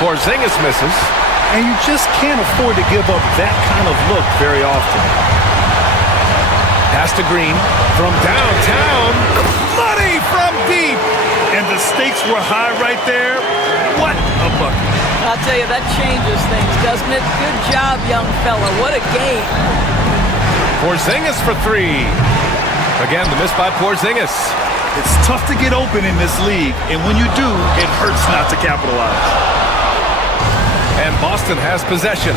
Porzingis misses. And you just can't afford to give up that kind of look very often. Pass to Green. From downtown. Money from deep. And the stakes were high right there. What a bucket. I'll tell you, that changes things, doesn't it? Good job, young fella. What a game. Porzingis for 3. Again, the miss by Porzingis. It's tough to get open in this league, and when you do, it hurts not to capitalize. And Boston has possession.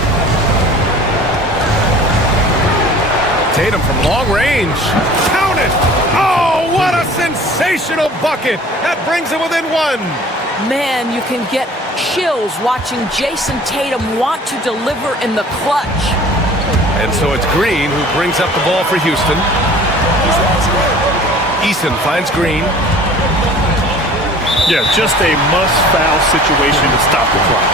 Tatum from long range. Count it! Oh, what a sensational bucket! That brings it within 1. Man, you can get chills watching Jason Tatum want to deliver in the clutch. And so it's Green who brings up the ball for Houston. Eason finds Green. Yeah, just a must-foul situation to stop the clock.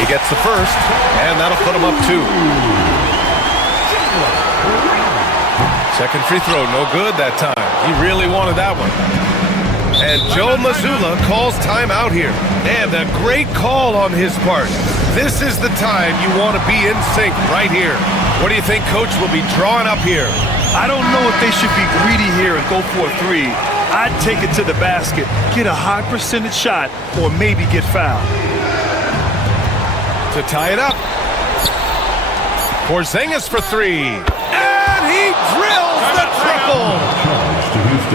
He gets the first, and that'll put him up 2. Second free throw, no good that time. He really wanted that one. And Joe Mazzulla calls timeout here. And a great call on his part. This is the time you want to be in sync right here. What do you think Coach will be drawing up here? I don't know if they should be greedy here and go for a 3. I'd take it to the basket, get a high percentage shot, or maybe get fouled. To tie it up. Porzingis for 3. And he drills the triple.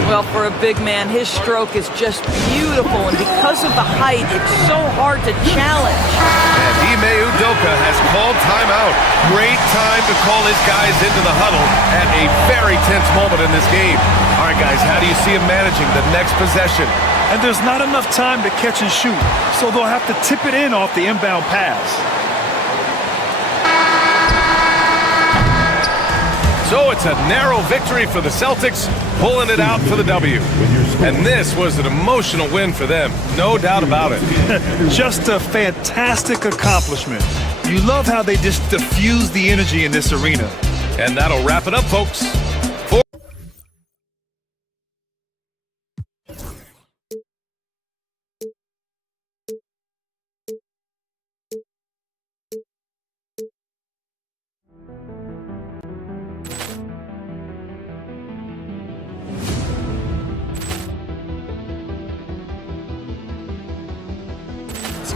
Well, for a big man, his stroke is just beautiful, and because of the height, it's so hard to challenge. And Ime Udoka has called timeout. Great time to call his guys into the huddle at a very tense moment in this game. All right, guys, how do you see him managing the next possession? and there's not enough time to catch and shoot, so they'll have to tip it in off the inbound pass. So it's a narrow victory for the Celtics, pulling it out for the W. And this was an emotional win for them, no doubt about it. Just a fantastic accomplishment. You love how they just diffuse the energy in this arena. And that'll wrap it up, folks.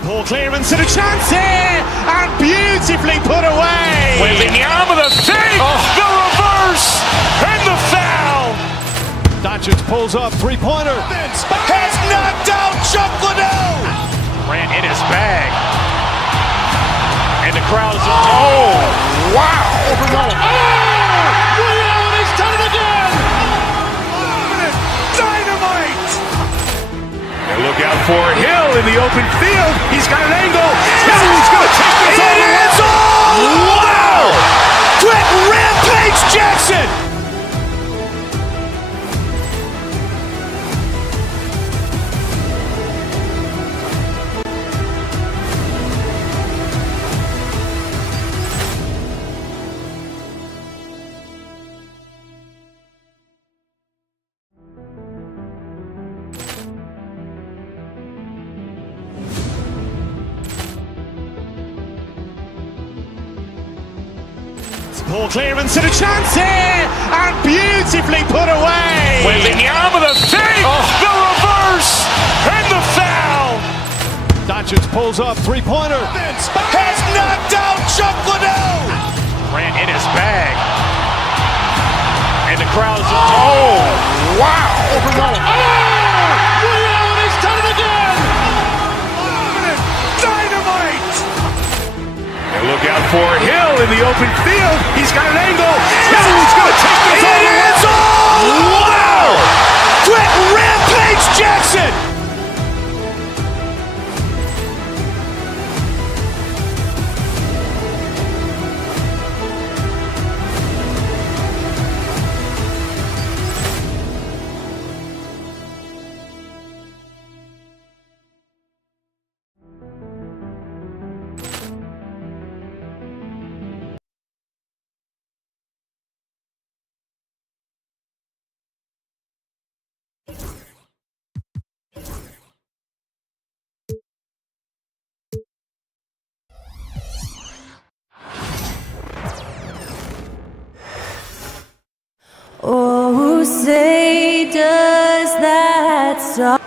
Poor clearance and a chance here, and beautifully put away. Wembanyama the save, the reverse, and the foul. Doncic pulls up, three-pointer. Has knocked out Chuck Liddell. Ran in his bag. And the crowd is, oh, wow. He's done it again. Dynamite. And look out for Hill in the open field. He's got an angle. Hill's going to take this all the way. Wow! Brett Rampage Jackson. Poor clearance and a chance here, and beautifully put away. Wembanyama the save, the reverse, and the foul. Doncic pulls up, three-pointer. Has knocked out Chuck Liddell. Ran in his bag. And the crowd is, oh, wow. He's done it again. Dynamite. And look out for Hill in the open field. He's got an angle. Hill's going to take this all the way. Wow! Brett Rampage Jackson. Oh, say does that song.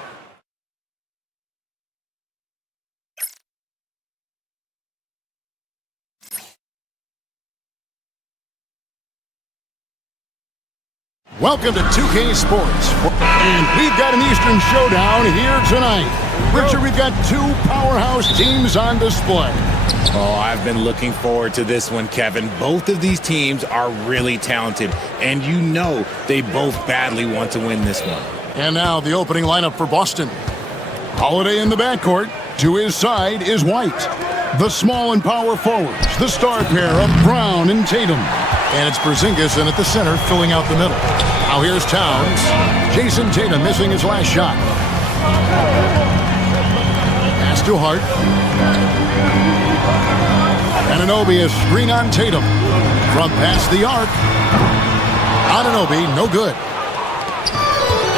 Welcome to 2K Sports, and we've got an Eastern Showdown here tonight. Richard, we've got two powerhouse teams on display. Oh, I've been looking forward to this one, Kevin. Both of these teams are really talented, and you know they both badly want to win this one. And now the opening lineup for Boston. Holiday in the backcourt. To his side is White. The small and power forwards, the star pair of Brown and Tatum. And it's Porzingis in at the center, filling out the middle. Now here's Towns. Jason Tatum missing his last shot. Pass to Hart. Anunoby is screen on Tatum. From past the arc. Anunoby, no good.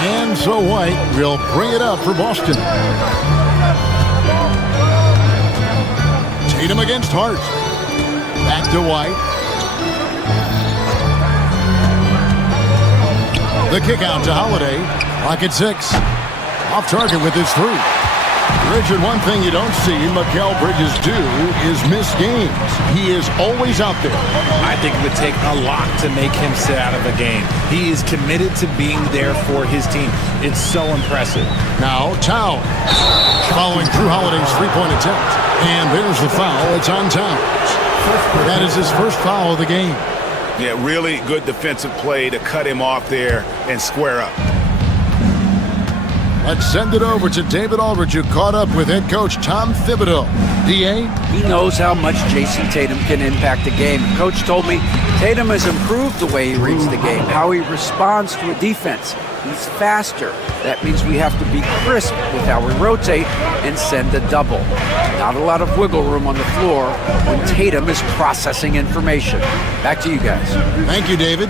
And so White will bring it up for Boston. Tatum against Hart. Back to White. The kick out to Holiday. Clock at 6. Off target with his three. Richard, one thing you don't see Mikal Bridges do is miss games. He is always out there. I think it would take a lot to make him sit out of a game. He is committed to being there for his team. It's so impressive. Now, Towns following Drew Holiday's three-point attempt. And there's the foul. It's on Towns. That is his first foul of the game. Yeah, really good defensive play to cut him off there and square up. Let's send it over to David Aldridge, who caught up with head coach Tom Thibodeau. D.A.? He knows how much Jason Tatum can impact a game. Coach told me Tatum has improved the way he reads the game, how he responds to a defense. He's faster. That means we have to be crisp with how we rotate and send a double. Not a lot of wiggle room on the floor when Tatum is processing information. Back to you guys. Thank you, David.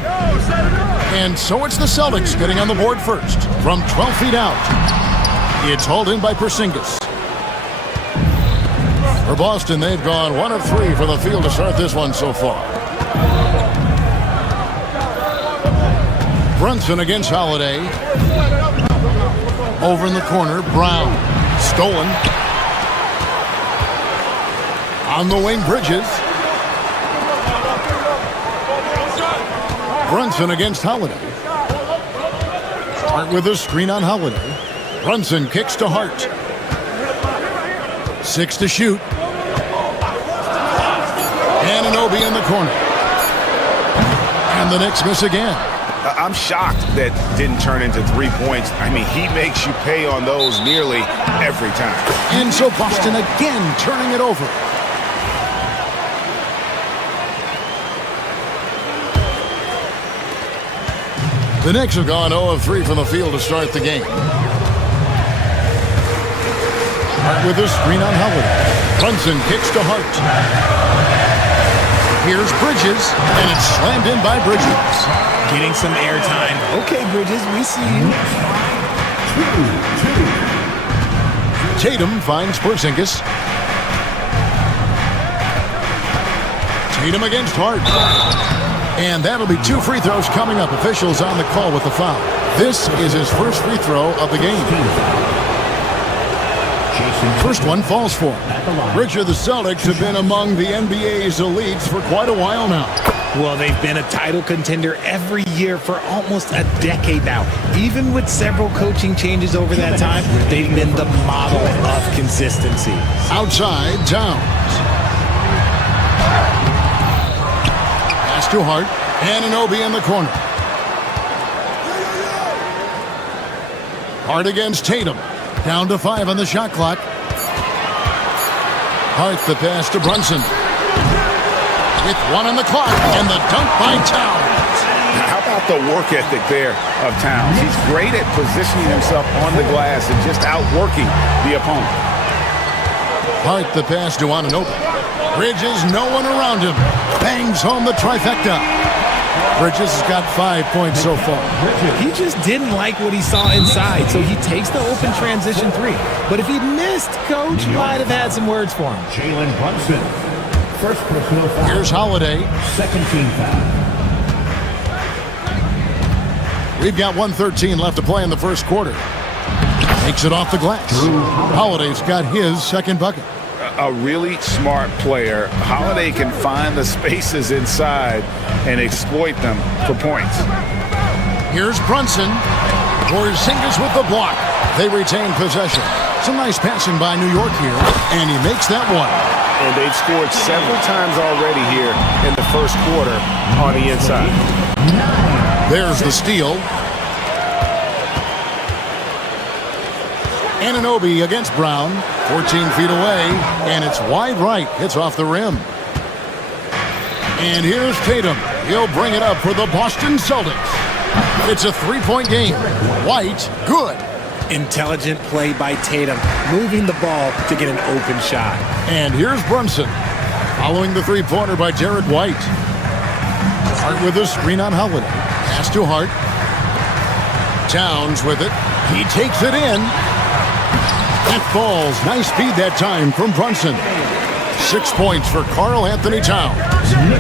And so it's the Celtics getting on the board first from 12 feet out. It's hauled in by Porzingis. For Boston, they've gone 1 of 3 from the field to start this one so far. Brunson against Holiday. Over in the corner, Brown. Stolen. On the wing, Bridges. Brunson against Holiday. Hart with a screen on Holiday. Brunson kicks to Hart. 6 to shoot. Anunoby in the corner. And the Knicks miss again. I'm shocked that didn't turn into 3 points. I mean, he makes you pay on those nearly every time. And so Boston again turning it over. The Knicks have gone 0 of 3 from the field to start the game. Hart with a screen on Holiday. Brunson kicks to Hart. Here's Bridges, and it's slammed in by Bridges. Getting some airtime. Okay, Bridges, we see you. Tatum finds Porzingis. Tatum against Hart. And that'll be 2 free throws coming up. Officials on the call with the foul. This is his first free throw of the game. First one falls for him. Richard, the Celtics have been among the NBA's elites for quite a while now. Well, they've been a title contender every year for almost a decade now. Even with several coaching changes over that time, they've been the model of consistency. Outside, Towns. Pass to Hart. Anunoby in the corner. Hart against Tatum. Down to 5 on the shot clock. Hart the pass to Brunson. With 1 on the clock, and the dunk by Towns. How about the work ethic there of Towns? He's great at positioning himself on the glass and just outworking the opponent. Hart the pass to Anunoby. Bridges, no one around him. Bangs home the trifecta. Bridges has got 5 points so far. He just didn't like what he saw inside, so he takes the open transition 3. But if he'd missed, Coach might have had some words for him. Jalen Brunson. First personal foul. Here's Holiday. Second team foul. We've got 1:13 left to play in the first quarter. Takes it off the glass. Holiday's got his second bucket. A really smart player. Holiday can find the spaces inside and exploit them for points. Here's Brunson. Porzingis with the block. They retain possession. Some nice passing by New York here, and he makes that one. And they've scored several times already here in the first quarter on the inside. There's the steal. Anunoby against Brown. 14 feet away, and it's wide right. Hits off the rim. And here's Tatum. He'll bring it up for the Boston Celtics. It's a 3-point game. White, good. Intelligent play by Tatum, moving the ball to get an open shot. And here's Brunson, following the 3-pointer by Jared White. Hart with a screen on Holiday. Pass to Hart. Towns with it. He takes it in. That falls. Nice speed that time from Brunson. 6 points for Karl Anthony Towns.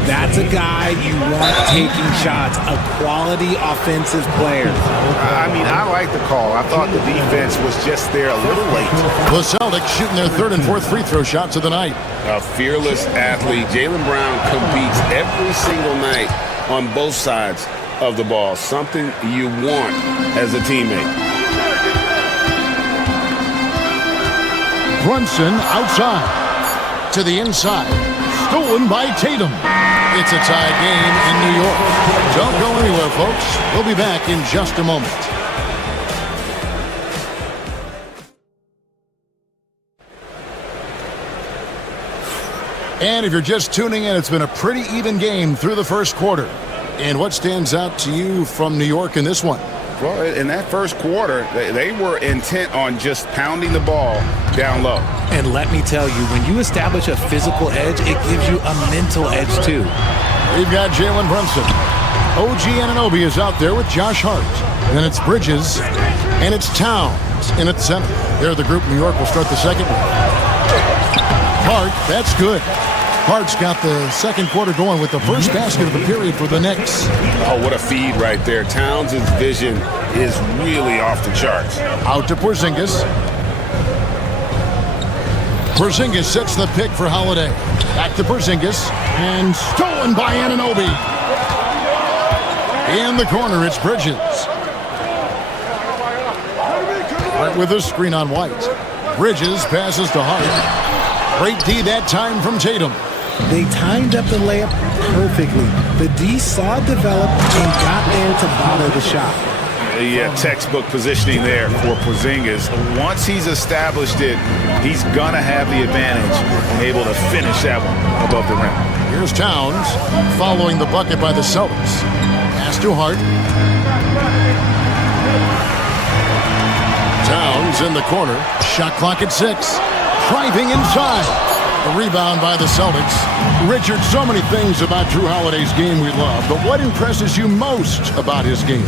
That's a guy you want taking shots, a quality offensive player. I mean, I like the call. I thought the defense was just there a little late. The Celtics shooting their 3rd and 4th free throw shots of the night. A fearless athlete. Jaylen Brown competes every single night on both sides of the ball. Something you want as a teammate. Brunson outside. To the inside. Stolen by Tatum. It's a tie game in New York. Don't go anywhere, folks. We'll be back in just a moment. And if you're just tuning in, it's been a pretty even game through the first quarter. And what stands out to you from New York in this one? Well, in that first quarter, they were intent on just pounding the ball down low. And let me tell you, when you establish a physical edge, it gives you a mental edge too. We've got Jalen Brunson. OG Anunoby is out there with Josh Hart. Then it's Bridges, and it's Towns in at center. They're the group New York will start the second one. Hart, that's good. Hart's got the second quarter going with the first basket of the period for the Knicks. Oh, what a feed right there. Towns' vision is really off the charts. Out to Porzingis. Porzingis sets the pick for Holiday. Back to Porzingis. And stolen by Anunoby. In the corner, it's Bridges. Right with a screen on White. Bridges passes to Hart. Great D that time from Tatum. They timed up the layup perfectly. The D saw it develop and got there to bother the shot. Yeah, textbook positioning there for Porzingis. Once he's established it, he's going to have the advantage and able to finish that one above the rim. Here's Towns following the bucket by the Celtics. Pass to Hart. Towns in the corner. Shot clock at 6. Driving inside. The rebound by the Celtics. Richard, so many things about Drew Holiday's game we love, but what impresses you most about his game?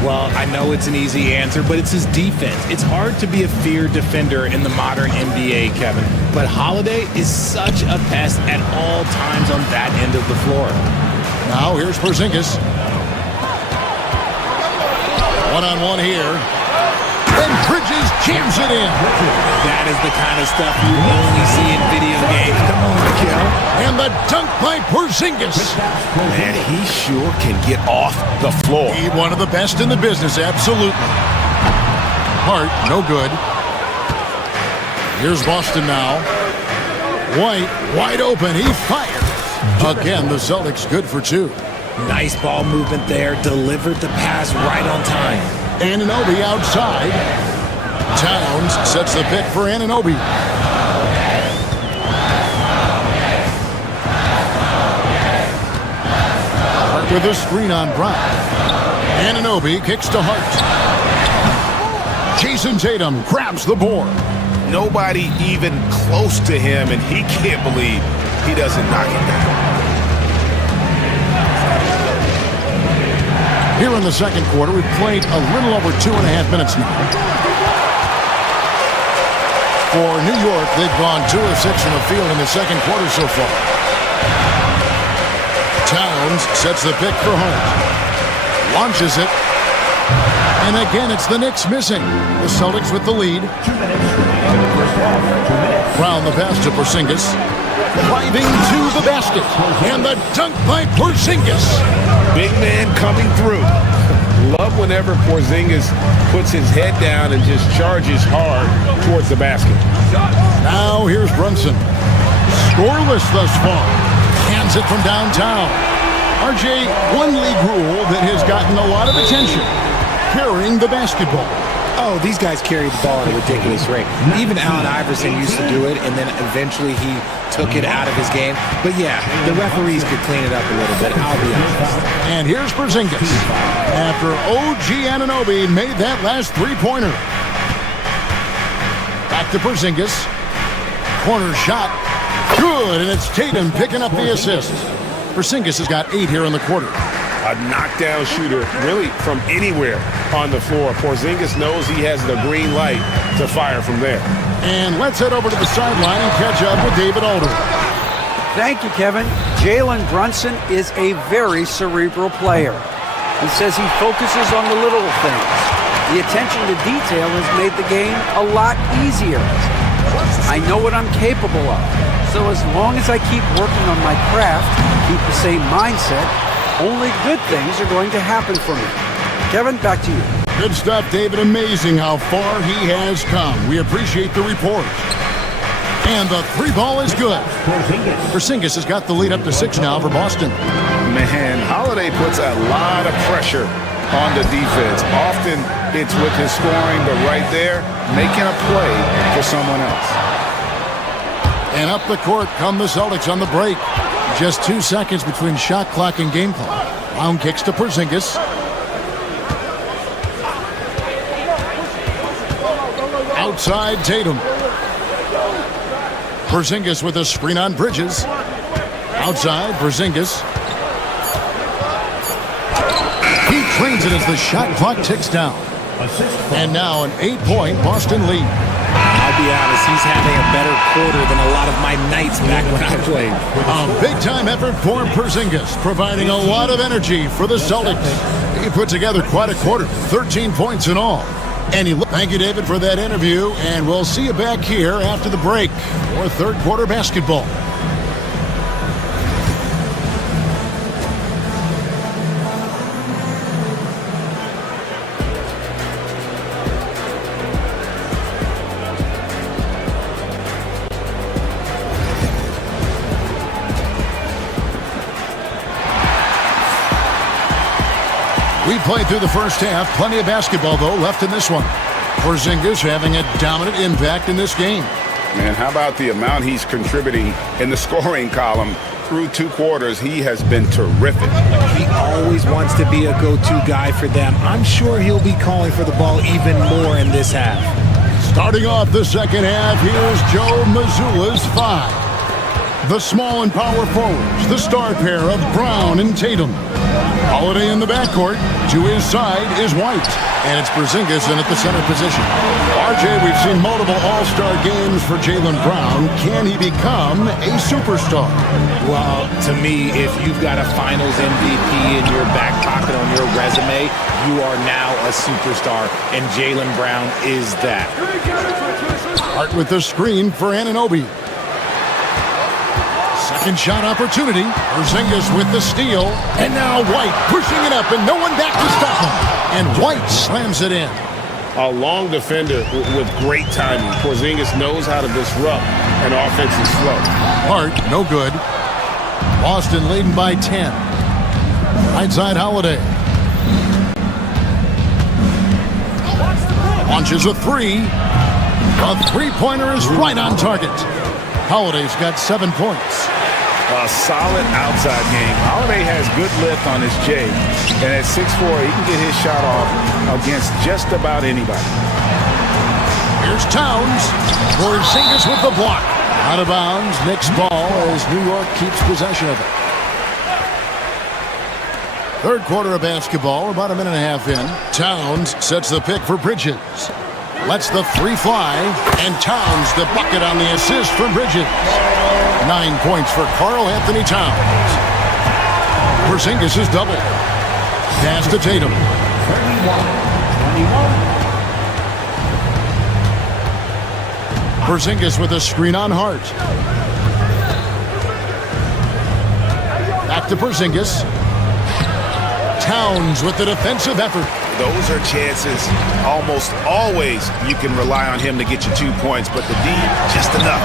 Well, I know it's an easy answer, but it's his defense. It's hard to be a feared defender in the modern NBA, Kevin. But Holiday is such a pest at all times on that end of the floor. Now here's Porzingis. One-on-one here. And Bridges jams it in. That is the kind of stuff you only see in video games. Come on, Miguel. And the dunk by Porzingis. Man, he sure can get off the floor. He's one of the best in the business, absolutely. Hart, no good. Here's Boston now. White, wide open. He fires. Again, the Celtics good for 2. Nice ball movement there. Delivered the pass right on time. Anunoby outside. Towns sets the pick for Anunoby. Hart with a screen on Brown. Anunoby kicks to Hart. Jason Tatum grabs the board. Nobody even close to him, and he can't believe he doesn't knock it down. Here in the second quarter, we've played a little over 2.5 minutes now. For New York, they've gone 2 of 6 from the field in the second quarter so far. Towns sets the pick for Hart. Launches it. And again, it's the Knicks missing. The Celtics with the lead. Brown the pass to Porzingis. Driving to the basket. And the dunk by Porzingis. Big man coming through. Love whenever Porzingis puts his head down and just charges hard towards the basket. Now here's Brunson. Scoreless thus far. Hands it from downtown. RJ, one league rule that has gotten a lot of attention. Carrying the basketball. Oh, these guys carry the ball at a ridiculous rate. Even Allen Iverson used to do it, and then eventually he took it out of his game. But yeah, the referees could clean it up a little bit, I'll be honest. And here's Porzingis. After OG Anunoby made that last three-pointer. Back to Porzingis. Corner shot. Good, and it's Tatum picking up the assist. Porzingis has got 8 here in the quarter. A knockdown shooter, really from anywhere on the floor. Porzingis knows he has the green light to fire from there. And let's head over to the sideline and catch up with David Alder. Thank you, Kevin. Jalen Brunson is a very cerebral player. He says he focuses on the little things. The attention to detail has made the game a lot easier. I know what I'm capable of. So as long as I keep working on my craft, keep the same mindset, only good things are going to happen for me. Kevin, back to you. Good stuff, David. Amazing how far he has come. We appreciate the report. And the 3 ball is good. Porzingis has got the lead up to 6 now for Boston. Man, Holiday puts a lot of pressure on the defense. Often it's with his scoring, but right there, making a play for someone else. And up the court come the Celtics on the break. Just 2 seconds between shot clock and game clock. Brown kicks to Porzingis. Outside Tatum. Porzingis with a screen on Bridges. Outside Porzingis. He trains it as the shot clock ticks down. And now an 8-point Boston lead. I'll be honest, he's having a better quarter than a lot of my nights back when I played. A big-time effort for Porzingis, providing a lot of energy for the Celtics. He put together quite a quarter, 13 points in all. And thank you, David, for that interview, and we'll see you back here after the break for third quarter basketball. We played through the first half. Plenty of basketball, though, left in this one. Porzingis having a dominant impact in this game. Man, how about the amount he's contributing in the scoring column? Through 2 quarters, he has been terrific. He always wants to be a go-to guy for them. I'm sure he'll be calling for the ball even more in this half. Starting off the second half, here's Joe Mazzulla's 5. The small and power forwards, the star pair of Brown and Tatum. Holiday in the backcourt. To his side is White. And it's Porzingis in at the center position. RJ, we've seen multiple all-star games for Jaylen Brown. Can he become a superstar? Well, to me, if you've got a finals MVP in your back pocket on your resume, you are now a superstar, and Jaylen Brown is that. Hart with the screen for Anunoby. Second shot opportunity. Porzingis with the steal. And now White pushing it up and no one back to stop him. And White slams it in. A long defender with great timing. Porzingis knows how to disrupt an offensive flow. Hart, no good. Boston leading by 10. Right side Holiday. Launches a 3. A three-pointer is right on target. Holiday's got 7 points. A solid outside game. Holiday has good lift on his J. And at 6'4", he can get his shot off against just about anybody. Here's Towns. Porzingis with the block. Out of bounds. Knicks ball as New York keeps possession of it. Third quarter of basketball, about a minute and a half in. Towns sets the pick for Bridges. Lets the 3 fly, and Towns the bucket on the assist from Bridges. 9 points for Karl Anthony Towns. Porzingis is double. Pass to Tatum. 31-21. Porzingis with a screen on Hart. Back to Porzingis. Towns with the defensive effort. Those are chances. Almost always you can rely on him to get you 2 points, but the D just enough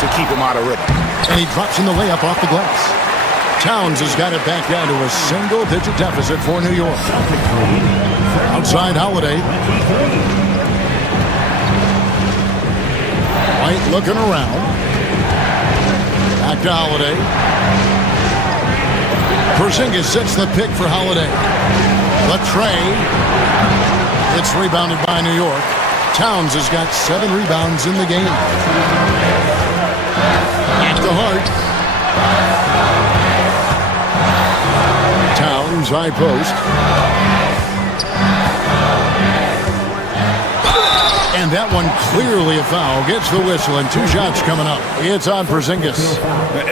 to keep him out of rhythm. And he drops in the layup off the glass. Towns has got it back down to a single-digit deficit for New York. Outside Holiday. White looking around. Back to Holiday. Porzingis sets the pick for Holiday. The tray. It's rebounded by New York. Towns has got 7 rebounds in the game. Back to Hart. Towns, high post. And that one clearly a foul. Gets the whistle and 2 shots coming up. It's on Porzingis.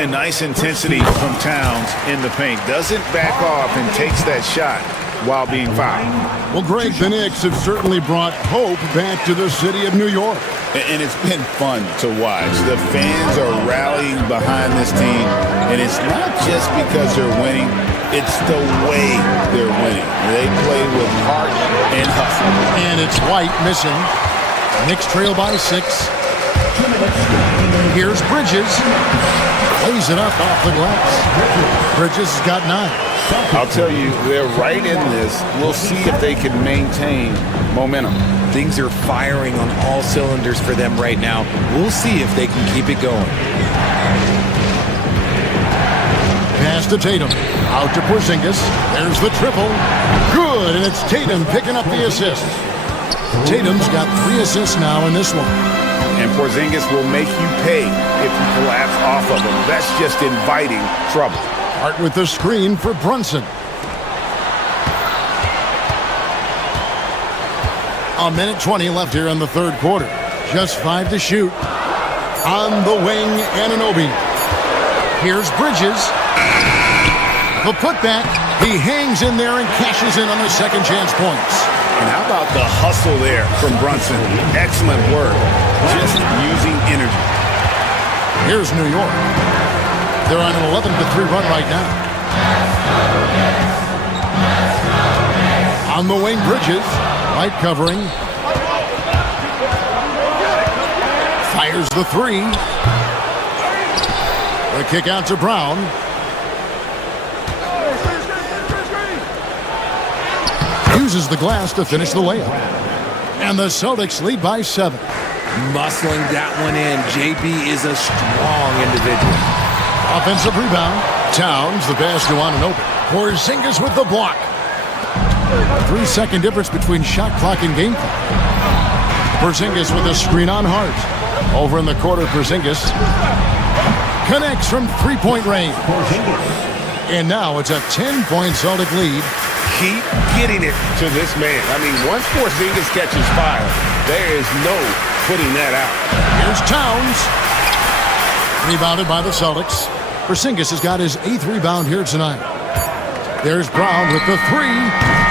A nice intensity from Towns in the paint. Doesn't back off and takes that shot while being fouled. Well, Greg, the Knicks have certainly brought hope back to the city of New York. And it's been fun to watch. The fans are rallying behind this team. And it's not just because they're winning. It's the way they're winning. They play with heart and hustle. And it's White missing. Knicks trail by 6. Here's Bridges. Lays it up off the glass. Bridges has got 9. I'll tell you, they're right in this. We'll see if they can maintain momentum. Things are firing on all cylinders for them right now. We'll see if they can keep it going. Pass to Tatum. Out to Porzingis. There's the triple. Good, and it's Tatum picking up the assist. Tatum's got 3 assists now in this one. And Porzingis will make you pay if you collapse off of him. That's just inviting trouble. Hart with the screen for Brunson. A minute 20 left here in the third quarter. Just 5 to shoot. On the wing, Anunoby. Here's Bridges. The putback. He hangs in there and cashes in on the second chance points. And how about the hustle there from Brunson? Excellent work. Just using energy. Here's New York. They're on an 11-3 run right now. On the wing, Bridges. Light covering. Fires the 3. The kick out to Brown. Uses the glass to finish the layup. And the Celtics lead by 7. Muscling that one in. JB is a strong individual. Offensive rebound. Towns, the pass to Anunoby. Porzingis with the block. 3-second difference between shot clock and game clock. Porzingis with a screen on Hart. Over in the corner, Porzingis connects from 3-point range. And now it's a 10-point Celtic lead. Keep getting it to this man. I mean, once Porzingis catches fire, there is no putting that out. Here's Towns. Rebounded by the Celtics. Porzingis has got his 8th rebound here tonight. There's Brown with the 3.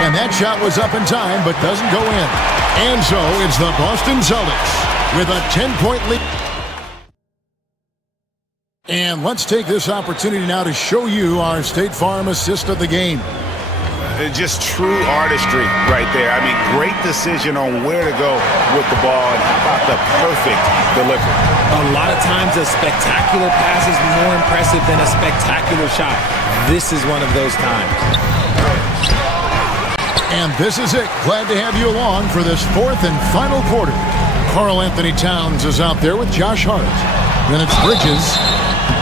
And that shot was up in time, but doesn't go in. And so it's the Boston Celtics with a 10-point lead. And let's take this opportunity now to show you our State Farm assist of the game. Just true artistry right there. I mean, great decision on where to go with the ball, and how about the perfect delivery? A lot of times a spectacular pass is more impressive than a spectacular shot. This is one of those times. And this is it. Glad to have you along for this 4th and final quarter. Karl Anthony Towns is out there with Josh Hart. Then it's Bridges.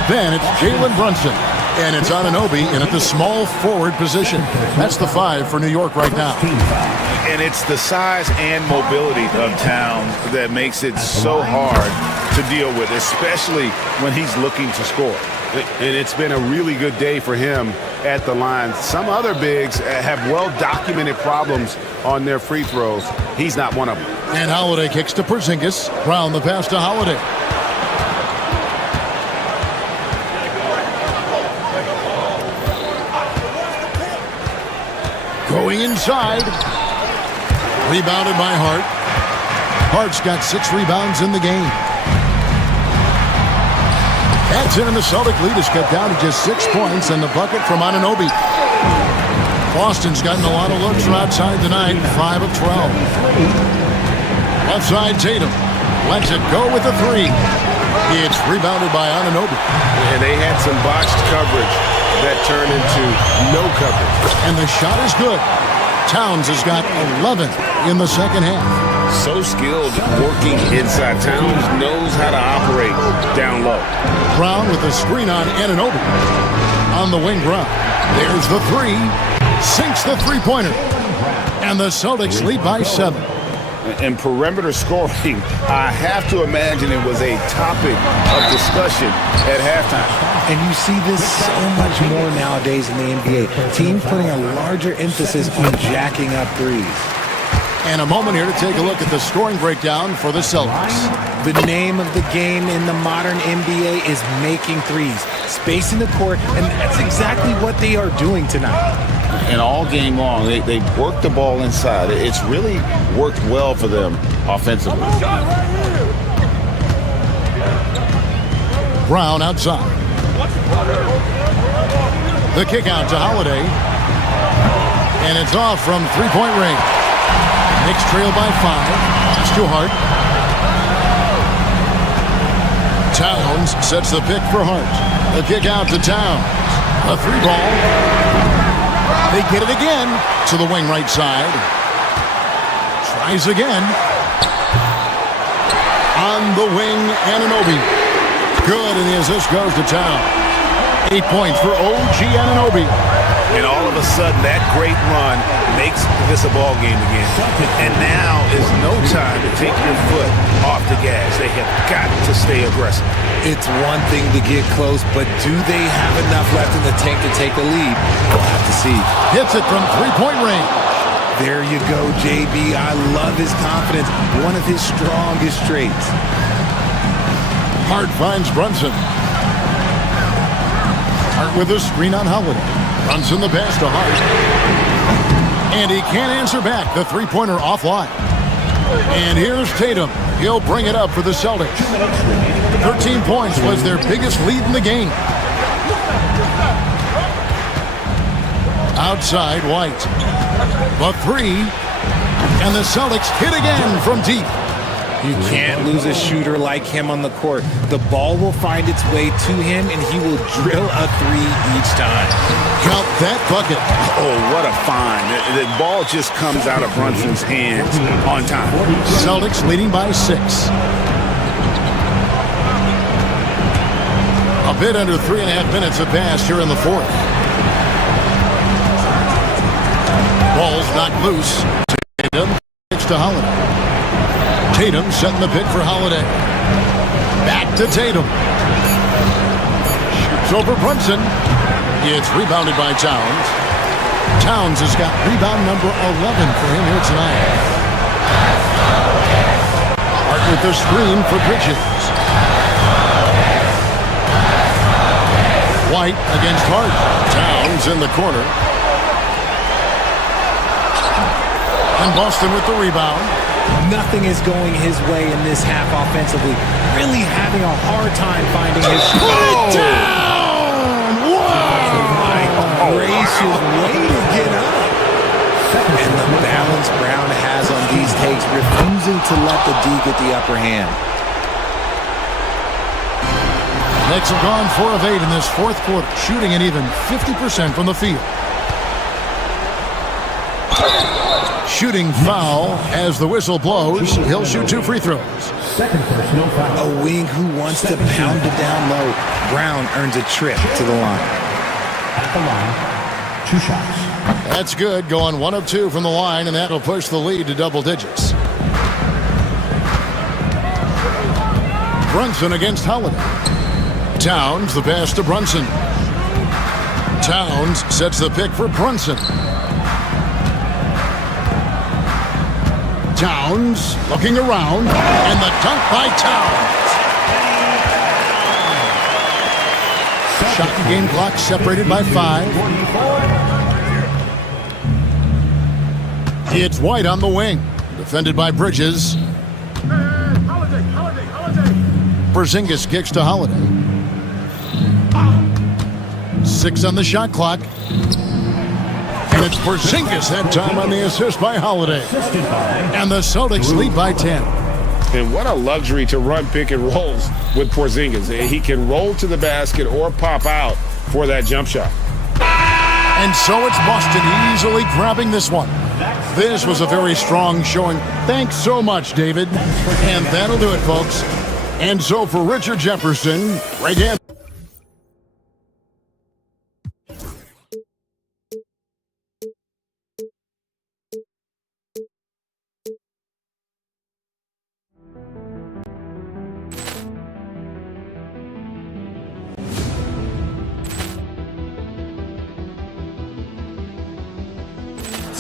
Then it's Jalen Brunson. And it's Anunoby in at the small forward position. That's the 5 for New York right now. And it's the size and mobility of Towns that makes it so hard to deal with, especially when he's looking to score. And it's been a really good day for him at the line. Some other bigs have well-documented problems on their free throws. He's not one of them. And Holiday kicks to Porzingis. Brown the pass to Holiday. Going inside. Rebounded by Hart. Hart's got 6 rebounds in the game. That's in, and the Celtic lead is cut down to just 6 points, and the bucket from Anunoby. Boston's gotten a lot of looks from outside tonight, 5 of 12. Left side, Tatum lets it go with a 3. It's rebounded by Anunoby. And they had some botched coverage that turned into no coverage. And the shot is good. Towns has got 11 in the second half. So skilled working inside. Towns knows how to operate down low. Brown with the screen on Anunoby. On the wing, Brown. There's the 3. Sinks the three-pointer. And the Celtics lead by 7. And perimeter scoring, I have to imagine it was a topic of discussion at halftime. And you see this so much more nowadays in the NBA. Teams putting a larger emphasis on jacking up threes. And a moment here to take a look at the scoring breakdown for the Celtics. The name of the game in the modern NBA is making threes, spacing the court, and that's exactly what they are doing tonight. And all game long, they work the ball inside. It's really worked well for them offensively. Brown outside. The kick out to Holiday. And it's off from three-point range. Knicks trail by 5. Pass to Hart. Towns sets the pick for Hart. The kick out to Towns. A 3-ball. They get it again to the wing right side. Tries again. On the wing, Anunoby. Good, and the assist goes to Towns. 8 points for OG Anunoby. And all of a sudden, that great run makes this a ball game again. And now is no time to take your foot off the gas. They have got to stay aggressive. It's one thing to get close, but do they have enough left in the tank to take a lead? We'll have to see. Hits it from 3-point range. There you go, JB. I love his confidence. One of his strongest traits. Hart finds Brunson. Hart with a screen on Holiday. Brunson the pass to Hart. And he can't answer back. The three-pointer offline. And here's Tatum. He'll bring it up for the Celtics. 13 points was their biggest lead in the game. Outside, White. The three. And the Celtics hit again from deep. You can't lose a shooter like him on the court. The ball will find its way to him, and he will drill a three each time. Count that bucket. Oh, what a find. The ball just comes out of Brunson's hands on time. Celtics leading by 6. A bit under 3.5 minutes have passed here in the fourth. Ball's knocked loose. Tatum kicks to Holiday. Tatum setting the pick for Holiday. Back to Tatum. Shoots over Brunson. It's rebounded by Towns. Towns has got rebound number 11 for him here tonight. Hart with the screen for Bridges. White against Hart. Towns in the corner. And Boston with the rebound. Nothing is going his way in this half offensively. Really having a hard time finding his shot. Put it down! Wow! My gracious, way to get up. And the balance Brown has on these takes, refusing to let the D get the upper hand. Knicks have gone 4 of 8 in this fourth quarter, shooting an even 50% from the field. Shooting foul as the whistle blows. He'll shoot 2 free throws. A wing who wants to pound it down low. Brown earns a trip to the line. At the line, 2 shots. That's good, going 1 of 2 from the line, and that'll push the lead to double digits. Brunson against Holiday. Towns, the pass to Brunson. Towns sets the pick for Brunson. Towns looking around, and the dunk by Towns. Shot and game clock separated by 5. It's White on the wing, defended by Bridges. Porzingis kicks to Holiday. 6 on the shot clock. And it's Porzingis that time on the assist by Holiday. And the Celtics lead by 10. And what a luxury to run pick and rolls with Porzingis. He can roll to the basket or pop out for that jump shot. And so it's Boston easily grabbing this one. This was a very strong showing. Thanks so much, David. And that'll do it, folks. And so for Richard Jefferson, Greg Anthony.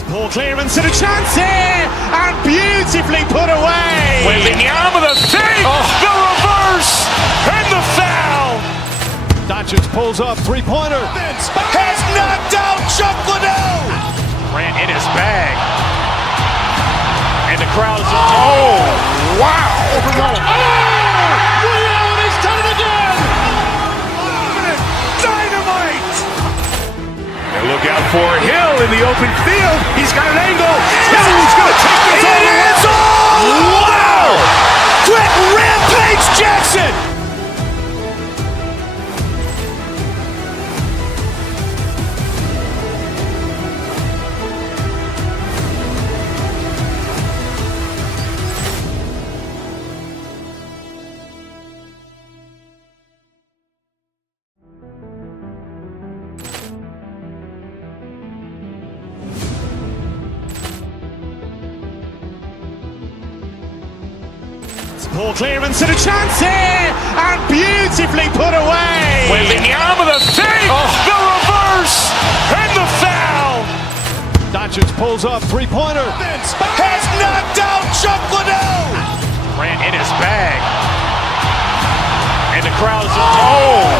Ball clearance and a chance here, and beautifully put away. Wembanyama the fake, the reverse, and the foul. Doncic pulls up, three-pointer. Has knocked out Chuck Liddell. Ran in his bag. And the crowd is... Oh, wow. He's done it again. Dynamite. And look out for Hill in the open field. He's got an angle. Hill's going to take this all the way. Wow! Quick rampage Jackson. Poor clearance and a chance here, and beautifully put away. Wembanyama the fake, the reverse, and the foul. Doncic pulls up, three-pointer. Has knocked out Chuck Liddell. Grant in his bag. And the crowd's wow.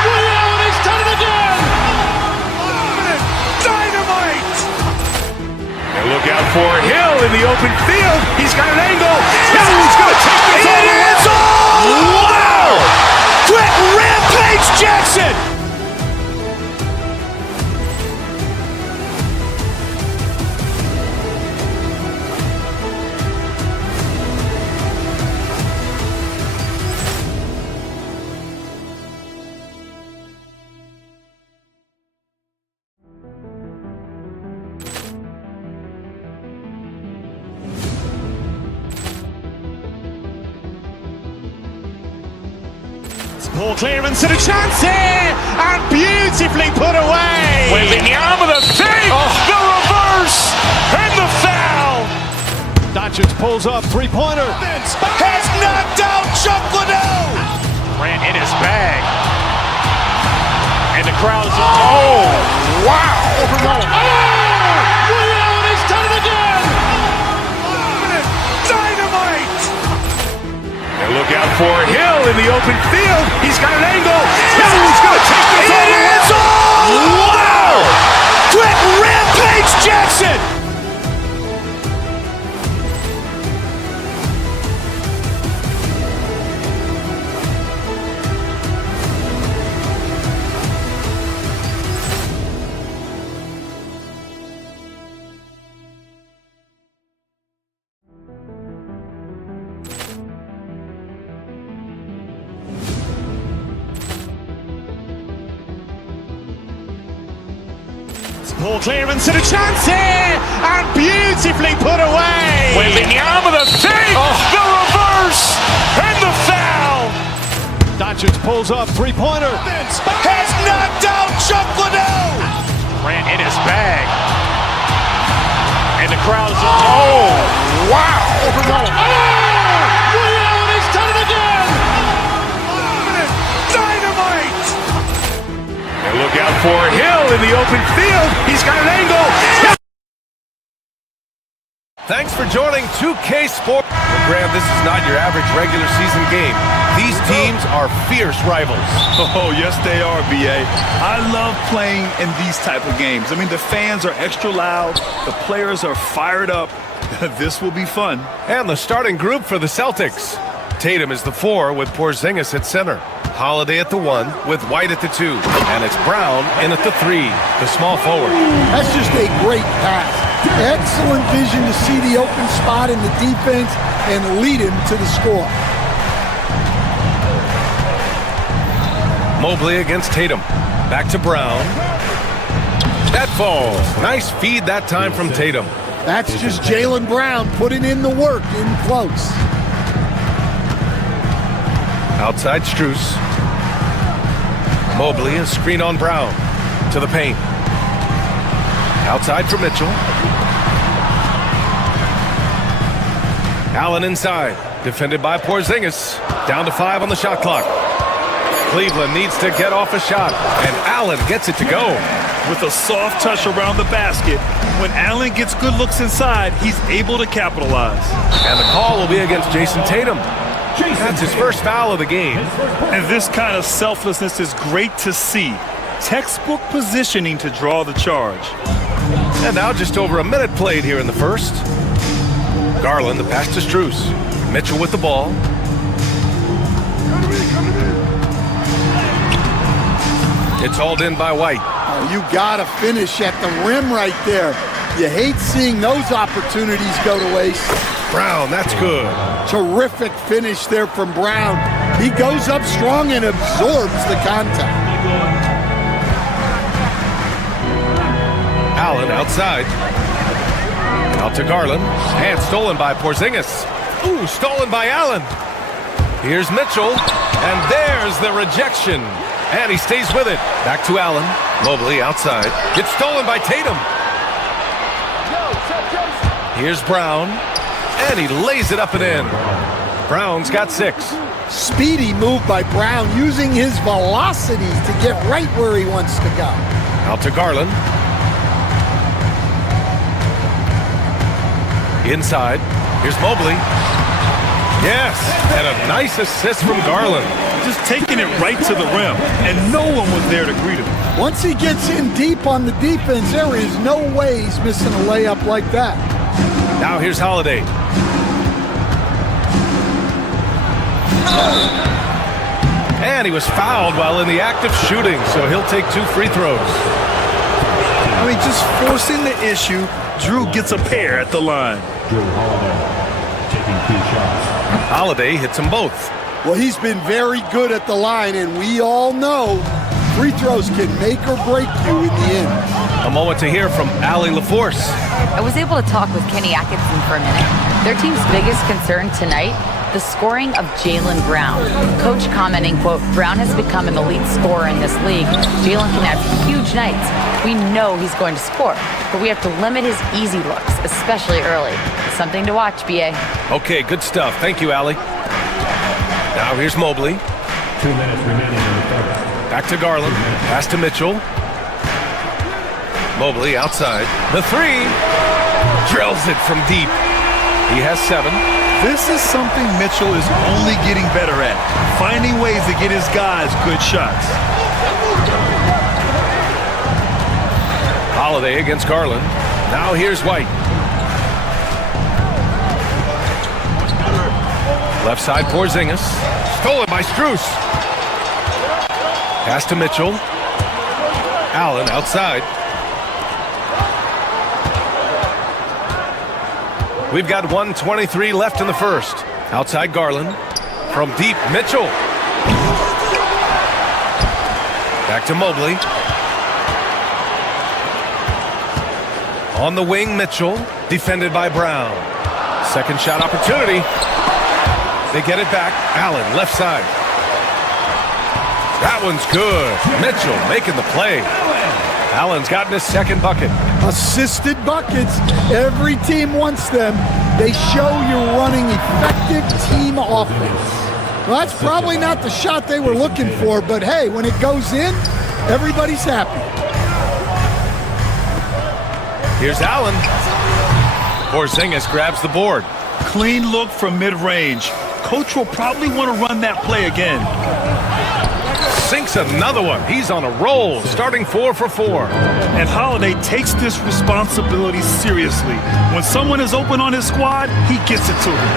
Ray Allen has done it again. Dynamite. And look out for Hill in the open field. He's got an angle. Hill's going to take this all the way. Wow! Quit Rampage Jackson. Poor clearance and a chance here, and beautifully put away. Wembanyama the fake, the reverse, and the foul. Doncic pulls up, three-pointer. Has knocked out Chuck Liddell. Grant in his bag. And the crowd's wow. Ray Allen has done it again. Dynamite. And look out for Hill in the open field. He's got an angle. Hill's going to take this all the way. Wow! Quit Rampage Jackson. Poor clearance and a chance here, and beautifully put away. Wembanyama the fake, the reverse, and the foul. Doncic pulls up, three-pointer. Has knocked out Chuck Liddell. Grant in his bag. And the crowd's wow. Ray Allen has done it again. Dynamite. And look out for Hill in the open field. He's got an angle. Thanks for joining 2K Sports. Well, Graham, this is not your average regular season game. These teams are fierce rivals. Oh, yes, they are, BA. I love playing in these type of games. I mean, the fans are extra loud. The players are fired up. This will be fun. And the starting group for the Celtics. Tatum is the 4 with Porzingis at center. Holiday at the 1 with White at the 2. And it's Brown in at the 3, the small forward. That's just a great pass. Excellent vision to see the open spot in the defense and lead him to the score. Mobley against Tatum. Back to Brown. That falls. Nice feed that time from Tatum. That's just Jaylen Brown putting in the work in close. Outside Strus. Mobley, a screen on Brown. To the paint. Outside for Mitchell. Allen inside. Defended by Porzingis. Down to 5 on the shot clock. Cleveland needs to get off a shot. And Allen gets it to go. With a soft touch around the basket, when Allen gets good looks inside, he's able to capitalize. And the call will be against Jason Tatum. That's his first foul of the game. And this kind of selflessness is great to see. Textbook positioning to draw the charge. And now just over a minute played here in the first. Garland, the pass to Strus. Mitchell with the ball. It's hauled in by White. Oh, you got to finish at the rim right there. You hate seeing those opportunities go to waste. Brown, that's good. Terrific finish there from Brown. He goes up strong and absorbs the contact. Allen outside. Out to Garland. And stolen by Porzingis. Ooh, stolen by Allen. Here's Mitchell. And there's the rejection. And he stays with it. Back to Allen. Mobley outside. It's stolen by Tatum. Here's Brown. And he lays it up and in. Brown's got 6. Speedy move by Brown, using his velocity to get right where he wants to go. Out to Garland. Inside. Here's Mobley. Yes, and a nice assist from Garland. Just taking it right to the rim, and no one was there to greet him. Once he gets in deep on the defense, there is no way he's missing a layup like that. Now here's Holiday. And he was fouled while in the act of shooting, so he'll take 2 free throws. I mean, just forcing the issue, Drew gets a pair at the line. Drew Holiday taking 2 shots. Holiday hits them both. Well, he's been very good at the line, and we all know free throws can make or break you in the end. A moment to hear from Allie LaForce. I was able to talk with Kenny Atkinson for a minute. Their team's biggest concern tonight, the scoring of Jaylen Brown. Coach commenting, quote, Brown has become an elite scorer in this league. Jaylen can have huge nights. We know he's going to score, but we have to limit his easy looks, especially early. Something to watch, B.A. Okay, good stuff. Thank you, Allie. Now here's Mobley. 2 minutes remaining in the third. Back to Garland. Pass to Mitchell. Mobley outside. The 3. Drills it from deep. He has 7. This is something Mitchell is only getting better at, finding ways to get his guys good shots. Holiday against Garland. Now here's White. Left side, Porzingis. Stolen by Strus. Pass to Mitchell. Allen outside. We've got 1:23 left in the first. Outside Garland. From deep, Mitchell. Back to Mobley. On the wing, Mitchell. Defended by Brown. Second shot opportunity. They get it back. Allen, left side. That one's good. Mitchell making the play. Allen's gotten his second bucket. Assisted buckets. Every team wants them. They show you're running effective team offense. Well, that's probably not the shot they were looking for, but hey, when it goes in, everybody's happy. Here's Allen. Porzingis grabs the board. Clean look from mid-range. Coach will probably want to run that play again. Sinks another one. He's on a roll, starting 4 for 4. And Holiday takes this responsibility seriously. When someone is open on his squad, he gets it to them.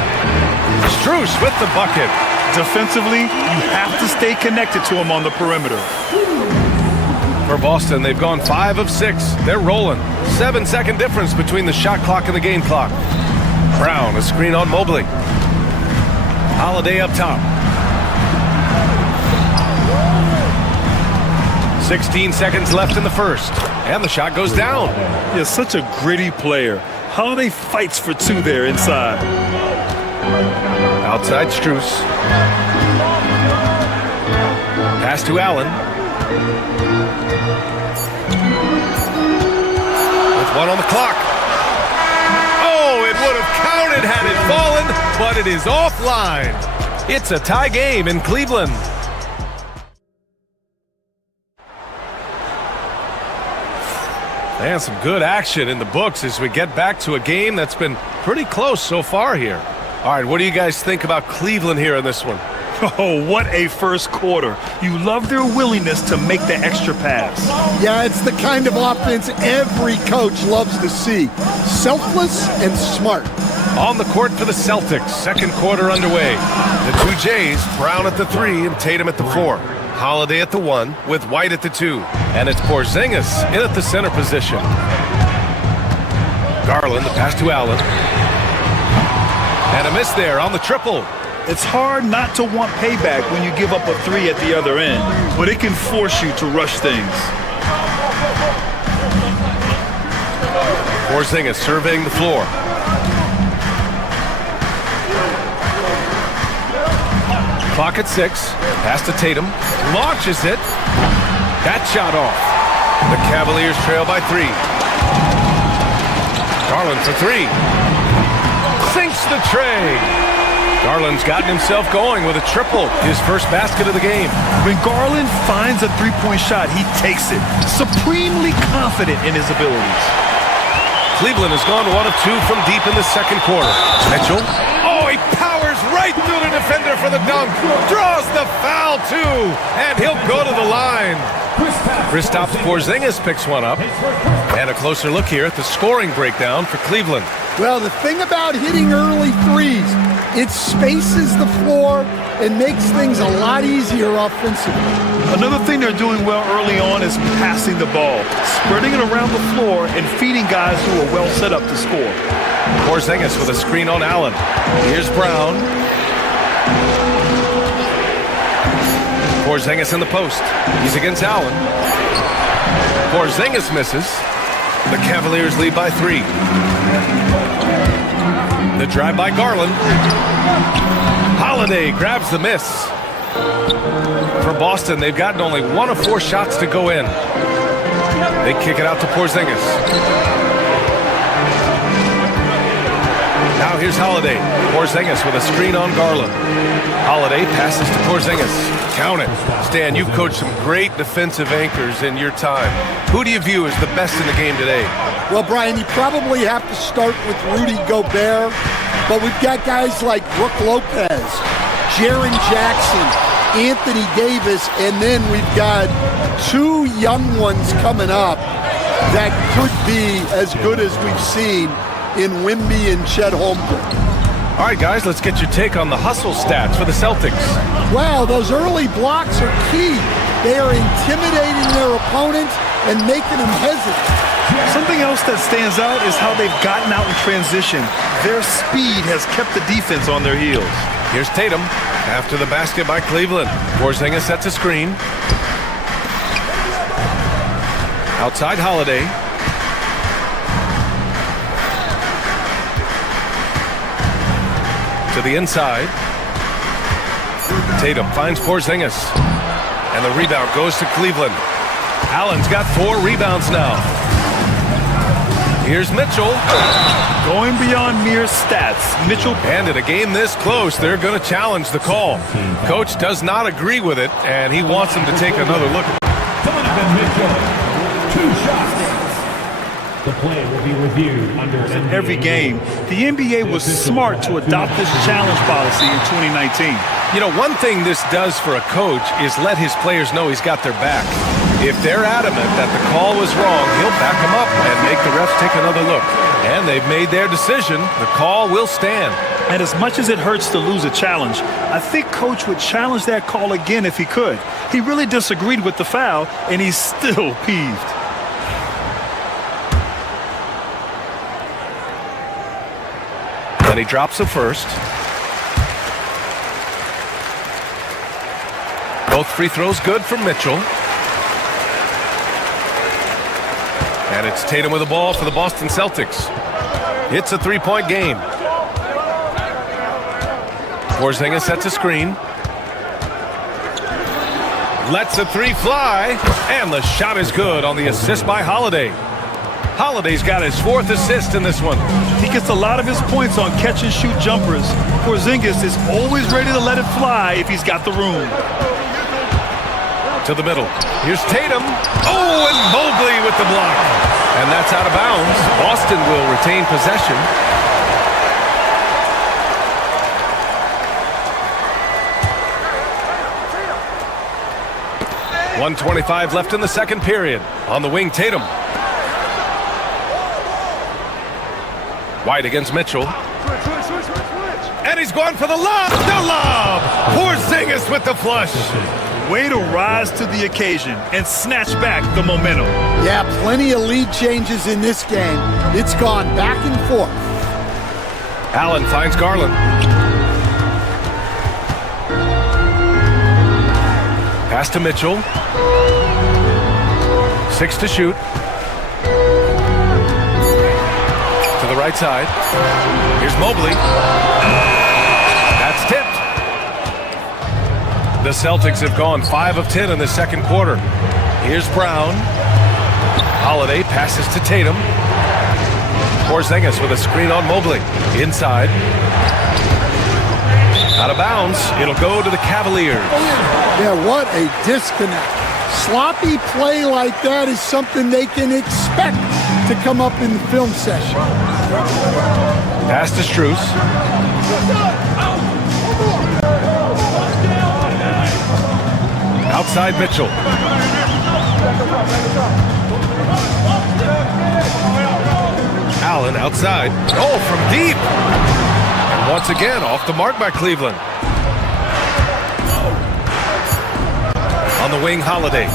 Strus with the bucket. Defensively, you have to stay connected to him on the perimeter. For Boston, they've gone 5 of 6. They're rolling. 7-second difference between the shot clock and the game clock. Brown, a screen on Mobley. Holiday up top. 16 seconds left in the first. And the shot goes down. Yeah, such a gritty player. Holiday fights for 2 there inside. Outside Strus. Pass to Allen. With 1 on the clock. Oh, it would have counted had it fallen, but it is offline. It's a tie game in Cleveland. And some good action in the books as we get back to a game that's been pretty close so far here. All right, what do you guys think about Cleveland here in this one? Oh, what a first quarter. You love their willingness to make the extra pass. Yeah, it's the kind of offense every coach loves to see. Selfless and smart. On the court for the Celtics, second quarter underway. The 2 Jays, Brown at the 3 and Tatum at the 4. Holiday at the 1 with White at the 2. And it's Porzingis in at the center position. Garland, the pass to Allen. And a miss there on the triple. It's hard not to want payback when you give up a 3 at the other end, but it can force you to rush things. Porzingis surveying the floor. Clock at 6. Pass to Tatum. Launches it. That shot off. The Cavaliers trail by 3. Garland for 3. sinks the tray. Garland's gotten himself going with a triple, his first basket of the game. When Garland finds a three-point shot, he takes it, supremely confident in his abilities. Cleveland has gone 1 of 2 from deep in the second quarter. Mitchell. Oh, he powers right through the defender for the dunk. Draws the foul, too. And he'll go to the line. Kristaps Porzingis picks one up. And a closer look here at the scoring breakdown for Cleveland. Well, the thing about hitting early threes, it spaces the floor and makes things a lot easier offensively. Another thing they're doing well early on is passing the ball, spreading it around the floor and feeding guys who are well set up to score. Porzingis with a screen on Allen. Here's Brown. Porzingis in the post. He's against Allen. Porzingis misses. The Cavaliers lead by 3. The drive by Garland. Holiday grabs the miss. For Boston, they've gotten only 1 of 4 shots to go in. They kick it out to Porzingis. Now here's Holiday. Porzingis with a screen on Garland. Holiday passes to Porzingis. Count it. Stan, you've coached some great defensive anchors in your time. Who do you view as the best in the game today? Well, Brian, you probably have to start with Rudy Gobert, but we've got guys like Brook Lopez, Jaren Jackson, Anthony Davis, and then we've got 2 young ones coming up that could be as good as we've seen in Wemby and Chet Holmgren. All right, guys, let's get your take on the hustle stats for the Celtics. Wow, those early blocks are key. They are intimidating their opponents and making them hesitant. Something else that stands out is how they've gotten out in transition. Their speed has kept the defense on their heels. Here's Tatum after the basket by Cleveland. Porzingis sets a screen. Outside Holiday. To the inside. Tatum finds Porzingis. And the rebound goes to Cleveland. Allen's got 4 rebounds now. Here's Mitchell. Going beyond mere stats, Mitchell. And in a game this close, they're going to challenge the call. Coach does not agree with it, and he wants them to take another look. Donovan Mitchell, 2 shots. The play will be reviewed under In every game, the NBA was smart to adopt this challenge policy in 2019. You know, one thing this does for a coach is let his players know he's got their back. If they're adamant that the call was wrong, he'll back them up and make the refs take another look. And they've made their decision. The call will stand. And as much as it hurts to lose a challenge, I think Coach would challenge that call again if he could. He really disagreed with the foul, and he's still peeved. And he drops the first. Both free throws good for Mitchell. And it's Tatum with the ball for the Boston Celtics. It's a 3-point game. Porzingis sets a screen. Lets a 3 fly. And the shot is good on the assist by Holiday. Holiday's got his 4th assist in this one. He gets a lot of his points on catch-and-shoot jumpers. Porzingis is always ready to let it fly if he's got the room. To the middle. Here's Tatum. Oh, and Mobley with the block. And that's out of bounds. Boston will retain possession. .125 left in the second period. On the wing, Tatum. White against Mitchell. And he's going for the lob. The lob. Porzingis with the flush. Way to rise to the occasion and snatch back the momentum. Yeah, plenty of lead changes in this game. It's gone back and forth. Allen finds Garland. Pass to Mitchell. 6 to shoot. To the right side. Here's Mobley. That's tipped. The Celtics have gone 5 of 10 in the second quarter. Here's Brown. Holiday passes to Tatum. Porzingis with a screen on Mobley. Inside. Out of bounds. It'll go to the Cavaliers. Yeah, what a disconnect. Sloppy play like that is something they can expect to come up in the film session. Pass to Strus. Outside Mitchell. Allen outside. Oh, from deep. And once again, off the mark by Cleveland. On the wing, Holiday.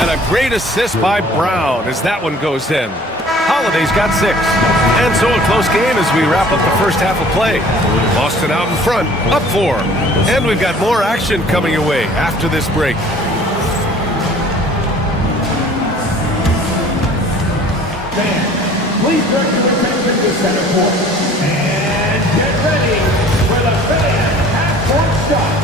And a great assist by Brown as that one goes in. Holiday's got 6. And so a close game as we wrap up the first half of play. Boston out in front, up 4. And we've got more action coming your way after this break. Please direct your attention to center court. And get ready for the fan half-court shot.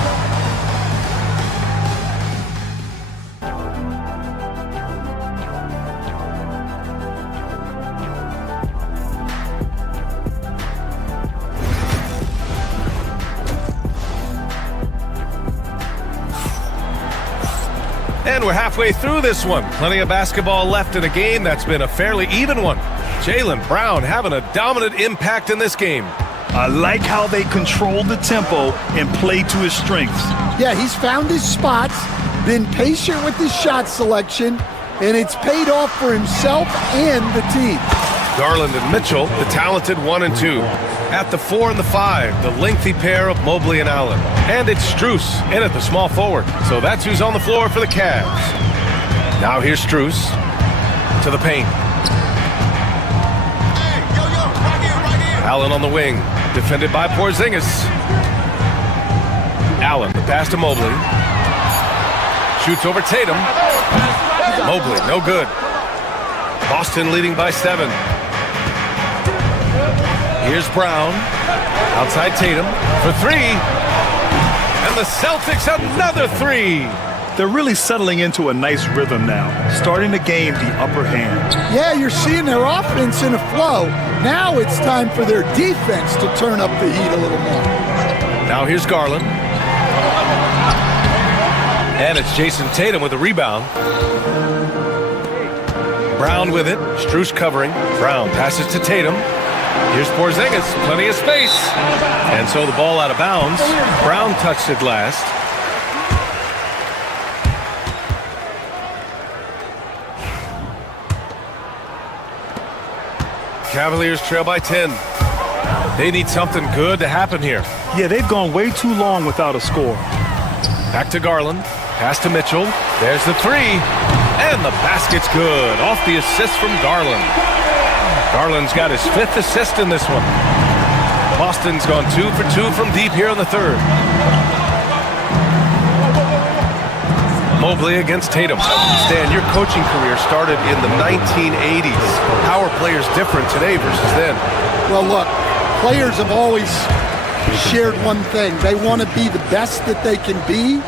And we're halfway through this one. Plenty of basketball left in a game that's been a fairly even one. Jaylen Brown having a dominant impact in this game. I like how they control the tempo and play to his strengths. Yeah, he's found his spots, been patient with his shot selection, and it's paid off for himself and the team. Garland and Mitchell, the talented 1 and 2. At the 4 and the 5, the lengthy pair of Mobley and Allen. And it's Strus in at the small forward. So that's who's on the floor for the Cavs. Now here's Strus to the paint. Allen on the wing, defended by Porzingis. Allen, the pass to Mobley. Shoots over Tatum. Mobley, no good. Boston leading by 7. Here's Brown. Outside Tatum for 3. And the Celtics another 3. They're really settling into a nice rhythm now, starting to gain the upper hand. Yeah, you're seeing their offense in a flow. Now it's time for their defense to turn up the heat a little more. Now here's Garland. And it's Jason Tatum with a rebound. Brown with it. Strus covering. Brown passes to Tatum. Here's Porzingis. Plenty of space. And so the ball out of bounds. Brown touched it last. Cavaliers trail by 10. They need something good to happen here. Yeah, they've gone way too long without a score. Back to Garland. Pass to Mitchell. There's the 3. And the basket's good. Off the assist from Garland. Garland's got his 5th assist in this one. Boston's gone 2 for 2 from deep here in the 3rd. Mobley against Tatum. Stan, your coaching career started in the 1980s. How are players different today versus then? Well, look, players have always shared one thing. They want to be the best that they can be,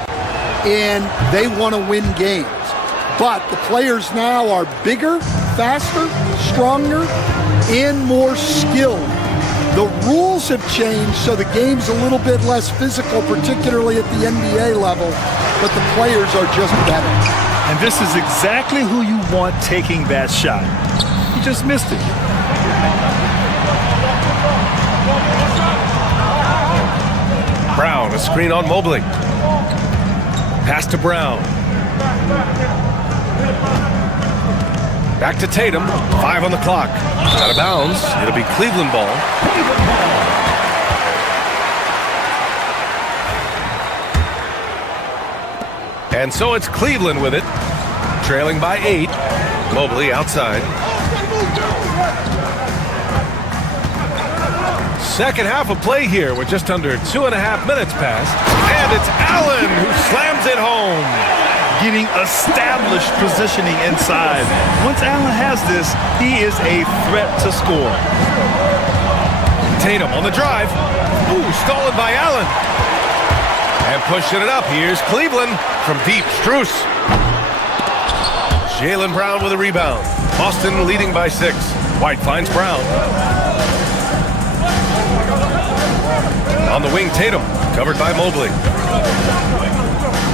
and they want to win games. But the players now are bigger, faster, stronger, and more skilled. The rules have changed, so the game's a little bit less physical, particularly at the NBA level, but the players are just better. And this is exactly who you want taking that shot. He just missed it. Brown, a screen on Mobley. Pass to Brown. Back to Tatum. 5 on the clock. Out of bounds. It'll be Cleveland ball. And so it's Cleveland with it. Trailing by 8. Mobley outside. Second half of play here with just under 2.5 minutes passed. And it's Allen who slams it home. Getting established positioning inside. Once Allen has this, he is a threat to score. Tatum on the drive. Ooh, stolen by Allen. And pushing it up. Here's Cleveland from deep. Strus. Jaylen Brown with a rebound. Boston leading by 6. White finds Brown. On the wing, Tatum, covered by Mobley.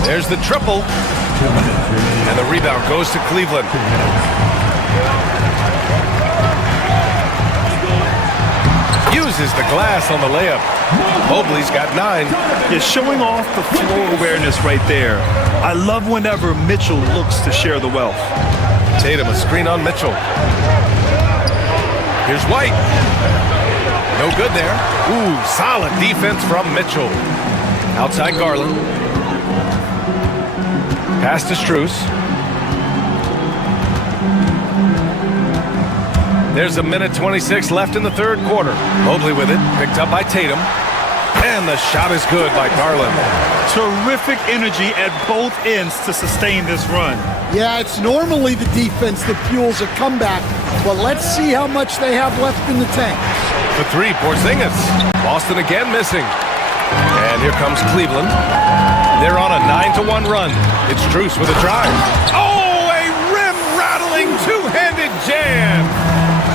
There's the triple. And the rebound goes to Cleveland. Uses the glass on the layup. Mobley's got 9. Is showing off the floor awareness right there. I love whenever Mitchell looks to share the wealth. Tatum, a screen on Mitchell. Here's White. No good there. Ooh, solid defense from Mitchell. Outside Garland. Pass to Strus. There's a minute 26 left in the third quarter. Mobley with it, picked up by Tatum. And the shot is good by Garland. Terrific energy at both ends to sustain this run. Yeah, it's normally the defense that fuels a comeback, but let's see how much they have left in the tank. For 3, Porzingis. Boston again missing. And here comes Cleveland. They're on a 9-1 run. It's Strus with a drive. Oh, a rim-rattling two-handed jam.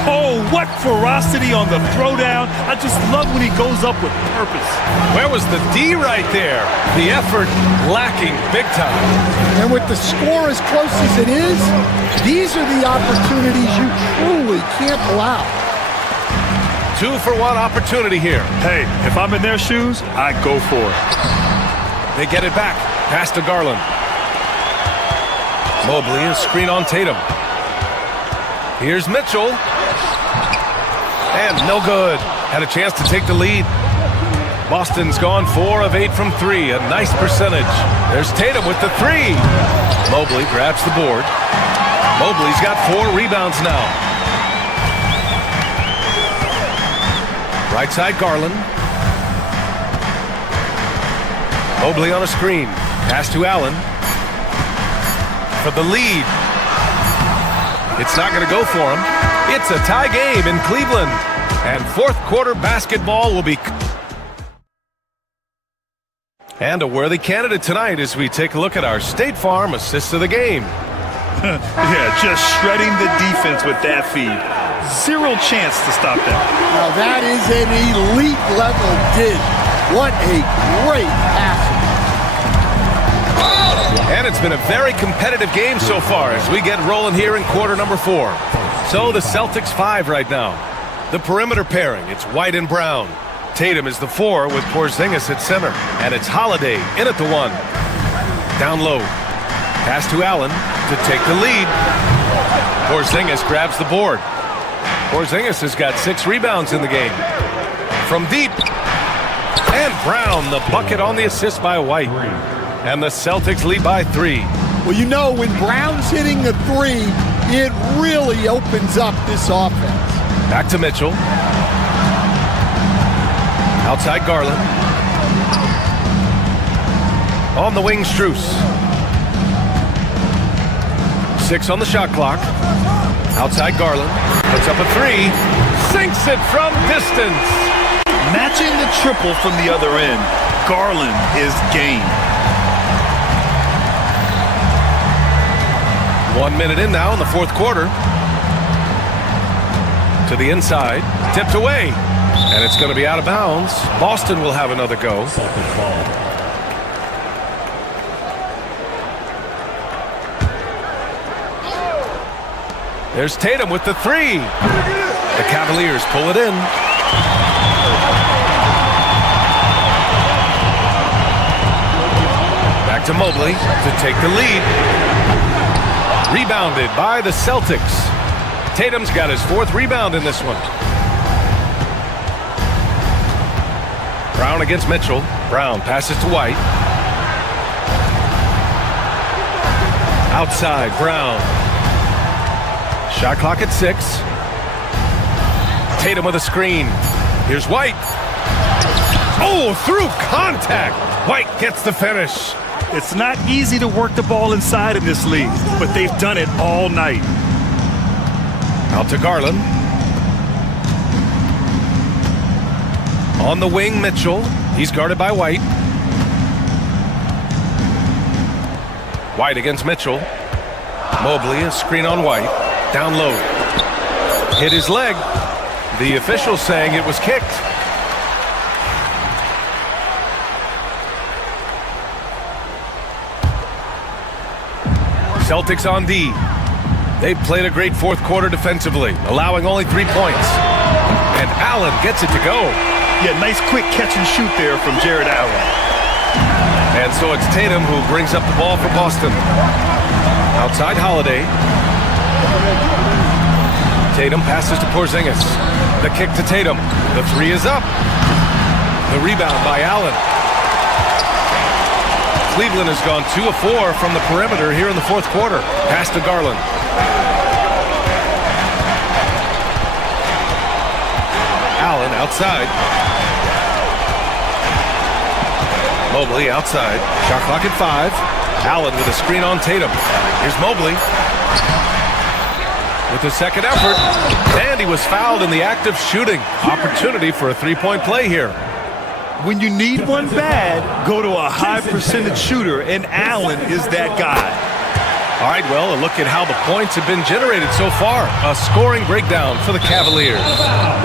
Oh, what ferocity on the throwdown. I just love when he goes up with purpose. Where was the D right there? The effort lacking big time. And with the score as close as it is, these are the opportunities you truly can't allow. 2-for-1 opportunity here. Hey, if I'm in their shoes, I go for it. They get it back. Pass to Garland. Mobley, a screen on Tatum. Here's Mitchell. And no good. Had a chance to take the lead. Boston's gone 4 of 8 from 3. A nice percentage. There's Tatum with the 3. Mobley grabs the board. Mobley's got 4 rebounds now. Right side, Garland. Mobley on a screen. Pass to Allen. For the lead. It's not going to go for him. It's a tie game in Cleveland. And fourth quarter basketball will be... And a worthy candidate tonight as we take a look at our State Farm assist of the game. Yeah, just shredding the defense with that feed. 0 chance to stop that. Now that is an elite level dig. What a great pass. And it's been a very competitive game so far as we get rolling here in quarter number 4. So the Celtics 5 right now. The perimeter pairing, it's White and Brown. Tatum is the 4 with Porzingis at center. And it's Holiday in at the 1. Down low. Pass to Allen to take the lead. Porzingis grabs the board. Porzingis has got 6 rebounds in the game. From deep. And Brown, the bucket on the assist by White. And the Celtics lead by 3. Well, you know, when Brown's hitting the 3, it really opens up this offense. Back to Mitchell. Outside Garland. On the wing, Strus. 6 on the shot clock. Outside Garland. Puts up a 3. Sinks it from distance. Matching the triple from the other end. Garland is game. 1 minute in now in the fourth quarter. To the inside. Tipped away. And it's going to be out of bounds. Boston will have another go. There's Tatum with the 3. The Cavaliers pull it in. Back to Mobley to take the lead. Rebounded by the Celtics. Tatum's got his 4th rebound in this one. Brown against Mitchell. Brown passes to White. Outside, Brown. Shot clock at 6. Tatum with a screen. Here's White. Oh, through contact. White gets the finish. It's not easy to work the ball inside in this league, but they've done it all night. Out to Garland. On the wing, Mitchell. He's guarded by White. White against Mitchell. Mobley, a screen on White. Down low. Hit his leg. The official saying it was kicked. Celtics on D. They've played a great fourth quarter defensively, allowing only 3 points. And Allen gets it to go. Yeah, nice quick catch and shoot there from Jared Allen. And so it's Tatum who brings up the ball for Boston. Outside Holiday. Tatum passes to Porzingis. The kick to Tatum. The three is up. The rebound by Allen. Cleveland has gone 2 of 4 from the perimeter here in the fourth quarter. Pass to Garland. Allen outside. Mobley outside. Shot clock at 5. Allen with a screen on Tatum. Here's Mobley. With the second effort. And he was fouled in the act of shooting. Opportunity for a three-point play here. When you need one bad, go to a high percentage shooter, and Allen is that guy. All right, well, a look at how the points have been generated so far. A scoring breakdown for the Cavaliers.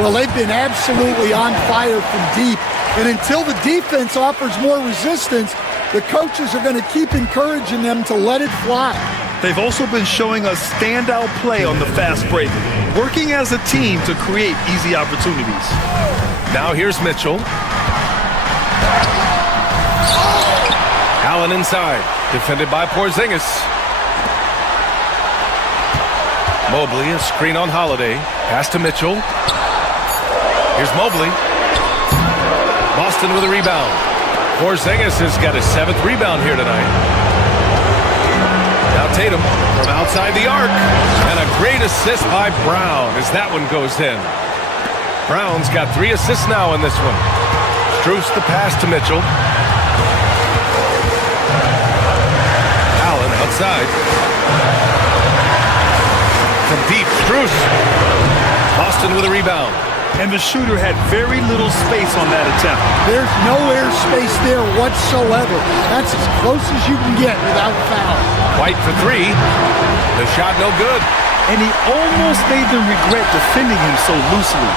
Well, they've been absolutely on fire from deep. And until the defense offers more resistance, the coaches are going to keep encouraging them to let it fly. They've also been showing us standout play on the fast break, working as a team to create easy opportunities. Now here's Mitchell. Allen inside, defended by Porzingis. Mobley, a screen on Holiday. Pass to Mitchell. Here's Mobley. Boston with a rebound. Porzingis has got his 7th rebound here tonight. Now Tatum from outside the arc. And a great assist by Brown as that one goes in. Brown's got 3 assists now in this one. Strus the pass to Mitchell. Allen outside. From deep, Strus. Boston with a rebound. And the shooter had very little space on that attempt. There's no air space there whatsoever. That's as close as you can get without foul. White for 3. The shot no good. And he almost made them regret defending him so loosely.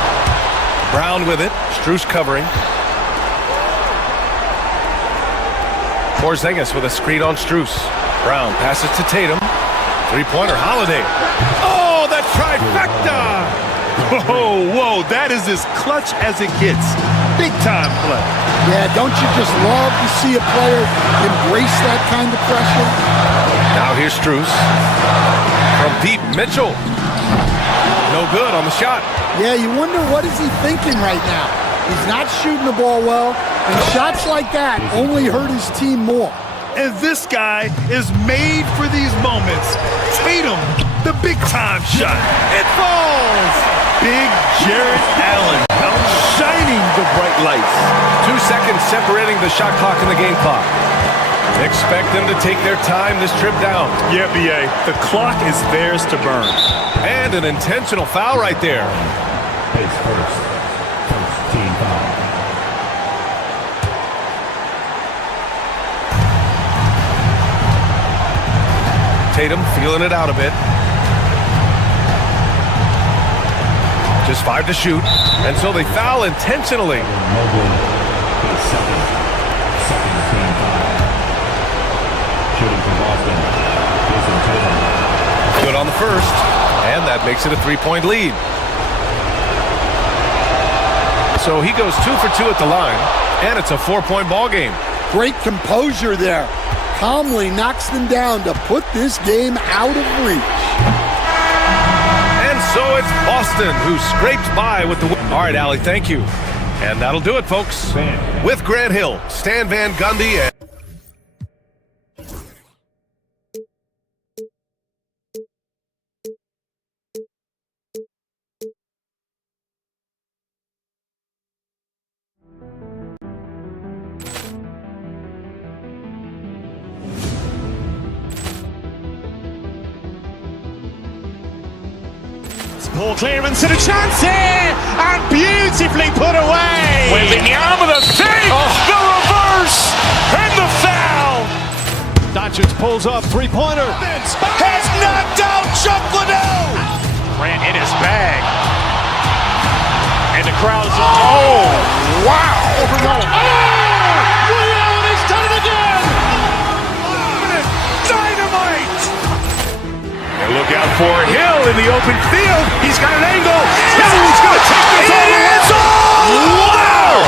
Brown with it. Strus covering. Porzingis with a screen on Strus. Brown passes to Tatum. Three-pointer, Holiday. Oh, that trifecta! Whoa, that is as clutch as it gets. Big time play. Yeah, don't you just love to see a player embrace that kind of pressure? Now here's Strus. From deep, Mitchell. No good on the shot. Yeah, you wonder what is he thinking right now. He's not shooting the ball well, and shots like that only hurt his team more. And this guy is made for these moments. Tatum, the big-time shot. It falls! Big Jared Allen outshining the bright lights. 2 seconds separating the shot clock and the game clock. Expect them to take their time this trip down. Yeah, B.A., the clock is theirs to burn. And an intentional foul right there. Pace first team foul. Tatum feeling it out a bit. Just 5 to shoot. And so they foul intentionally. Mobley, his second team foul. Shooting from Boston, Jason Tatum. Good on the first. And that makes it a 3-point lead. So he goes 2 for 2 at the line. And it's a 4-point ball game. Great composure there. Calmly knocks them down to put this game out of reach. And so it's Boston who scrapes by with the win. All right, Allie, thank you. And that'll do it, folks. With Grant Hill, Stan Van Gundy, and Ball clearance and a chance here, and beautifully put away. Wembanyama the fake, the reverse, and the foul. Doncic pulls up, three-pointer. Has knocked out Chuck Liddell. Grant in his bag. And the crowd's... Oh, wow! Over goal. Oh! Ray Allen has done it again! Dynamite! And look out for Hill in the open field. He's got an angle. Hill's going to take this all the way. Wow!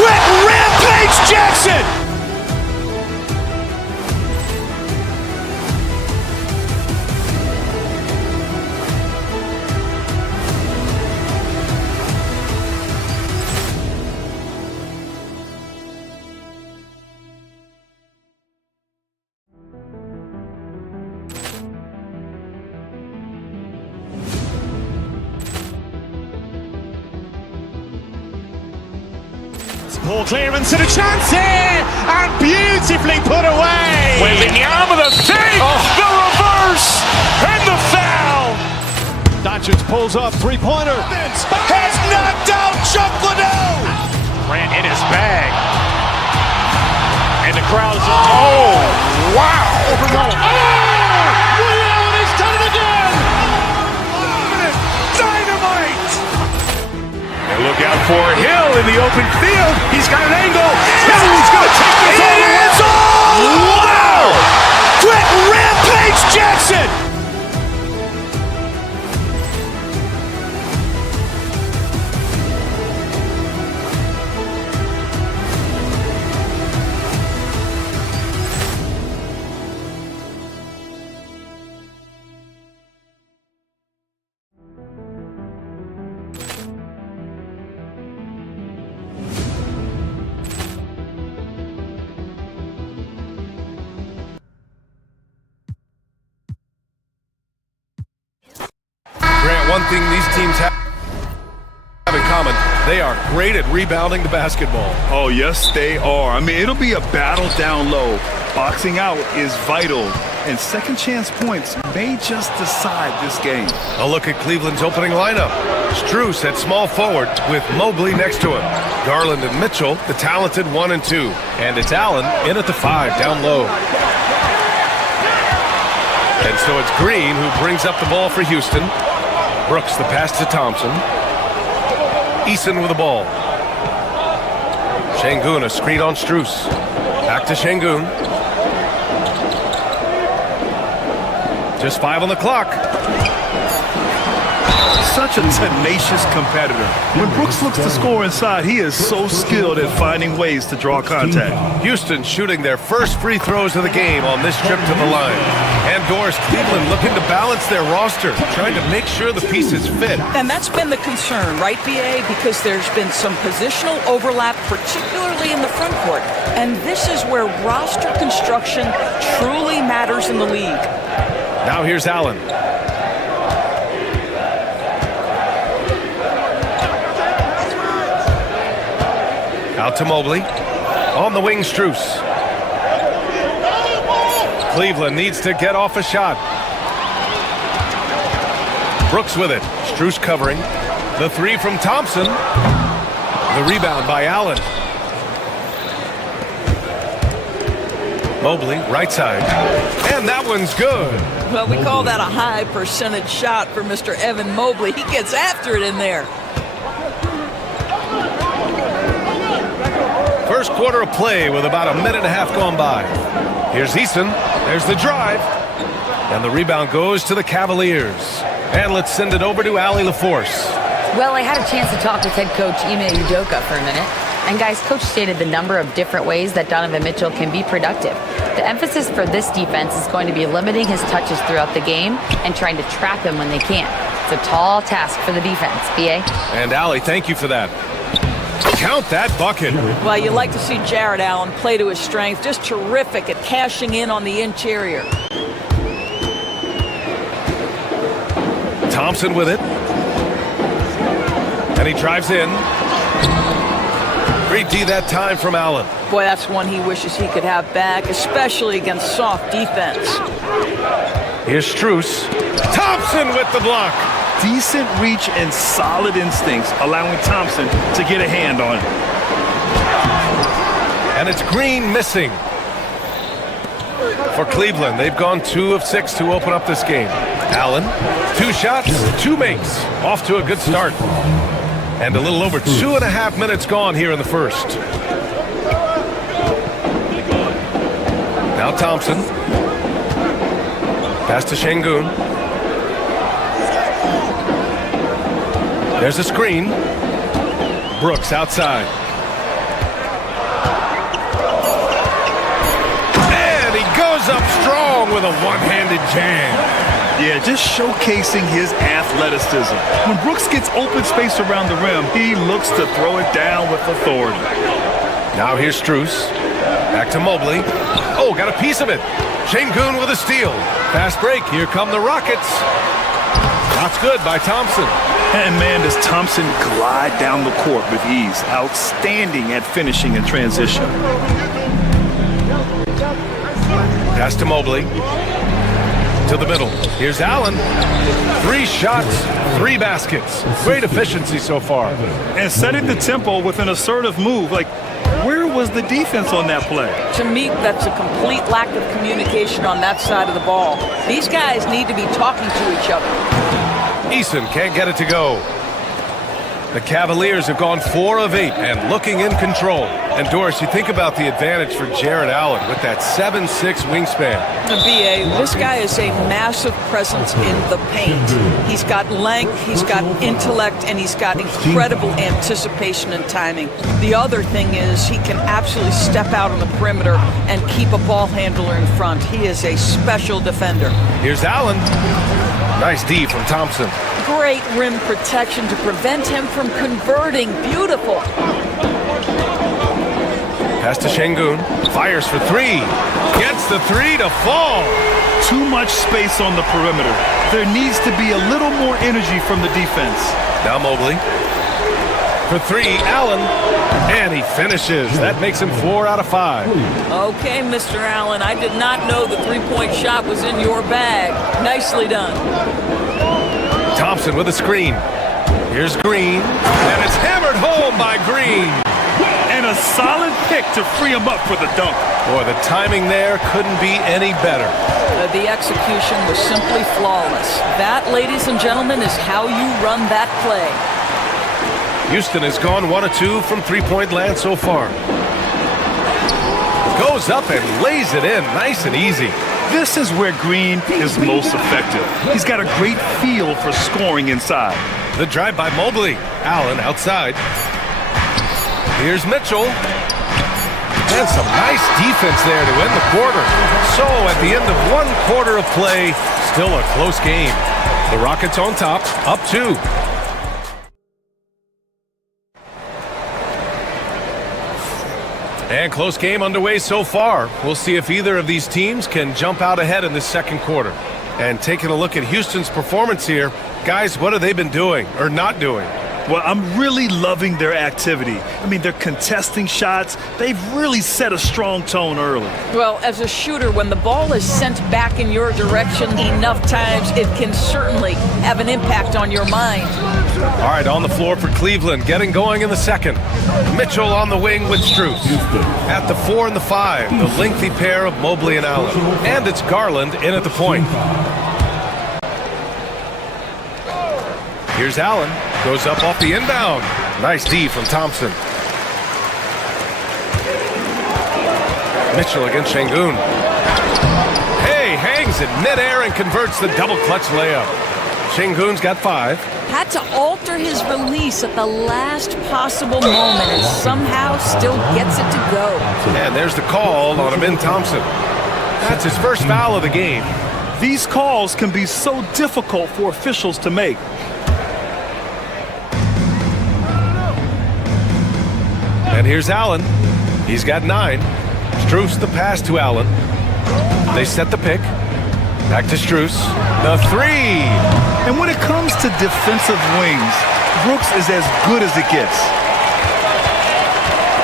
Quick Rampage Jackson! Poor clearance and a chance here, and beautifully put away. Wembanyama the fake, the reverse, and the foul. Doncic pulls up, three-pointer. Has knocked out Chuck Liddell. Grant in his bag. And the crowd's... Oh, wow. Over goal. Oh! Ray Allen has done it again. Dynamite. And look out for Hill in the open field. He's got an angle. Hill's going to take this all the way. Wow! Quick Rampage Jackson. Grant, one thing these teams have in common, they are great at rebounding the basketball. Oh, yes, they are. I mean, it'll be a battle down low. Boxing out is vital, and second chance points may just decide this game. A look at Cleveland's opening lineup. Strus at small forward with Mobley next to him. Garland and Mitchell, the talented 1 and 2. And it's Allen in at the 5, down low. And so it's Green who brings up the ball for Houston. Brooks the pass to Thompson. Eason with the ball. Şengün a screen on Strus. Back to Şengün. Just 5 on the clock. Such a tenacious competitor. When Brooks looks to score inside, he is so skilled at finding ways to draw contact. Houston shooting their first free throws of the game on this trip to the line. And Doris, Cleveland looking to balance their roster, trying to make sure the pieces fit. And that's been the concern, right, BA? Because there's been some positional overlap, particularly in the front court. And this is where roster construction truly matters in the league. Now here's Allen. Out to Mobley. On the wing, Strus. Cleveland needs to get off a shot. Brooks with it. Strus covering. The 3 from Thompson. The rebound by Allen. Mobley, right side. And that one's good. Well, we call that a high percentage shot for Mr. Evan Mobley. He gets after it in there. First quarter of play with about a minute and a half gone by. Here's Eason. There's the drive. And the rebound goes to the Cavaliers. And let's send it over to Allie LaForce. Well, I had a chance to talk with head coach Ime Udoka for a minute. And guys, coach stated the number of different ways that Donovan Mitchell can be productive. The emphasis for this defense is going to be limiting his touches throughout the game and trying to trap him when they can. It's a tall task for the defense, BA. And Allie, thank you for that. Count that bucket. Well, you like to see Jared Allen play to his strength. Just terrific at cashing in on the interior. Thompson with it. And he drives in. Great D that time from Allen. Boy, that's one he wishes he could have back, especially against soft defense. Here's Strus. Thompson with the block. Decent reach and solid instincts, allowing Thompson to get a hand on it. And it's Green missing. For Cleveland, they've gone 2 of 6 to open up this game. Allen, 2 shots, 2 makes. Off to a good start. And a little over 2.5 minutes gone here in the first. Now Thompson. Pass to Şengün. There's a screen. Brooks outside. And he goes up strong with a one-handed jam. Yeah, just showcasing his athleticism. When Brooks gets open space around the rim, he looks to throw it down with authority. Now here's Strus. Back to Mobley. Oh, got a piece of it. Şengün with a steal. Fast break. Here come the Rockets. That's good by Thompson. And man, does Thompson glide down the court with ease. Outstanding at finishing in transition. Pass to Mobley. To the middle. Here's Allen. 3 shots, 3 baskets. Great efficiency so far. And setting the tempo with an assertive move. Like, where was the defense on that play? To me, that's a complete lack of communication on that side of the ball. These guys need to be talking to each other. Eason can't get it to go. The Cavaliers have gone 4 of 8 and looking in control. And Doris, you think about the advantage for Jared Allen with that 7'6" wingspan. B.A., this guy is a massive presence in the paint. He's got length, he's got intellect, and he's got incredible anticipation and timing. The other thing is he can absolutely step out on the perimeter and keep a ball handler in front. He is a special defender. Here's Allen. Nice D from Thompson. Great rim protection to prevent him from converting. Beautiful. Pass to Şengün. Fires for 3. Gets the 3 to fall. Too much space on the perimeter. There needs to be a little more energy from the defense. Now Mobley. For 3, Allen. And he finishes. That makes him 4 out of 5. Okay, Mr. Allen, I did not know the three-point shot was in your bag. Nicely done. Thompson with a screen. Here's Green. And it's hammered home by Green. And a solid pick to free him up for the dunk. Boy, the timing there couldn't be any better. The execution was simply flawless. That, ladies and gentlemen, is how you run that play. Houston has gone 1 of 2 from three-point land so far. Goes up and lays it in nice and easy. This is where Green is most effective. He's got a great feel for scoring inside. The drive by Mobley. Allen outside. Here's Mitchell. And some nice defense there to end the quarter. So at the end of 1 quarter of play, still a close game. The Rockets on top, up 2. And close game underway so far. We'll see if either of these teams can jump out ahead in the second quarter. And taking a look at Houston's performance here, guys, what have they been doing or not doing? Well, I'm really loving their activity. I mean, they're contesting shots. They've really set a strong tone early. Well, as a shooter, when the ball is sent back in your direction enough times, it can certainly have an impact on your mind. All right, on the floor for Cleveland, getting going in the second. Mitchell on the wing with Strus. At the 4 and the 5, the lengthy pair of Mobley and Allen. And it's Garland in at the point. Here's Allen. Goes up off the inbound. Nice D from Thompson. Mitchell against Şengün. Hey, hangs in midair and converts the double clutch layup. Şengün's got 5. Had to alter his release at the last possible moment and somehow still gets it to go. And there's the call on Amin Thompson. That's his first foul of the game. These calls can be so difficult for officials to make. And here's Allen. He's got 9. Strus the pass to Allen. They set the pick. Back to Strus. The 3. And when it comes to defensive wings, Brooks is as good as it gets.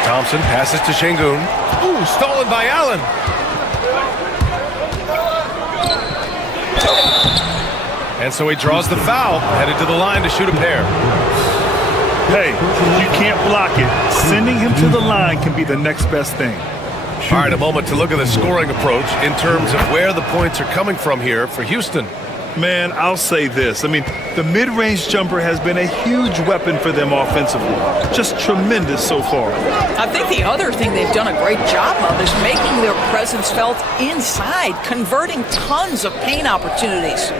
Thompson passes to Şengün. Ooh, stolen by Allen. And so he draws the foul, headed to the line to shoot a pair. Hey, you can't block it. Sending him to the line can be the next best thing. All right, a moment to look at the scoring approach in terms of where the points are coming from here for Houston. Man, I'll say this. I mean, the mid-range jumper has been a huge weapon for them offensively. Just tremendous so far. I think the other thing they've done a great job of is making their presence felt inside, converting tons of paint opportunities.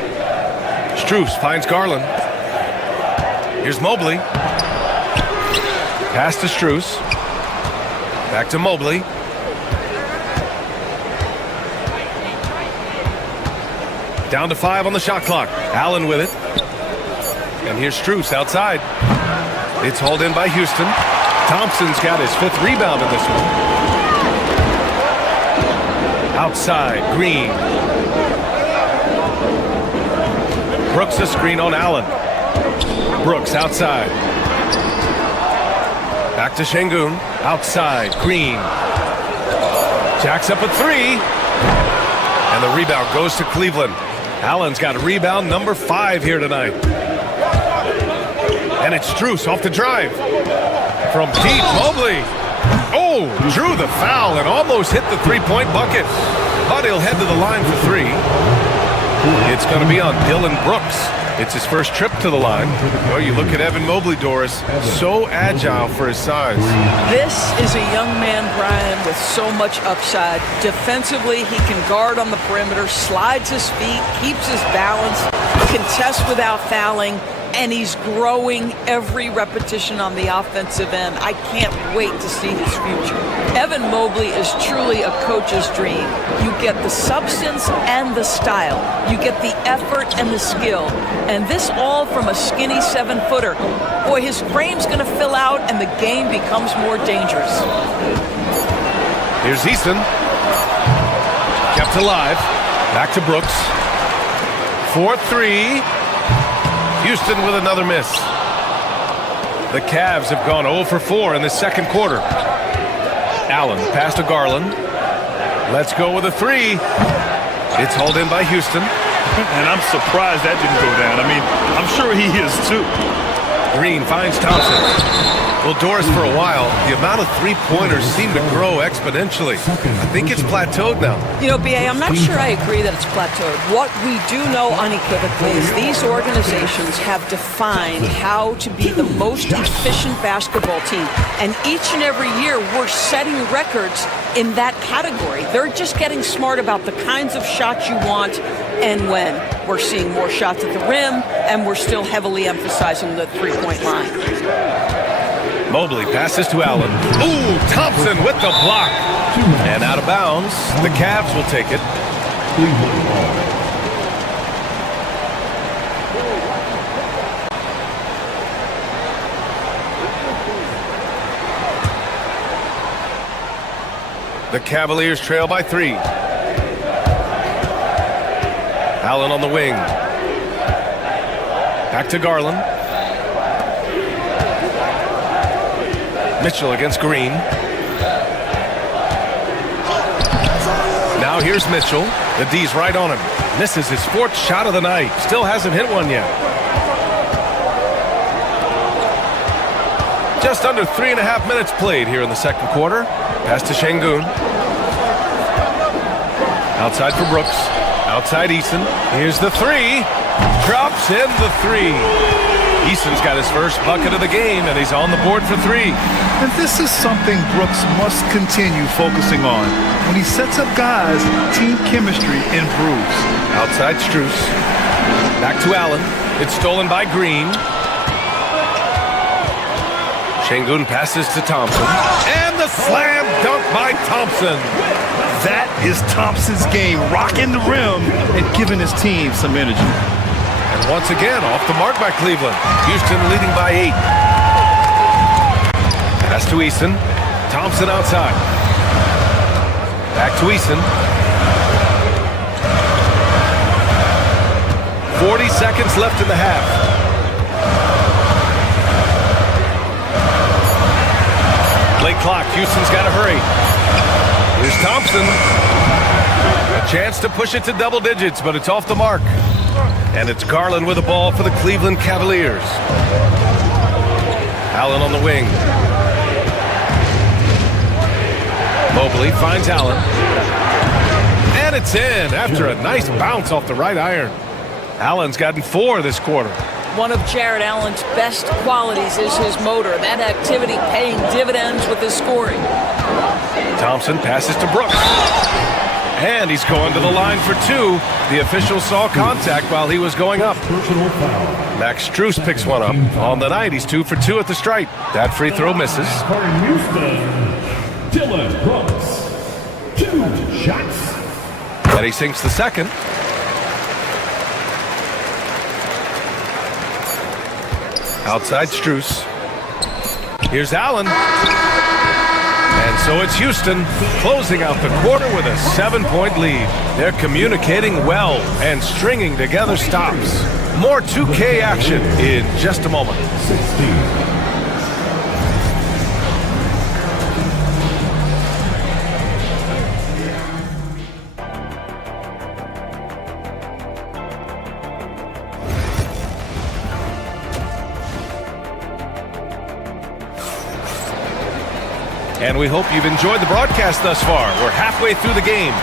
Strus finds Garland. Here's Mobley. Pass to Strus. Back to Mobley. Down to 5 on the shot clock. Allen with it. And here's Strus outside. It's hauled in by Houston. Thompson's got his 5th rebound in this one. Outside, Green. Brooks a screen on Allen. Brooks outside. Back to Şengün. Outside, Green. Jacks up a 3. And the rebound goes to Cleveland. Allen's got a rebound number 5 here tonight. And it's Strus off the drive. From deep, Mobley. Oh, drew the foul and almost hit the 3-point bucket. But he'll head to the line for 3. It's going to be on Dylan Brooks. It's his first trip to the line. Well, you look at Evan Mobley, Doris, so agile for his size. This is a young man, Brian, with so much upside. Defensively, he can guard on the perimeter, slides his feet, keeps his balance, contests without fouling, and he's growing every repetition on the offensive end. I can't wait to see his future. Evan Mobley is truly a coach's dream. You get the substance and the style. You get the effort and the skill. And this all from a skinny 7-footer. Boy, his frame's going to fill out and the game becomes more dangerous. Here's Easton. Kept alive. Back to Brooks. 4-3. Houston with another miss. The Cavs have gone 0 for 4 in the second quarter. Allen pass to Garland. Let's go with a 3. It's hauled in by Houston. And I'm surprised that didn't go down. I mean, I'm sure he is too. Green finds Thompson. Well, Doris, for a while, the amount of three-pointers seem to grow exponentially. I think it's plateaued now. You know, B.A., I'm not sure I agree that it's plateaued. What we do know unequivocally is these organizations have defined how to be the most efficient basketball team. And each and every year, we're setting records in that category. They're just getting smart about the kinds of shots you want and when. We're seeing more shots at the rim, and we're still heavily emphasizing the three-point line. Mobley passes to Allen. Ooh, Thompson with the block. And out of bounds. The Cavs will take it. The Cavaliers trail by 3. Allen on the wing. Back to Garland. Mitchell against Green. Now here's Mitchell. The D's right on him. Misses his 4th shot of the night. Still hasn't hit one yet. Just under 3.5 minutes played here in the second quarter. Pass to Şengün. Outside for Brooks. Outside Easton. Here's the 3. Drops in the 3. Easton's got his first bucket of the game, and he's on the board for 3. And this is something Brooks must continue focusing on. When he sets up guys, team chemistry improves. Outside Strus. Back to Allen. It's stolen by Green. Şengün passes to Thompson. And the slam dunk by Thompson. That is Thompson's game, rocking the rim and giving his team some energy. And once again, off the mark by Cleveland. Houston leading by 8. Pass to Easton. Thompson outside. Back to Easton. 40 seconds left in the half. Late clock. Houston's got to hurry. Here's Thompson. A chance to push it to double digits, but it's off the mark. And it's Garland with the ball for the Cleveland Cavaliers. Allen on the wing. Mobley finds Allen. And it's in after a nice bounce off the right iron. Allen's gotten 4 this quarter. One of Jared Allen's best qualities is his motor. That activity paying dividends with his scoring. Thompson passes to Brooks. And he's going to the line for 2. The official saw contact while he was going up. Max Strus picks one up. On the night, he's 2 for 2 at the stripe. That free throw misses. For Houston, Dylan Brooks. 2 shots. And he sinks the second. Outside Strus. Here's Allen. And so it's Houston closing out the quarter with a 7-point lead. They're communicating well and stringing together stops. More 2K action in just a moment. 16. And we hope you've enjoyed the broadcast thus far. We're halfway through the game.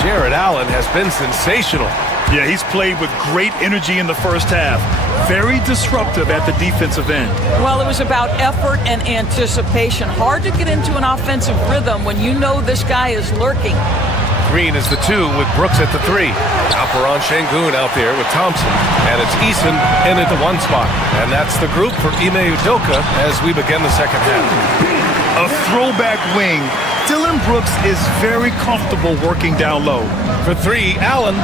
Jared Allen has been sensational. Yeah, he's played with great energy in the first half. Very disruptive at the defensive end. Well, it was about effort and anticipation. Hard to get into an offensive rhythm when you know this guy is lurking. Green is the 2 with Brooks at the 3. Alperon Şengün out there with Thompson. And it's Eason in at the 1 spot. And that's the group for Ime Udoka as we begin the second half. A throwback wing. Dylan Brooks is very comfortable working down low. For 3, Allen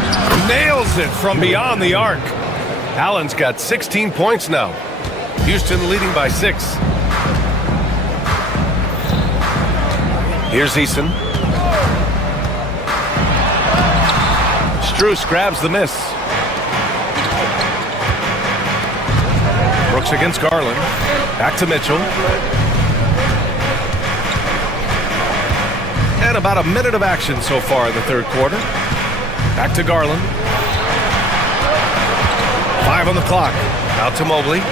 nails it from beyond the arc. Allen's got 16 points now. Houston leading by 6. Here's Eason. Strus grabs the miss. Brooks against Garland. Back to Mitchell. And about a minute of action so far in the third quarter. Back to Garland. 5 on the clock. Out to Mobley.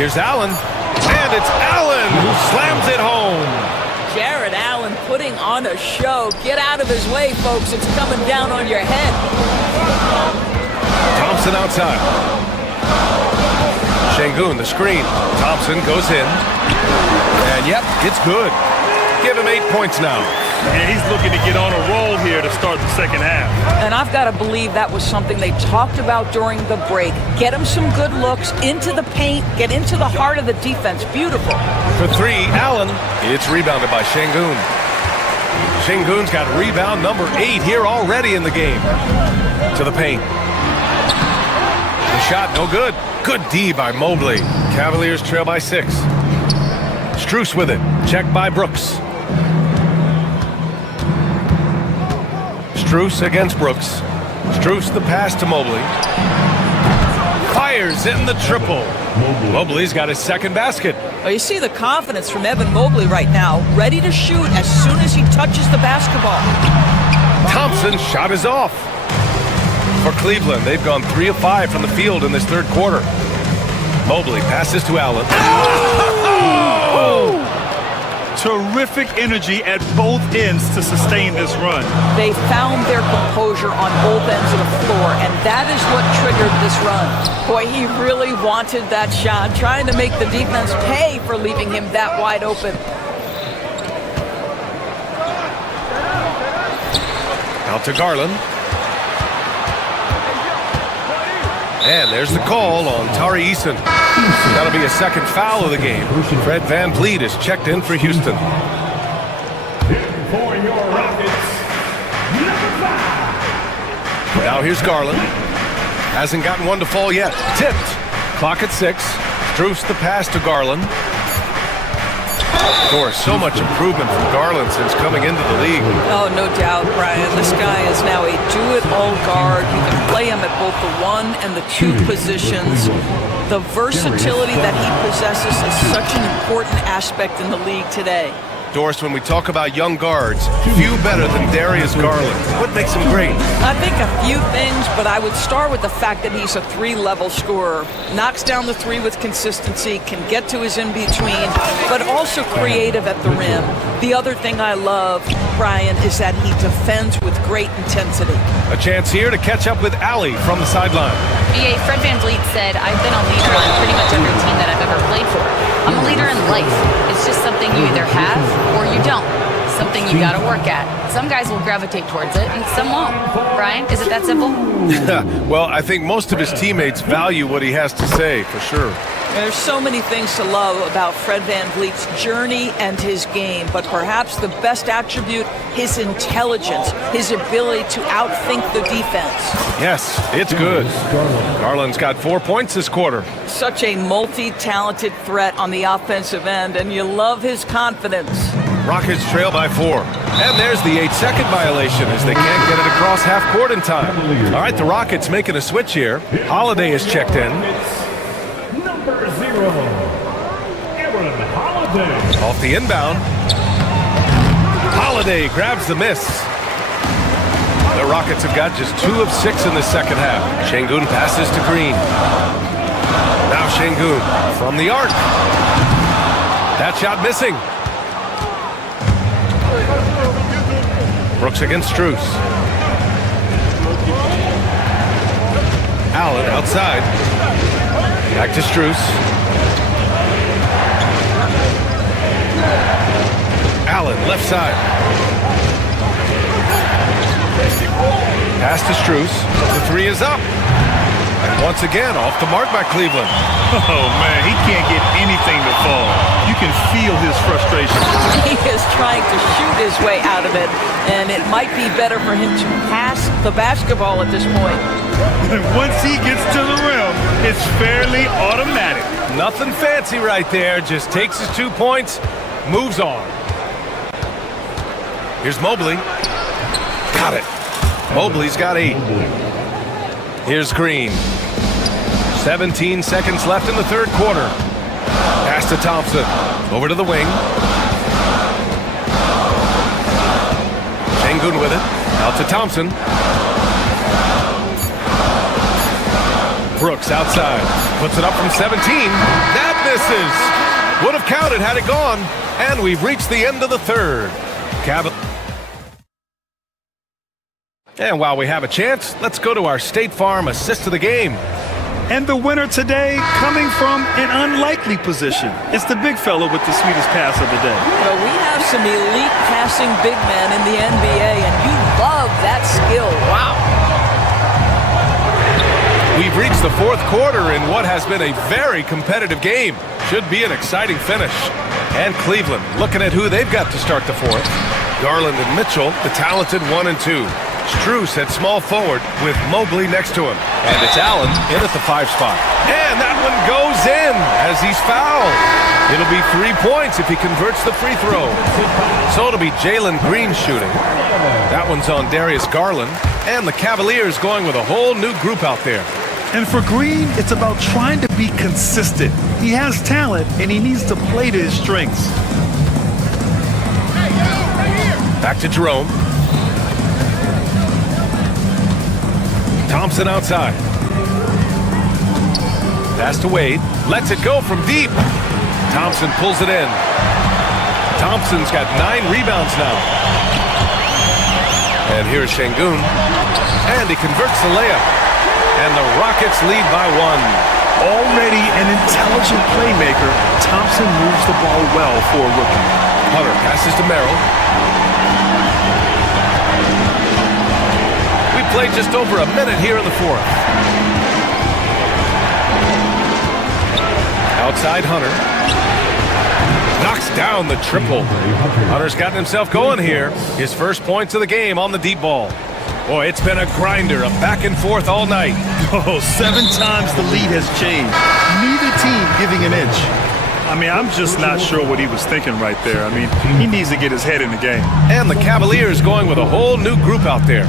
Here's Allen. And it's Allen who slams it home. Jared Allen putting on a show. Get out of his way, folks. It's coming down on your head. Thompson outside. Şengün, the screen. Thompson goes in. And yep, it's good. Give him 8 points now. And he's looking to get on a roll here to start the second half. And I've got to believe that was something they talked about during the break. Get him some good looks into the paint, get into the heart of the defense. Beautiful. For 3, Allen. It's rebounded by Şengün. Şengün's got rebound number 8 here already in the game. To the paint. The shot no good. Good D by Mobley. Cavaliers trail by 6. Strus with it. Checked by Brooks. Strus against Brooks. Strus the pass to Mobley. Fires in the triple. Mobley's got his second basket. Well, you see the confidence from Evan Mobley right now. Ready to shoot as soon as he touches the basketball. Thompson's shot is off. For Cleveland, they've gone 3 of 5 from the field in this third quarter. Mobley passes to Allen. Oh! Terrific energy at both ends to sustain this run. They found their composure on both ends of the floor, and that is what triggered this run. Boy, he really wanted that shot, trying to make the defense pay for leaving him that wide open. Out to Garland. And there's the call on Tari Eason. That'll be a second foul of the game. Fred VanVleet is checked in for Houston. For your Rockets, number 5. Now here's Garland. Hasn't gotten one to fall yet. Tipped. Clock at 6. Strus the pass to Garland. Of course, so much improvement from Garland since coming into the league. Oh, no doubt, Brian. This guy is now a do-it-all guard. You can play him at both the 1 and the 2 positions. The versatility that he possesses is such an important aspect in the league today. Doris, when we talk about young guards, few better than Darius Garland. What makes him great? I think a few things, but I would start with the fact that he's a three-level scorer. Knocks down the three with consistency, can get to his in-between, but also creative at the rim. The other thing I love, Brian, is that he defends with great intensity. A chance here to catch up with Allie from the sideline. BA, Fred VanVleet said, I've been a leader on pretty much every team that I've ever played for. I'm a leader in life. It's just something you either have or you don't. Something you gotta work at. Some guys will gravitate towards it and some won't. Brian, is it that simple? Well, I think most of his teammates value what he has to say, for sure. There's so many things to love about Fred VanVleet's journey and his game, but perhaps the best attribute, his intelligence, his ability to outthink the defense. Yes, it's good. Garland's got 4 points this quarter. Such a multi-talented threat on the offensive end, and you love his confidence. Rockets trail by 4. And there's the 8-second violation as they can't get it across half court in time. All right, the Rockets making a switch here. Holiday is checked in. Number 0, Aaron Holiday. Off the inbound. Holiday grabs the miss. The Rockets have got just 2 of 6 in the second half. Şengün passes to Green. Now Şengün from the arc. That shot missing. Brooks against Strus. Allen outside. Back to Strus. Allen left side. Pass to Strus. The 3 is up. And once again, off the mark by Cleveland. Oh, man, he can't get anything to fall. You can feel his frustration. He is trying to shoot his way out of it, and it might be better for him to pass the basketball at this point. Once he gets to the rim, it's fairly automatic. Nothing fancy right there. Just takes his 2 points, moves on. Here's Mobley. Got it. Mobley's got 8. Here's Green. 17 seconds left in the third quarter. Pass to Thompson. Over to the wing. Şengün with it. Out to Thompson. Brooks outside. Puts it up from 17. That misses. Would have counted had it gone. And we've reached the end of the third. And while we have a chance, let's go to our State Farm assist of the game. And the winner today coming from an unlikely position. It's the big fella with the sweetest pass of the day. Well, we have some elite passing big men in the NBA, and you love that skill. Wow. We've reached the fourth quarter in what has been a very competitive game. Should be an exciting finish. And Cleveland looking at who they've got to start the fourth. Garland and Mitchell, the talented 1 and 2. Strus at small forward with Mobley next to him. And it's Allen in at the 5 spot. And that one goes in as he's fouled. It'll be 3 points if he converts the free throw. So it'll be Jalen Green shooting. That one's on Darius Garland. And the Cavaliers going with a whole new group out there. And for Green, it's about trying to be consistent. He has talent, and he needs to play to his strengths. Back to Jerome. Thompson outside. Pass to Wade. Lets it go from deep. Thompson pulls it in. Thompson's got 9 rebounds now. And here's Şengün. And he converts the layup. And the Rockets lead by 1. Already an intelligent playmaker, Thompson moves the ball well for a rookie. Hunter passes to Merrill. We played just over a minute here in the fourth. Outside Hunter. Knocks down the triple. Hunter's gotten himself going here. His first points of the game on the deep ball. Boy, it's been a grinder, a back and forth all night. Oh, 7 times the lead has changed. Neither team giving an inch. I mean, I'm just not sure what he was thinking right there. I mean, he needs to get his head in the game. And the Cavaliers going with a whole new group out there.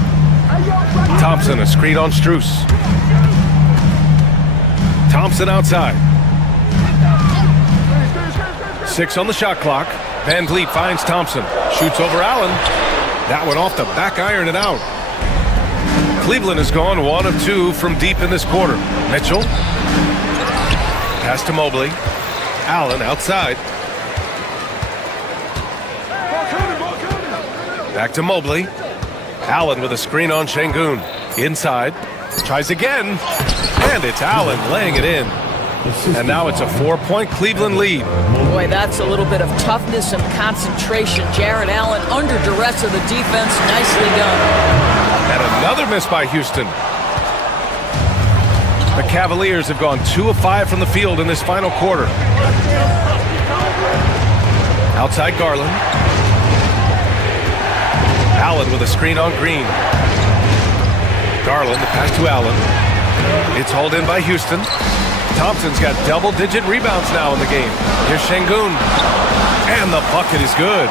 Thompson, a screen on Strus. Thompson outside. 6 on the shot clock. Van Vliet finds Thompson. Shoots over Allen. That one off the back iron and out. Cleveland has gone 1 of 2 from deep in this quarter. Mitchell. Pass to Mobley. Allen outside. Back to Mobley. Allen with a screen on Şengün. Inside. Tries again. And it's Allen laying it in. And now it's a 4-point Cleveland lead. Boy, that's a little bit of toughness and concentration. Jarrett Allen under duress of the defense. Nicely done. And another miss by Houston. The Cavaliers have gone 2 of 5 from the field in this final quarter. Outside Garland. Allen with a screen on Green. Garland, the pass to Allen. It's hauled in by Houston. Thompson's got double-digit rebounds now in the game. Here's Şengün. And the bucket is good.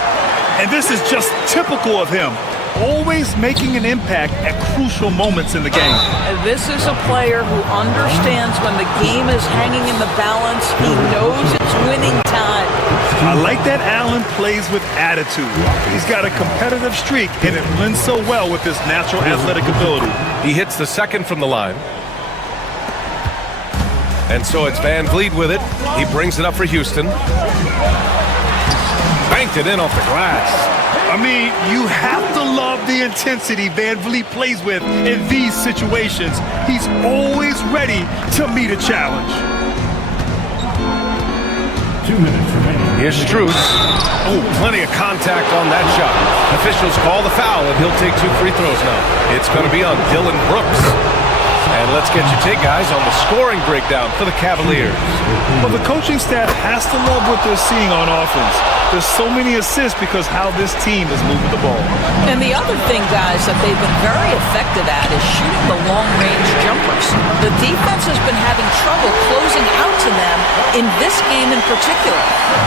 And this is just typical of him. Always making an impact at crucial moments in the game. This is a player who understands when the game is hanging in the balance. He knows it's winning time. I like that Allen plays with attitude. He's got a competitive streak, and it blends so well with his natural athletic ability. He hits the second from the line. And so it's Van Vliet with it. He brings it up for Houston. Banked it in off the glass. I mean, you have to love the intensity Van Vliet plays with in these situations. He's always ready to meet a challenge. 2 minutes remaining. Here's Strus. Oh, plenty of contact on that shot. Officials call the foul, and he'll take 2 free throws now. It's going to be on Dylan Brooks. And let's get your take, guys, on the scoring breakdown for the Cavaliers. Well, the coaching staff has to love what they're seeing on offense. There's so many assists because how this team is moving the ball. And the other thing, guys, that they've been very effective at is shooting the long-range jumpers. The defense has been having trouble closing out to them in this game in particular.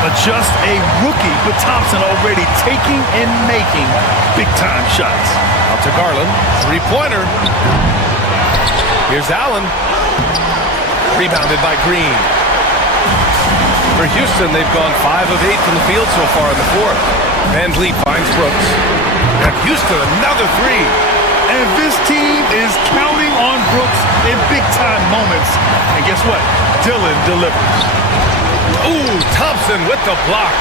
But just a rookie, but Thompson already taking and making big-time shots. Out to Garland. Three-pointer. Here's Allen. Rebounded by Green. For Houston, they've gone 5 of 8 from the field so far in the fourth. Van Vliet finds Brooks. And Houston, another 3. And this team is counting on Brooks in big-time moments. And guess what? Dylan delivers. Ooh, Thompson with the block.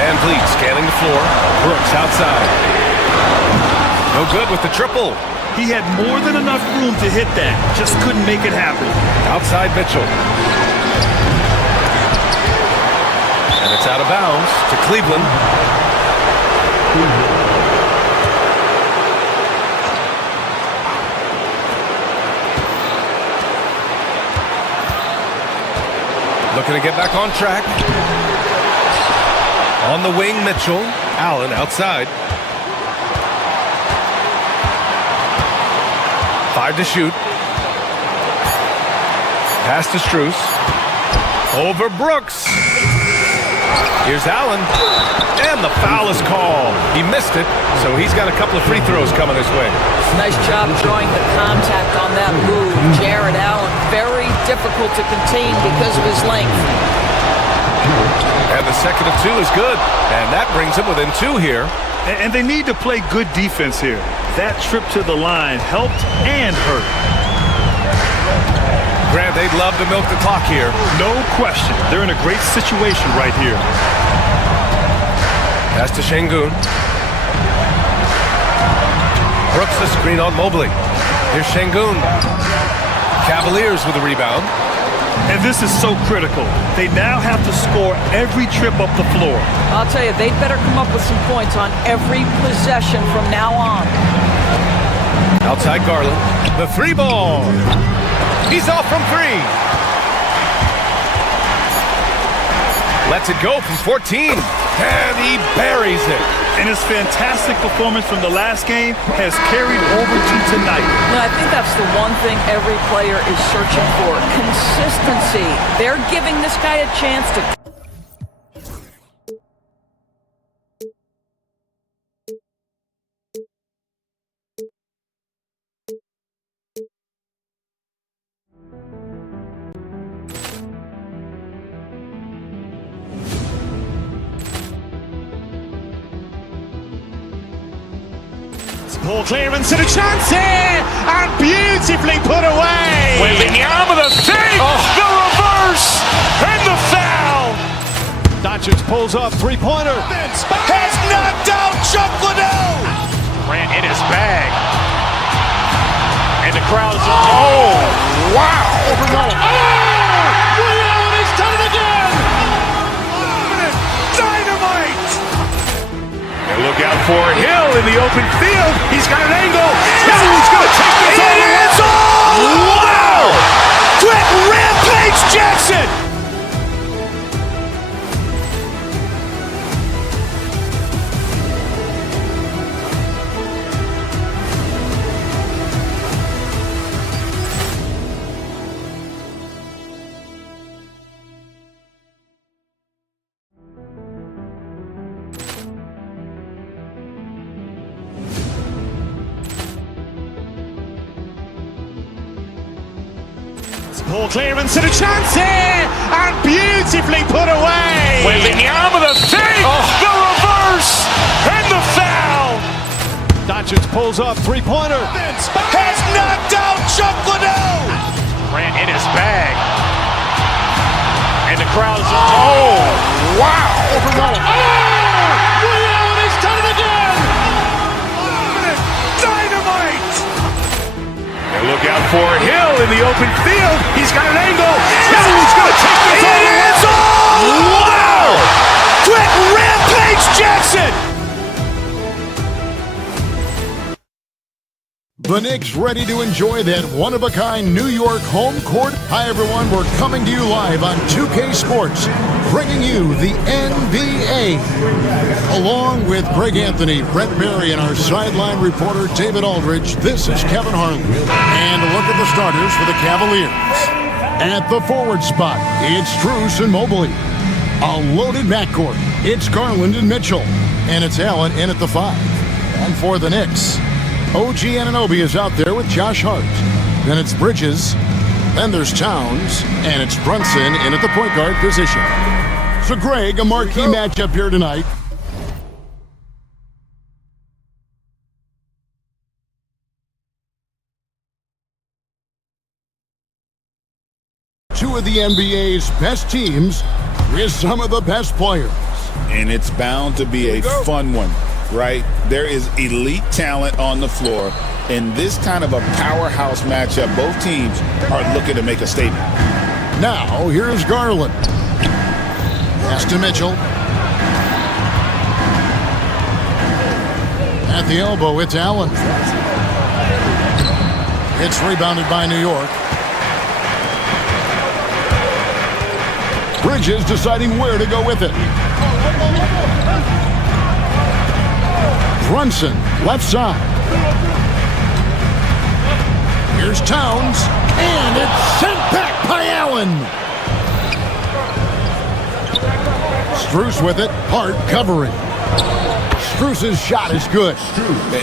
Van Vliet scanning the floor. Brooks outside. No good with the triple. He had more than enough room to hit that. Just couldn't make it happen. Outside Mitchell. And it's out of bounds to Cleveland. Looking to get back on track. On the wing, Mitchell. Allen outside. 5 to shoot. Pass to Strus. Over Brooks. Here's Allen. And the foul is called. He missed it, so he's got a couple of free throws coming his way. Nice job drawing the contact on that move. Jarrett Allen, very difficult to contain because of his length. And the second of 2 is good. And that brings him within 2 here. And they need to play good defense here. That trip to the line helped and hurt. Grant, they'd love to milk the clock here. No question. They're in a great situation right here. Pass to Şengün. Brooks the screen on Mobley. Here's Şengün. Cavaliers with a rebound. And this is so critical. They now have to score every trip up the floor. I'll tell you, they'd better come up with some points on every possession from now on. Outside Garland. The 3 ball. He's off from 3. Lets it go from 14. And he buries it. And his fantastic performance from the last game has carried over to tonight. And I think that's the one thing every player is searching for. Consistency. They're giving this guy a chance to Poor clearance and a chance here, and beautifully put away. Wembanyama the save, the reverse, and the foul. Doncic pulls up three-pointer. Has knocked out Chuck Liddell. Ran in his bag. And the crowd is... Oh, wow. Ray Allen has done it again. Dynamite. And look out for Hill in the open field. He's got an angle. Hill's going to take this all the way. Wow. Quick Rampage Jackson. Poor clearance and a chance here, and beautifully put away. Wembanyama the save, the reverse, and the foul. Doncic pulls up three-pointer. Has knocked out Chuck Liddell. Ran in his bag. And the crowd is... Oh, wow. Ray Allen has done it again. Dynamite. And look out for Hill in the open field. He's got an angle. Hill's going to take this all the way. Wow. Quick Rampage Jackson. The Knicks ready to enjoy that one-of-a-kind New York home court. Hi, everyone. We're coming to you live on 2K Sports, bringing you the NBA. Along with Greg Anthony, Brett Berry, and our sideline reporter, David Aldridge, this is Kevin Harlan. And a look at the starters for the Cavaliers. At the forward spot, it's Strus and Mobley. A loaded backcourt, it's Garland and Mitchell. And it's Allen in at the 5. And for the Knicks, OG Anunoby is out there with Josh Hart. Then it's Bridges. Then there's Towns. And it's Brunson in at the point guard position. So, Greg, a marquee matchup here tonight. Two of the NBA's best teams with some of the best players. And it's bound to be a fun one. Right? There is elite talent on the floor. In this kind of a powerhouse matchup, both teams are looking to make a statement. Now, here's Garland. Pass to Mitchell. At the elbow, it's Allen. It's rebounded by New York. Bridges deciding where to go with it. Brunson, left side. Here's Towns, and it's sent back by Allen. Strus with it, Hart covering. Strus's shot is good.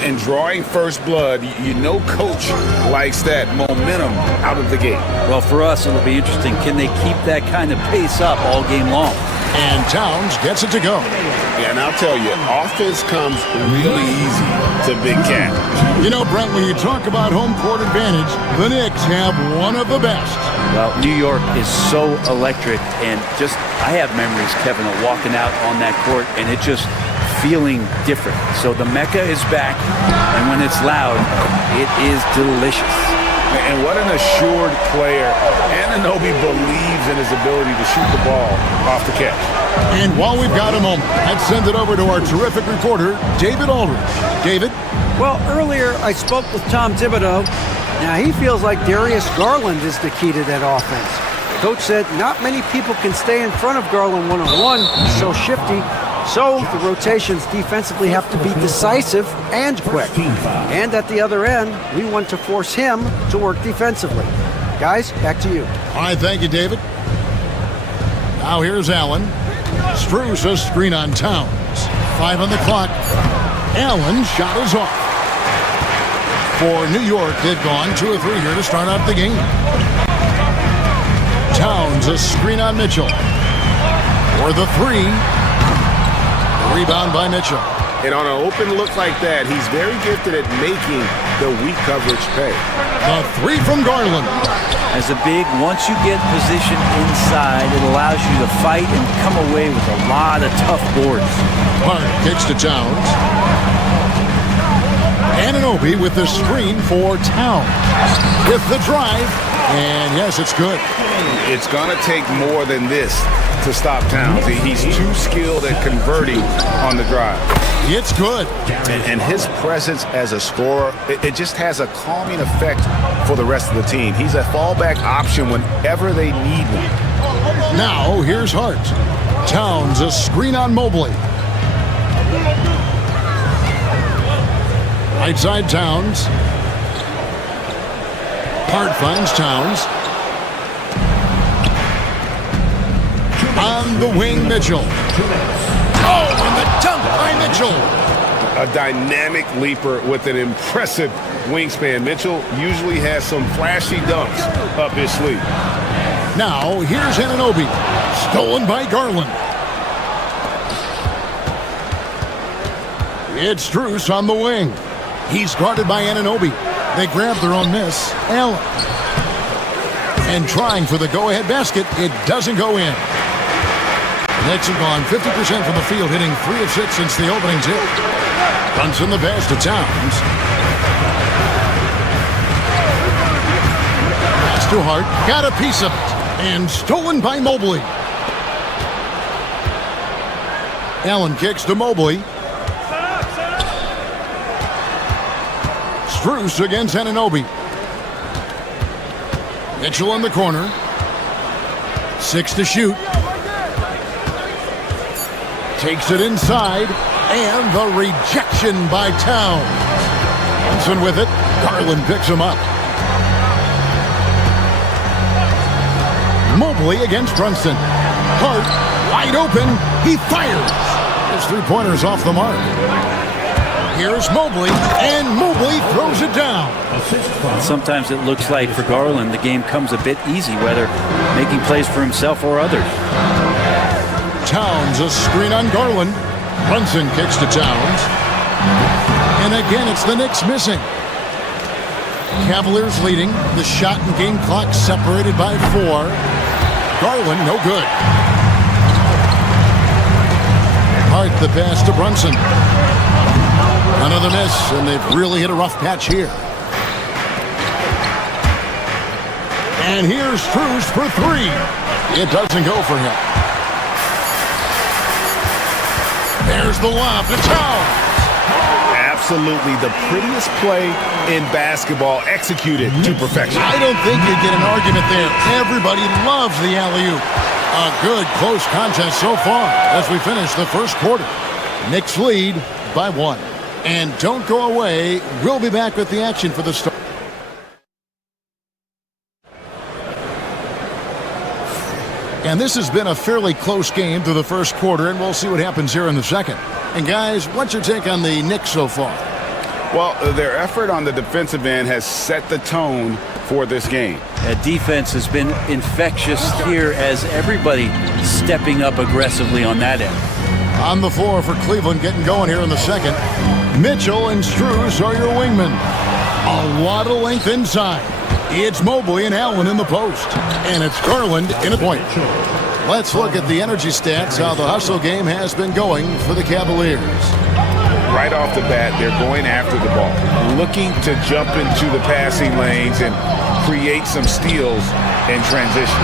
And drawing first blood, you know coach likes that momentum out of the gate. Well, for us, it'll be interesting. Can they keep that kind of pace up all game long? And Towns gets it to go. Yeah, and I'll tell you, offense comes really easy to Big Cat. You know, Brent, when you talk about home court advantage, the Knicks have one of the best. Well, New York is so electric, and just, I have memories, Kevin, of walking out on that court, and it just feeling different. So the Mecca is back, and when it's loud, it is delicious. And what an assured player. Anunoby believes in his ability to shoot the ball off the catch. And while we've got a moment, let's send it over to our terrific reporter, David Aldridge. David? Well, earlier I spoke with Tom Thibodeau. Now he feels like Darius Garland is the key to that offense. Coach said not many people can stay in front of Garland one-on-one. He's so shifty. So the rotations defensively have to be decisive and quick. And at the other end, we want to force him to work defensively. Guys, back to you. All right, thank you, David. Now here's Allen. Strus a screen on Towns. 5 on the clock. Allen shot is off. For New York, they've gone 2 of 3 here to start out the game. Towns a screen on Mitchell. For the 3. Rebound by Mitchell. And on an open look like that, he's very gifted at making the weak coverage pay. The three from Garland. As a big, once you get position inside, it allows you to fight and come away with a lot of tough boards. Hart kicks to Towns. Anunoby with the screen for Towns. With the drive. And yes, it's good. It's going to take more than this to stop Towns. He's too skilled at converting on the drive. It's good. And his presence as a scorer, it just has a calming effect for the rest of the team. He's a fallback option whenever they need one. Now, here's Hart. Towns, a screen on Mobley. Right side, Towns. Hart finds Towns. On the wing, Mitchell. Oh, and the dunk by Mitchell. A dynamic leaper with an impressive wingspan. Mitchell usually has some flashy dunks up his sleeve. Now, here's Anunoby. Stolen by Garland. It's Strus on the wing. He's guarded by Anunoby. They grab their own miss. Allen. And trying for the go-ahead basket, it doesn't go in. Knicks have gone 50% from the field, hitting 3 of 6 since the opening tip. Brunson the pass to Towns. Pass to Hart. Got a piece of it. And stolen by Mobley. Allen kicks to Mobley. Strus against Anunoby. Mitchell in the corner. 6 to shoot. Takes it inside. And the rejection by Towns. Brunson with it. Garland picks him up. Mobley against Brunson. Hart wide open. He fires. His three-pointer's off the mark. Here's Mobley, and Mobley throws it down. Sometimes it looks like for Garland the game comes a bit easy, whether making plays for himself or others. Towns, a screen on Garland. Brunson kicks to Towns. And again, it's the Knicks missing. Cavaliers leading. The shot and game clock separated by 4. Garland, no good. Hart, the pass to Brunson. Another miss, and they've really hit a rough patch here. And here's Strus for 3. It doesn't go for him. There's the lob to Towns. Absolutely the prettiest play in basketball, executed to perfection. I don't think you get an argument there. Everybody loves the alley-oop. A good, close contest so far as we finish the first quarter. Knicks lead by 1. And don't go away. We'll be back with the action for the start. And this has been a fairly close game through the first quarter, and we'll see what happens here in the second. And guys, what's your take on the Knicks so far? Well, their effort on the defensive end has set the tone for this game. Defense has been infectious here as everybody stepping up aggressively on that end. On the floor for Cleveland, getting going here in the second. Mitchell and Strus are your wingmen. A lot of length inside. It's Mobley and Allen in the post. And it's Garland in a point. Let's look at the energy stats, how the hustle game has been going for the Cavaliers. Right off the bat, they're going after the ball, looking to jump into the passing lanes and create some steals in transition.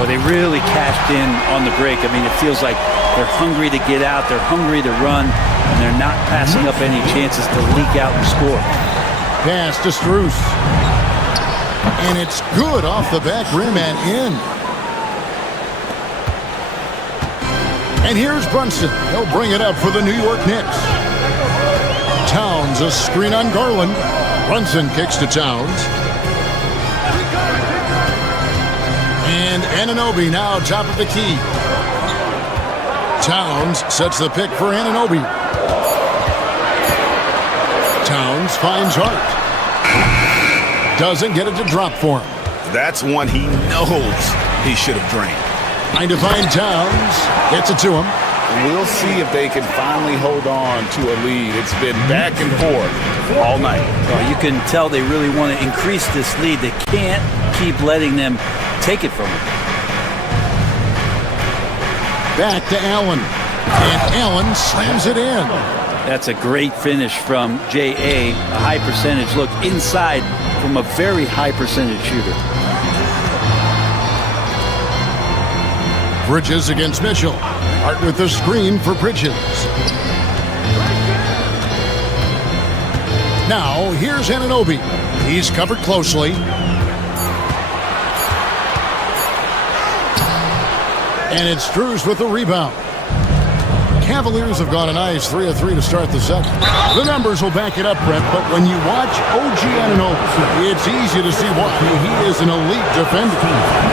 Well, they really cashed in on the break. I mean, it feels like they're hungry to get out, they're hungry to run, and they're not passing up any chances to leak out and score. Pass to Strus. And it's good off the back rim and in. And here's Brunson. He'll bring it up for the New York Knicks. Towns, a screen on Garland. Brunson kicks to Towns. And Anunoby now top of the key. Towns sets the pick for Anunoby. Towns finds Hart. Doesn't get it to drop for him. That's one he knows he should have drained. Trying to find Towns. Gets it to him. We'll see if they can finally hold on to a lead. It's been back and forth all night. Well, you can tell they really want to increase this lead. They can't keep letting them take it from them. Back to Allen. And Allen slams it in. That's a great finish from J.A. A high percentage look inside from a very high percentage shooter. Bridges against Mitchell. Hart with the screen for Bridges. Now, here's Anunoby. He's covered closely. And it's Drews with the rebound. Cavaliers have gone a nice 3 of 3 to start the second. The numbers will back it up, Brett, but when you watch OG Anunoby, it's easy to see why he is an elite defender.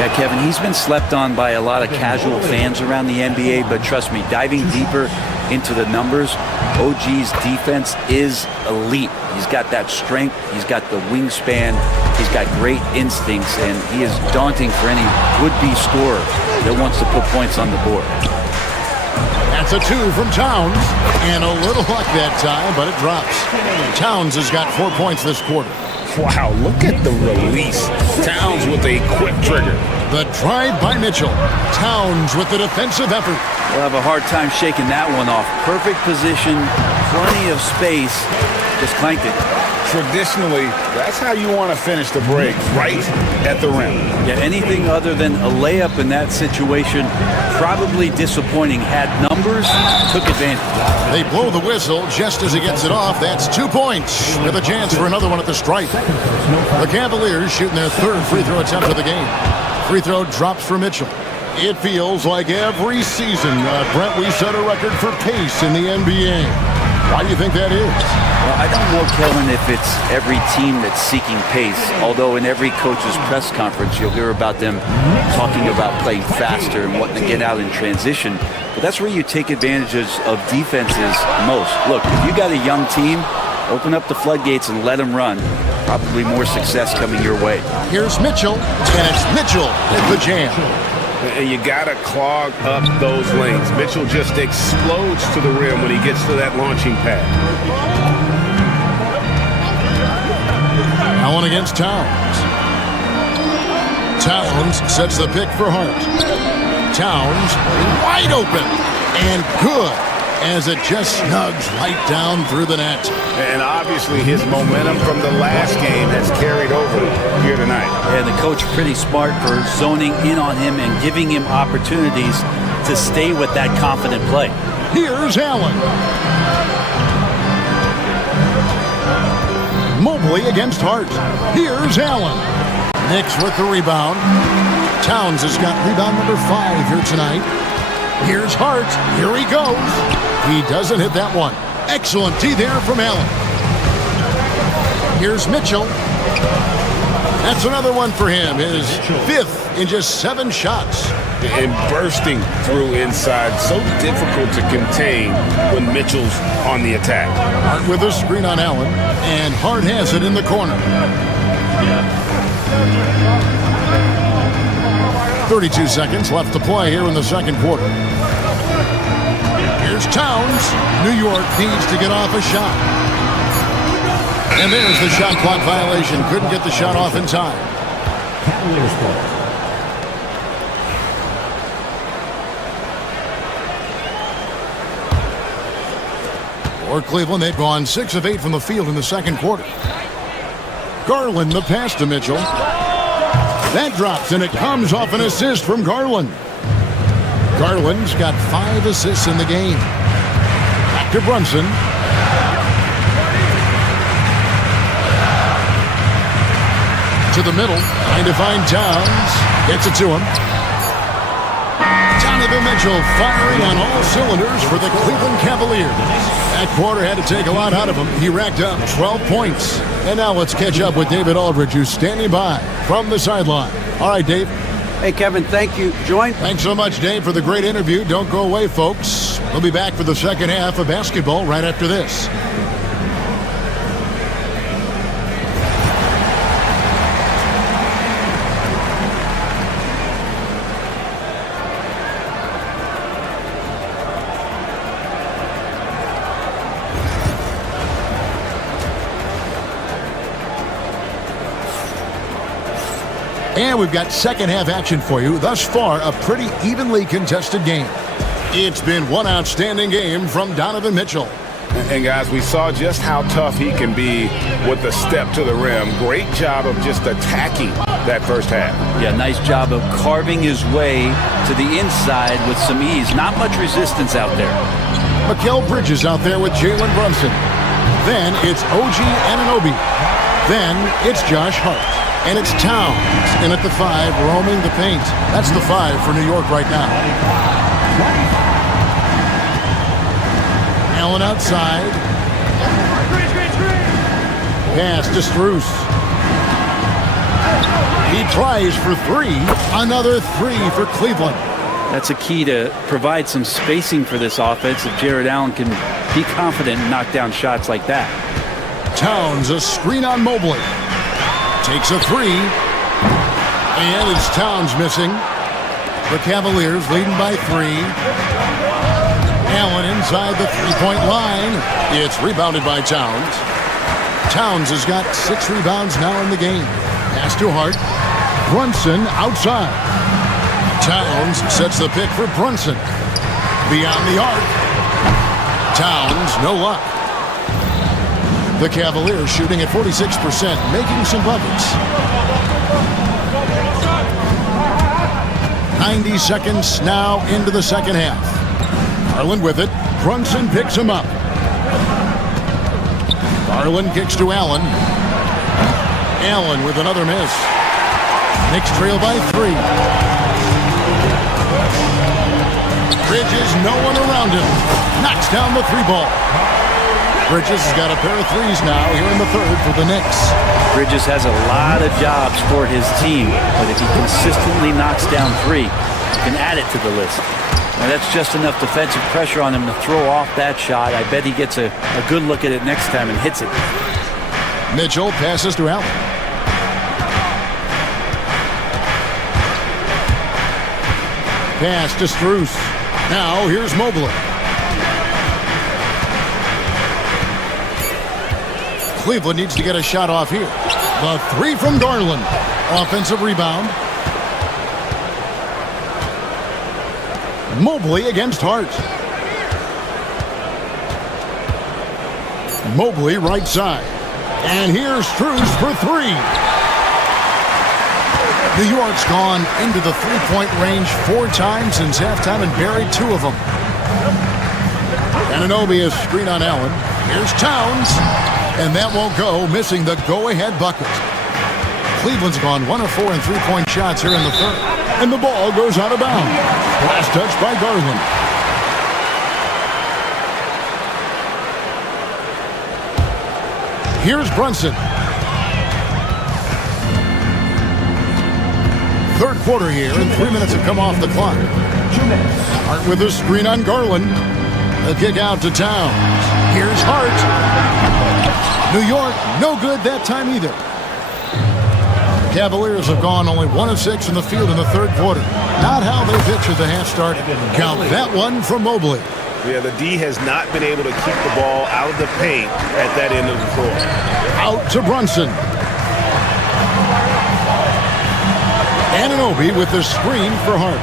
Yeah, Kevin, he's been slept on by a lot of casual fans around the NBA, but trust me, diving deeper into the numbers, OG's defense is elite. He's got that strength, he's got the wingspan, he's got great instincts, and he is daunting for any would-be scorer that wants to put points on the board. That's a 2 from Towns, and a little luck that time, but it drops. Towns has got 4 points this quarter. Wow, look at the release. Towns with a quick trigger. The drive by Mitchell. Towns with the defensive effort. We'll have a hard time shaking that one off. Perfect position, plenty of space, just clanked it. Traditionally, that's how you want to finish the break, right at the rim. Yeah, anything other than a layup in that situation, probably disappointing. Had numbers, took advantage. They blow the whistle just as he gets it off. That's 2 points with a chance for another one at the stripe. The Cavaliers shooting their third free throw attempt of the game. Free throw drops for Mitchell. It feels like every season, Brent, we set a record for pace in the NBA. Why do you think that is? Well, I don't know, Kevin, if it's every team that's seeking pace, although in every coach's press conference you'll hear about them talking about playing faster and wanting to get out in transition. But that's where you take advantages of defenses most. Look, if you got a young team, open up the floodgates and let them run. Probably more success coming your way. Here's Mitchell, and it's Mitchell at the jam. And you got to clog up those lanes. Mitchell just explodes to the rim when he gets to that launching pad. Allen against Towns. Towns sets the pick for Hart. Towns wide open and good as it just snugs right down through the net. And obviously his momentum from the last game has carried over here tonight. And the coach pretty smart for zoning in on him and giving him opportunities to stay with that confident play. Here's Allen. Mobley against Hart. Here's Allen. Knicks with the rebound. Towns has got rebound number 5 here tonight. Here's Hart. Here he goes. He doesn't hit that one. Excellent D there from Allen. Here's Mitchell. That's another one for him. His 5th in just 7 shots. And bursting through inside. So difficult to contain when Mitchell's on the attack. Hart with a screen on Allen. And Hart has it in the corner. 32 seconds left to play here in the second quarter. Here's Towns. New York needs to get off a shot. And there's the shot clock violation. Couldn't get the shot off in time. For Cleveland, they've gone 6 of 8 from the field in the second quarter. Garland, the pass to Mitchell. That drops, and it comes off an assist from Garland. Garland's got 5 assists in the game. Back to Brunson. To the middle, trying to find Towns. Gets it to him. Donovan Mitchell firing on all cylinders for the Cleveland Cavaliers. That quarter had to take a lot out of him. He racked up 12 points. And now let's catch up with David Aldridge, who's standing by from the sideline. All right, Dave. Hey, Kevin, thank you. Thanks so much, Dave, for the great interview. Don't go away, folks. We'll be back for the second half of basketball right after this. And we've got second half action for you. Thus far, a pretty evenly contested game. It's been one outstanding game from Donovan Mitchell. And guys, we saw just how tough he can be with the step to the rim. Great job of just attacking that first half. Yeah, nice job of carving his way to the inside with some ease. Not much resistance out there. Mikal Bridges out there with Jalen Brunson. Then it's OG Anunoby. Then it's Josh Hart. And it's Towns in at the 5, roaming the paint. That's the 5 for New York right now. Allen outside. Pass to Strus. He tries for 3. Another 3 for Cleveland. That's a key to provide some spacing for this offense if Jared Allen can be confident and knock down shots like that. Towns, a screen on Mobley. Takes a 3. And it's Towns missing. The Cavaliers leading by 3. Allen inside the three-point line. It's rebounded by Towns. Towns has got 6 rebounds now in the game. Pass to Hart. Brunson outside. Towns sets the pick for Brunson. Beyond the arc. Towns, no luck. The Cavaliers shooting at 46%, making some buckets. 90 seconds now into the second half. Garland with it. Brunson picks him up. Garland kicks to Allen. Allen with another miss. Knicks trail by 3. Bridges, no one around him. Knocks down the 3-ball. Bridges has got a pair of 3s now here in the third for the Knicks. Bridges has a lot of jobs for his team, but if he consistently knocks down 3, you can add it to the list. Now that's just enough defensive pressure on him to throw off that shot. I bet he gets a good look at it next time and hits it. Mitchell passes to Allen. Pass to Strus. Now here's Mobley. Cleveland needs to get a shot off here. The 3 from Garland. Offensive rebound. Mobley against Hart. Mobley right side. And here's Strus for 3. New York's gone into the 3-point range 4 times since halftime and buried 2 of them. Anunoby is screen on Allen. Here's Towns. And that won't go, missing the go-ahead bucket. Cleveland's gone 1 of 4 in 3-point shots here in the third. And the ball goes out of bounds. Last touch by Garland. Here's Brunson. Third quarter here, and 3 minutes have come off the clock. Hart with a screen on Garland. The kick out to Towns. Here's Hart. New York, no good that time either. Cavaliers have gone only 1 of 6 in the field in the third quarter. Not how they pictured the half start. Count that one from Mobley. Yeah, the D has not been able to keep the ball out of the paint at that end of the floor. Out to Brunson. Anunoby with the screen for Hart.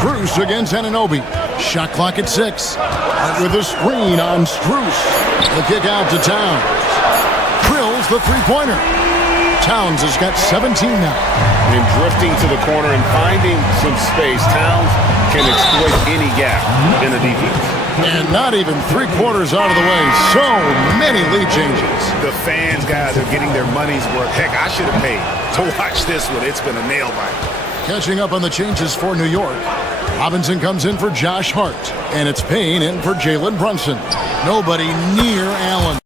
Strus against Anunoby. Shot clock at 6. Hart with a screen on Strus. The kick out to Towns. Drills the 3-pointer. Towns has got 17 now. And drifting to the corner and finding some space, Towns can exploit any gap in the defense. And not even 3/4 out of the way. So many lead changes. The fans, guys, are getting their money's worth. Heck, I should have paid to watch this one. It's been a nail biter. Catching up on the changes for New York. Robinson comes in for Josh Hart. And it's Payne in for Jalen Brunson. Nobody near Allen.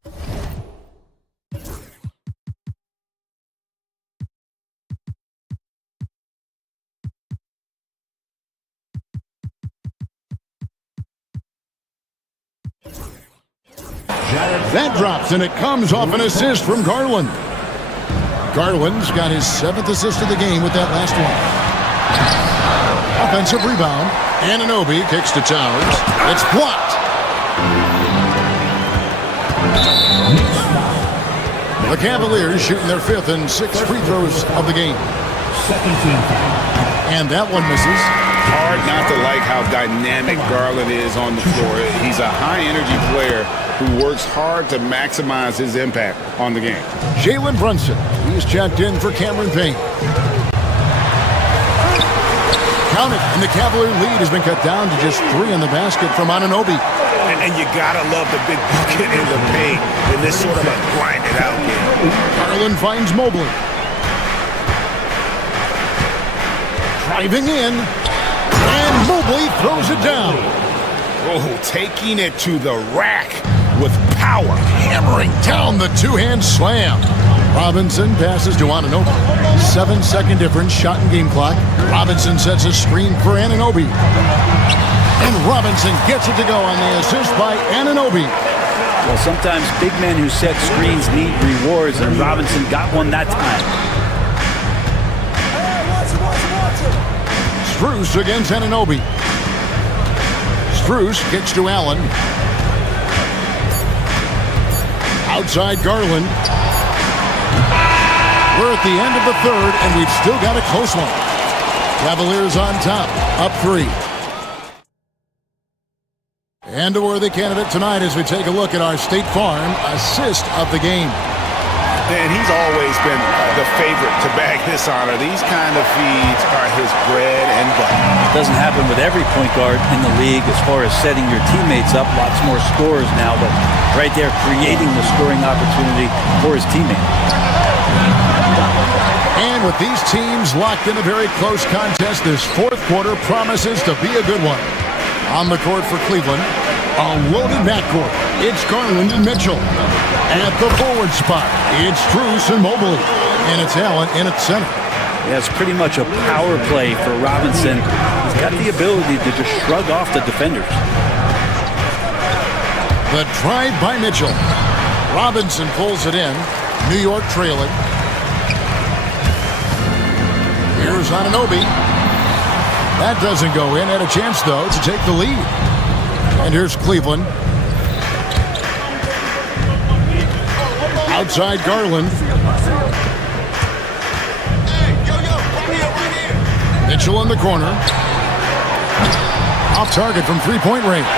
That drops, and it comes off an assist from Garland. Garland's got his 7th assist of the game with that last one. Offensive rebound. Anunoby kicks to Towns. It's blocked. The Cavaliers shooting their 5th and 6th free throws of the game. And that one misses. Hard not to like how dynamic Garland is on the floor. He's a high-energy player who works hard to maximize his impact on the game. Jalen Brunson, he's checked in for Cameron Payne. Count it, and the Cavalier lead has been cut down to just 3 in the basket from Anunoby. And you gotta love the big bucket in the paint in this sort of a grinded-out game. Garland finds Mobley. Driving in, and Mobley throws it down. Oh, taking it to the rack with power. Hammering down the two-hand slam. Robinson passes to Anunoby. 7-second difference, shot and game clock. Robinson sets a screen for Anunoby. And Robinson gets it to go on the assist by Anunoby. Well, sometimes big men who set screens need rewards, and Robinson got one that time. Strus against Anunoby. Strus kicks to Allen. Outside Garland. We're at the end of the 3rd, and we've still got a close one. Cavaliers on top, up 3. And a worthy candidate tonight as we take a look at our State Farm assist of the game. And he's always been the favorite to bag this honor. These kind of feeds are his bread and butter. It doesn't happen with every point guard in the league as far as setting your teammates up. Lots more scorers now, but right there creating the scoring opportunity for his teammate. And with these teams locked in a very close contest, this 4th quarter promises to be a good one. On the court for Cleveland, a loaded backcourt. It's Garland and Mitchell. At the forward spot, it's Strus and Mobley. And it's Allen in at center. Yeah, it's pretty much a power play for Robinson. He's got the ability to just shrug off the defenders. The drive by Mitchell. Robinson pulls it in. New York trailing. Here's Anunoby. That doesn't go in. Had a chance, though, to take the lead. And here's Cleveland. Outside Garland. Mitchell in the corner. Off target from three-point range.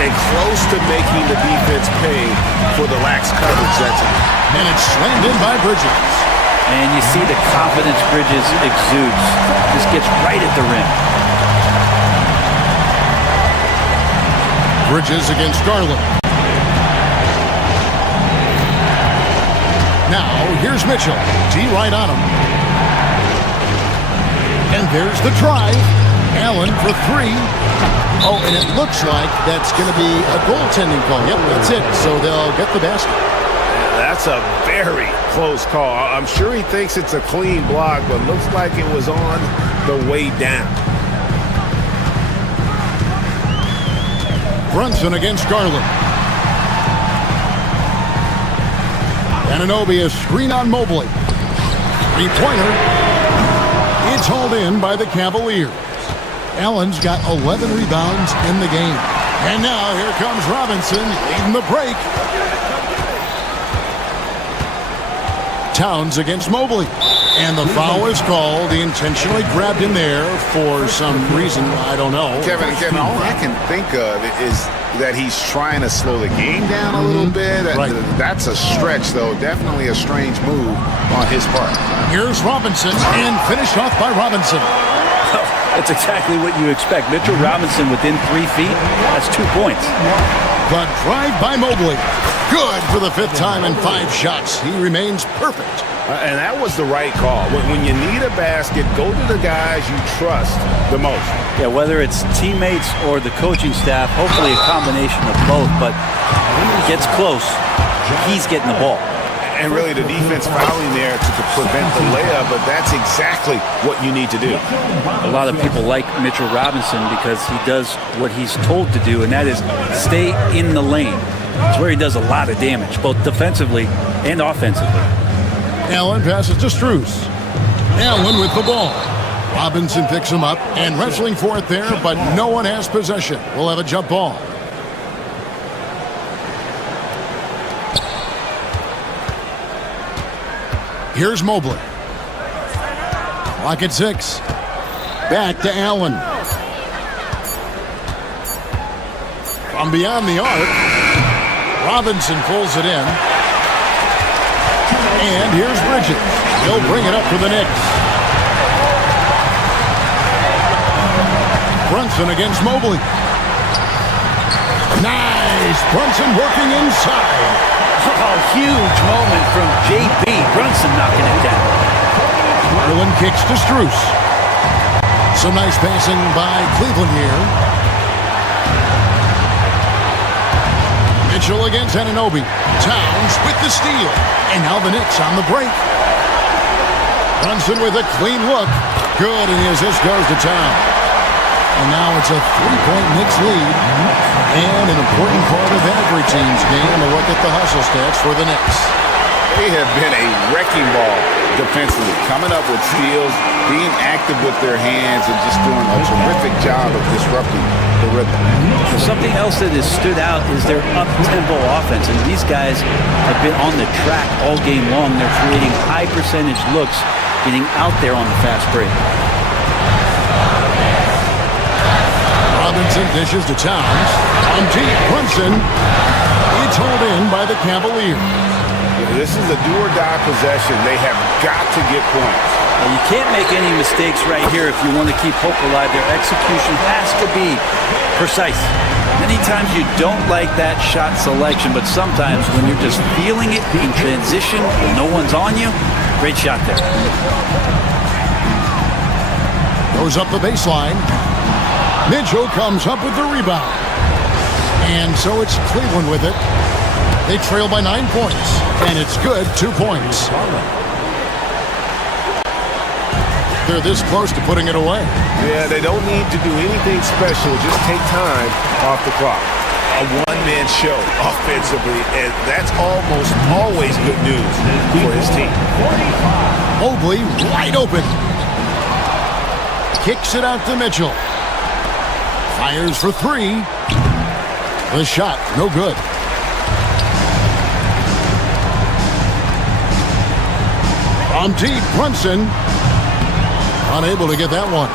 And close to making the defense pay for the lax coverage that time. And it's slammed in by Bridges. And you see the confidence Bridges exudes. This gets right at the rim. Bridges against Garland. Now, here's Mitchell. D right on him. And there's the drive. Allen for 3. Oh, and it looks like that's going to be a goaltending call. Yep, that's it. So they'll get the basket. That's a very close call. I'm sure he thinks it's a clean block, but looks like it was on the way down. Brunson against Garland. Anunoby, a screen on Mobley. Three-pointer. It's hauled in by the Cavaliers. Allen's got 11 rebounds in the game. And now here comes Robinson leading the break. Towns against Mobley. And the foul is called. He intentionally grabbed him there for some reason. I don't know. Kevin, all I can think of is that he's trying to slow the game down a little bit. Right. That's a stretch, though. Definitely a strange move on his part. Here's Robinson, and finished off by Robinson. That's exactly what you expect. Mitchell Robinson within 3 feet. That's 2 points. The drive by Mobley. Good for the 5th time in 5 shots. He remains perfect. And that was the right call. When you need a basket, go to the guys you trust the most. Yeah, whether it's teammates or the coaching staff, hopefully a combination of both. But when he gets close, he's getting the ball. And really the defense fouling there to prevent the layup, but that's exactly what you need to do. A lot of people like Mitchell Robinson because he does what he's told to do, and that is stay in the lane. It's where he does a lot of damage, both defensively and offensively. Allen passes to Strus. Allen with the ball. Robinson picks him up and wrestling for it there, but no one has possession. We'll have a jump ball. Here's Mobley. Clock at 6. Back to Allen. From beyond the arc, Robinson pulls it in. And here's Bridges. He'll bring it up for the Knicks. Brunson against Mobley. Nice! Brunson working inside. Oh, huge moment from J.B. Brunson knocking it down. Garland kicks to Strus. Some nice passing by Cleveland here. Mitchell against Anunoby. Towns with the steal. And now the Knicks on the break. Brunson with a clean look. Good, and the assist goes to Town. And now it's a 3-point Knicks lead. And an important part of every team's game, a look at the hustle stats for the Knicks. They have been a wrecking ball defensively, coming up with steals, being active with their hands, and just doing a terrific job of disrupting the rhythm. Something else that has stood out is their up-tempo offense, and these guys have been on the track all game long. They're creating high-percentage looks, getting out there on the fast break. Robinson dishes to Towns. On deep, Brunson. It's hauled in by the Cavaliers. This is a do-or-die possession. They have got to get points. Well, you can't make any mistakes right here if you want to keep hope alive. Their execution has to be precise. Many times you don't like that shot selection, but sometimes when you're just feeling it in transition, no one's on you, great shot there. Goes up the baseline. Mitchell comes up with the rebound. And so it's Cleveland with it. They trail by 9 points. And it's good, 2 points. They're this close to putting it away. Yeah, they don't need to do anything special. Just take time off the clock. A one-man show offensively, and that's almost always good news for his team. Mobley wide open. Kicks it out to Mitchell. Fires for 3. The shot, no good. From deep, Brunson. Unable to get that one.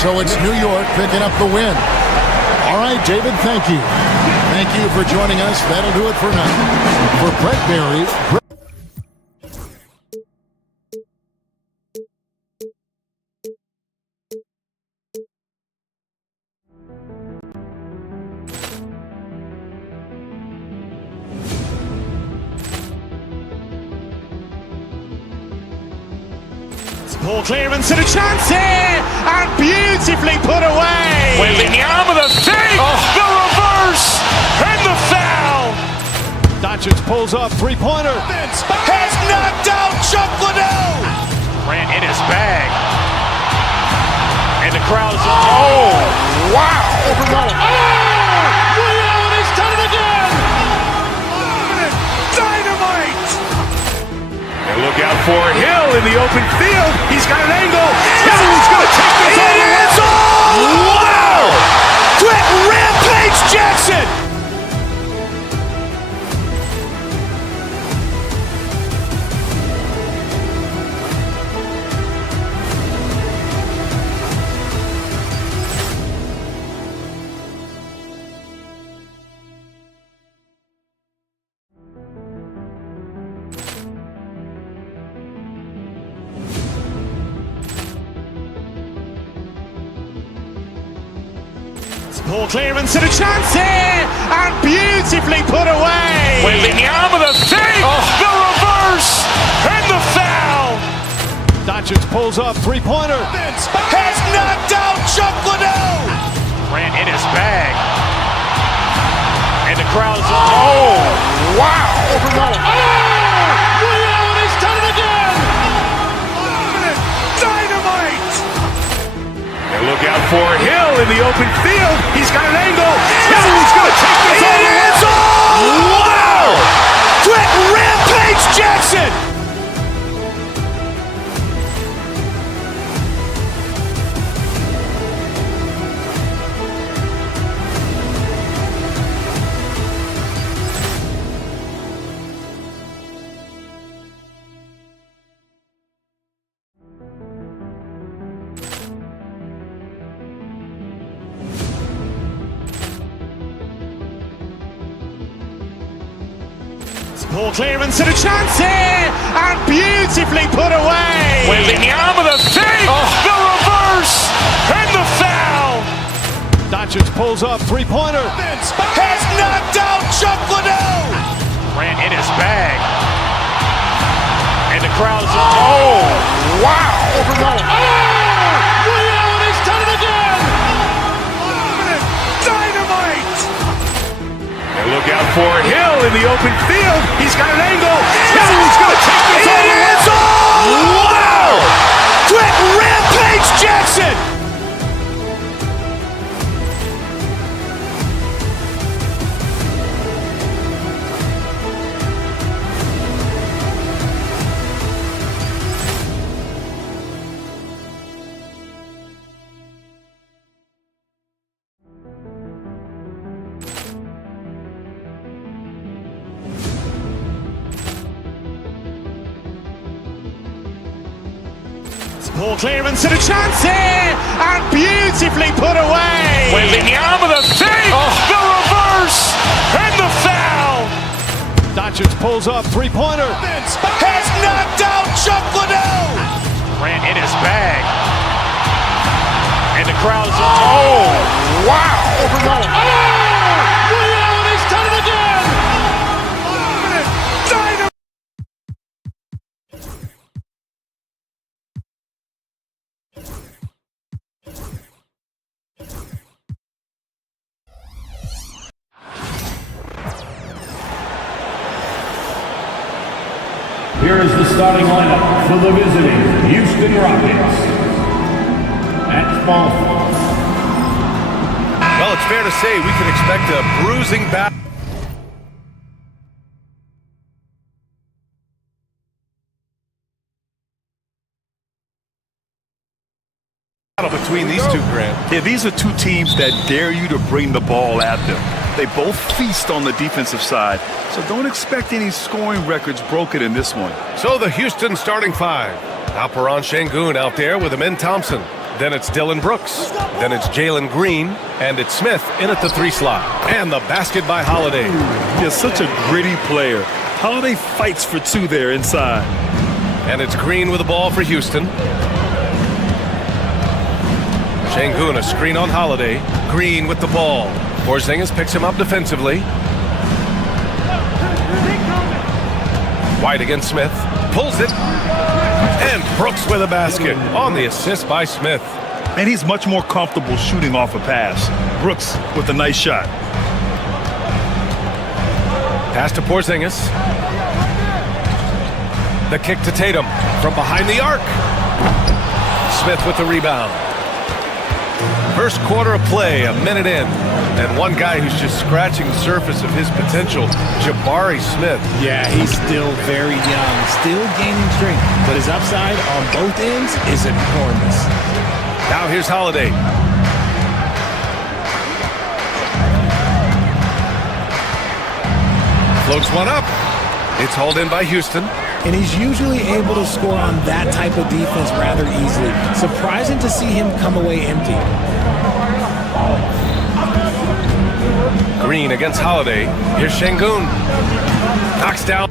So it's New York picking up the win. All right, David, thank you. Thank you for joining us. That'll do it for now. For Brett Berry. Ball clearance and a chance here, and beautifully put away. Wembanyama the fake, the reverse, and the foul. Doncic pulls up, three-pointer. Has knocked out Chuck Liddell. Grant in his bag. And the crowd is, oh, wow. He's done it again. Dynamite. And look out for Hill in the open field. He's got an angle. Hill's going to take this all the way. Wow! Quit Rampage Jackson. Ball clearance and a chance here, and beautifully put away. Wembanyama the fake, the reverse, and the foul. Doncic pulls up, three-pointer. Has knocked out Chuck Liddell. Grant in his bag. And the crowd is, oh, wow. He's done it again. Dynamite. And look out for Hill in the open field. He's got an angle. Hill's going to take this all the way. Wow! Quit Rampage Jackson. Poor clearance and a chance here, and beautifully put away. With the arm of the fake, the reverse, and the foul. Doncic pulls up, three-pointer. Has knocked out Chuck Liddell. Ran in his bag. And the crowd's, oh, wow. Ray Allen has done it again. Dynamite. And look out for Hill in the open field. He's got an angle. Hill's going to take this all the way. Wow. Quit Rampage Jackson. Poor clearance and a chance here, and beautifully put away. With the arm of the fake, the reverse, and the foul. Doncic pulls up, three-pointer. Has knocked out Chuck Liddell. Ran in his bag. And the crowd's, oh, wow. Ray Allen has done it again. Dynamite. Here is the starting lineup for the visiting Houston Rockets. At small forward. Well, it's fair to say we can expect a bruising battle between these two, Grant. Yeah, these are two teams that dare you to bring the ball at them. They both feast on the defensive side, so don't expect any scoring records broken in this one. So the Houston starting five. Alperon Şengün out there with Amin Thompson. Then it's Dylan Brooks. Then it's Jalen Green. And it's Smith in at the 3 slot. And the basket by Holiday. He's such a gritty player. Holiday fights for 2 there inside. And it's Green with the ball for Houston. Şengün, a screen on Holiday. Green with the ball. Porzingis picks him up defensively. White against Smith. Pulls it. And Brooks with a basket on the assist by Smith. And he's much more comfortable shooting off a pass. Brooks with a nice shot. Pass to Porzingis. The kick to Tatum from behind the arc. Smith with the rebound. First quarter of play, a minute in. And one guy who's just scratching the surface of his potential, Jabari Smith. Yeah, he's still very young, still gaining strength, but his upside on both ends is enormous. Now here's Holiday. Floats one up. It's hauled in by Houston. And he's usually able to score on that type of defense rather easily. Surprising to see him come away empty. Green against Holiday. Here's Şengün. Knocks down.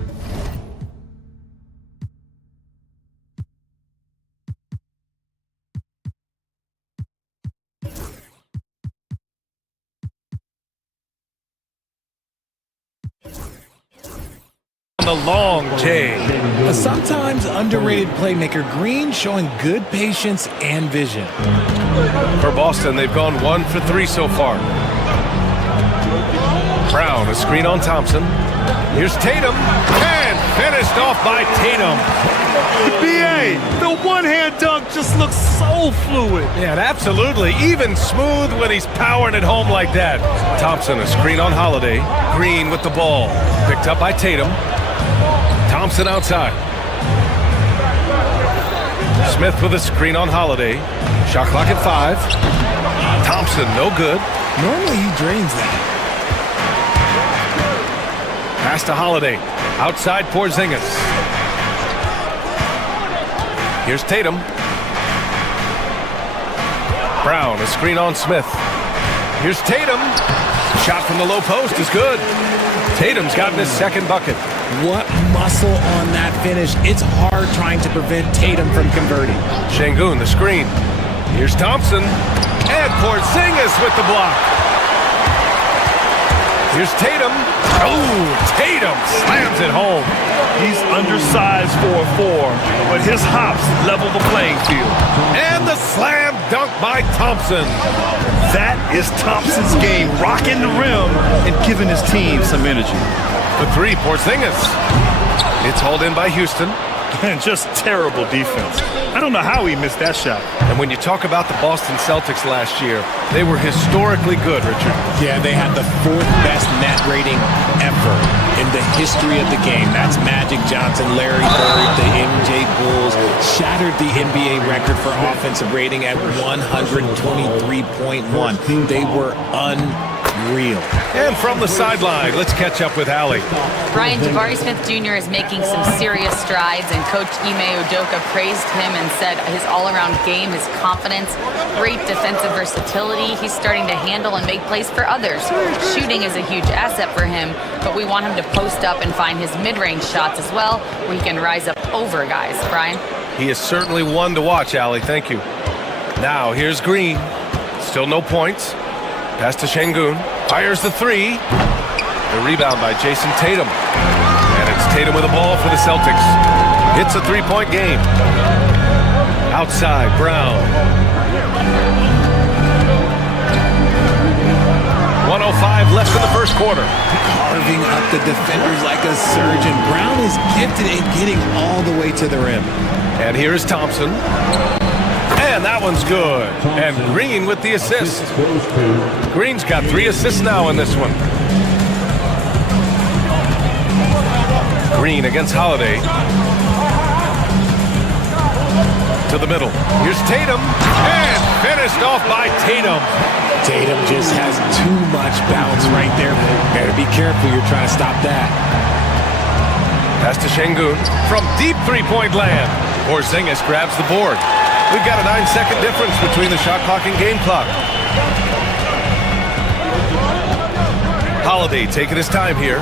The long J. A sometimes underrated playmaker, Green showing good patience and vision. For Boston, they've gone 1 for 3 so far. Brown, a screen on Thompson. Here's Tatum, and finished off by Tatum. B.A., the one-hand dunk just looks so fluid. Yeah, and absolutely, even smooth when he's powering it home like that. Thompson, a screen on Holiday. Green with the ball. Picked up by Tatum. Thompson outside. Smith with a screen on Holiday. Shot clock at 5. Thompson, no good. Normally he drains that. Pass to Holiday. Outside Porzingis. Here's Tatum. Brown, a screen on Smith. Here's Tatum. Shot from the low post is good. Tatum's gotten his second bucket. What muscle on that finish. It's hard trying to prevent Tatum from converting. Şengün, the screen. Here's Thompson. And Porzingis with the block. Here's Tatum. Oh, Tatum slams it home. He's undersized for a 4, but his hops level the playing field. And the slam dunk by Thompson. That is Thompson's game, rocking the rim and giving his team some energy. The three, Porzingis. It's hauled in by Houston. And just terrible defense. I don't know how he missed that shot. And when you talk about the Boston Celtics last year, they were historically good, Richard. Yeah, they had the 4th best net rating ever in the history of the game. That's Magic Johnson, Larry Bird, the MJ Bulls, shattered the NBA record for offensive rating at 123.1. They were unreal. And from the sideline, let's catch up with Allie. Brian, Jabari Smith Jr. is making some serious strides, and Coach Ime Udoka praised him and said his all-around game, his confidence, great defensive versatility. He's starting to handle and make plays for others. Shooting is a huge asset for him, but we want him to post up and find his mid-range shots as well, where he can rise up over guys. Brian? He is certainly one to watch, Allie. Thank you. Now, here's Green. Still no points. Pass to Şengün. Fires the three. The rebound by Jason Tatum. And it's Tatum with the ball for the Celtics. It's a three-point game. Outside, Brown. 1:05 left in the first quarter. Carving up the defenders like a surgeon. Brown is gifted in getting all the way to the rim. And here is Thompson. And that one's good. And Green with the assist. Green's got 3 assists now in this one. Green against Holiday. To the middle. Here's Tatum. And finished off by Tatum. Tatum just has too much bounce right there. Better be careful. You're trying to stop that. Pass to Şengün from deep three-point land. Porzingis grabs the board. We've got a 9-second difference between the shot clock and game clock. Holiday taking his time here.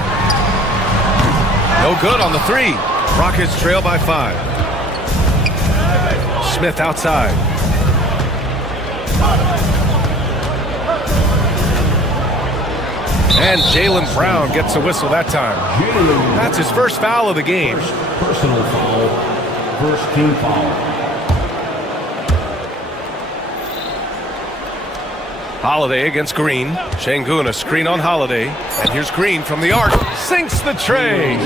No good on the three. Rockets trail by 5. Smith outside. And Jaylen Brown gets a whistle that time. That's his first foul of the game. Personal foul. First team foul. Holiday against Green. Şengün, a screen on Holiday. And here's Green from the arc. Sinks the tray.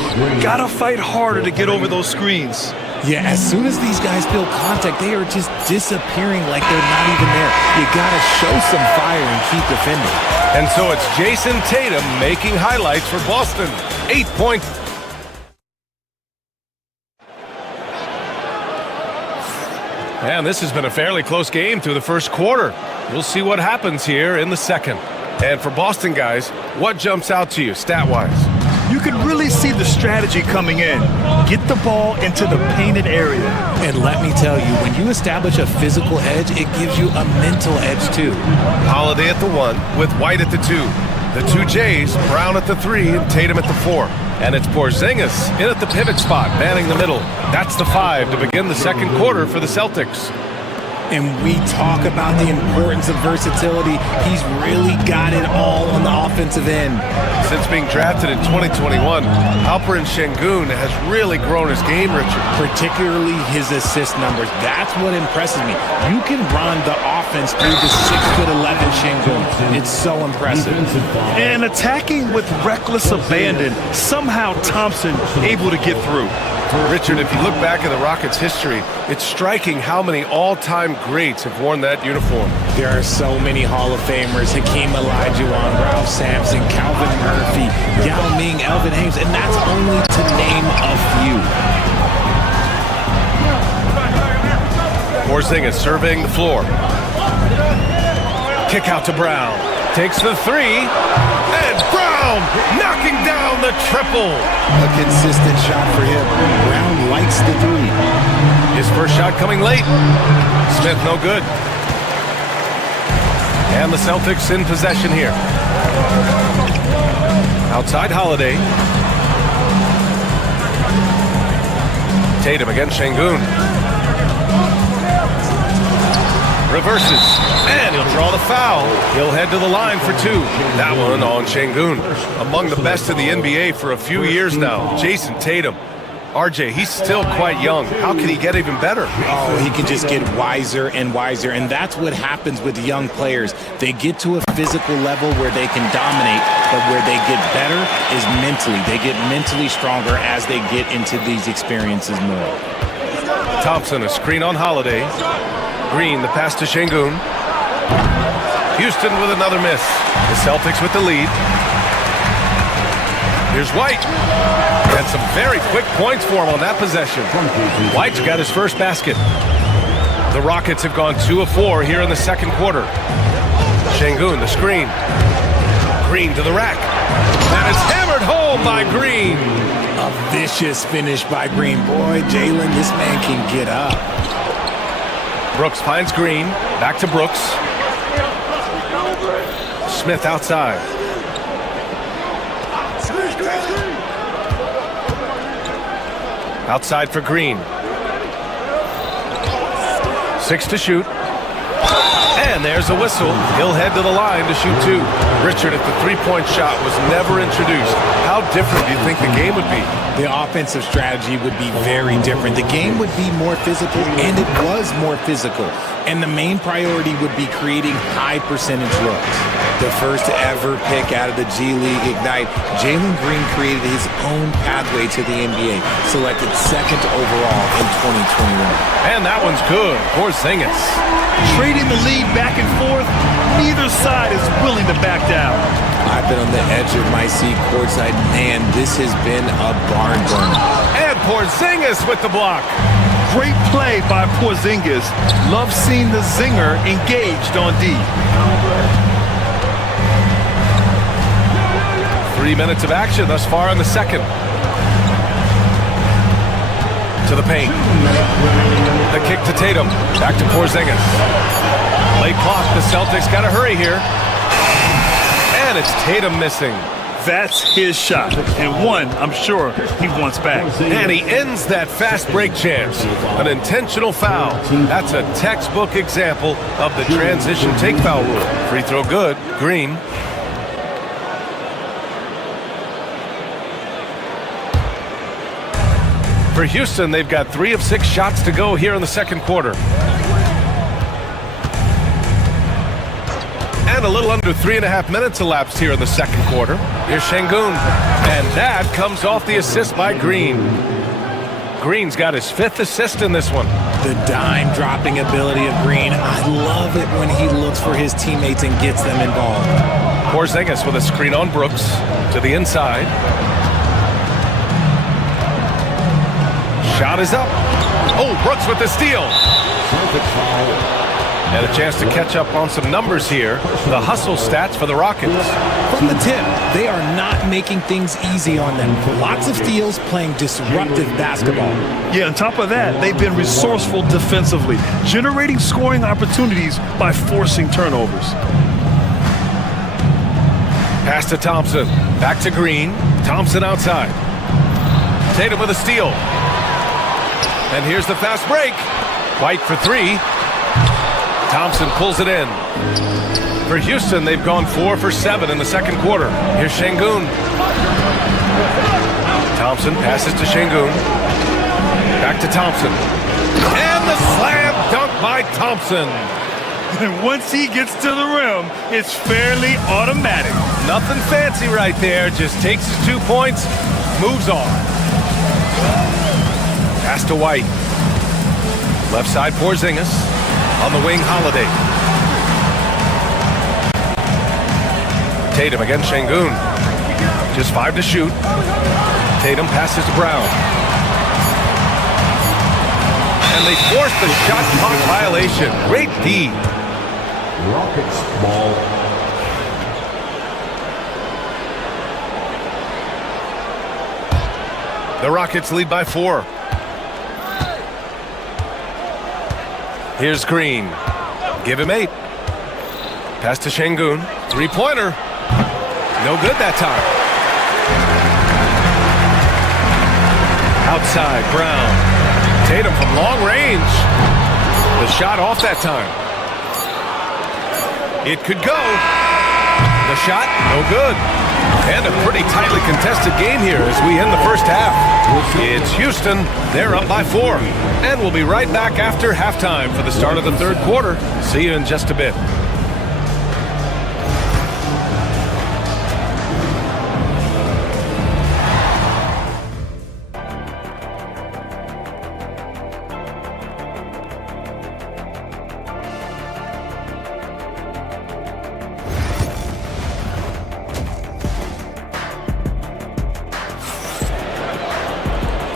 Gotta fight harder to get over those screens. Yeah, as soon as these guys feel contact, they are just disappearing like they're not even there. You gotta show some fire and keep defending. And so it's Jason Tatum making highlights for Boston. 8 points. And this has been a fairly close game through the first quarter. We'll see what happens here in the second. And for Boston guys, what jumps out to you stat-wise? You can really see the strategy coming in. Get the ball into the painted area. And let me tell you, when you establish a physical edge, it gives you a mental edge too. Holiday at the 1 with White at the 2. The 2 Jays, Brown at the 3 and Tatum at the 4. And it's Porzingis in at the pivot spot, manning the middle. That's the 5 to begin the second quarter for the Celtics. And we talk about the importance of versatility. He's really got it all on the offensive end. Since being drafted in 2021, Alperen Şengün has really grown his game, Richard. Particularly his assist numbers. That's what impresses me. You can run the offense through the 6'11" Şengün. It's so impressive. And attacking with reckless abandon. Somehow Thompson able to get through. Richard, if you look back at the Rockets' history, it's striking how many all-time greats have worn that uniform. There are so many Hall of Famers. Hakeem Olajuwon, Ralph Sampson, Calvin Murphy, Yao Ming, Elvin Hayes, and that's only to name a few. Porzingis surveying the floor. Kick out to Brown. Takes the 3. And Brown knocking down the triple. A consistent shot for him. Brown likes the 3. His first shot coming late. Smith no good. And the Celtics in possession here. Outside Holiday. Tatum against Şengün. Reverses. And he'll draw the foul. He'll head to the line for two. That one on Şengün. Among the best in the NBA for a few years now. Jason Tatum. RJ, he's still quite young. How can he get even better? Oh, he can just get wiser and wiser, and that's what happens with young players. They get to a physical level where they can dominate, but where they get better is mentally. They get mentally stronger as they get into these experiences more. Thompson, a screen on Holiday. Green, the pass to Şengün. Houston with another miss. The Celtics with the lead. Here's White. And some very quick points for him on that possession. White's got his first basket. The Rockets have gone 2 of 4 here in the second quarter. Şengün, the screen. Green to the rack. And it's hammered home by Green. A vicious finish by Green. Boy, Jalen, this man can get up. Brooks finds Green. Back to Brooks. Smith outside. Outside for Green. 6 to shoot. And there's a whistle. He'll head to the line to shoot 2. Richard, if the three-point shot was never introduced, how different do you think the game would be? The offensive strategy would be very different. The game would be more physical, and it was more physical. And the main priority would be creating high percentage looks. The first ever pick out of the G League Ignite, Jalen Green created his own pathway to the NBA, selected 2nd overall in 2021. And that one's good. Porzingis. Trading the lead back and forth, neither side is willing to back down. I've been on the edge of my seat courtside. Man, this has been a barn burner. And Porzingis with the block. Great play by Porzingis. Love seeing the zinger engaged on D. 3 minutes of action thus far in the second. To the paint. The kick to Tatum. Back to Porzingis. Late clock. The Celtics got to hurry here. And it's Tatum missing. That's his shot, and one I'm sure he wants back. And he ends that fast break chance. An intentional foul. That's a textbook example of the transition take foul rule. Free throw good. Green. For Houston, they've got 3 of 6 shots to go here in the second quarter. And a little under 3.5 minutes elapsed here in the second quarter. Here's Şengün. And that comes off the assist by Green. Green's got his 5th assist in this one. The dime dropping ability of Green. I love it when he looks for his teammates and gets them involved. Porzingis with a screen on Brooks to the inside. Shot is up. Oh, Brooks with the steal. And a chance to catch up on some numbers here. The hustle stats for the Rockets. From the tip, they are not making things easy on them. Lots of steals, playing disruptive basketball. Yeah, on top of that, they've been resourceful defensively, generating scoring opportunities by forcing turnovers. Pass to Thompson. Back to Green. Thompson outside. Tatum with a steal. And here's the fast break. White for 3. Thompson pulls it in. For Houston, they've gone 4 for 7 in the second quarter. Here's Şengün. Thompson passes to Şengün. Back to Thompson. And the slam dunk by Thompson. And once he gets to the rim, it's fairly automatic. Nothing fancy right there. Just takes his 2 points, moves on. Pass to White. Left side Porzingis. On the wing, Holiday. Tatum against Şengün. Just 5 to shoot. Tatum passes to Brown. And they force the shot clock violation. Great D. Rockets ball. The Rockets lead by 4. Here's Green. Give him 8. Pass to Şengün. Three-pointer. No good that time. Outside, Brown. Tatum from long range. The shot off that time. It could go. The shot, no good. And a pretty tightly contested game here as we end the first half. It's Houston. They're up by 4. And we'll be right back after halftime for the start of the third quarter. See you in just a bit.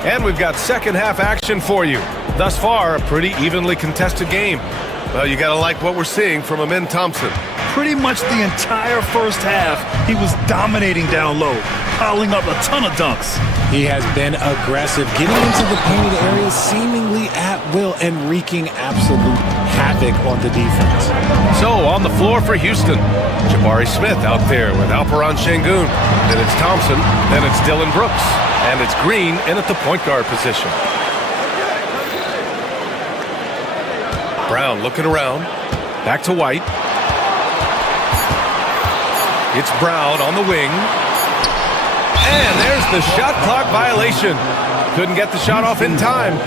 And we've got second half action for you. Thus far, a pretty evenly contested game. Well, you gotta like what we're seeing from Amin Thompson. Pretty much the entire first half, he was dominating down low, piling up a ton of dunks. He has been aggressive, getting into the painted areas seemingly at will and wreaking absolute havoc on the defense. So, on the floor for Houston, Jabari Smith out there with Alperen Şengün. Then it's Thompson, then it's Dillon Brooks. And it's Green in at the point guard position. Brown looking around. Back to White. It's Brown on the wing. And there's the shot clock violation. Couldn't get the shot off in time.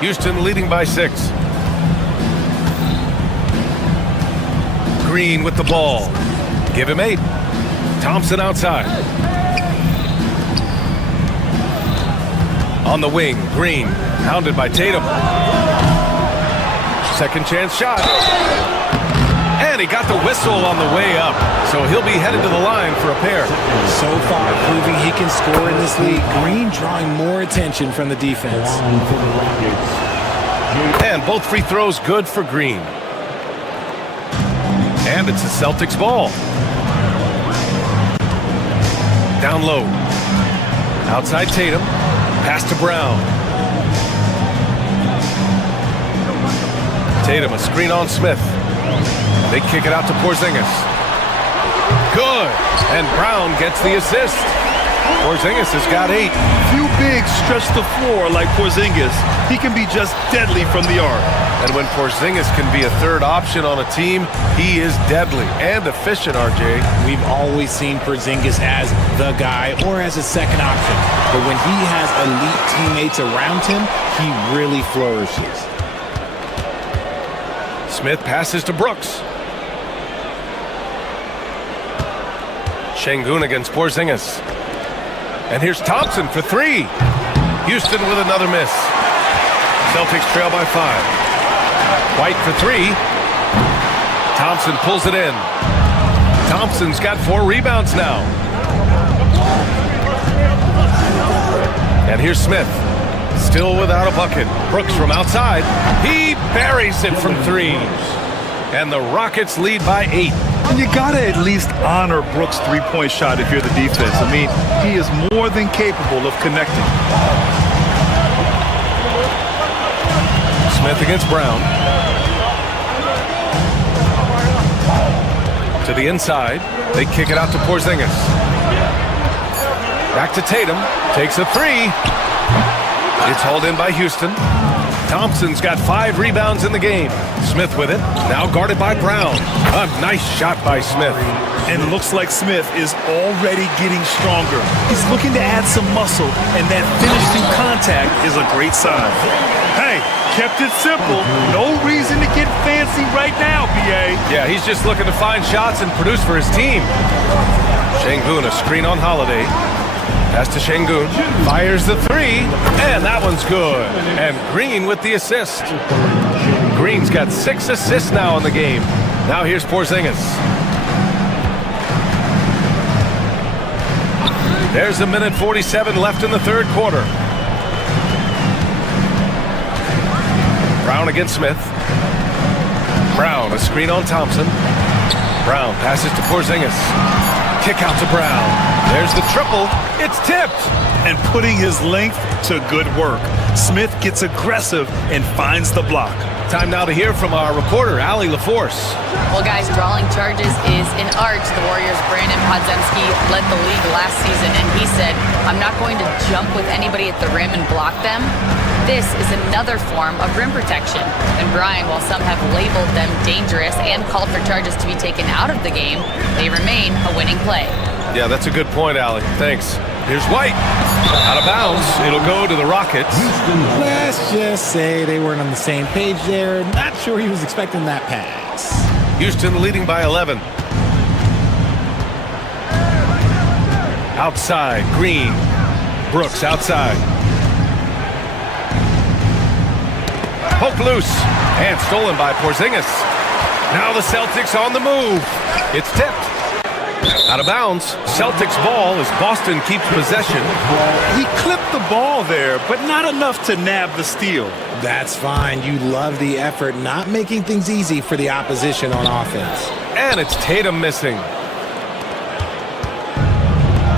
Houston leading by 6. Green with the ball. Give him 8. Thompson outside. On the wing, Green, hounded by Tatum. Second chance shot. And he got the whistle on the way up. So he'll be headed to the line for a pair. So far, proving he can score in this league. Green drawing more attention from the defense. And both free throws good for Green. And it's the Celtics ball. Down low. Outside Tatum. Pass to Brown. Tatum, a screen on Smith. They kick it out to Porzingis. Good. And Brown gets the assist. Porzingis has got 8. Few bigs stretch the floor like Porzingis. He can be just deadly from the arc. And when Porzingis can be a third option on a team, he is deadly and efficient, RJ. We've always seen Porzingis as the guy or as a second option. But when he has elite teammates around him, he really flourishes. Smith passes to Brooks. Şengün against Porzingis. And here's Thompson for 3. Houston with another miss. Celtics trail by 5. White for 3. Thompson pulls it in. Thompson's got 4 rebounds now. And here's Smith. Still without a bucket. Brooks from outside. He buries it from 3. And the Rockets lead by 8. And you gotta at least honor Brooks' three-point shot if you're the defense. I mean, he is more than capable of connecting. Smith against Brown. To the inside. They kick it out to Porzingis. Back to Tatum. Takes a 3. It's hauled in by Houston. Thompson's got 5 rebounds in the game. Smith with it. Now guarded by Brown. A nice shot by Smith. And looks like Smith is already getting stronger. He's looking to add some muscle, and that finish through contact is a great sign. Hey, kept it simple. No reason to get fancy right now, BA. Yeah, he's just looking to find shots and produce for his team. Şengün, a screen on Holiday. Pass to Şengün. Fires the 3. And that one's good. And Green with the assist. Green's got 6 assists now in the game. Now here's Porzingis. There's a minute 47 left in the third quarter. Brown against Smith. Brown, a screen on Thompson. Brown passes to Porzingis. Kick out to Brown. There's the triple. It's tipped. and putting his length to good work. Smith gets aggressive and finds the block. Time now to hear from our reporter, Allie LaForce. Well, guys, drawing charges is an art. The Warriors' Brandon Podziemski led the league last season, and he said, I'm not going to jump with anybody at the rim and block them. This is another form of rim protection. And Brian, while some have labeled them dangerous and called for charges to be taken out of the game, they remain a winning play. Yeah, that's a good point, Allie. Thanks. Here's White. Out of bounds. It'll go to the Rockets. Let's just say they weren't on the same page there. Not sure he was expecting that pass. Houston leading by 11. Outside, Green. Brooks outside. Poke loose. And stolen by Porzingis. Now the Celtics on the move. It's tipped. Out of bounds. Celtics ball as Boston keeps possession. He clipped the ball there, but not enough to nab the steal. That's fine. You love the effort, not making things easy for the opposition on offense. And it's Tatum missing.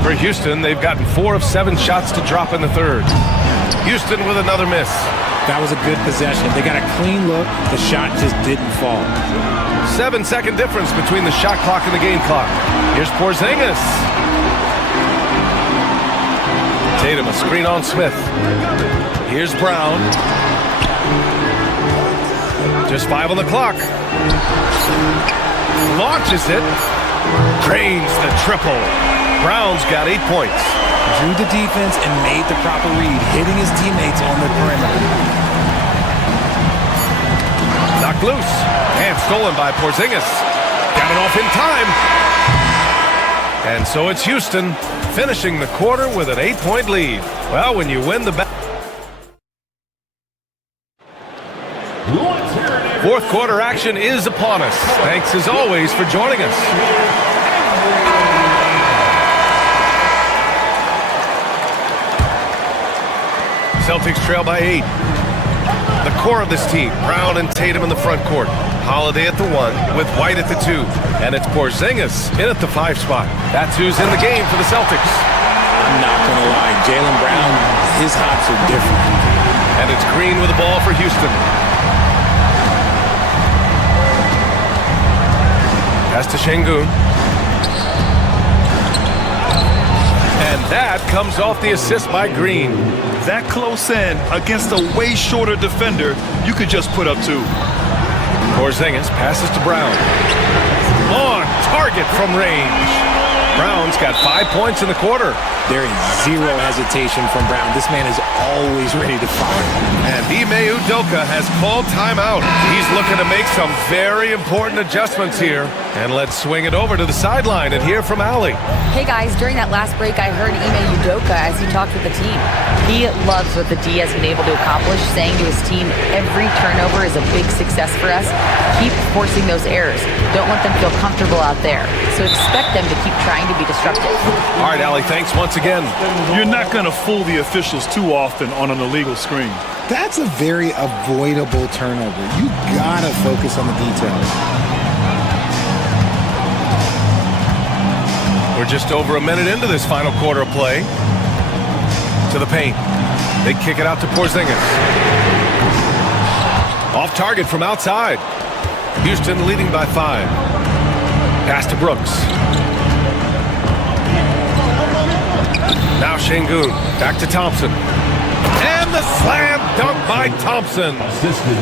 For Houston, they've gotten 4 of 7 shots to drop in the third. Houston with another miss. That was a good possession. They got a clean look. The shot just didn't fall. 7-second difference between the shot clock and the game clock. Here's Porzingis. Tatum, a screen on Smith. Here's Brown. Just 5 on the clock. Launches it. Drains the triple. Brown's got 8 points. Drew the defense and made the proper read, hitting his teammates on the perimeter. Knocked loose and stolen by Porzingis. Got it off in time. And so it's Houston finishing the quarter with an 8-point lead. Well, when you win the fourth quarter action is upon us. Thanks as always for joining us. Celtics trail by 8. The core of this team, Brown and Tatum in the front court. Holiday at the 1 with White at the 2. And it's Porzingis in at the 5 spot. That's who's in the game for the Celtics. I'm not going to lie. Jaylen Brown, his hops are different. And it's Green with the ball for Houston. Pass to Şengün. And that comes off the assist by Green. That close in against a way shorter defender, you could just put up 2. Porzingis passes to Brown. On target from range. Brown's got 5 points in the quarter. There is zero hesitation from Brown. This man is always ready to fire. And Ime Udoka has called timeout. He's looking to make some very important adjustments here. And let's swing it over to the sideline and hear from Allie. Hey guys, during that last break, I heard Ime Udoka as he talked with the team. He loves what the D has been able to accomplish, saying to his team, every turnover is a big success for us. Keep forcing those errors. Don't let them feel comfortable out there. So expect them to keep trying to be disruptive. All right, Allie, thanks once again. You're not going to fool the officials too often on an illegal screen. That's a very avoidable turnover. You gotta focus on the details. We're just over a minute into this final quarter of play. To the paint. They kick it out to Porzingis. Off target from outside. Houston leading by 5. Pass to Brooks. Now Şengün. Back to Thompson. And the slam dunk by Thompson.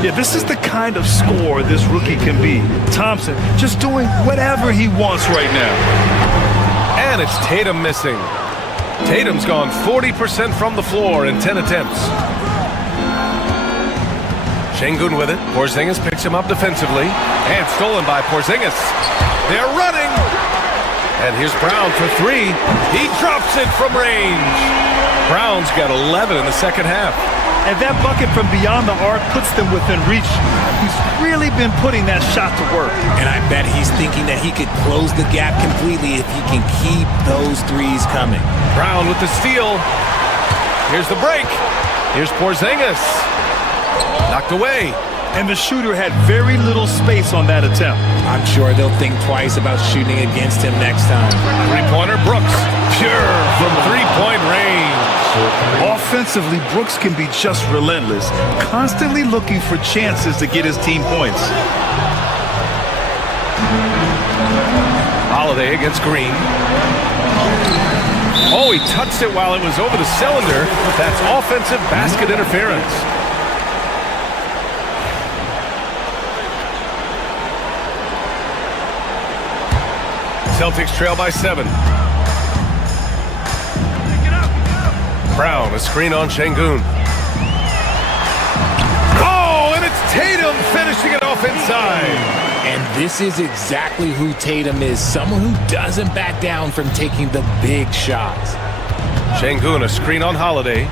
Yeah, this is the kind of score this rookie can be. Thompson just doing whatever he wants right now. And it's Tatum missing. Tatum's gone 40% from the floor in 10 attempts. Şengün with it. Porzingis picks him up defensively. And stolen by Porzingis. They're running. And here's Brown for 3. He drops it from range. Brown's got 11 in the second half. And that bucket from beyond the arc puts them within reach. He's really been putting that shot to work. And I bet he's thinking that he could close the gap completely if he can keep those threes coming. Brown with the steal. Here's the break. Here's Porzingis. Knocked away. And the shooter had very little space on that attempt. I'm sure they'll think twice about shooting against him next time. Three-pointer, Brooks. pure from three-point range. Offensively, Brooks can be just relentless, constantly looking for chances to get his team points. Holiday against Green. Oh, he touched it while it was over the cylinder. That's offensive basket interference. Celtics trail by 7. Brown, a screen on Şengün. Oh, and it's Tatum finishing it off inside. And this is exactly who Tatum is, someone who doesn't back down from taking the big shots. Şengün, a screen on Holiday.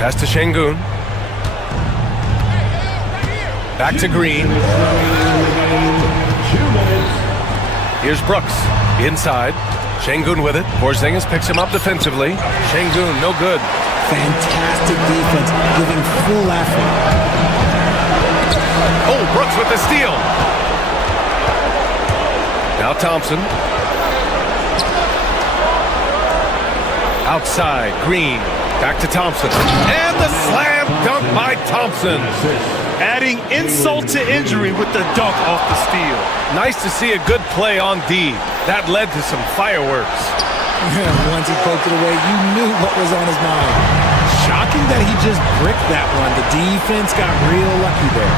Pass to Şengün. Back to Green. Here's Brooks. Inside. Şengün with it. Porzingis picks him up defensively. Şengün, no good. Fantastic defense, giving full effort. Oh, Brooks with the steal. Now Thompson. Outside, Green. Back to Thompson. And the slam dunk by Thompson. Adding insult to injury with the dunk off the steal. Nice to see a good play on D. That led to some fireworks. Once he poked it away, you knew what was on his mind. Shocking that he just bricked that one. The defense got real lucky there.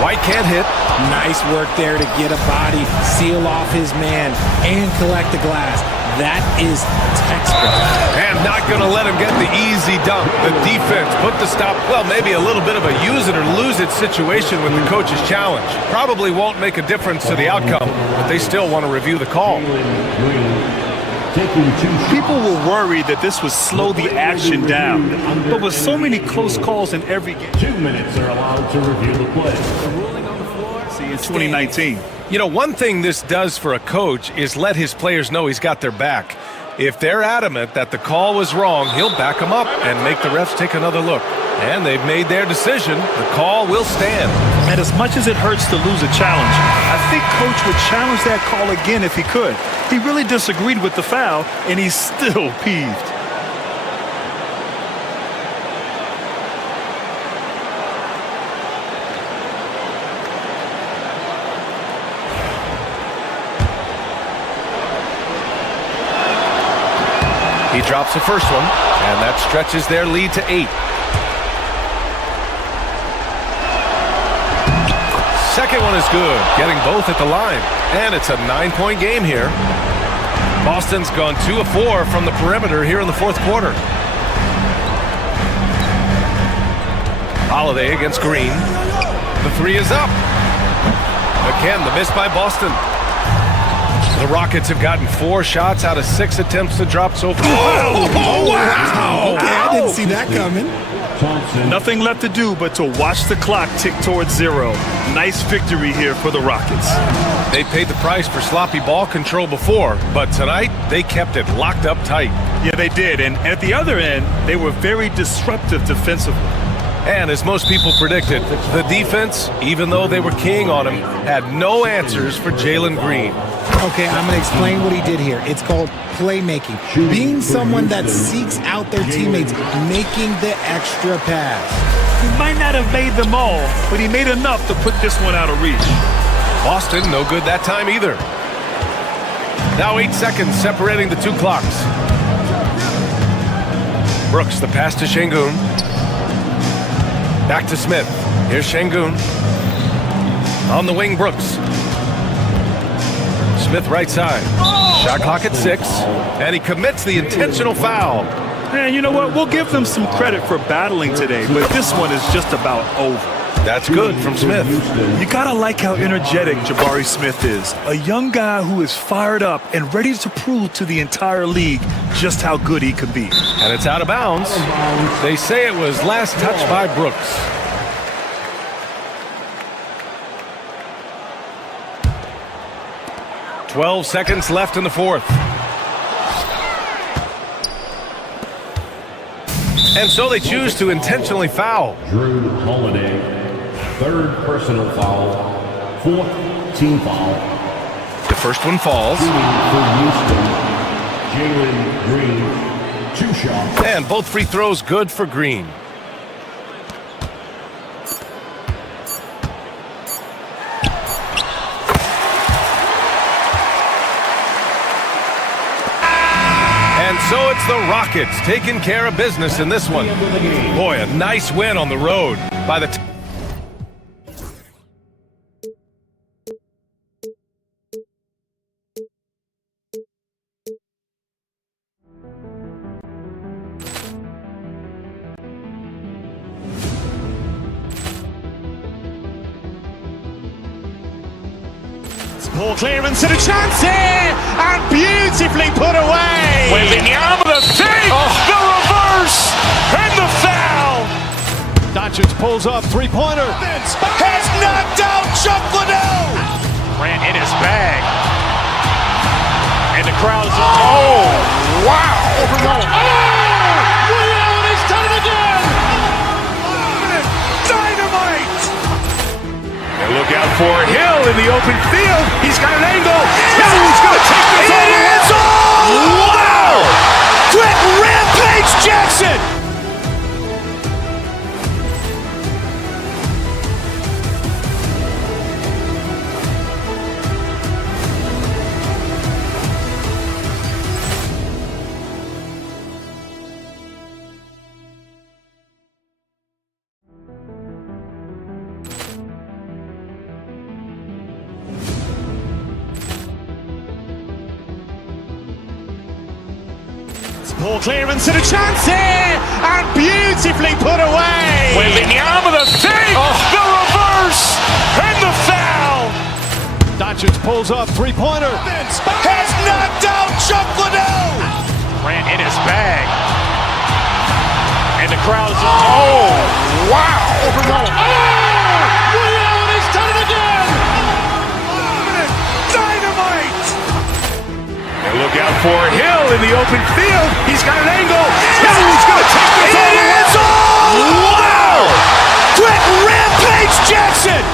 White can't hit. Nice work there to get a body, seal off his man, and collect the glass. That is textbook. And not going to let him get the easy dunk. The defense put the stop. Well, maybe a little bit of a use it or lose it situation with the coach's challenge. Probably won't make a difference to the outcome, but they still want to review the call. People were worried that this would slow the action down, but with so many close calls in every game. 2 minutes are allowed to review the play. See, in 2019. You know, one thing this does for a coach is let his players know he's got their back. If they're adamant that the call was wrong, he'll back them up and make the refs take another look. And they've made their decision. The call will stand. And as much as it hurts to lose a challenge, I think Coach would challenge that call again if he could. He really disagreed with the foul, and he's still peeved. He drops the first one, and that stretches their lead to 8. Second one is good, getting both at the line. And it's a 9-point game here. Boston's gone 2 of 4 from the perimeter here in the fourth quarter. Holiday against Green. The three is up. Again, the miss by Boston. The Rockets have gotten 4 shots out of 6 attempts to drop so far. Oh, wow! Okay, I didn't see that coming. Nothing left to do but to watch the clock tick towards 0. Nice victory here for the Rockets. They paid the price for sloppy ball control before, but tonight they kept it locked up tight. Yeah, they did. And at the other end, they were very disruptive defensively. And as most people predicted, the defense, even though they were keying on him, had no answers for Jalen Green. Okay, I'm going to explain what he did here. It's called playmaking. Being someone that seeks out their teammates, making the extra pass. He might not have made them all, but he made enough to put this one out of reach. Boston, no good that time either. Now 8 seconds separating the 2 clocks. Brooks, the pass to Şengün. Back to Smith. Here's Şengün. On the wing, Brooks. Smith right side. Shot clock at 6. And he commits the intentional foul. And you know what? We'll give them some credit for battling today, but this one is just about over. That's good from Smith. You gotta like how energetic Jabari Smith is. A young guy who is fired up and ready to prove to the entire league just how good he could be. And it's out of bounds. They say it was last touched by Brooks. "12 seconds left in the fourth. And so they choose to intentionally foul. Drew Holiday, 3rd personal foul, 4th team foul. The first one falls. For Houston, Jalen Green, 2 shots. And both free throws good for Green. And so it's the Rockets taking care of business in this one. Boy, a nice win on the road by the Ball clearance and a chance here, and beautifully put away. Wembanyama the fake, the reverse, and the foul. Doncic pulls up, three-pointer. Has knocked out Chuck Liddell. Ran in his bag. And the crowd is... Oh, wow. Reality's done it again. Dynamite. And look out for Hill in the open field. He's got an angle. He's going to take this all the way. Wow. Quick Rampage Jackson. Ball clearance and a chance here, and beautifully put away. Wembanyama the fake, the reverse, and the foul. Doncic pulls up, three-pointer. Has knocked out Chuck Liddell. Ran in his bag. And the crowd is... Oh, wow. Reality's done it again. Dynamite. And look out for Hill in the open field. He's got an angle. He's going to take this all the way. Wow. Quick Rampage Jackson.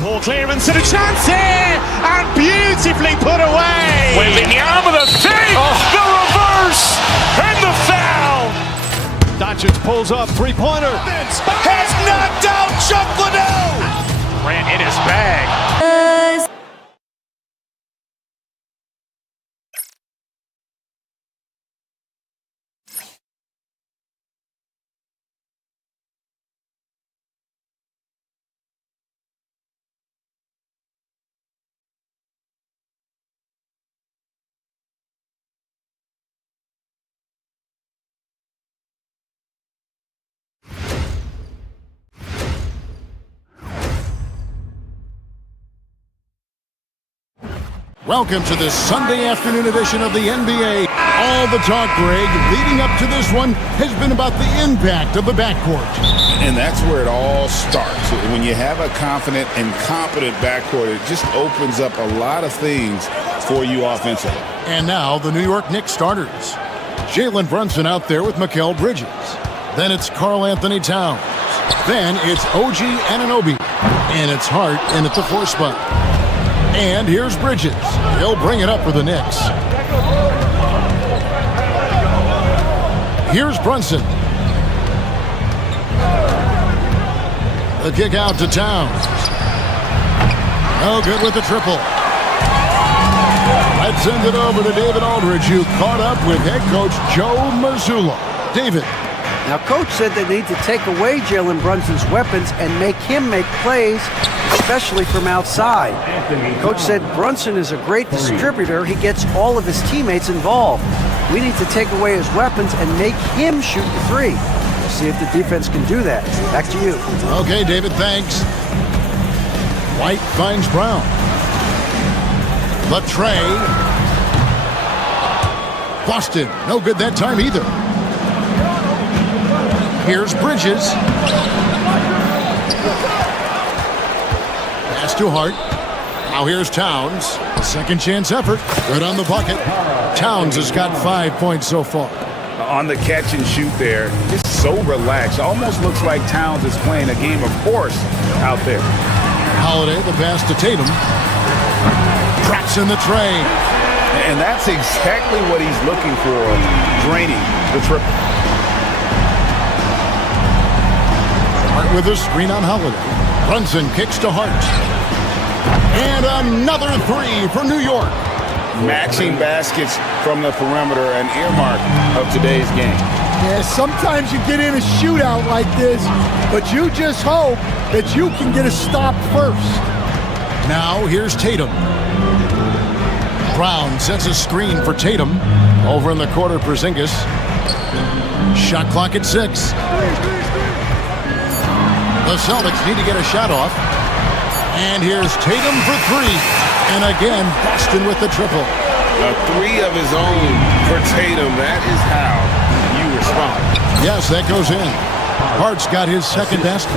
Ball clearance and a chance here, and beautifully put away. Wembanyama the fake, the reverse, and the foul. Doncic pulls up, three-pointer. Has knocked out Chuck Liddell. Ran in his bag. Welcome to this Sunday afternoon edition of the NBA. All the talk, Greg, leading up to this one has been about the impact of the backcourt. And that's where it all starts. When you have a confident and competent backcourt, it just opens up a lot of things for you offensively. And now the New York Knicks starters. Jalen Brunson out there with Mikal Bridges. Then it's Karl Anthony Towns. Then it's OG Anunoby. And it's Hart in at the 4 spot. And here's Bridges. He'll bring it up for the Knicks. Here's Brunson. The kick out to Towns. No good with the triple. Let's send it over to David Aldridge, who caught up with head coach Joe Mazzulla. David. Now, Coach said they need to take away Jalen Brunson's weapons and make him make plays, especially from outside. Coach said Brunson is a great distributor. He gets all of his teammates involved. We need to take away his weapons and make him shoot the three. We'll see if the defense can do that. Back to you. Okay, David, thanks. White finds Brown. Latray. Boston, no good that time either. Here's Bridges. Pass to Hart. Now here's Towns. A second chance effort. Good on the bucket. Towns has got 5 points so far. On the catch and shoot there, it's so relaxed. Almost looks like Towns is playing a game of horse out there. Holiday, the pass to Tatum. Traps in the tray. And that's exactly what he's looking for, draining the triple. Hart with a screen on Holiday. Brunson kicks to Hart. And another three for New York. Matching baskets from the perimeter, an earmark of today's game. Yeah, sometimes you get in a shootout like this, but you just hope that you can get a stop first. Now here's Tatum. Brown sets a screen for Tatum. Over in the corner, Porzingis. Shot clock at 6. The Celtics need to get a shot off. And here's Tatum for 3. And again, Boston with the triple. A 3 of his own for Tatum. That is how you respond. Yes, that goes in. Hart's got his second basket.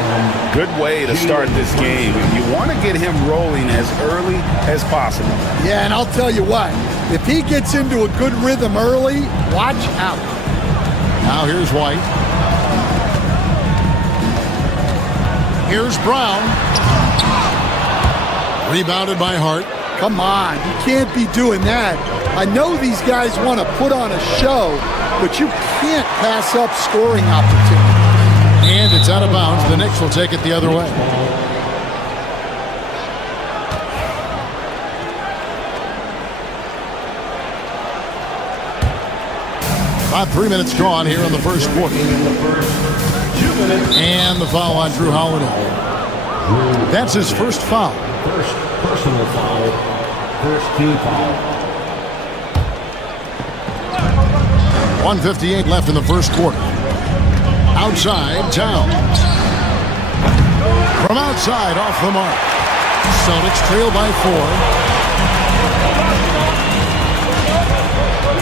Good way to start this game. You want to get him rolling as early as possible. Yeah, and I'll tell you what. If he gets into a good rhythm early, watch out. Now here's White. Here's Brown. Rebounded by Hart. Come on, you can't be doing that. I know these guys want to put on a show, but you can't pass up scoring opportunity. And it's out of bounds. The Knicks will take it the other way. About 3 minutes gone here in the first quarter. And the foul on Drew Holiday. That's his first foul. First personal foul. First team foul. 1:58 left in the first quarter. Outside, Towns. From outside, off the mark. Celtics trail by 4.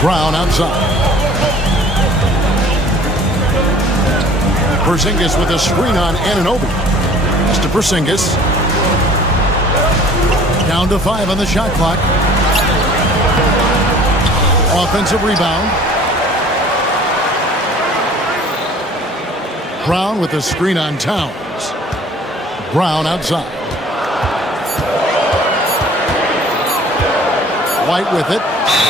Brown outside. Porzingis with a screen on Anunoby. Mr. Porzingis. Down to 5 on the shot clock. Offensive rebound. Brown with a screen on Towns. Brown outside. White with it.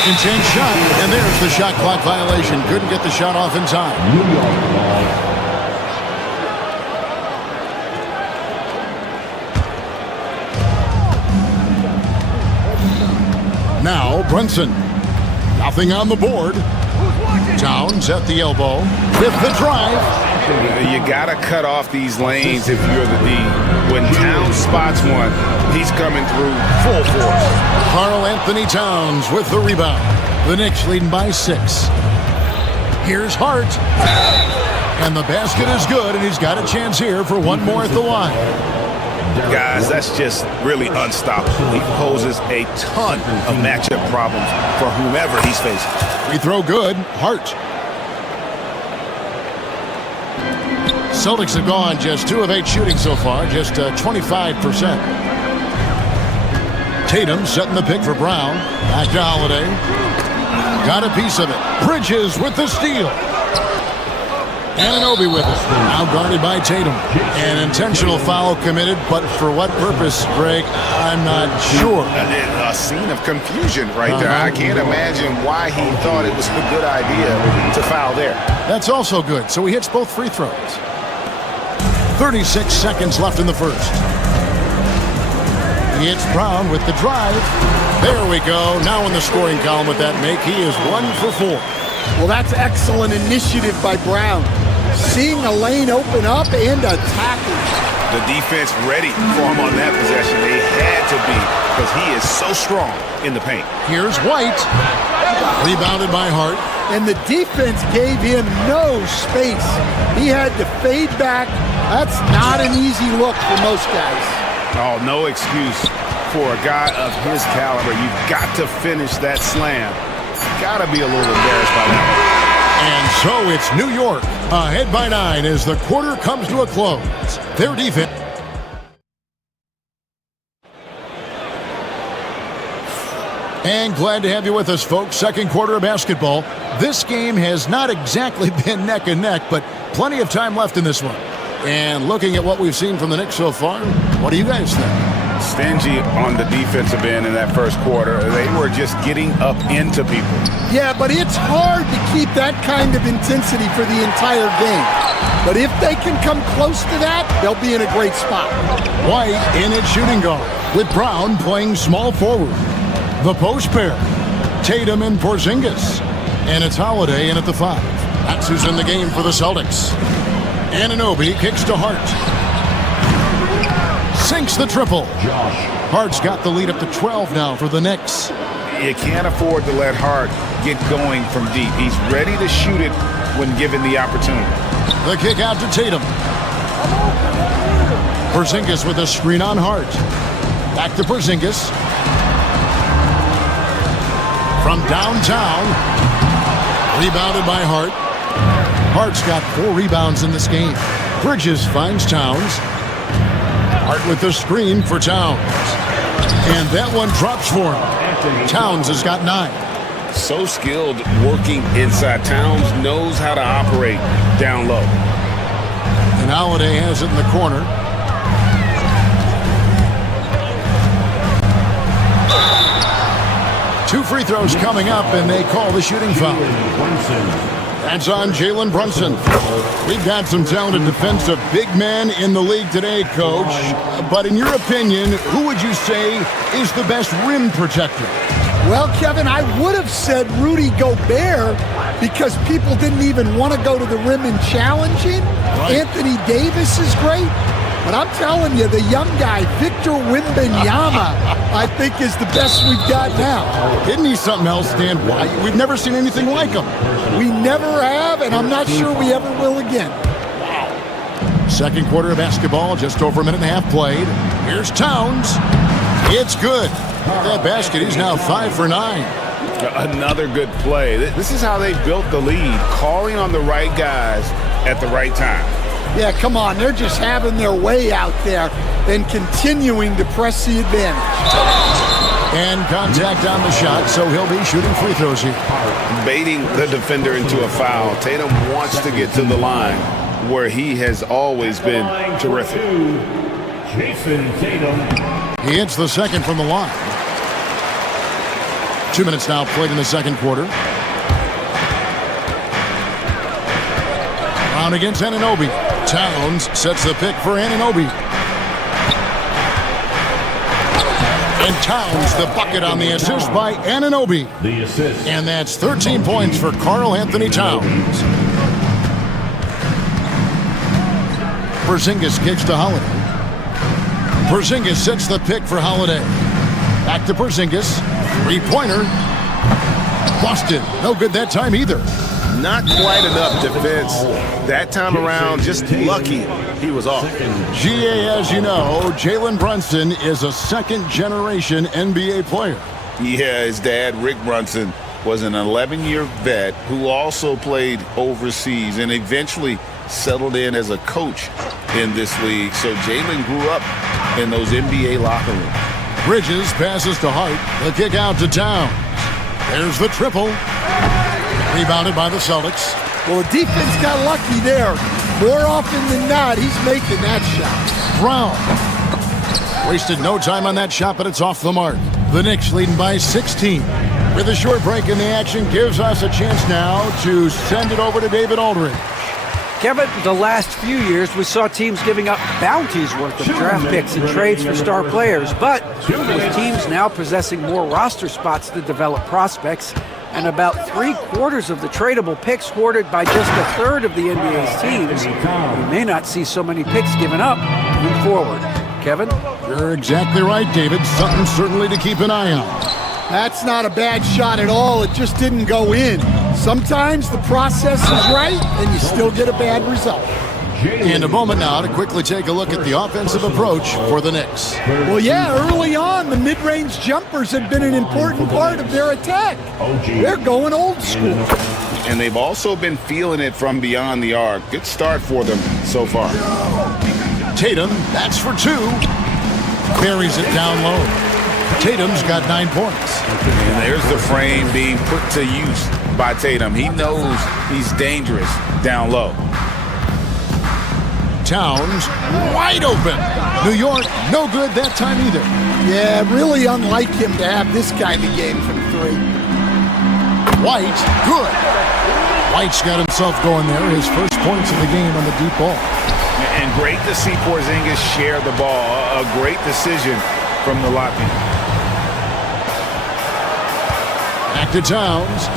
Intense shot. And there's the shot clock violation. Couldn't get the shot off in time. New York ball. Now Brunson. Nothing on the board. Towns at the elbow. With the drive. You got to cut off these lanes if you're the D. When Towns spots one, he's coming through full force. Karl Anthony Towns with the rebound. The Knicks leading by 6. Here's Hart. And the basket is good, and he's got a chance here for one more at the line. Guys, that's just really unstoppable. He poses a ton of matchup problems for whomever he's facing. Free throw good. Hart. Celtics have gone just 2 of 8 shooting so far, just 25%. Tatum setting the pick for Brown. Back to Holiday. Got a piece of it. Bridges with the steal. Anunoby with it. Now guarded by Tatum. An intentional foul committed, but for what purpose, Greg? I'm not sure. A scene of confusion right there. I can't imagine why he thought it was a good idea to foul there. That's also good. So he hits both free throws. 36 seconds left in the first. It's Brown with the drive. There we go. Now in the scoring column with that make. He is 1 for 4. Well, that's excellent initiative by Brown. Seeing a lane open up and attacking. The defense ready for him on that possession. They had to be because he is so strong in the paint. Here's White. Rebounded by Hart. And the defense gave him no space. He had to fade back. That's not an easy look for most guys. Oh, no excuse for a guy of his caliber. You've got to finish that slam. Got to be a little embarrassed by that one. And so it's New York ahead by 9 as the quarter comes to a close. Their defense. And glad to have you with us, folks. Second quarter of basketball. This game has not exactly been neck and neck, but plenty of time left in this one. And looking at what we've seen from the Knicks so far, what do you guys think? Stingy on the defensive end in that first quarter. They were just getting up into people. Yeah, but it's hard to keep that kind of intensity for the entire game. But if they can come close to that, they'll be in a great spot. White in at shooting guard, with Brown playing small forward. The post pair, Tatum and Porzingis. And it's Holiday in at the 5. That's who's in the game for the Celtics. Anunoby kicks to Hart. Sinks the triple. Hart's got the lead up to 12 now for the Knicks. You can't afford to let Hart get going from deep. He's ready to shoot it when given the opportunity. The kick out to Tatum. Porzingis with a screen on Hart. Back to Porzingis. From downtown. Rebounded by Hart. Hart's got 4 rebounds in this game. Bridges finds Towns. Hart with the screen for Towns. And that one drops for him. Towns has got 9. So skilled working inside. Towns knows how to operate down low. And Holiday has it in the corner. Two free throws coming up, and they call the shooting foul. That's on Jalen Brunson. We've got some talented defensive big men in the league today, Coach. But in your opinion, who would you say is the best rim protector? Well, Kevin, I would have said Rudy Gobert because people didn't even want to go to the rim and challenge him. Right. Anthony Davis is great. But I'm telling you, the young guy, Victor Wembanyama, I think is the best we've got now. Isn't he something else, Dan? We've never seen anything like him. We never have, and I'm not sure we ever will again. Second quarter of basketball, just over a minute and a half played. Here's Towns. It's good. That basket, he's now 5 for 9. Another good play. This is how they built the lead, calling on the right guys at the right time. Yeah, come on. They're just having their way out there and continuing to press the advantage. And contact on the shot, so he'll be shooting free throws here. Baiting the defender into a foul. Tatum wants to get to the line where he has always been terrific. Jason Tatum. He hits the second from the line. 2 minutes now played in the second quarter. Brown against Anunoby. Towns sets the pick for Anunoby. And Towns the bucket on the assist by Anunoby. The assist. And that's 13 points for Karl Anthony Towns. Porzingis kicks to Holiday. Porzingis sets the pick for Holiday. Back to Porzingis. Three-pointer. Busted. No good that time either. Not quite enough defense that time around. Just lucky he was off. GA, as you know, Jalen Brunson is a second-generation NBA player. Yeah, his dad, Rick Brunson, was an 11-year vet who also played overseas and eventually settled in as a coach in this league. So Jalen grew up in those NBA locker rooms. Bridges passes to Hart. The kick out to Towns. There's the triple. Rebounded by the Celtics. Well, the defense got lucky there. More often than not, he's making that shot. Brown. Wasted no time on that shot, but it's off the mark. The Knicks leading by 16. With a short break in the action, gives us a chance now to send it over to David Aldridge. Kevin, the last few years we saw teams giving up bounties worth of draft picks and trades for star players. But with teams now possessing more roster spots to develop prospects, and about 3/4 of the tradable picks hoarded by just a third of the NBA's teams, we may not see so many picks given up moving forward. Kevin? You're exactly right, David. Something certainly to keep an eye on. That's not a bad shot at all. It just didn't go in. Sometimes the process is right, and you still get a bad result. In a moment now to quickly take a look at the offensive approach for the Knicks. Well, yeah, early on, the mid-range jumpers have been an important part of their attack. They're going old school. and they've also been feeling it from beyond the arc. Good start for them so far. Tatum, that's for 2. Carries it down low. Tatum's got 9 points. And there's the frame being put to use by Tatum. He knows he's dangerous down low. Towns, wide open. New York, no good that time either. Yeah, really unlike him to have this kind of game from 3. White, good. White's got himself going there. His first points of the game on the deep ball. And great to see Porzingis share the ball. A great decision from the Latvian. Back to Towns.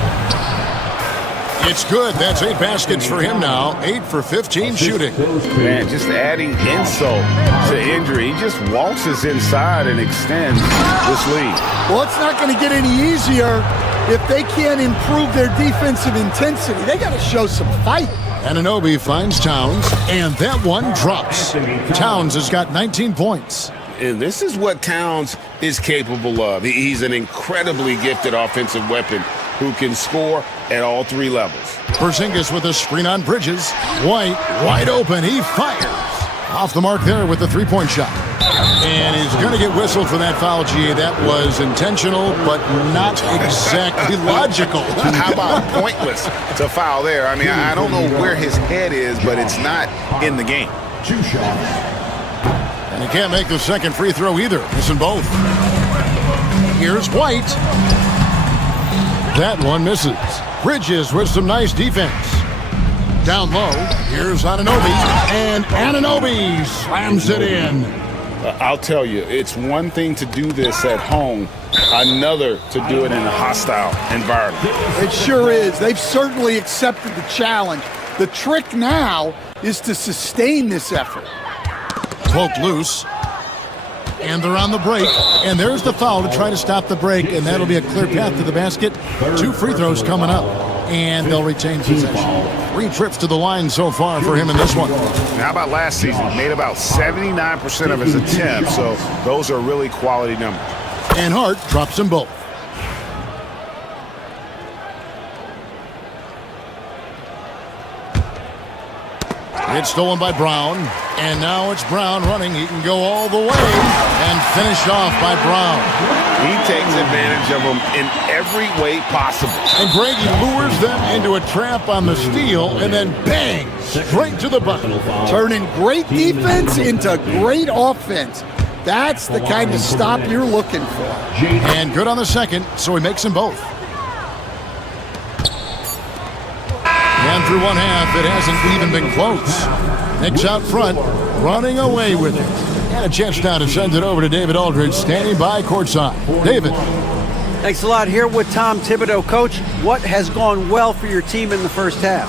It's good. That's 8 baskets for him now. 8 for 15 shooting. Man, just adding insult to injury. He just waltzes inside and extends this lead. Well, it's not going to get any easier if they can't improve their defensive intensity. They got to show some fight. Anunoby finds Towns, and that one drops. Towns has got 19 points. And this is what Towns is capable of. He's an incredibly gifted offensive weapon who can score at all 3 levels. Porzingis with a screen on Bridges. White, wide open. He fires. Off the mark there with the 3-point shot. And he's going to get whistled for that foul, GA. That was intentional, but not exactly logical. How about pointless to foul there? I mean, I don't know where his head is, but it's not in the game. 2 shots. And he can't make the second free throw either. Missing both. Here's White. That one misses. Bridges with some nice defense. Down low, here's Anunoby. And Anunoby slams it in. I'll tell you, it's one thing to do this at home, another to do it in a hostile environment. It sure is. They've certainly accepted the challenge. The trick now is to sustain this effort. Poked loose. And they're on the break. And there's the foul to try to stop the break. And that'll be a clear path to the basket. 2 free throws coming up. And they'll retain possession. 3 trips to the line so far for him in this one. How about last season? He made about 79% of his attempts. So those are really quality numbers. And Hart drops them both. It's stolen by Brown, and now it's Brown running. He can go all the way and finished off by Brown. He takes advantage of them in every way possible. And Brady lures them into a trap on the steal, and then bang, straight to the bucket. Turning great defense into great offense. That's the kind of stop you're looking for. And good on the second, so he makes them both. And through one half, it hasn't even been close. Knicks out front, running away with it. And a chance now to send it over to David Aldridge, standing by courtside. David. Thanks a lot. Here with Tom Thibodeau. Coach, what has gone well for your team in the first half?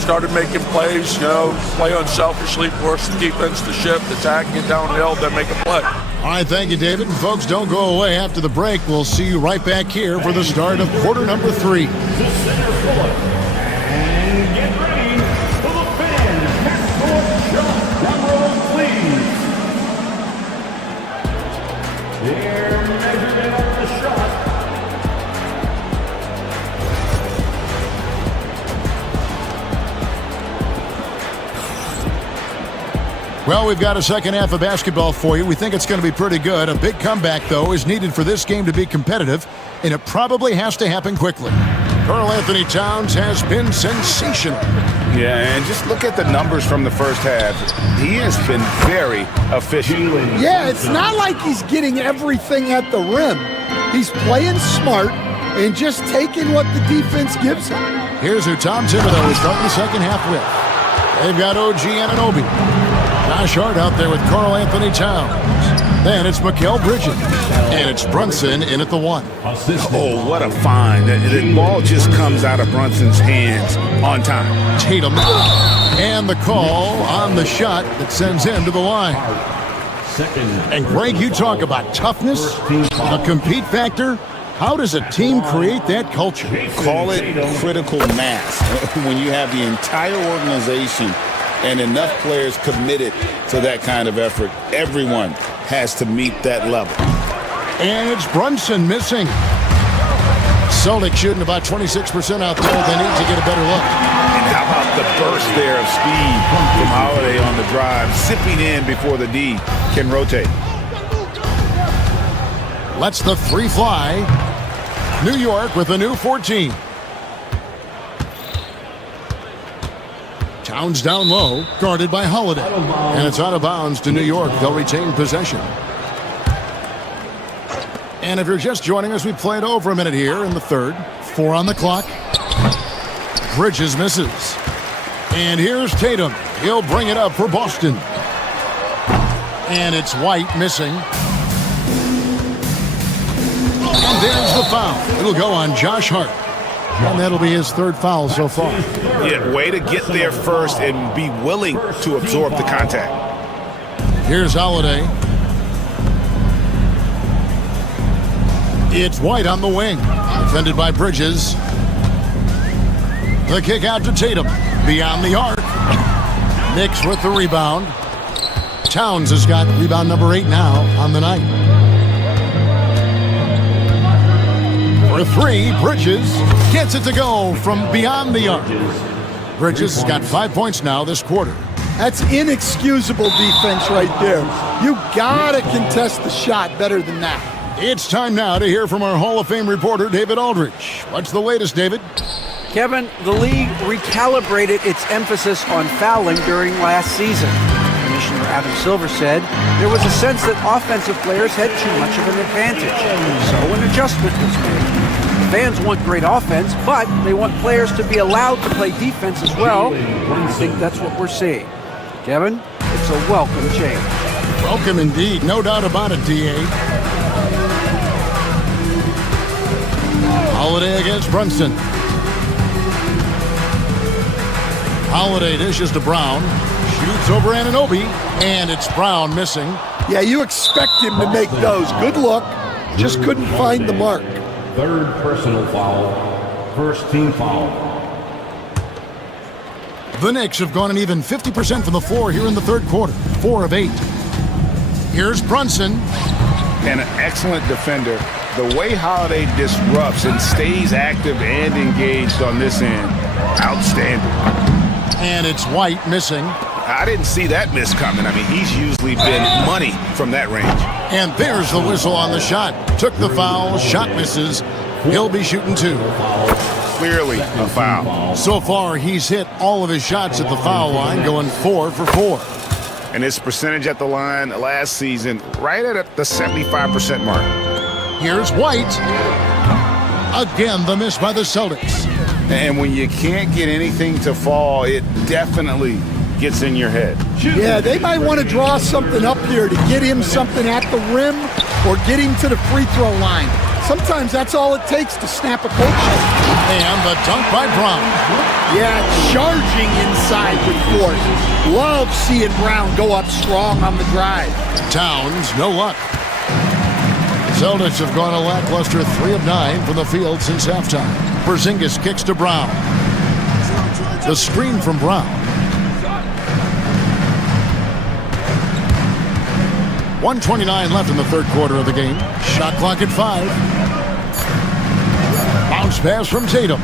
Started making plays, play unselfishly, force the defense to shift, attack, get downhill, then make a play. All right, thank you, David. And folks, don't go away after the break. We'll see you right back here for the start of quarter number 3. And get ready for the fan half-court shot. Drum roll, please. Their measurement of the shot. Well, we've got a second half of basketball for you. We think it's going to be pretty good. A big comeback, though, is needed for this game to be competitive, and it probably has to happen quickly. Karl Anthony Towns has been sensational. Yeah, and just look at the numbers from the first half. He has been very efficient. Yeah, it's not like he's getting everything at the rim. He's playing smart and just taking what the defense gives him. Here's who Tom Thibodeau is starting the second half with. They've got OG Anunoby. Josh Hart out there with Karl Anthony Towns. Then it's Mikal Bridges. And it's Brunson in at the 1. Oh, what a find. The ball just comes out of Brunson's hands on time. Tatum. And the call on the shot that sends him to the line. And Greg, you talk about toughness, a compete factor. How does a team create that culture? Call it critical mass. When you have the entire organization and enough players committed to that kind of effort, everyone has to meet that level. And it's Brunson missing. Celtics shooting about 26% out there. They need to get a better look. And how about the burst there of speed from Holiday on the drive, zipping in before the D can rotate. Lets the three fly. New York with a new 14. Towns down low, guarded by Holiday. And it's out of bounds to New York. They'll retain possession. And if you're just joining us, we played over a minute here in the third. 4 on the clock. Bridges misses. And here's Tatum. He'll bring it up for Boston. And it's White missing. And there's the foul. It'll go on Josh Hart. And that'll be his third foul so far. Yeah, way to get there first and be willing to absorb the contact. Here's Holiday. It's White on the wing. Defended by Bridges. The kick out to Tatum. Beyond the arc. Knicks with the rebound. Towns has got rebound number 8 now on the night. For 3, Bridges gets it to go from beyond the arc. Bridges has got 5 points now this quarter. That's inexcusable defense right there. You gotta contest the shot better than that. It's time now to hear from our Hall of Fame reporter, David Aldrich. What's the latest, David? Kevin, the league recalibrated its emphasis on fouling during last season. Commissioner Adam Silver said there was a sense that offensive players had too much of an advantage. So an adjustment was made. Fans want great offense, but they want players to be allowed to play defense as well. And I think that's what we're seeing. Kevin, it's a welcome change. Welcome indeed. No doubt about it, D.A. Holiday against Brunson. Holiday dishes to Brown. Shoots over Anunoby. And it's Brown missing. Yeah, you expect him to make those. Good look. Just couldn't find the mark. Third personal foul. First team foul. The Knicks have gone an even 50% from the floor here in the third quarter. 4 of 8. Here's Brunson. And an excellent defender. The way Holiday disrupts and stays active and engaged on this end, outstanding. And it's White missing. I didn't see that miss coming. I mean, he's usually been money from that range. And there's the whistle on the shot. Took the foul, shot misses. He'll be shooting 2. Clearly a foul. So far, he's hit all of his shots at the foul line, going 4 for 4. And his percentage at the line last season, right at the 75% mark. Here's White. Again, the miss by the Celtics. And when you can't get anything to fall, it definitely gets in your head. Yeah, they might want to draw something up here to get him something at the rim or get him to the free throw line. Sometimes that's all it takes to snap a coach. And the dunk by Brown. Yeah, charging inside with force. Love seeing Brown go up strong on the drive. Towns, no luck. Celtics have gone a lackluster 3 of 9 from the field since halftime. Porzingis kicks to Brown. The screen from Brown. 1:29 left in the third quarter of the game. Shot clock at 5. Bounce pass from Tatum.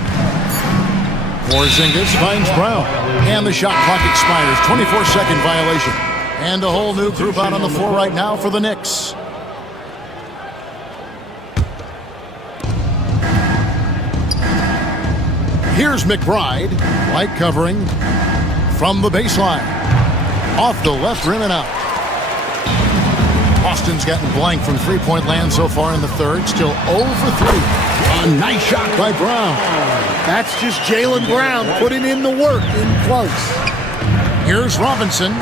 Porzingis finds Brown. And the shot clock expires. 24-second violation. And a whole new group out on the floor right now for the Knicks. Here's McBride. Light covering from the baseline. Off the left rim and out. Boston's gotten blank from three-point land so far in the third. Still 0 for 3. A nice shot by Brown. That's just Jaylen Brown putting in the work in close. Here's Robinson.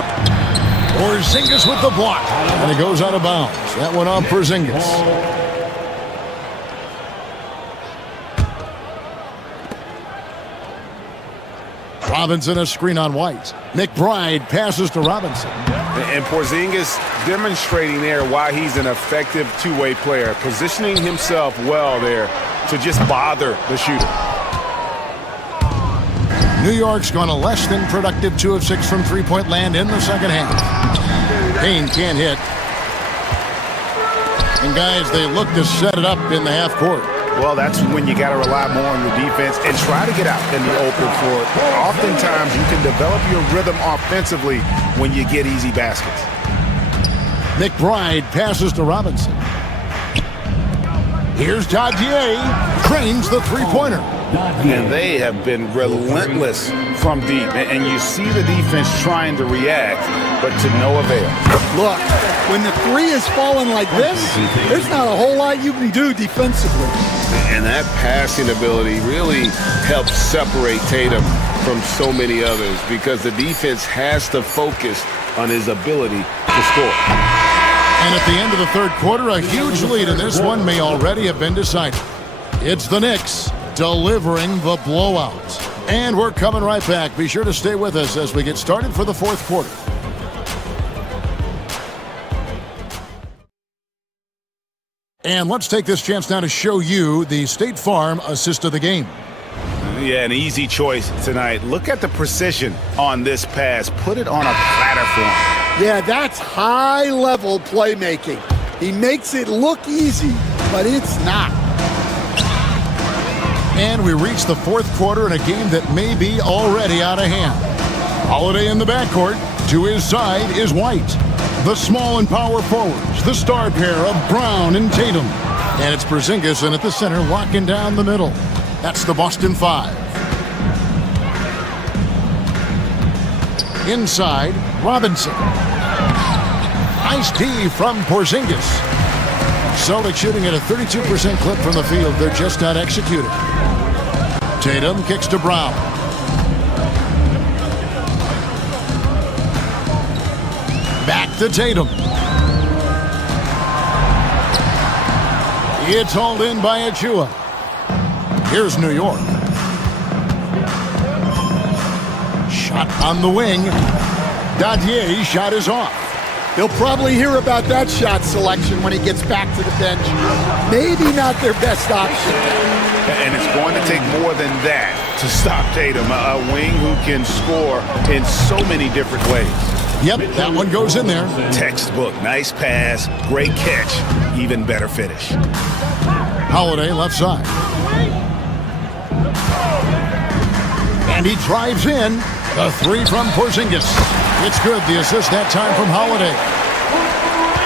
Porzingis with the block. And it goes out of bounds. That went on Porzingis. Robinson a screen on White. McBride passes to Robinson. And Porzingis demonstrating there why he's an effective two-way player, positioning himself well there to just bother the shooter. New York's gone a less than productive 2 of 6 from three-point land in the second half. Payne can't hit. And guys, they look to set it up in the half court. Well, that's when you got to rely more on your defense and try to get out in the open floor. Oftentimes, you can develop your rhythm offensively when you get easy baskets. McBride passes to Robinson. Here's Dadier. Cranes the three-pointer. And they have been relentless from deep. And you see the defense trying to react, but to no avail. Look, when the three is falling like this, there's not a whole lot you can do defensively. And that passing ability really helps separate Tatum from so many others because the defense has to focus on his ability to score. And at the end of the third quarter, a huge lead, and this one may already have been decided. It's the Knicks delivering the blowout. And we're coming right back. Be sure to stay with us as we get started for the fourth quarter. And let's take this chance now to show you the State Farm assist of the game. Yeah, an easy choice tonight. Look at the precision on this pass. Put it on a platform. Yeah, that's high-level playmaking. He makes it look easy, but it's not. And we reach the fourth quarter in a game that may be already out of hand. Holiday in the backcourt. To his side is White. The small and power forwards, the star pair of Brown and Tatum. And it's Porzingis in at the center, locking down the middle. That's the Boston Five. Inside, Robinson. Nice D from Porzingis. Celtics shooting at a 32% clip from the field. They're just not executing. Tatum kicks to Brown. Back to Tatum. It's hauled in by Achua. Here's New York. Shot on the wing. Dadier's shot is off. He'll probably hear about that shot selection when he gets back to the bench. Maybe not their best option. And it's going to take more than that to stop Tatum, a wing who can score in so many different ways. Yep, that one goes in there. Textbook, nice pass, great catch, even better finish. Holiday left side. And he drives in. The three from Porzingis. It's good. The assist that time from Holiday.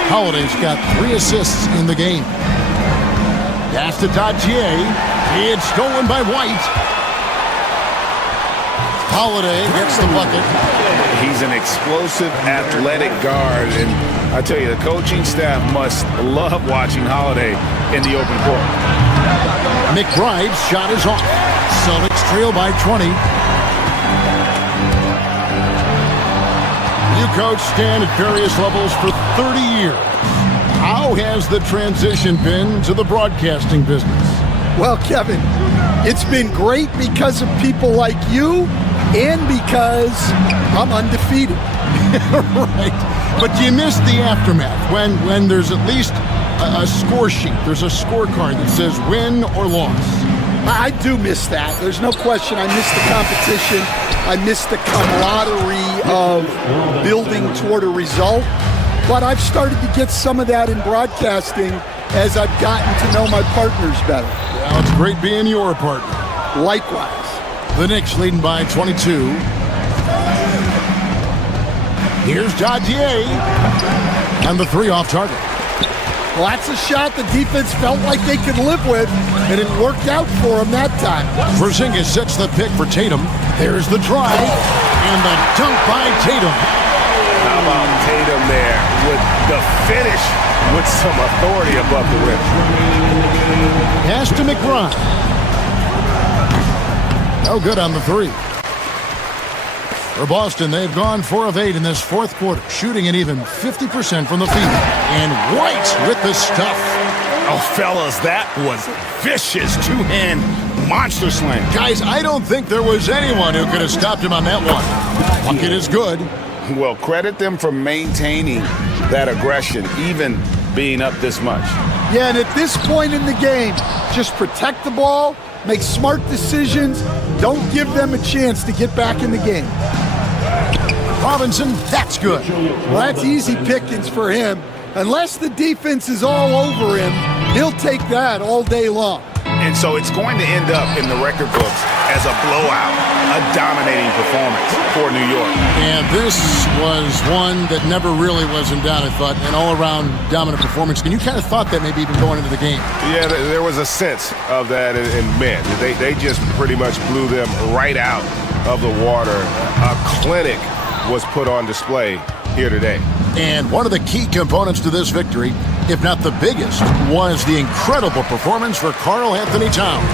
Holiday's got 3 assists in the game. Pass to Dadier. It's stolen by White. Holiday gets the bucket. He's an explosive, athletic guard, and I tell you, the coaching staff must love watching Holiday in the open court. McBride's shot is off. Celtics trail by 20. You coached Stan at various levels for 30 years. How has the transition been to the broadcasting business? Well, Kevin, it's been great because of people like you and because I'm undefeated. Right. But you miss the aftermath when there's at least a score sheet. There's a scorecard that says win or loss. I do miss that. There's no question. I miss the competition. I miss the camaraderie of building toward a result. But I've started to get some of that in broadcasting as I've gotten to know my partners better. Well, it's great being your partner. Likewise. The Knicks leading by 22. Here's Dadier. And the 3 off target. Well, that's a shot the defense felt like they could live with, and it worked out for them that time. Porzingis sets the pick for Tatum. There's the drive, and the dunk by Tatum. How about Tatum there with the finish with some authority above the rim. Pass to McBride. No good on the 3. For Boston, they've gone 4 of 8 in this fourth quarter, shooting an even 50% from the field. And White with the stuff. Oh, fellas, that was vicious two-hand monster slam. Guys, I don't think there was anyone who could have stopped him on that one. Bucket is good. Well, credit them for maintaining that aggression, even being up this much. Yeah, and at this point in the game, just protect the ball, make smart decisions, don't give them a chance to get back in the game. Robinson, that's good. Well, that's easy pickings for him. Unless the defense is all over him, he'll take that all day long. And so it's going to end up in the record books as a blowout, a dominating performance for New York. And this was one that never really was in doubt, I thought, an all-around dominant performance. And you kind of thought that maybe even going into the game. Yeah, there was a sense of that, and man, they just pretty much blew them right out of the water. A clinic was put on display here today. And one of the key components to this victory, if not the biggest, was the incredible performance for Karl Anthony Towns.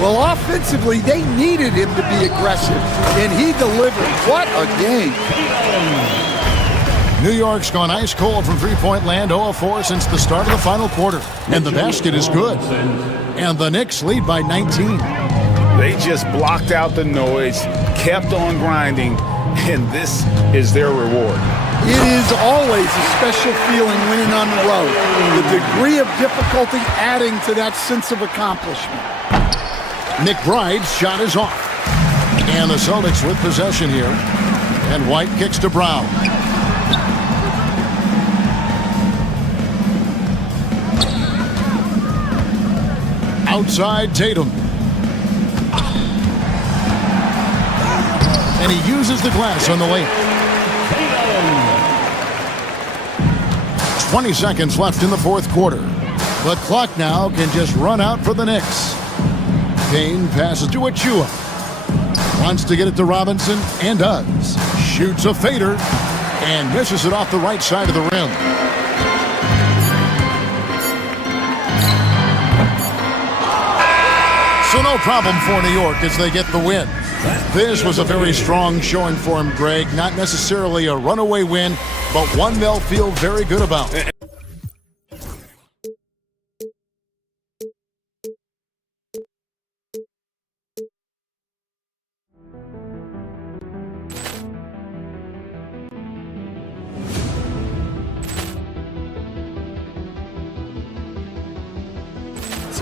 Well, offensively, they needed him to be aggressive, and he delivered. What a game. New York's gone ice cold from three-point land, 0 of 4 since the start of the final quarter. And the basket is good. And the Knicks lead by 19. They just blocked out the noise, kept on grinding, and this is their reward. It is always a special feeling winning on the road. The degree of difficulty adding to that sense of accomplishment. McBride's shot is off. And the Celtics with possession here. And White kicks to Brown. Outside Tatum. And he uses the glass on the lane. 20 seconds left in the fourth quarter. The clock now can just run out for the Knicks. Payne passes to Achua. Wants to get it to Robinson and does. Shoots a fader and misses it off the right side of the rim. So no problem for New York as they get the win. This was a very strong showing for him, Greg. Not necessarily a runaway win, but one they'll feel very good about.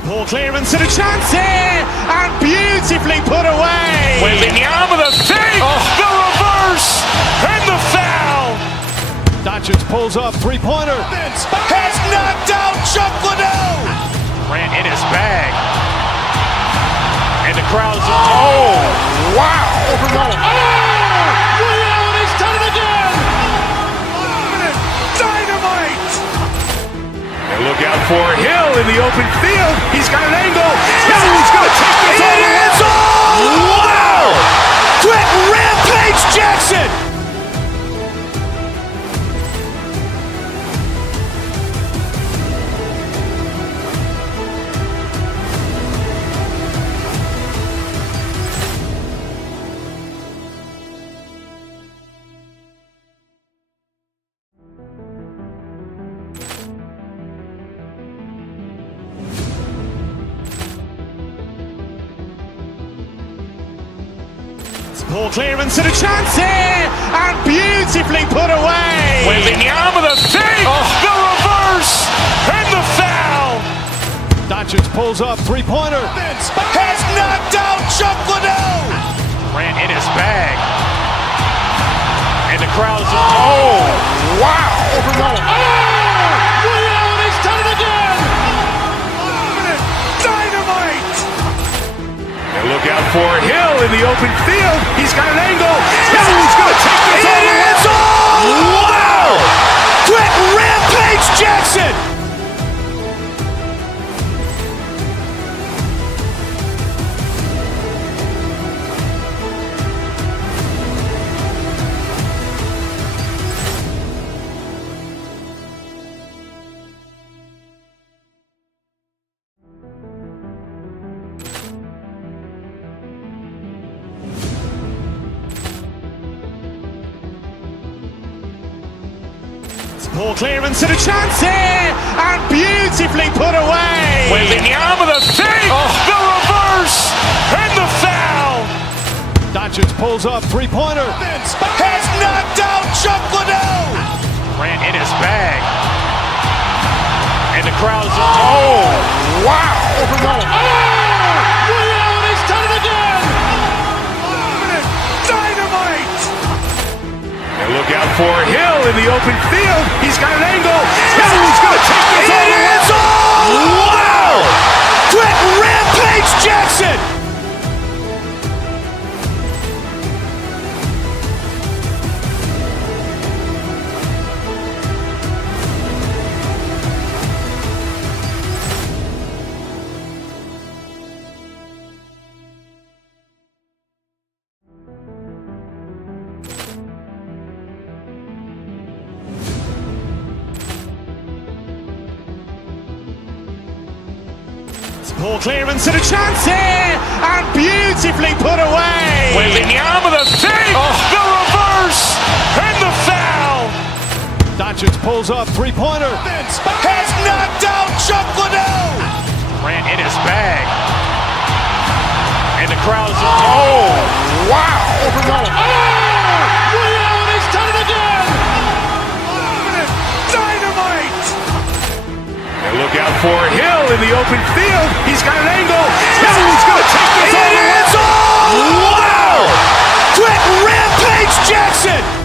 Ball clearance and a chance here, and beautifully put away. Wembanyama the fake, the reverse, and the foul. Doncic pulls up, three-pointer. Has knocked out Chuck Liddell. Ran in his bag. And the crowd's, oh, wow. Ray Allen has done it again. Dynamite. And look out for Hill in the open field. He's got an angle. Hill's going to take this all the way. Wow! Quick Rampage Jackson. Ball clearance and a chance here, and beautifully put away. Wembanyama the fake, the reverse, and the foul. Doncic pulls up, three-pointer. Has knocked out Chuck Liddell. Ran in his bag. And the crowd's, oh, wow. Ray Allen has done it again. Dynamite. And look out for Hill in the open field. He's got an angle. Hill's going to take this all the way. Wow! Quick Rampage Jackson. Ball clearance and a chance here, and beautifully put away. Wembanyama the fake, the reverse, and the foul. Doncic pulls up, three-pointer. Has knocked out Chuck Liddell. Ran in his bag. And the crowd's, oh, wow. Ray Allen has done it again. Dynamite. And look out for Hill in the open field. He's got an angle. Hill's going to take this all the way. Wow! Quick Rampage Poor clearance and a chance here, and beautifully put away. Wembanyama the save, the reverse, and the foul. Doncic pulls up, three-pointer. Has knocked out Chuck Liddell. Grant in his bag. And the crowd is... Oh, wow. He's done it again. Dynamite. And look out for Hill in the open field. He's got an angle. Hill's going to take this all the way. Wow! Quit Rampage Jackson.